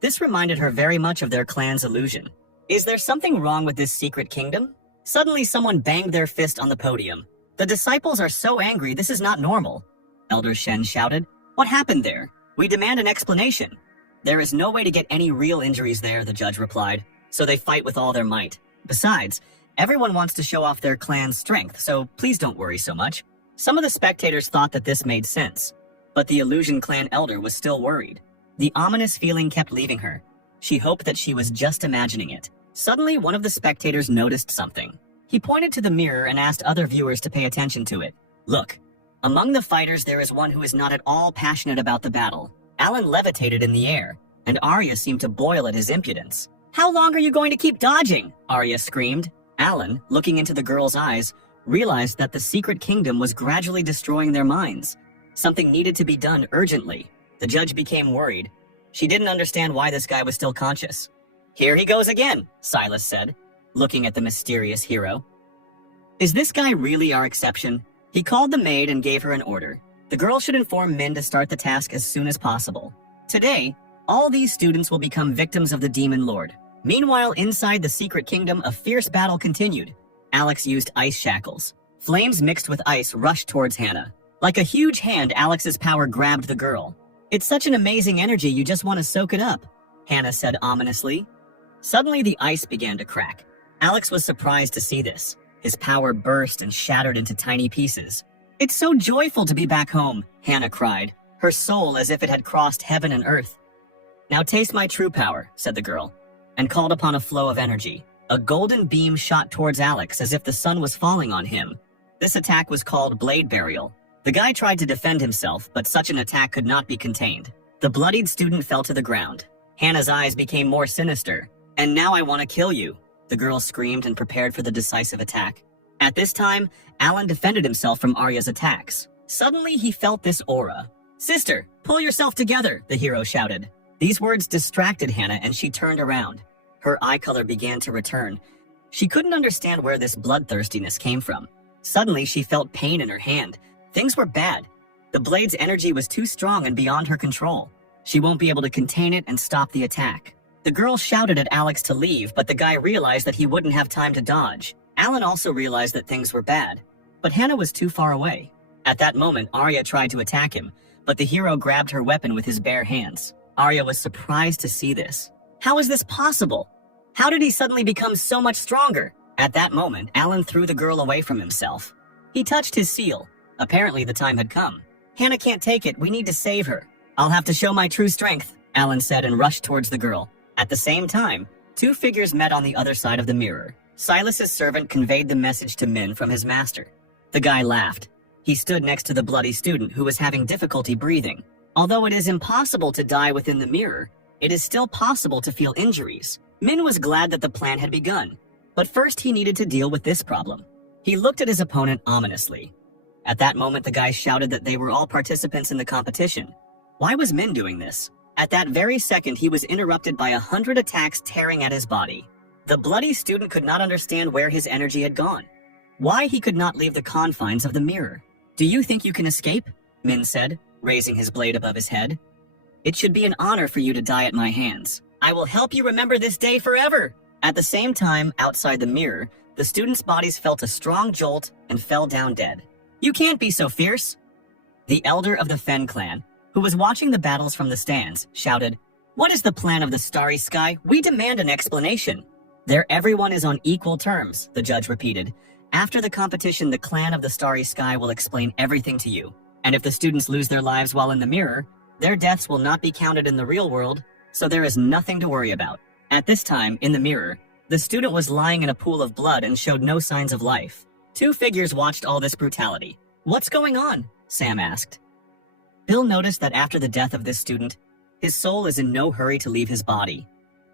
This reminded her very much of their clan's illusion. Is there something wrong with this secret kingdom? Suddenly someone banged their fist on the podium. The disciples are so angry, this is not normal. Elder Shen shouted. What happened there? We demand an explanation. There is no way to get any real injuries there, the judge replied, so they fight with all their might. Besides, everyone wants to show off their clan's strength, so please don't worry so much. Some of the spectators thought that this made sense, but the Illusion Clan elder was still worried. The ominous feeling kept leaving her. She hoped that she was just imagining it. Suddenly, one of the spectators noticed something. He pointed to the mirror and asked other viewers to pay attention to it. Look, among the fighters there is one who is not at all passionate about the battle. Alan levitated in the air, and Arya seemed to boil at his impudence. How long are you going to keep dodging? Arya screamed. Alan, looking into the girl's eyes, realized that the secret kingdom was gradually destroying their minds. Something needed to be done urgently. The judge became worried. She didn't understand why this guy was still conscious. Here he goes again, Silas said, looking at the mysterious hero. Is this guy really our exception? He called the maid and gave her an order. The girl should inform Min to start the task as soon as possible. Today, all these students will become victims of the Demon Lord. Meanwhile, inside the secret kingdom, a fierce battle continued. Alex used ice shackles. Flames mixed with ice rushed towards Hannah. Like a huge hand, Alex's power grabbed the girl. It's such an amazing energy, you just want to soak it up, Hannah said ominously. Suddenly, the ice began to crack. Alex was surprised to see this. His power burst and shattered into tiny pieces. It's so joyful to be back home, Hannah cried, her soul as if it had crossed heaven and earth. Now taste my true power, said the girl, and called upon a flow of energy. A golden beam shot towards Alex as if the sun was falling on him. This attack was called Blade Burial. The guy tried to defend himself, but such an attack could not be contained. The bloodied student fell to the ground. Hannah's eyes became more sinister. And now I want to kill you, the girl screamed and prepared for the decisive attack. At this time, Alan defended himself from Arya's attacks. Suddenly, he felt this aura. Sister, pull yourself together, the hero shouted. These words distracted Hannah and she turned around. Her eye color began to return. She couldn't understand where this bloodthirstiness came from. Suddenly, she felt pain in her hand. Things were bad. The blade's energy was too strong and beyond her control. She won't be able to contain it and stop the attack. The girl shouted at Alex to leave, but the guy realized that he wouldn't have time to dodge. Alan also realized that things were bad, but Hannah was too far away. At that moment, Arya tried to attack him, but the hero grabbed her weapon with his bare hands. Arya was surprised to see this. How is this possible? How did he suddenly become so much stronger? At that moment, Alan threw the girl away from himself. He touched his seal. Apparently, the time had come. Hannah can't take it. We need to save her. I'll have to show my true strength, Alan said and rushed towards the girl. At the same time, two figures met on the other side of the mirror. Silas's servant conveyed the message to Min from his master. The guy laughed. He stood next to the bloody student who was having difficulty breathing. Although it is impossible to die within the mirror, it is still possible to feel injuries. Min was glad that the plan had begun, but first he needed to deal with this problem. He looked at his opponent ominously. At that moment, the guy shouted that they were all participants in the competition. Why was Min doing this? At that very second, he was interrupted by 100 attacks tearing at his body. The bloody student could not understand where his energy had gone. Why he could not leave the confines of the mirror. Do you think you can escape? Min said, raising his blade above his head. It should be an honor for you to die at my hands. I will help you remember this day forever. At the same time, outside the mirror, the students' bodies felt a strong jolt and fell down dead. You can't be so fierce. The elder of the Fen clan, who was watching the battles from the stands, shouted, What is the plan of the Starry Sky? We demand an explanation. There everyone is on equal terms, the judge repeated. After the competition, the clan of the Starry Sky will explain everything to you. And if the students lose their lives while in the mirror, their deaths will not be counted in the real world, so there is nothing to worry about. At this time, in the mirror, the student was lying in a pool of blood and showed no signs of life. Two figures watched all this brutality. What's going on? Sam asked. Bill noticed that after the death of this student, his soul is in no hurry to leave his body.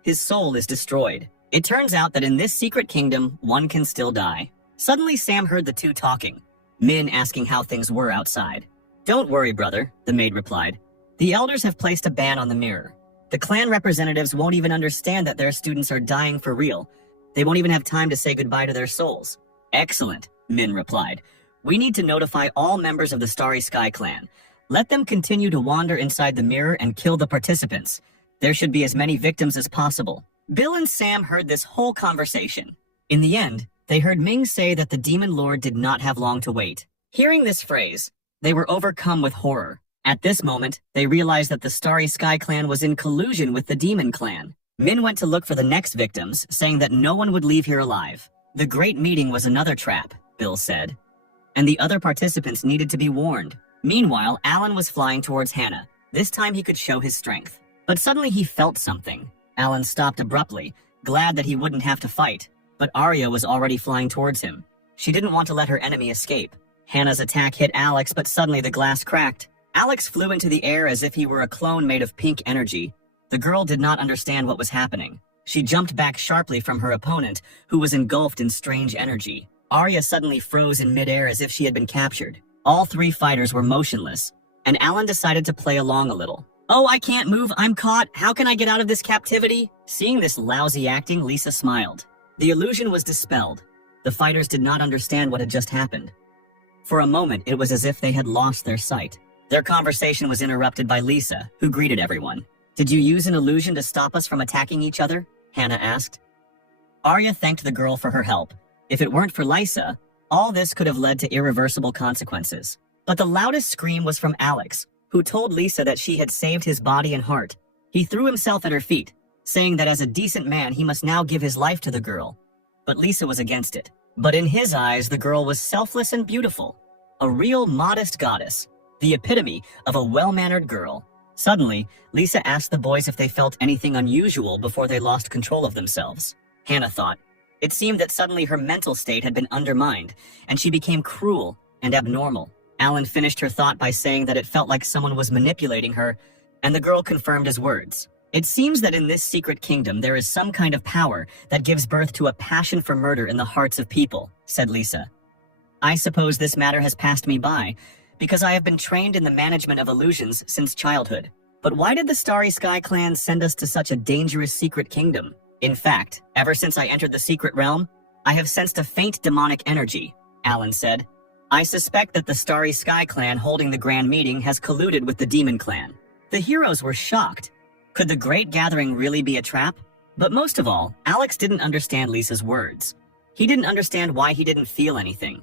His soul is destroyed. It turns out that in this secret kingdom, one can still die. Suddenly, Sam heard the two talking, Min asking how things were outside. Don't worry, brother, the maid replied. The elders have placed a ban on the mirror. The clan representatives won't even understand that their students are dying for real. They won't even have time to say goodbye to their souls. Excellent, Min replied. We need to notify all members of the Starry Sky clan. Let them continue to wander inside the mirror and kill the participants. There should be as many victims as possible. Bill and Sam heard this whole conversation. In the end, they heard Ming say that the Demon Lord did not have long to wait. Hearing this phrase, they were overcome with horror. At this moment, they realized that the Starry Sky clan was in collusion with the Demon clan. Min went to look for the next victims, saying that no one would leave here alive. The Great Meeting was another trap, Bill said, and the other participants needed to be warned. Meanwhile, Alan was flying towards Hannah. This time he could show his strength. But suddenly he felt something. Alan stopped abruptly, glad that he wouldn't have to fight. But Arya was already flying towards him. She didn't want to let her enemy escape. Hannah's attack hit Alex, but suddenly the glass cracked. Alex flew into the air as if he were a clone made of pink energy. The girl did not understand what was happening. She jumped back sharply from her opponent, who was engulfed in strange energy. Arya suddenly froze in midair as if she had been captured. All three fighters were motionless, and Alan decided to play along a little. Oh, I can't move, I'm caught, how can I get out of this captivity? Seeing this lousy acting, Lisa smiled. The illusion was dispelled. The fighters did not understand what had just happened. For a moment, it was as if they had lost their sight. Their conversation was interrupted by Lisa, who greeted everyone. Did you use an illusion to stop us from attacking each other? Hannah asked. Arya thanked the girl for her help. If it weren't for Lisa, all this could have led to irreversible consequences. But the loudest scream was from Alex, who told Lisa that she had saved his body and heart. He threw himself at her feet, saying that as a decent man he must now give his life to the girl. But Lisa was against it. But in his eyes, the girl was selfless and beautiful. A real modest goddess. The epitome of a well-mannered girl. Suddenly, Lisa asked the boys if they felt anything unusual before they lost control of themselves. Hannah thought. It seemed that suddenly her mental state had been undermined, and she became cruel and abnormal. Alan finished her thought by saying that it felt like someone was manipulating her, and the girl confirmed his words. It seems that in this secret kingdom there is some kind of power that gives birth to a passion for murder in the hearts of people, said Lisa. I suppose this matter has passed me by, because I have been trained in the management of illusions since childhood. But why did the Starry Sky clan send us to such a dangerous secret kingdom? In fact, ever since I entered the secret realm, I have sensed a faint demonic energy, Alan said. I suspect that the Starry Sky clan holding the grand meeting has colluded with the Demon clan. The heroes were shocked. Could the Great Gathering really be a trap? But most of all, Alex didn't understand Lisa's words. He didn't understand why he didn't feel anything.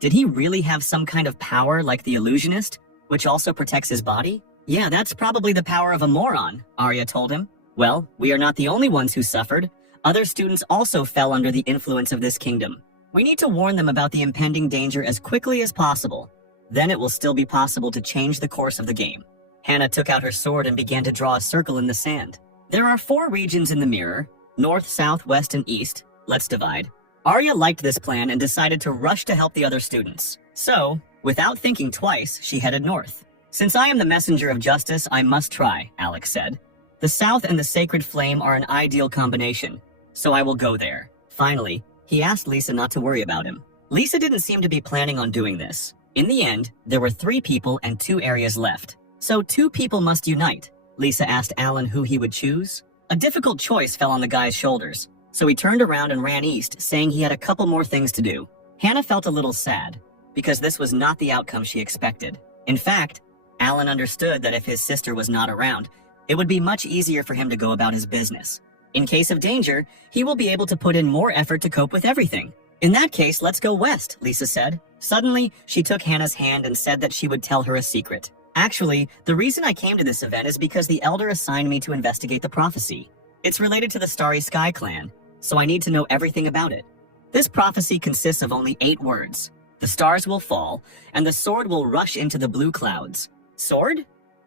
Did he really have some kind of power like the illusionist, which also protects his body? Yeah, that's probably the power of a moron, Arya told him. Well, we are not the only ones who suffered. Other students also fell under the influence of this kingdom. We need to warn them about the impending danger as quickly as possible. Then it will still be possible to change the course of the game. Hannah took out her sword and began to draw a circle in the sand. There are 4 regions in the mirror, north, south, west, and east. Let's divide. Arya liked this plan and decided to rush to help the other students. So, without thinking twice, she headed north. Since I am the messenger of justice, I must try, Alex said. The south and the sacred flame are an ideal combination, so I will go there. Finally, he asked Lisa not to worry about him. Lisa didn't seem to be planning on doing this. In the end, there were 3 people and 2 areas left. So 2 people must unite. Lisa asked Alan who he would choose. A difficult choice fell on the guy's shoulders, so he turned around and ran east, saying he had a couple more things to do. Hannah felt a little sad, because this was not the outcome she expected. In fact, Alan understood that if his sister was not around, it would be much easier for him to go about his business. In case of danger, he will be able to put in more effort to cope with everything. In that case, let's go west, Lisa said. Suddenly, she took Hannah's hand and said that she would tell her a secret. Actually, the reason I came to this event is because the Elder assigned me to investigate the prophecy. It's related to the Starry Sky clan, so I need to know everything about it. This prophecy consists of only 8 words. The stars will fall, and the sword will rush into the blue clouds. Sword?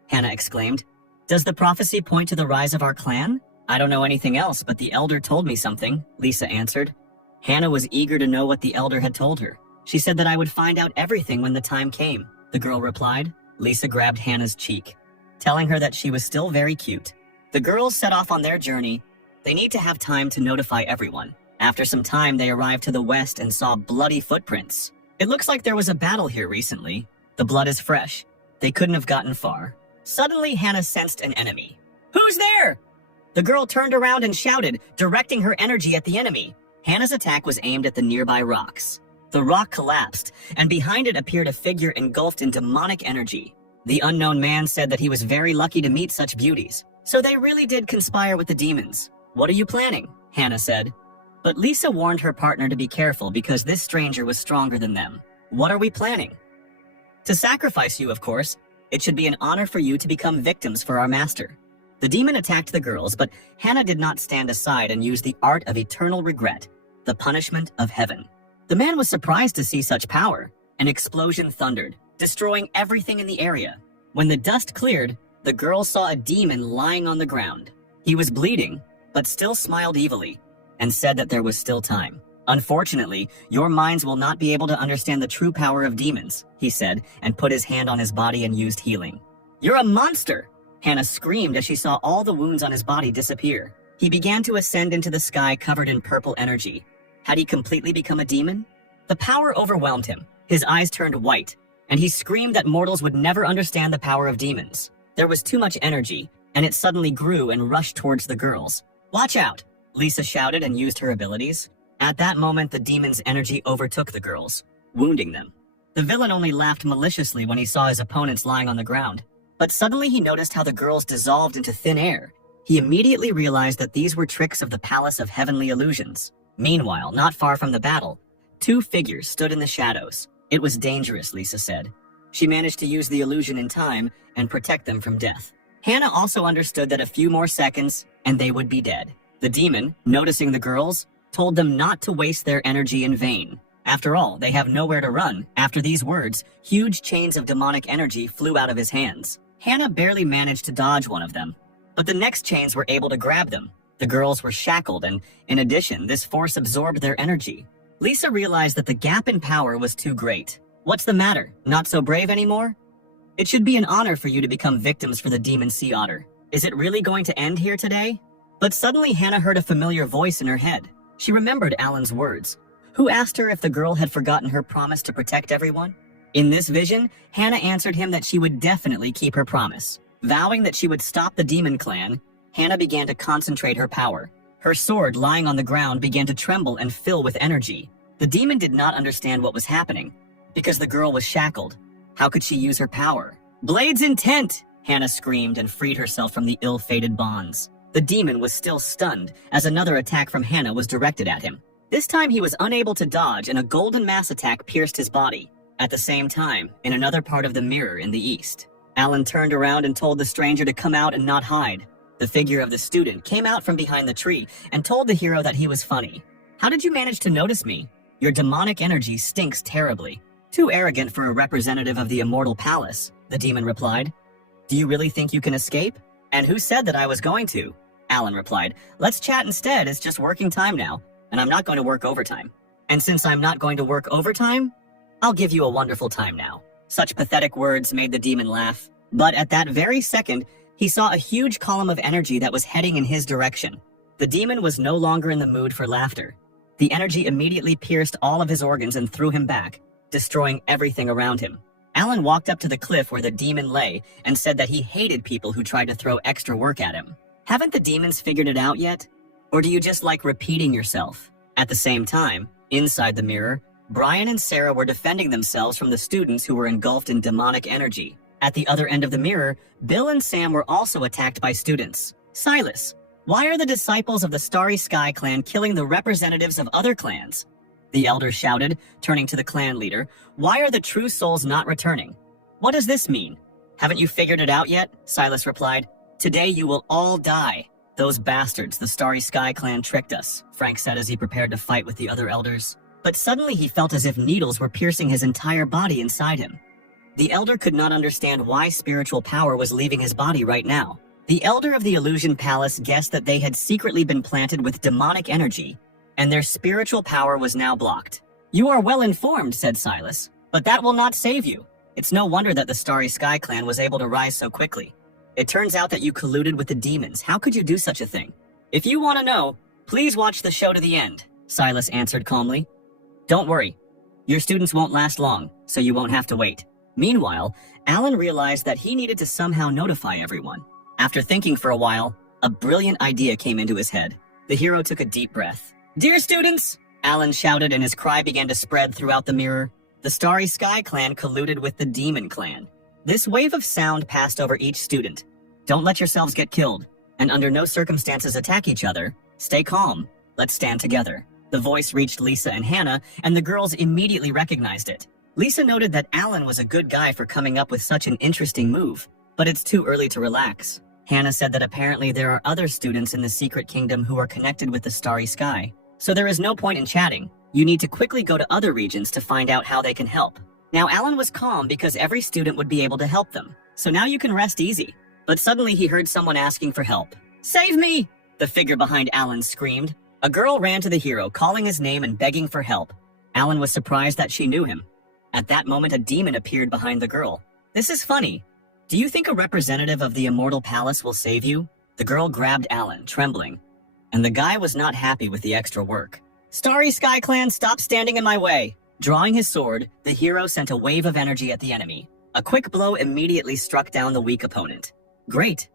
Hannah exclaimed. Does the prophecy point to the rise of our clan? I don't know anything else, but the Elder told me something, Lisa answered. Hannah was eager to know what the Elder had told her. She said that I would find out everything when the time came, the girl replied. Lisa grabbed Hannah's cheek, telling her that she was still very cute. The girls set off on their journey. They need to have time to notify everyone. After some time, they arrived to the west and saw bloody footprints. It looks like there was a battle here recently. The blood is fresh. They couldn't have gotten far. Suddenly, Hannah sensed an enemy. Who Who's there? The girl turned around and shouted, directing her energy at the enemy. Hannah's attack was aimed at the nearby rocks. The rock collapsed, and behind it appeared a figure engulfed in demonic energy. The unknown man said that he was very lucky to meet such beauties. So they really did conspire with the demons. What are you planning? Hannah said. But Lisa warned her partner to be careful because this stranger was stronger than them. What are we planning? To sacrifice you, of course. It should be an honor for you to become victims for our master. The demon attacked the girls, but Hannah did not stand aside and use the art of eternal regret, the punishment of heaven. The man was surprised to see such power. An explosion thundered, destroying everything in the area. When the dust cleared, the girls saw a demon lying on the ground. He was bleeding, but still smiled evilly, and said that there was still time. Unfortunately, your minds will not be able to understand the true power of demons, he said, and put his hand on his body and used healing. You're a monster! Hannah screamed as she saw all the wounds on his body disappear. He began to ascend into the sky covered in purple energy. Had he completely become a demon? The power overwhelmed him. His eyes turned white, and he screamed that mortals would never understand the power of demons. There was too much energy, and it suddenly grew and rushed towards the girls. Watch out! Lisa shouted and used her abilities. At that moment, the demon's energy overtook the girls, wounding them. The villain only laughed maliciously when he saw his opponents lying on the ground. But suddenly he noticed how the girls dissolved into thin air. He immediately realized that these were tricks of the Palace of Heavenly Illusions. Meanwhile, not far from the battle, two figures stood in the shadows. It was dangerous, Lisa said. She managed to use the illusion in time and protect them from death. Hannah also understood that a few more seconds and they would be dead. The demon, noticing the girls, told them not to waste their energy in vain. After all, they have nowhere to run. After these words, huge chains of demonic energy flew out of his hands. Hannah barely managed to dodge one of them, but the next chains were able to grab them. The girls were shackled, and in addition, this force absorbed their energy. Lisa realized that the gap in power was too great. What's the matter? Not so brave anymore? It should be an honor for you to become victims for the demon sea otter. Is it really going to end here today? But suddenly Hannah heard a familiar voice in her head. She remembered Alan's words, who asked her if the girl had forgotten her promise to protect everyone. In this vision, Hannah answered him that she would definitely keep her promise. Vowing that she would stop the demon clan, Hannah began to concentrate her power. Her sword lying on the ground began to tremble and fill with energy. The demon did not understand what was happening, because the girl was shackled. How could she use her power? Blade's intent! Hannah screamed and freed herself from the ill-fated bonds. The demon was still stunned, as another attack from Hannah was directed at him. This time he was unable to dodge, and a golden mass attack pierced his body. At the same time, in another part of the mirror in the east, Alan turned around and told the stranger to come out and not hide. The figure of the student came out from behind the tree and told the hero that he was funny. How did you manage to notice me? Your demonic energy stinks terribly. Too arrogant for a representative of the immortal palace, the demon replied. Do you really think you can escape? And who said that I was going to? Alan replied. Let's chat instead, it's just working time now, and I'm not going to work overtime. And since I'm not going to work overtime, I'll give you a wonderful time now. Such pathetic words made the demon laugh. But at that very second, he saw a huge column of energy that was heading in his direction. The demon was no longer in the mood for laughter. The energy immediately pierced all of his organs and threw him back, destroying everything around him. Alan walked up to the cliff where the demon lay and said that he hated people who tried to throw extra work at him. Haven't the demons figured it out yet? Or do you just like repeating yourself? At the same time, inside the mirror, Brian and Sarah were defending themselves from the students who were engulfed in demonic energy. At the other end of the mirror, Bill and Sam were also attacked by students. Silas, why are the disciples of the Starry Sky clan killing the representatives of other clans? The elder shouted, turning to the clan leader. Why are the true souls not returning? What does this mean? Haven't you figured it out yet? Silas replied. Today you will all die. Those bastards, the Starry Sky clan tricked us, Frank said as he prepared to fight with the other elders. But suddenly he felt as if needles were piercing his entire body inside him. The elder could not understand why spiritual power was leaving his body right now. The elder of the Illusion Palace guessed that they had secretly been planted with demonic energy, and their spiritual power was now blocked. You are well informed, said Silas, but that will not save you. It's no wonder that the Starry Sky clan was able to rise so quickly. It turns out that you colluded with the demons. How could you do such a thing? If you want to know, please watch the show to the end, Silas answered calmly. Don't worry. Your students won't last long, so you won't have to wait. Meanwhile, Alan realized that he needed to somehow notify everyone. After thinking for a while, a brilliant idea came into his head. The hero took a deep breath. "Dear students!" Alan shouted, and his cry began to spread throughout the mirror. The Starry Sky Clan colluded with the Demon Clan. This wave of sound passed over each student. "Don't let yourselves get killed, and under no circumstances attack each other. Stay calm. Let's stand together." The voice reached Lisa and Hannah, and the girls immediately recognized it. Lisa noted that Alan was a good guy for coming up with such an interesting move, but it's too early to relax. Hannah said that apparently there are other students in the Secret Kingdom who are connected with the Starry Sky, so there is no point in chatting. You need to quickly go to other regions to find out how they can help. Now Alan was calm because every student would be able to help them, so now you can rest easy. But suddenly he heard someone asking for help. "Save me!" The figure behind Alan screamed. A girl ran to the hero, calling his name and begging for help. Alan was surprised that she knew him. At that moment, a demon appeared behind the girl. "This is funny. Do you think a representative of the Immortal Palace will save you?" The girl grabbed Alan, trembling, and the guy was not happy with the extra work. "Starry Sky Clan, stop standing in my way!" Drawing his sword, the hero sent a wave of energy at the enemy. A quick blow immediately struck down the weak opponent. "Great!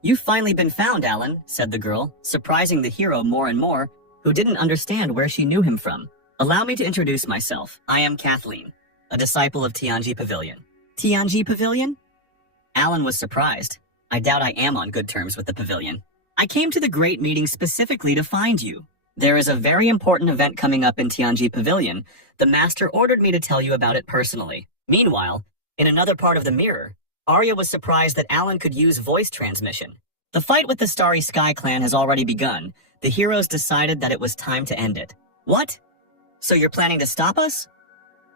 You've finally been found, Alan," said the girl, surprising the hero more and more, who didn't understand where she knew him from. "Allow me to introduce myself. I am Kathleen, a disciple of Tianji Pavilion." "Tianji Pavilion?" Alan was surprised. "I doubt I am on good terms with the pavilion. I came to the great meeting specifically to find you. There is a very important event coming up in Tianji Pavilion. The master ordered me to tell you about it personally." Meanwhile, in another part of the mirror, Arya was surprised that Alan could use voice transmission. The fight with the Starry Sky Clan has already begun. The heroes decided that it was time to end it. "What? So you're planning to stop us?"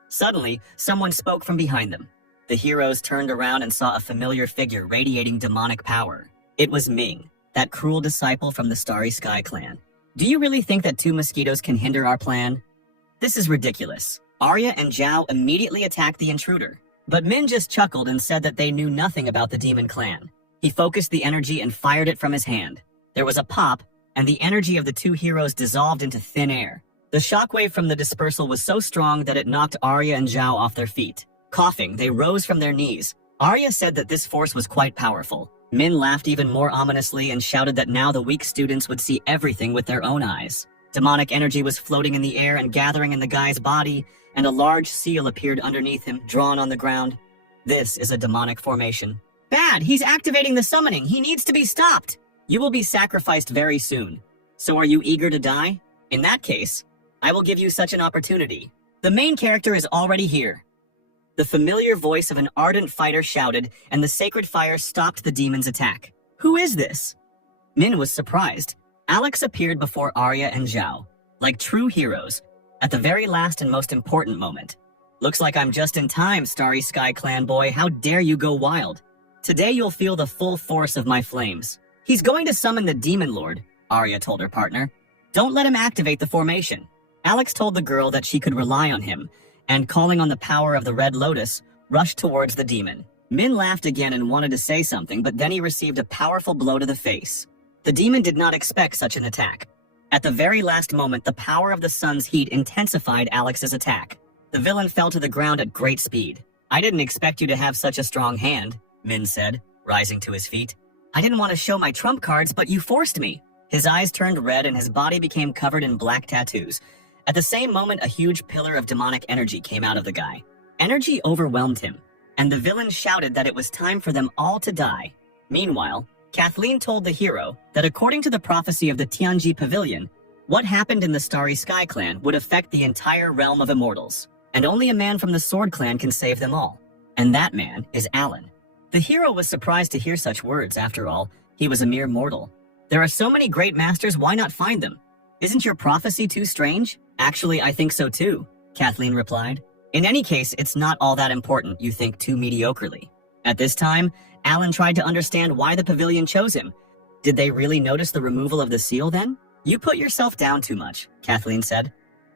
Suddenly, someone spoke from behind them. The heroes turned around and saw a familiar figure radiating demonic power. It was Ming, that cruel disciple from the Starry Sky Clan. "Do you really think that 2 mosquitoes can hinder our plan? This is ridiculous." Arya and Zhao immediately attacked the intruder, but Min just chuckled and said that they knew nothing about the Demon Clan. He focused the energy and fired it from his hand. There was a pop, and the energy of the 2 heroes dissolved into thin air. The shockwave from the dispersal was so strong that it knocked Arya and Zhao off their feet. Coughing, they rose from their knees. Arya said that this force was quite powerful. Min laughed even more ominously and shouted that now the weak students would see everything with their own eyes. Demonic energy was floating in the air and gathering in the guy's body, and a large seal appeared underneath him, drawn on the ground. "This is a demonic formation." "Bad! He's activating the summoning! He needs to be stopped!" "You will be sacrificed very soon. So are you eager to die? In that case, I will give you such an opportunity. The main character is already here." The familiar voice of an ardent fighter shouted, and the sacred fire stopped the demon's attack. "Who is this?" Min was surprised. Alex appeared before Arya and Zhao, like true heroes, at the very last and most important moment. "Looks like I'm just in time, Starry Sky Clan boy. How dare you go wild? Today you'll feel the full force of my flames." "He's going to summon the Demon Lord," Arya told her partner. "Don't let him activate the formation." Alex told the girl that she could rely on him, and calling on the power of the Red Lotus, rushed towards the demon. Min laughed again and wanted to say something, but then he received a powerful blow to the face. The demon did not expect such an attack. At the very last moment, the power of the sun's heat intensified Alex's attack. The villain fell to the ground at great speed. "I didn't expect you to have such a strong hand," Min said, rising to his feet. "I didn't want to show my trump cards, but you forced me." His eyes turned red and his body became covered in black tattoos. At the same moment, a huge pillar of demonic energy came out of the guy. Energy overwhelmed him, and the villain shouted that it was time for them all to die. Meanwhile, Kathleen told the hero that according to the prophecy of the Tianji Pavilion, what happened in the Starry Sky Clan would affect the entire realm of immortals, and only a man from the Sword Clan can save them all. And that man is Alan. The hero was surprised to hear such words. After all, he was a mere mortal. There are so many great masters, why not find them? Isn't your prophecy too strange? Actually, I think so too, Kathleen replied. In any case, it's not all that important, you think too mediocrely. At this time, Alan tried to understand why the pavilion chose him. Did they really notice the removal of the seal then? You put yourself down too much, Kathleen said.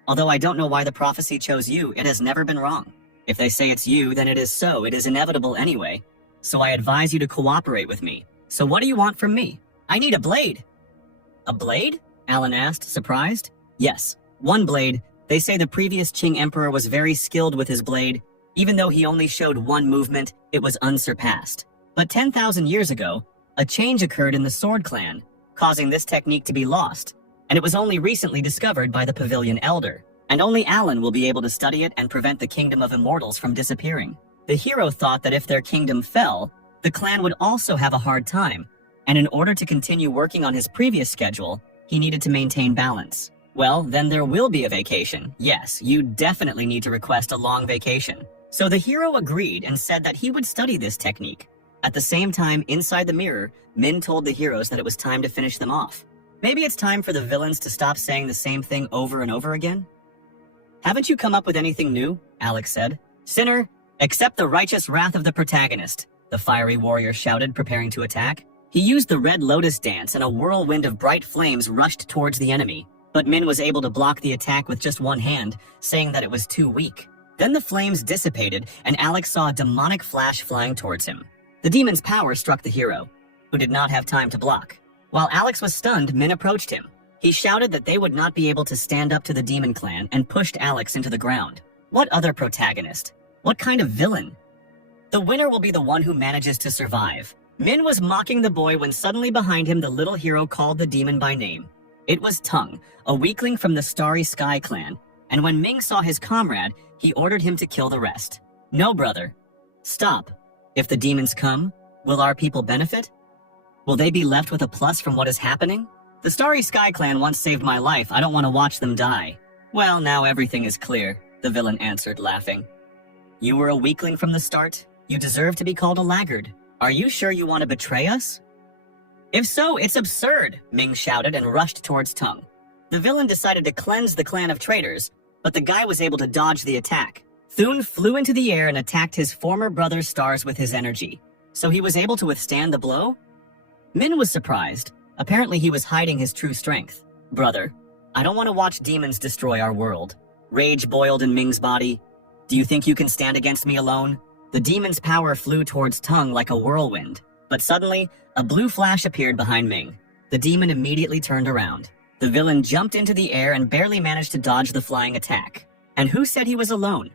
Although I don't know why the prophecy chose you, it has never been wrong. If they say it's you, then it is so. It is inevitable anyway. So I advise you to cooperate with me. So what do you want from me? I need a blade. A blade? Alan asked, surprised. Yes, one blade. They say the previous Qing emperor was very skilled with his blade. Even though he only showed one movement, it was unsurpassed. But 10,000 years ago, a change occurred in the Sword Clan, causing this technique to be lost, and it was only recently discovered by the Pavilion Elder, and only Alan will be able to study it and prevent the Kingdom of Immortals from disappearing. The hero thought that if their kingdom fell, the clan would also have a hard time, and in order to continue working on his previous schedule, he needed to maintain balance. Well, then there will be a vacation. Yes, you definitely need to request a long vacation. So the hero agreed and said that he would study this technique. At the same time, inside the mirror, Min told the heroes that it was time to finish them off. Maybe it's time for the villains to stop saying the same thing over and over again? Haven't you come up with anything new? Alex said. Sinner, accept the righteous wrath of the protagonist, the fiery warrior shouted, preparing to attack. He used the Red Lotus dance and a whirlwind of bright flames rushed towards the enemy, but Min was able to block the attack with just one hand, saying that it was too weak. Then the flames dissipated and Alex saw a demonic flash flying towards him. The demon's power struck the hero, who did not have time to block. While Alex was stunned, Min approached him. He shouted that they would not be able to stand up to the demon clan and pushed Alex into the ground. What other protagonist? What kind of villain? The winner will be the one who manages to survive. Min was mocking the boy when suddenly behind him the little hero called the demon by name. It was Tung, a weakling from the Starry Sky clan, and when Ming saw his comrade, he ordered him to kill the rest. No, brother. Stop. If the demons come, will our people benefit? Will they be left with a plus from what is happening? The Starry Sky clan once saved my life. I don't want to watch them die. Well, now everything is clear, the villain answered, laughing. You were a weakling from the start. You deserve to be called a laggard. Are you sure you want to betray us? If so, it's absurd, Ming shouted and rushed towards Tung. The villain decided to cleanse the clan of traitors, but the guy was able to dodge the attack. Thune flew into the air and attacked his former brother's stars with his energy. So he was able to withstand the blow? Min was surprised. Apparently he was hiding his true strength. Brother, I don't want to watch demons destroy our world. Rage boiled in Ming's body. Do you think you can stand against me alone? The demon's power flew towards Tung like a whirlwind. But suddenly, a blue flash appeared behind Ming. The demon immediately turned around. The villain jumped into the air and barely managed to dodge the flying attack. And who said he was alone?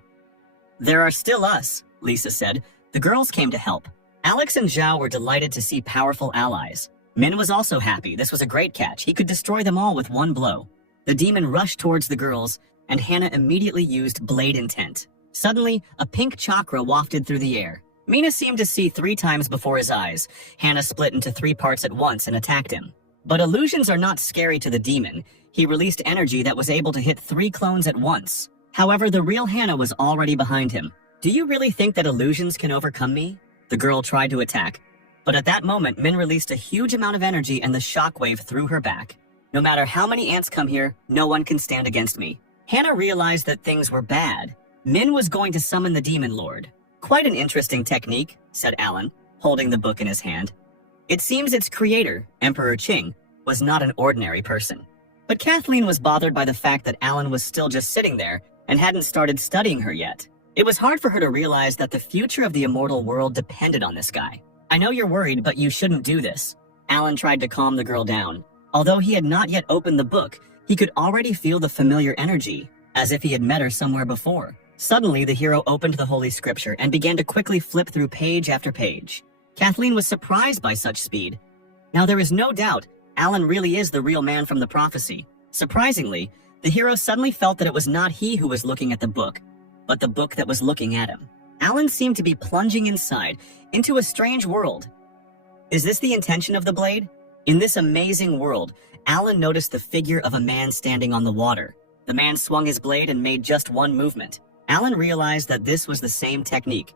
There are still us, Lisa said. The girls came to help. Alex and Zhao were delighted to see powerful allies. Min was also happy. This was a great catch. He could destroy them all with one blow. The demon rushed towards the girls, and Hannah immediately used Blade Intent. Suddenly, a pink chakra wafted through the air. Mina seemed to see 3 times before his eyes. Hannah split into 3 parts at once and attacked him. But illusions are not scary to the demon. He released energy that was able to hit 3 clones at once. However, the real Hannah was already behind him. Do you really think that illusions can overcome me? The girl tried to attack. But at that moment, Min released a huge amount of energy and the shockwave threw her back. No matter how many ants come here, no one can stand against me. Hannah realized that things were bad. Min was going to summon the Demon Lord. Quite an interesting technique, said Alan, holding the book in his hand. It seems its creator, Emperor Qing, was not an ordinary person. But Kathleen was bothered by the fact that Alan was still just sitting there and hadn't started studying her yet. It was hard for her to realize that the future of the immortal world depended on this guy. I know you're worried, but you shouldn't do this. Alan tried to calm the girl down. Although he had not yet opened the book, he could already feel the familiar energy, as if he had met her somewhere before. Suddenly, the hero opened the Holy Scripture and began to quickly flip through page after page. Kathleen was surprised by such speed. Now there is no doubt, Alan really is the real man from the prophecy. Surprisingly, the hero suddenly felt that it was not he who was looking at the book, but the book that was looking at him. Alan seemed to be plunging inside, into a strange world. Is this the intention of the blade? In this amazing world, Alan noticed the figure of a man standing on the water. The man swung his blade and made just one movement. Alan realized that this was the same technique.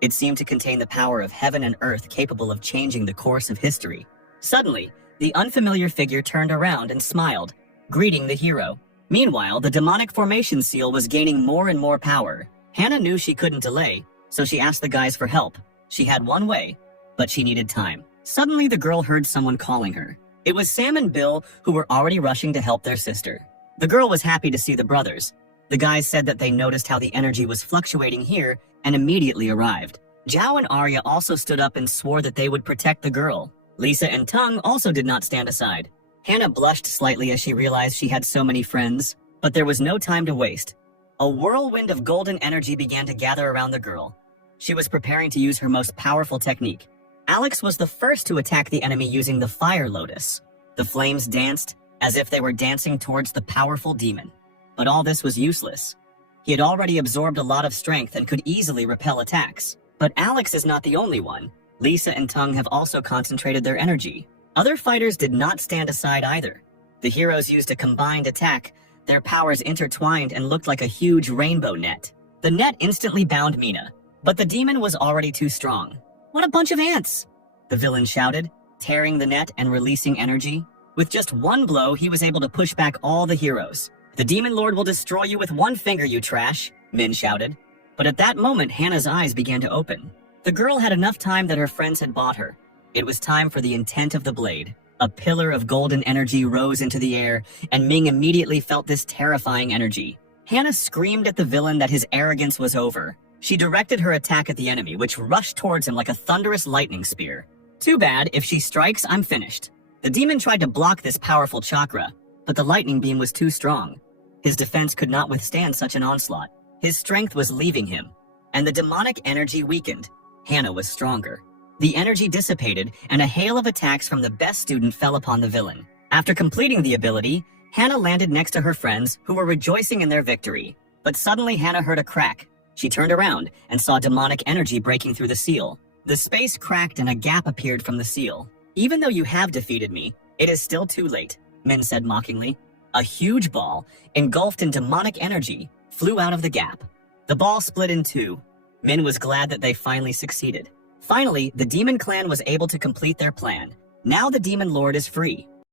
It seemed to contain the power of heaven and earth capable of changing the course of history. Suddenly, the unfamiliar figure turned around and smiled, greeting the hero. Meanwhile, the demonic formation seal was gaining more and more power. Hannah knew she couldn't delay, so she asked the guys for help. She had one way, but she needed time. Suddenly, the girl heard someone calling her. It was Sam and Bill, who were already rushing to help their sister. The girl was happy to see the brothers. The guys said that they noticed how the energy was fluctuating here and immediately arrived. Zhao and Arya also stood up and swore that they would protect the girl. Lisa and Tung also did not stand aside. Hannah blushed slightly as she realized she had so many friends, but there was no time to waste. A whirlwind of golden energy began to gather around the girl. She was preparing to use her most powerful technique. Alex was the first to attack the enemy using the Fire Lotus. The flames danced as if they were dancing towards the powerful demon. But all this was useless. He had already absorbed a lot of strength and could easily repel attacks. But Alex is not the only one. Lisa and Tung have also concentrated their energy. Other fighters did not stand aside either. The heroes used a combined attack. Their powers intertwined and looked like a huge rainbow net. The net instantly bound Mina, but the demon was already too strong. "What a bunch of ants!" the villain shouted, tearing the net and releasing energy. With just one blow, he was able to push back all the heroes. "The Demon Lord will destroy you with one finger, you trash," Min shouted. But at that moment, Hannah's eyes began to open. The girl had enough time that her friends had bought her. It was time for the intent of the blade. A pillar of golden energy rose into the air, and Ming immediately felt this terrifying energy. Hannah screamed at the villain that his arrogance was over. She directed her attack at the enemy, which rushed towards him like a thunderous lightning spear. "Too bad, if she strikes, I'm finished." The demon tried to block this powerful chakra, but the lightning beam was too strong. His defense could not withstand such an onslaught. His strength was leaving him, and the demonic energy weakened. Hannah was stronger. The energy dissipated, and a hail of attacks from the best student fell upon the villain. After completing the ability, Hannah landed next to her friends, who were rejoicing in their victory. But suddenly Hannah heard a crack. She turned around and saw demonic energy breaking through the seal. The space cracked and a gap appeared from the seal. "Even though you have defeated me, it is still too late," Min said mockingly. A huge ball, engulfed in demonic energy, flew out of the gap. The ball split in two. Min was glad that they finally succeeded. Finally, the Demon Clan was able to complete their plan. Now the Demon Lord is free.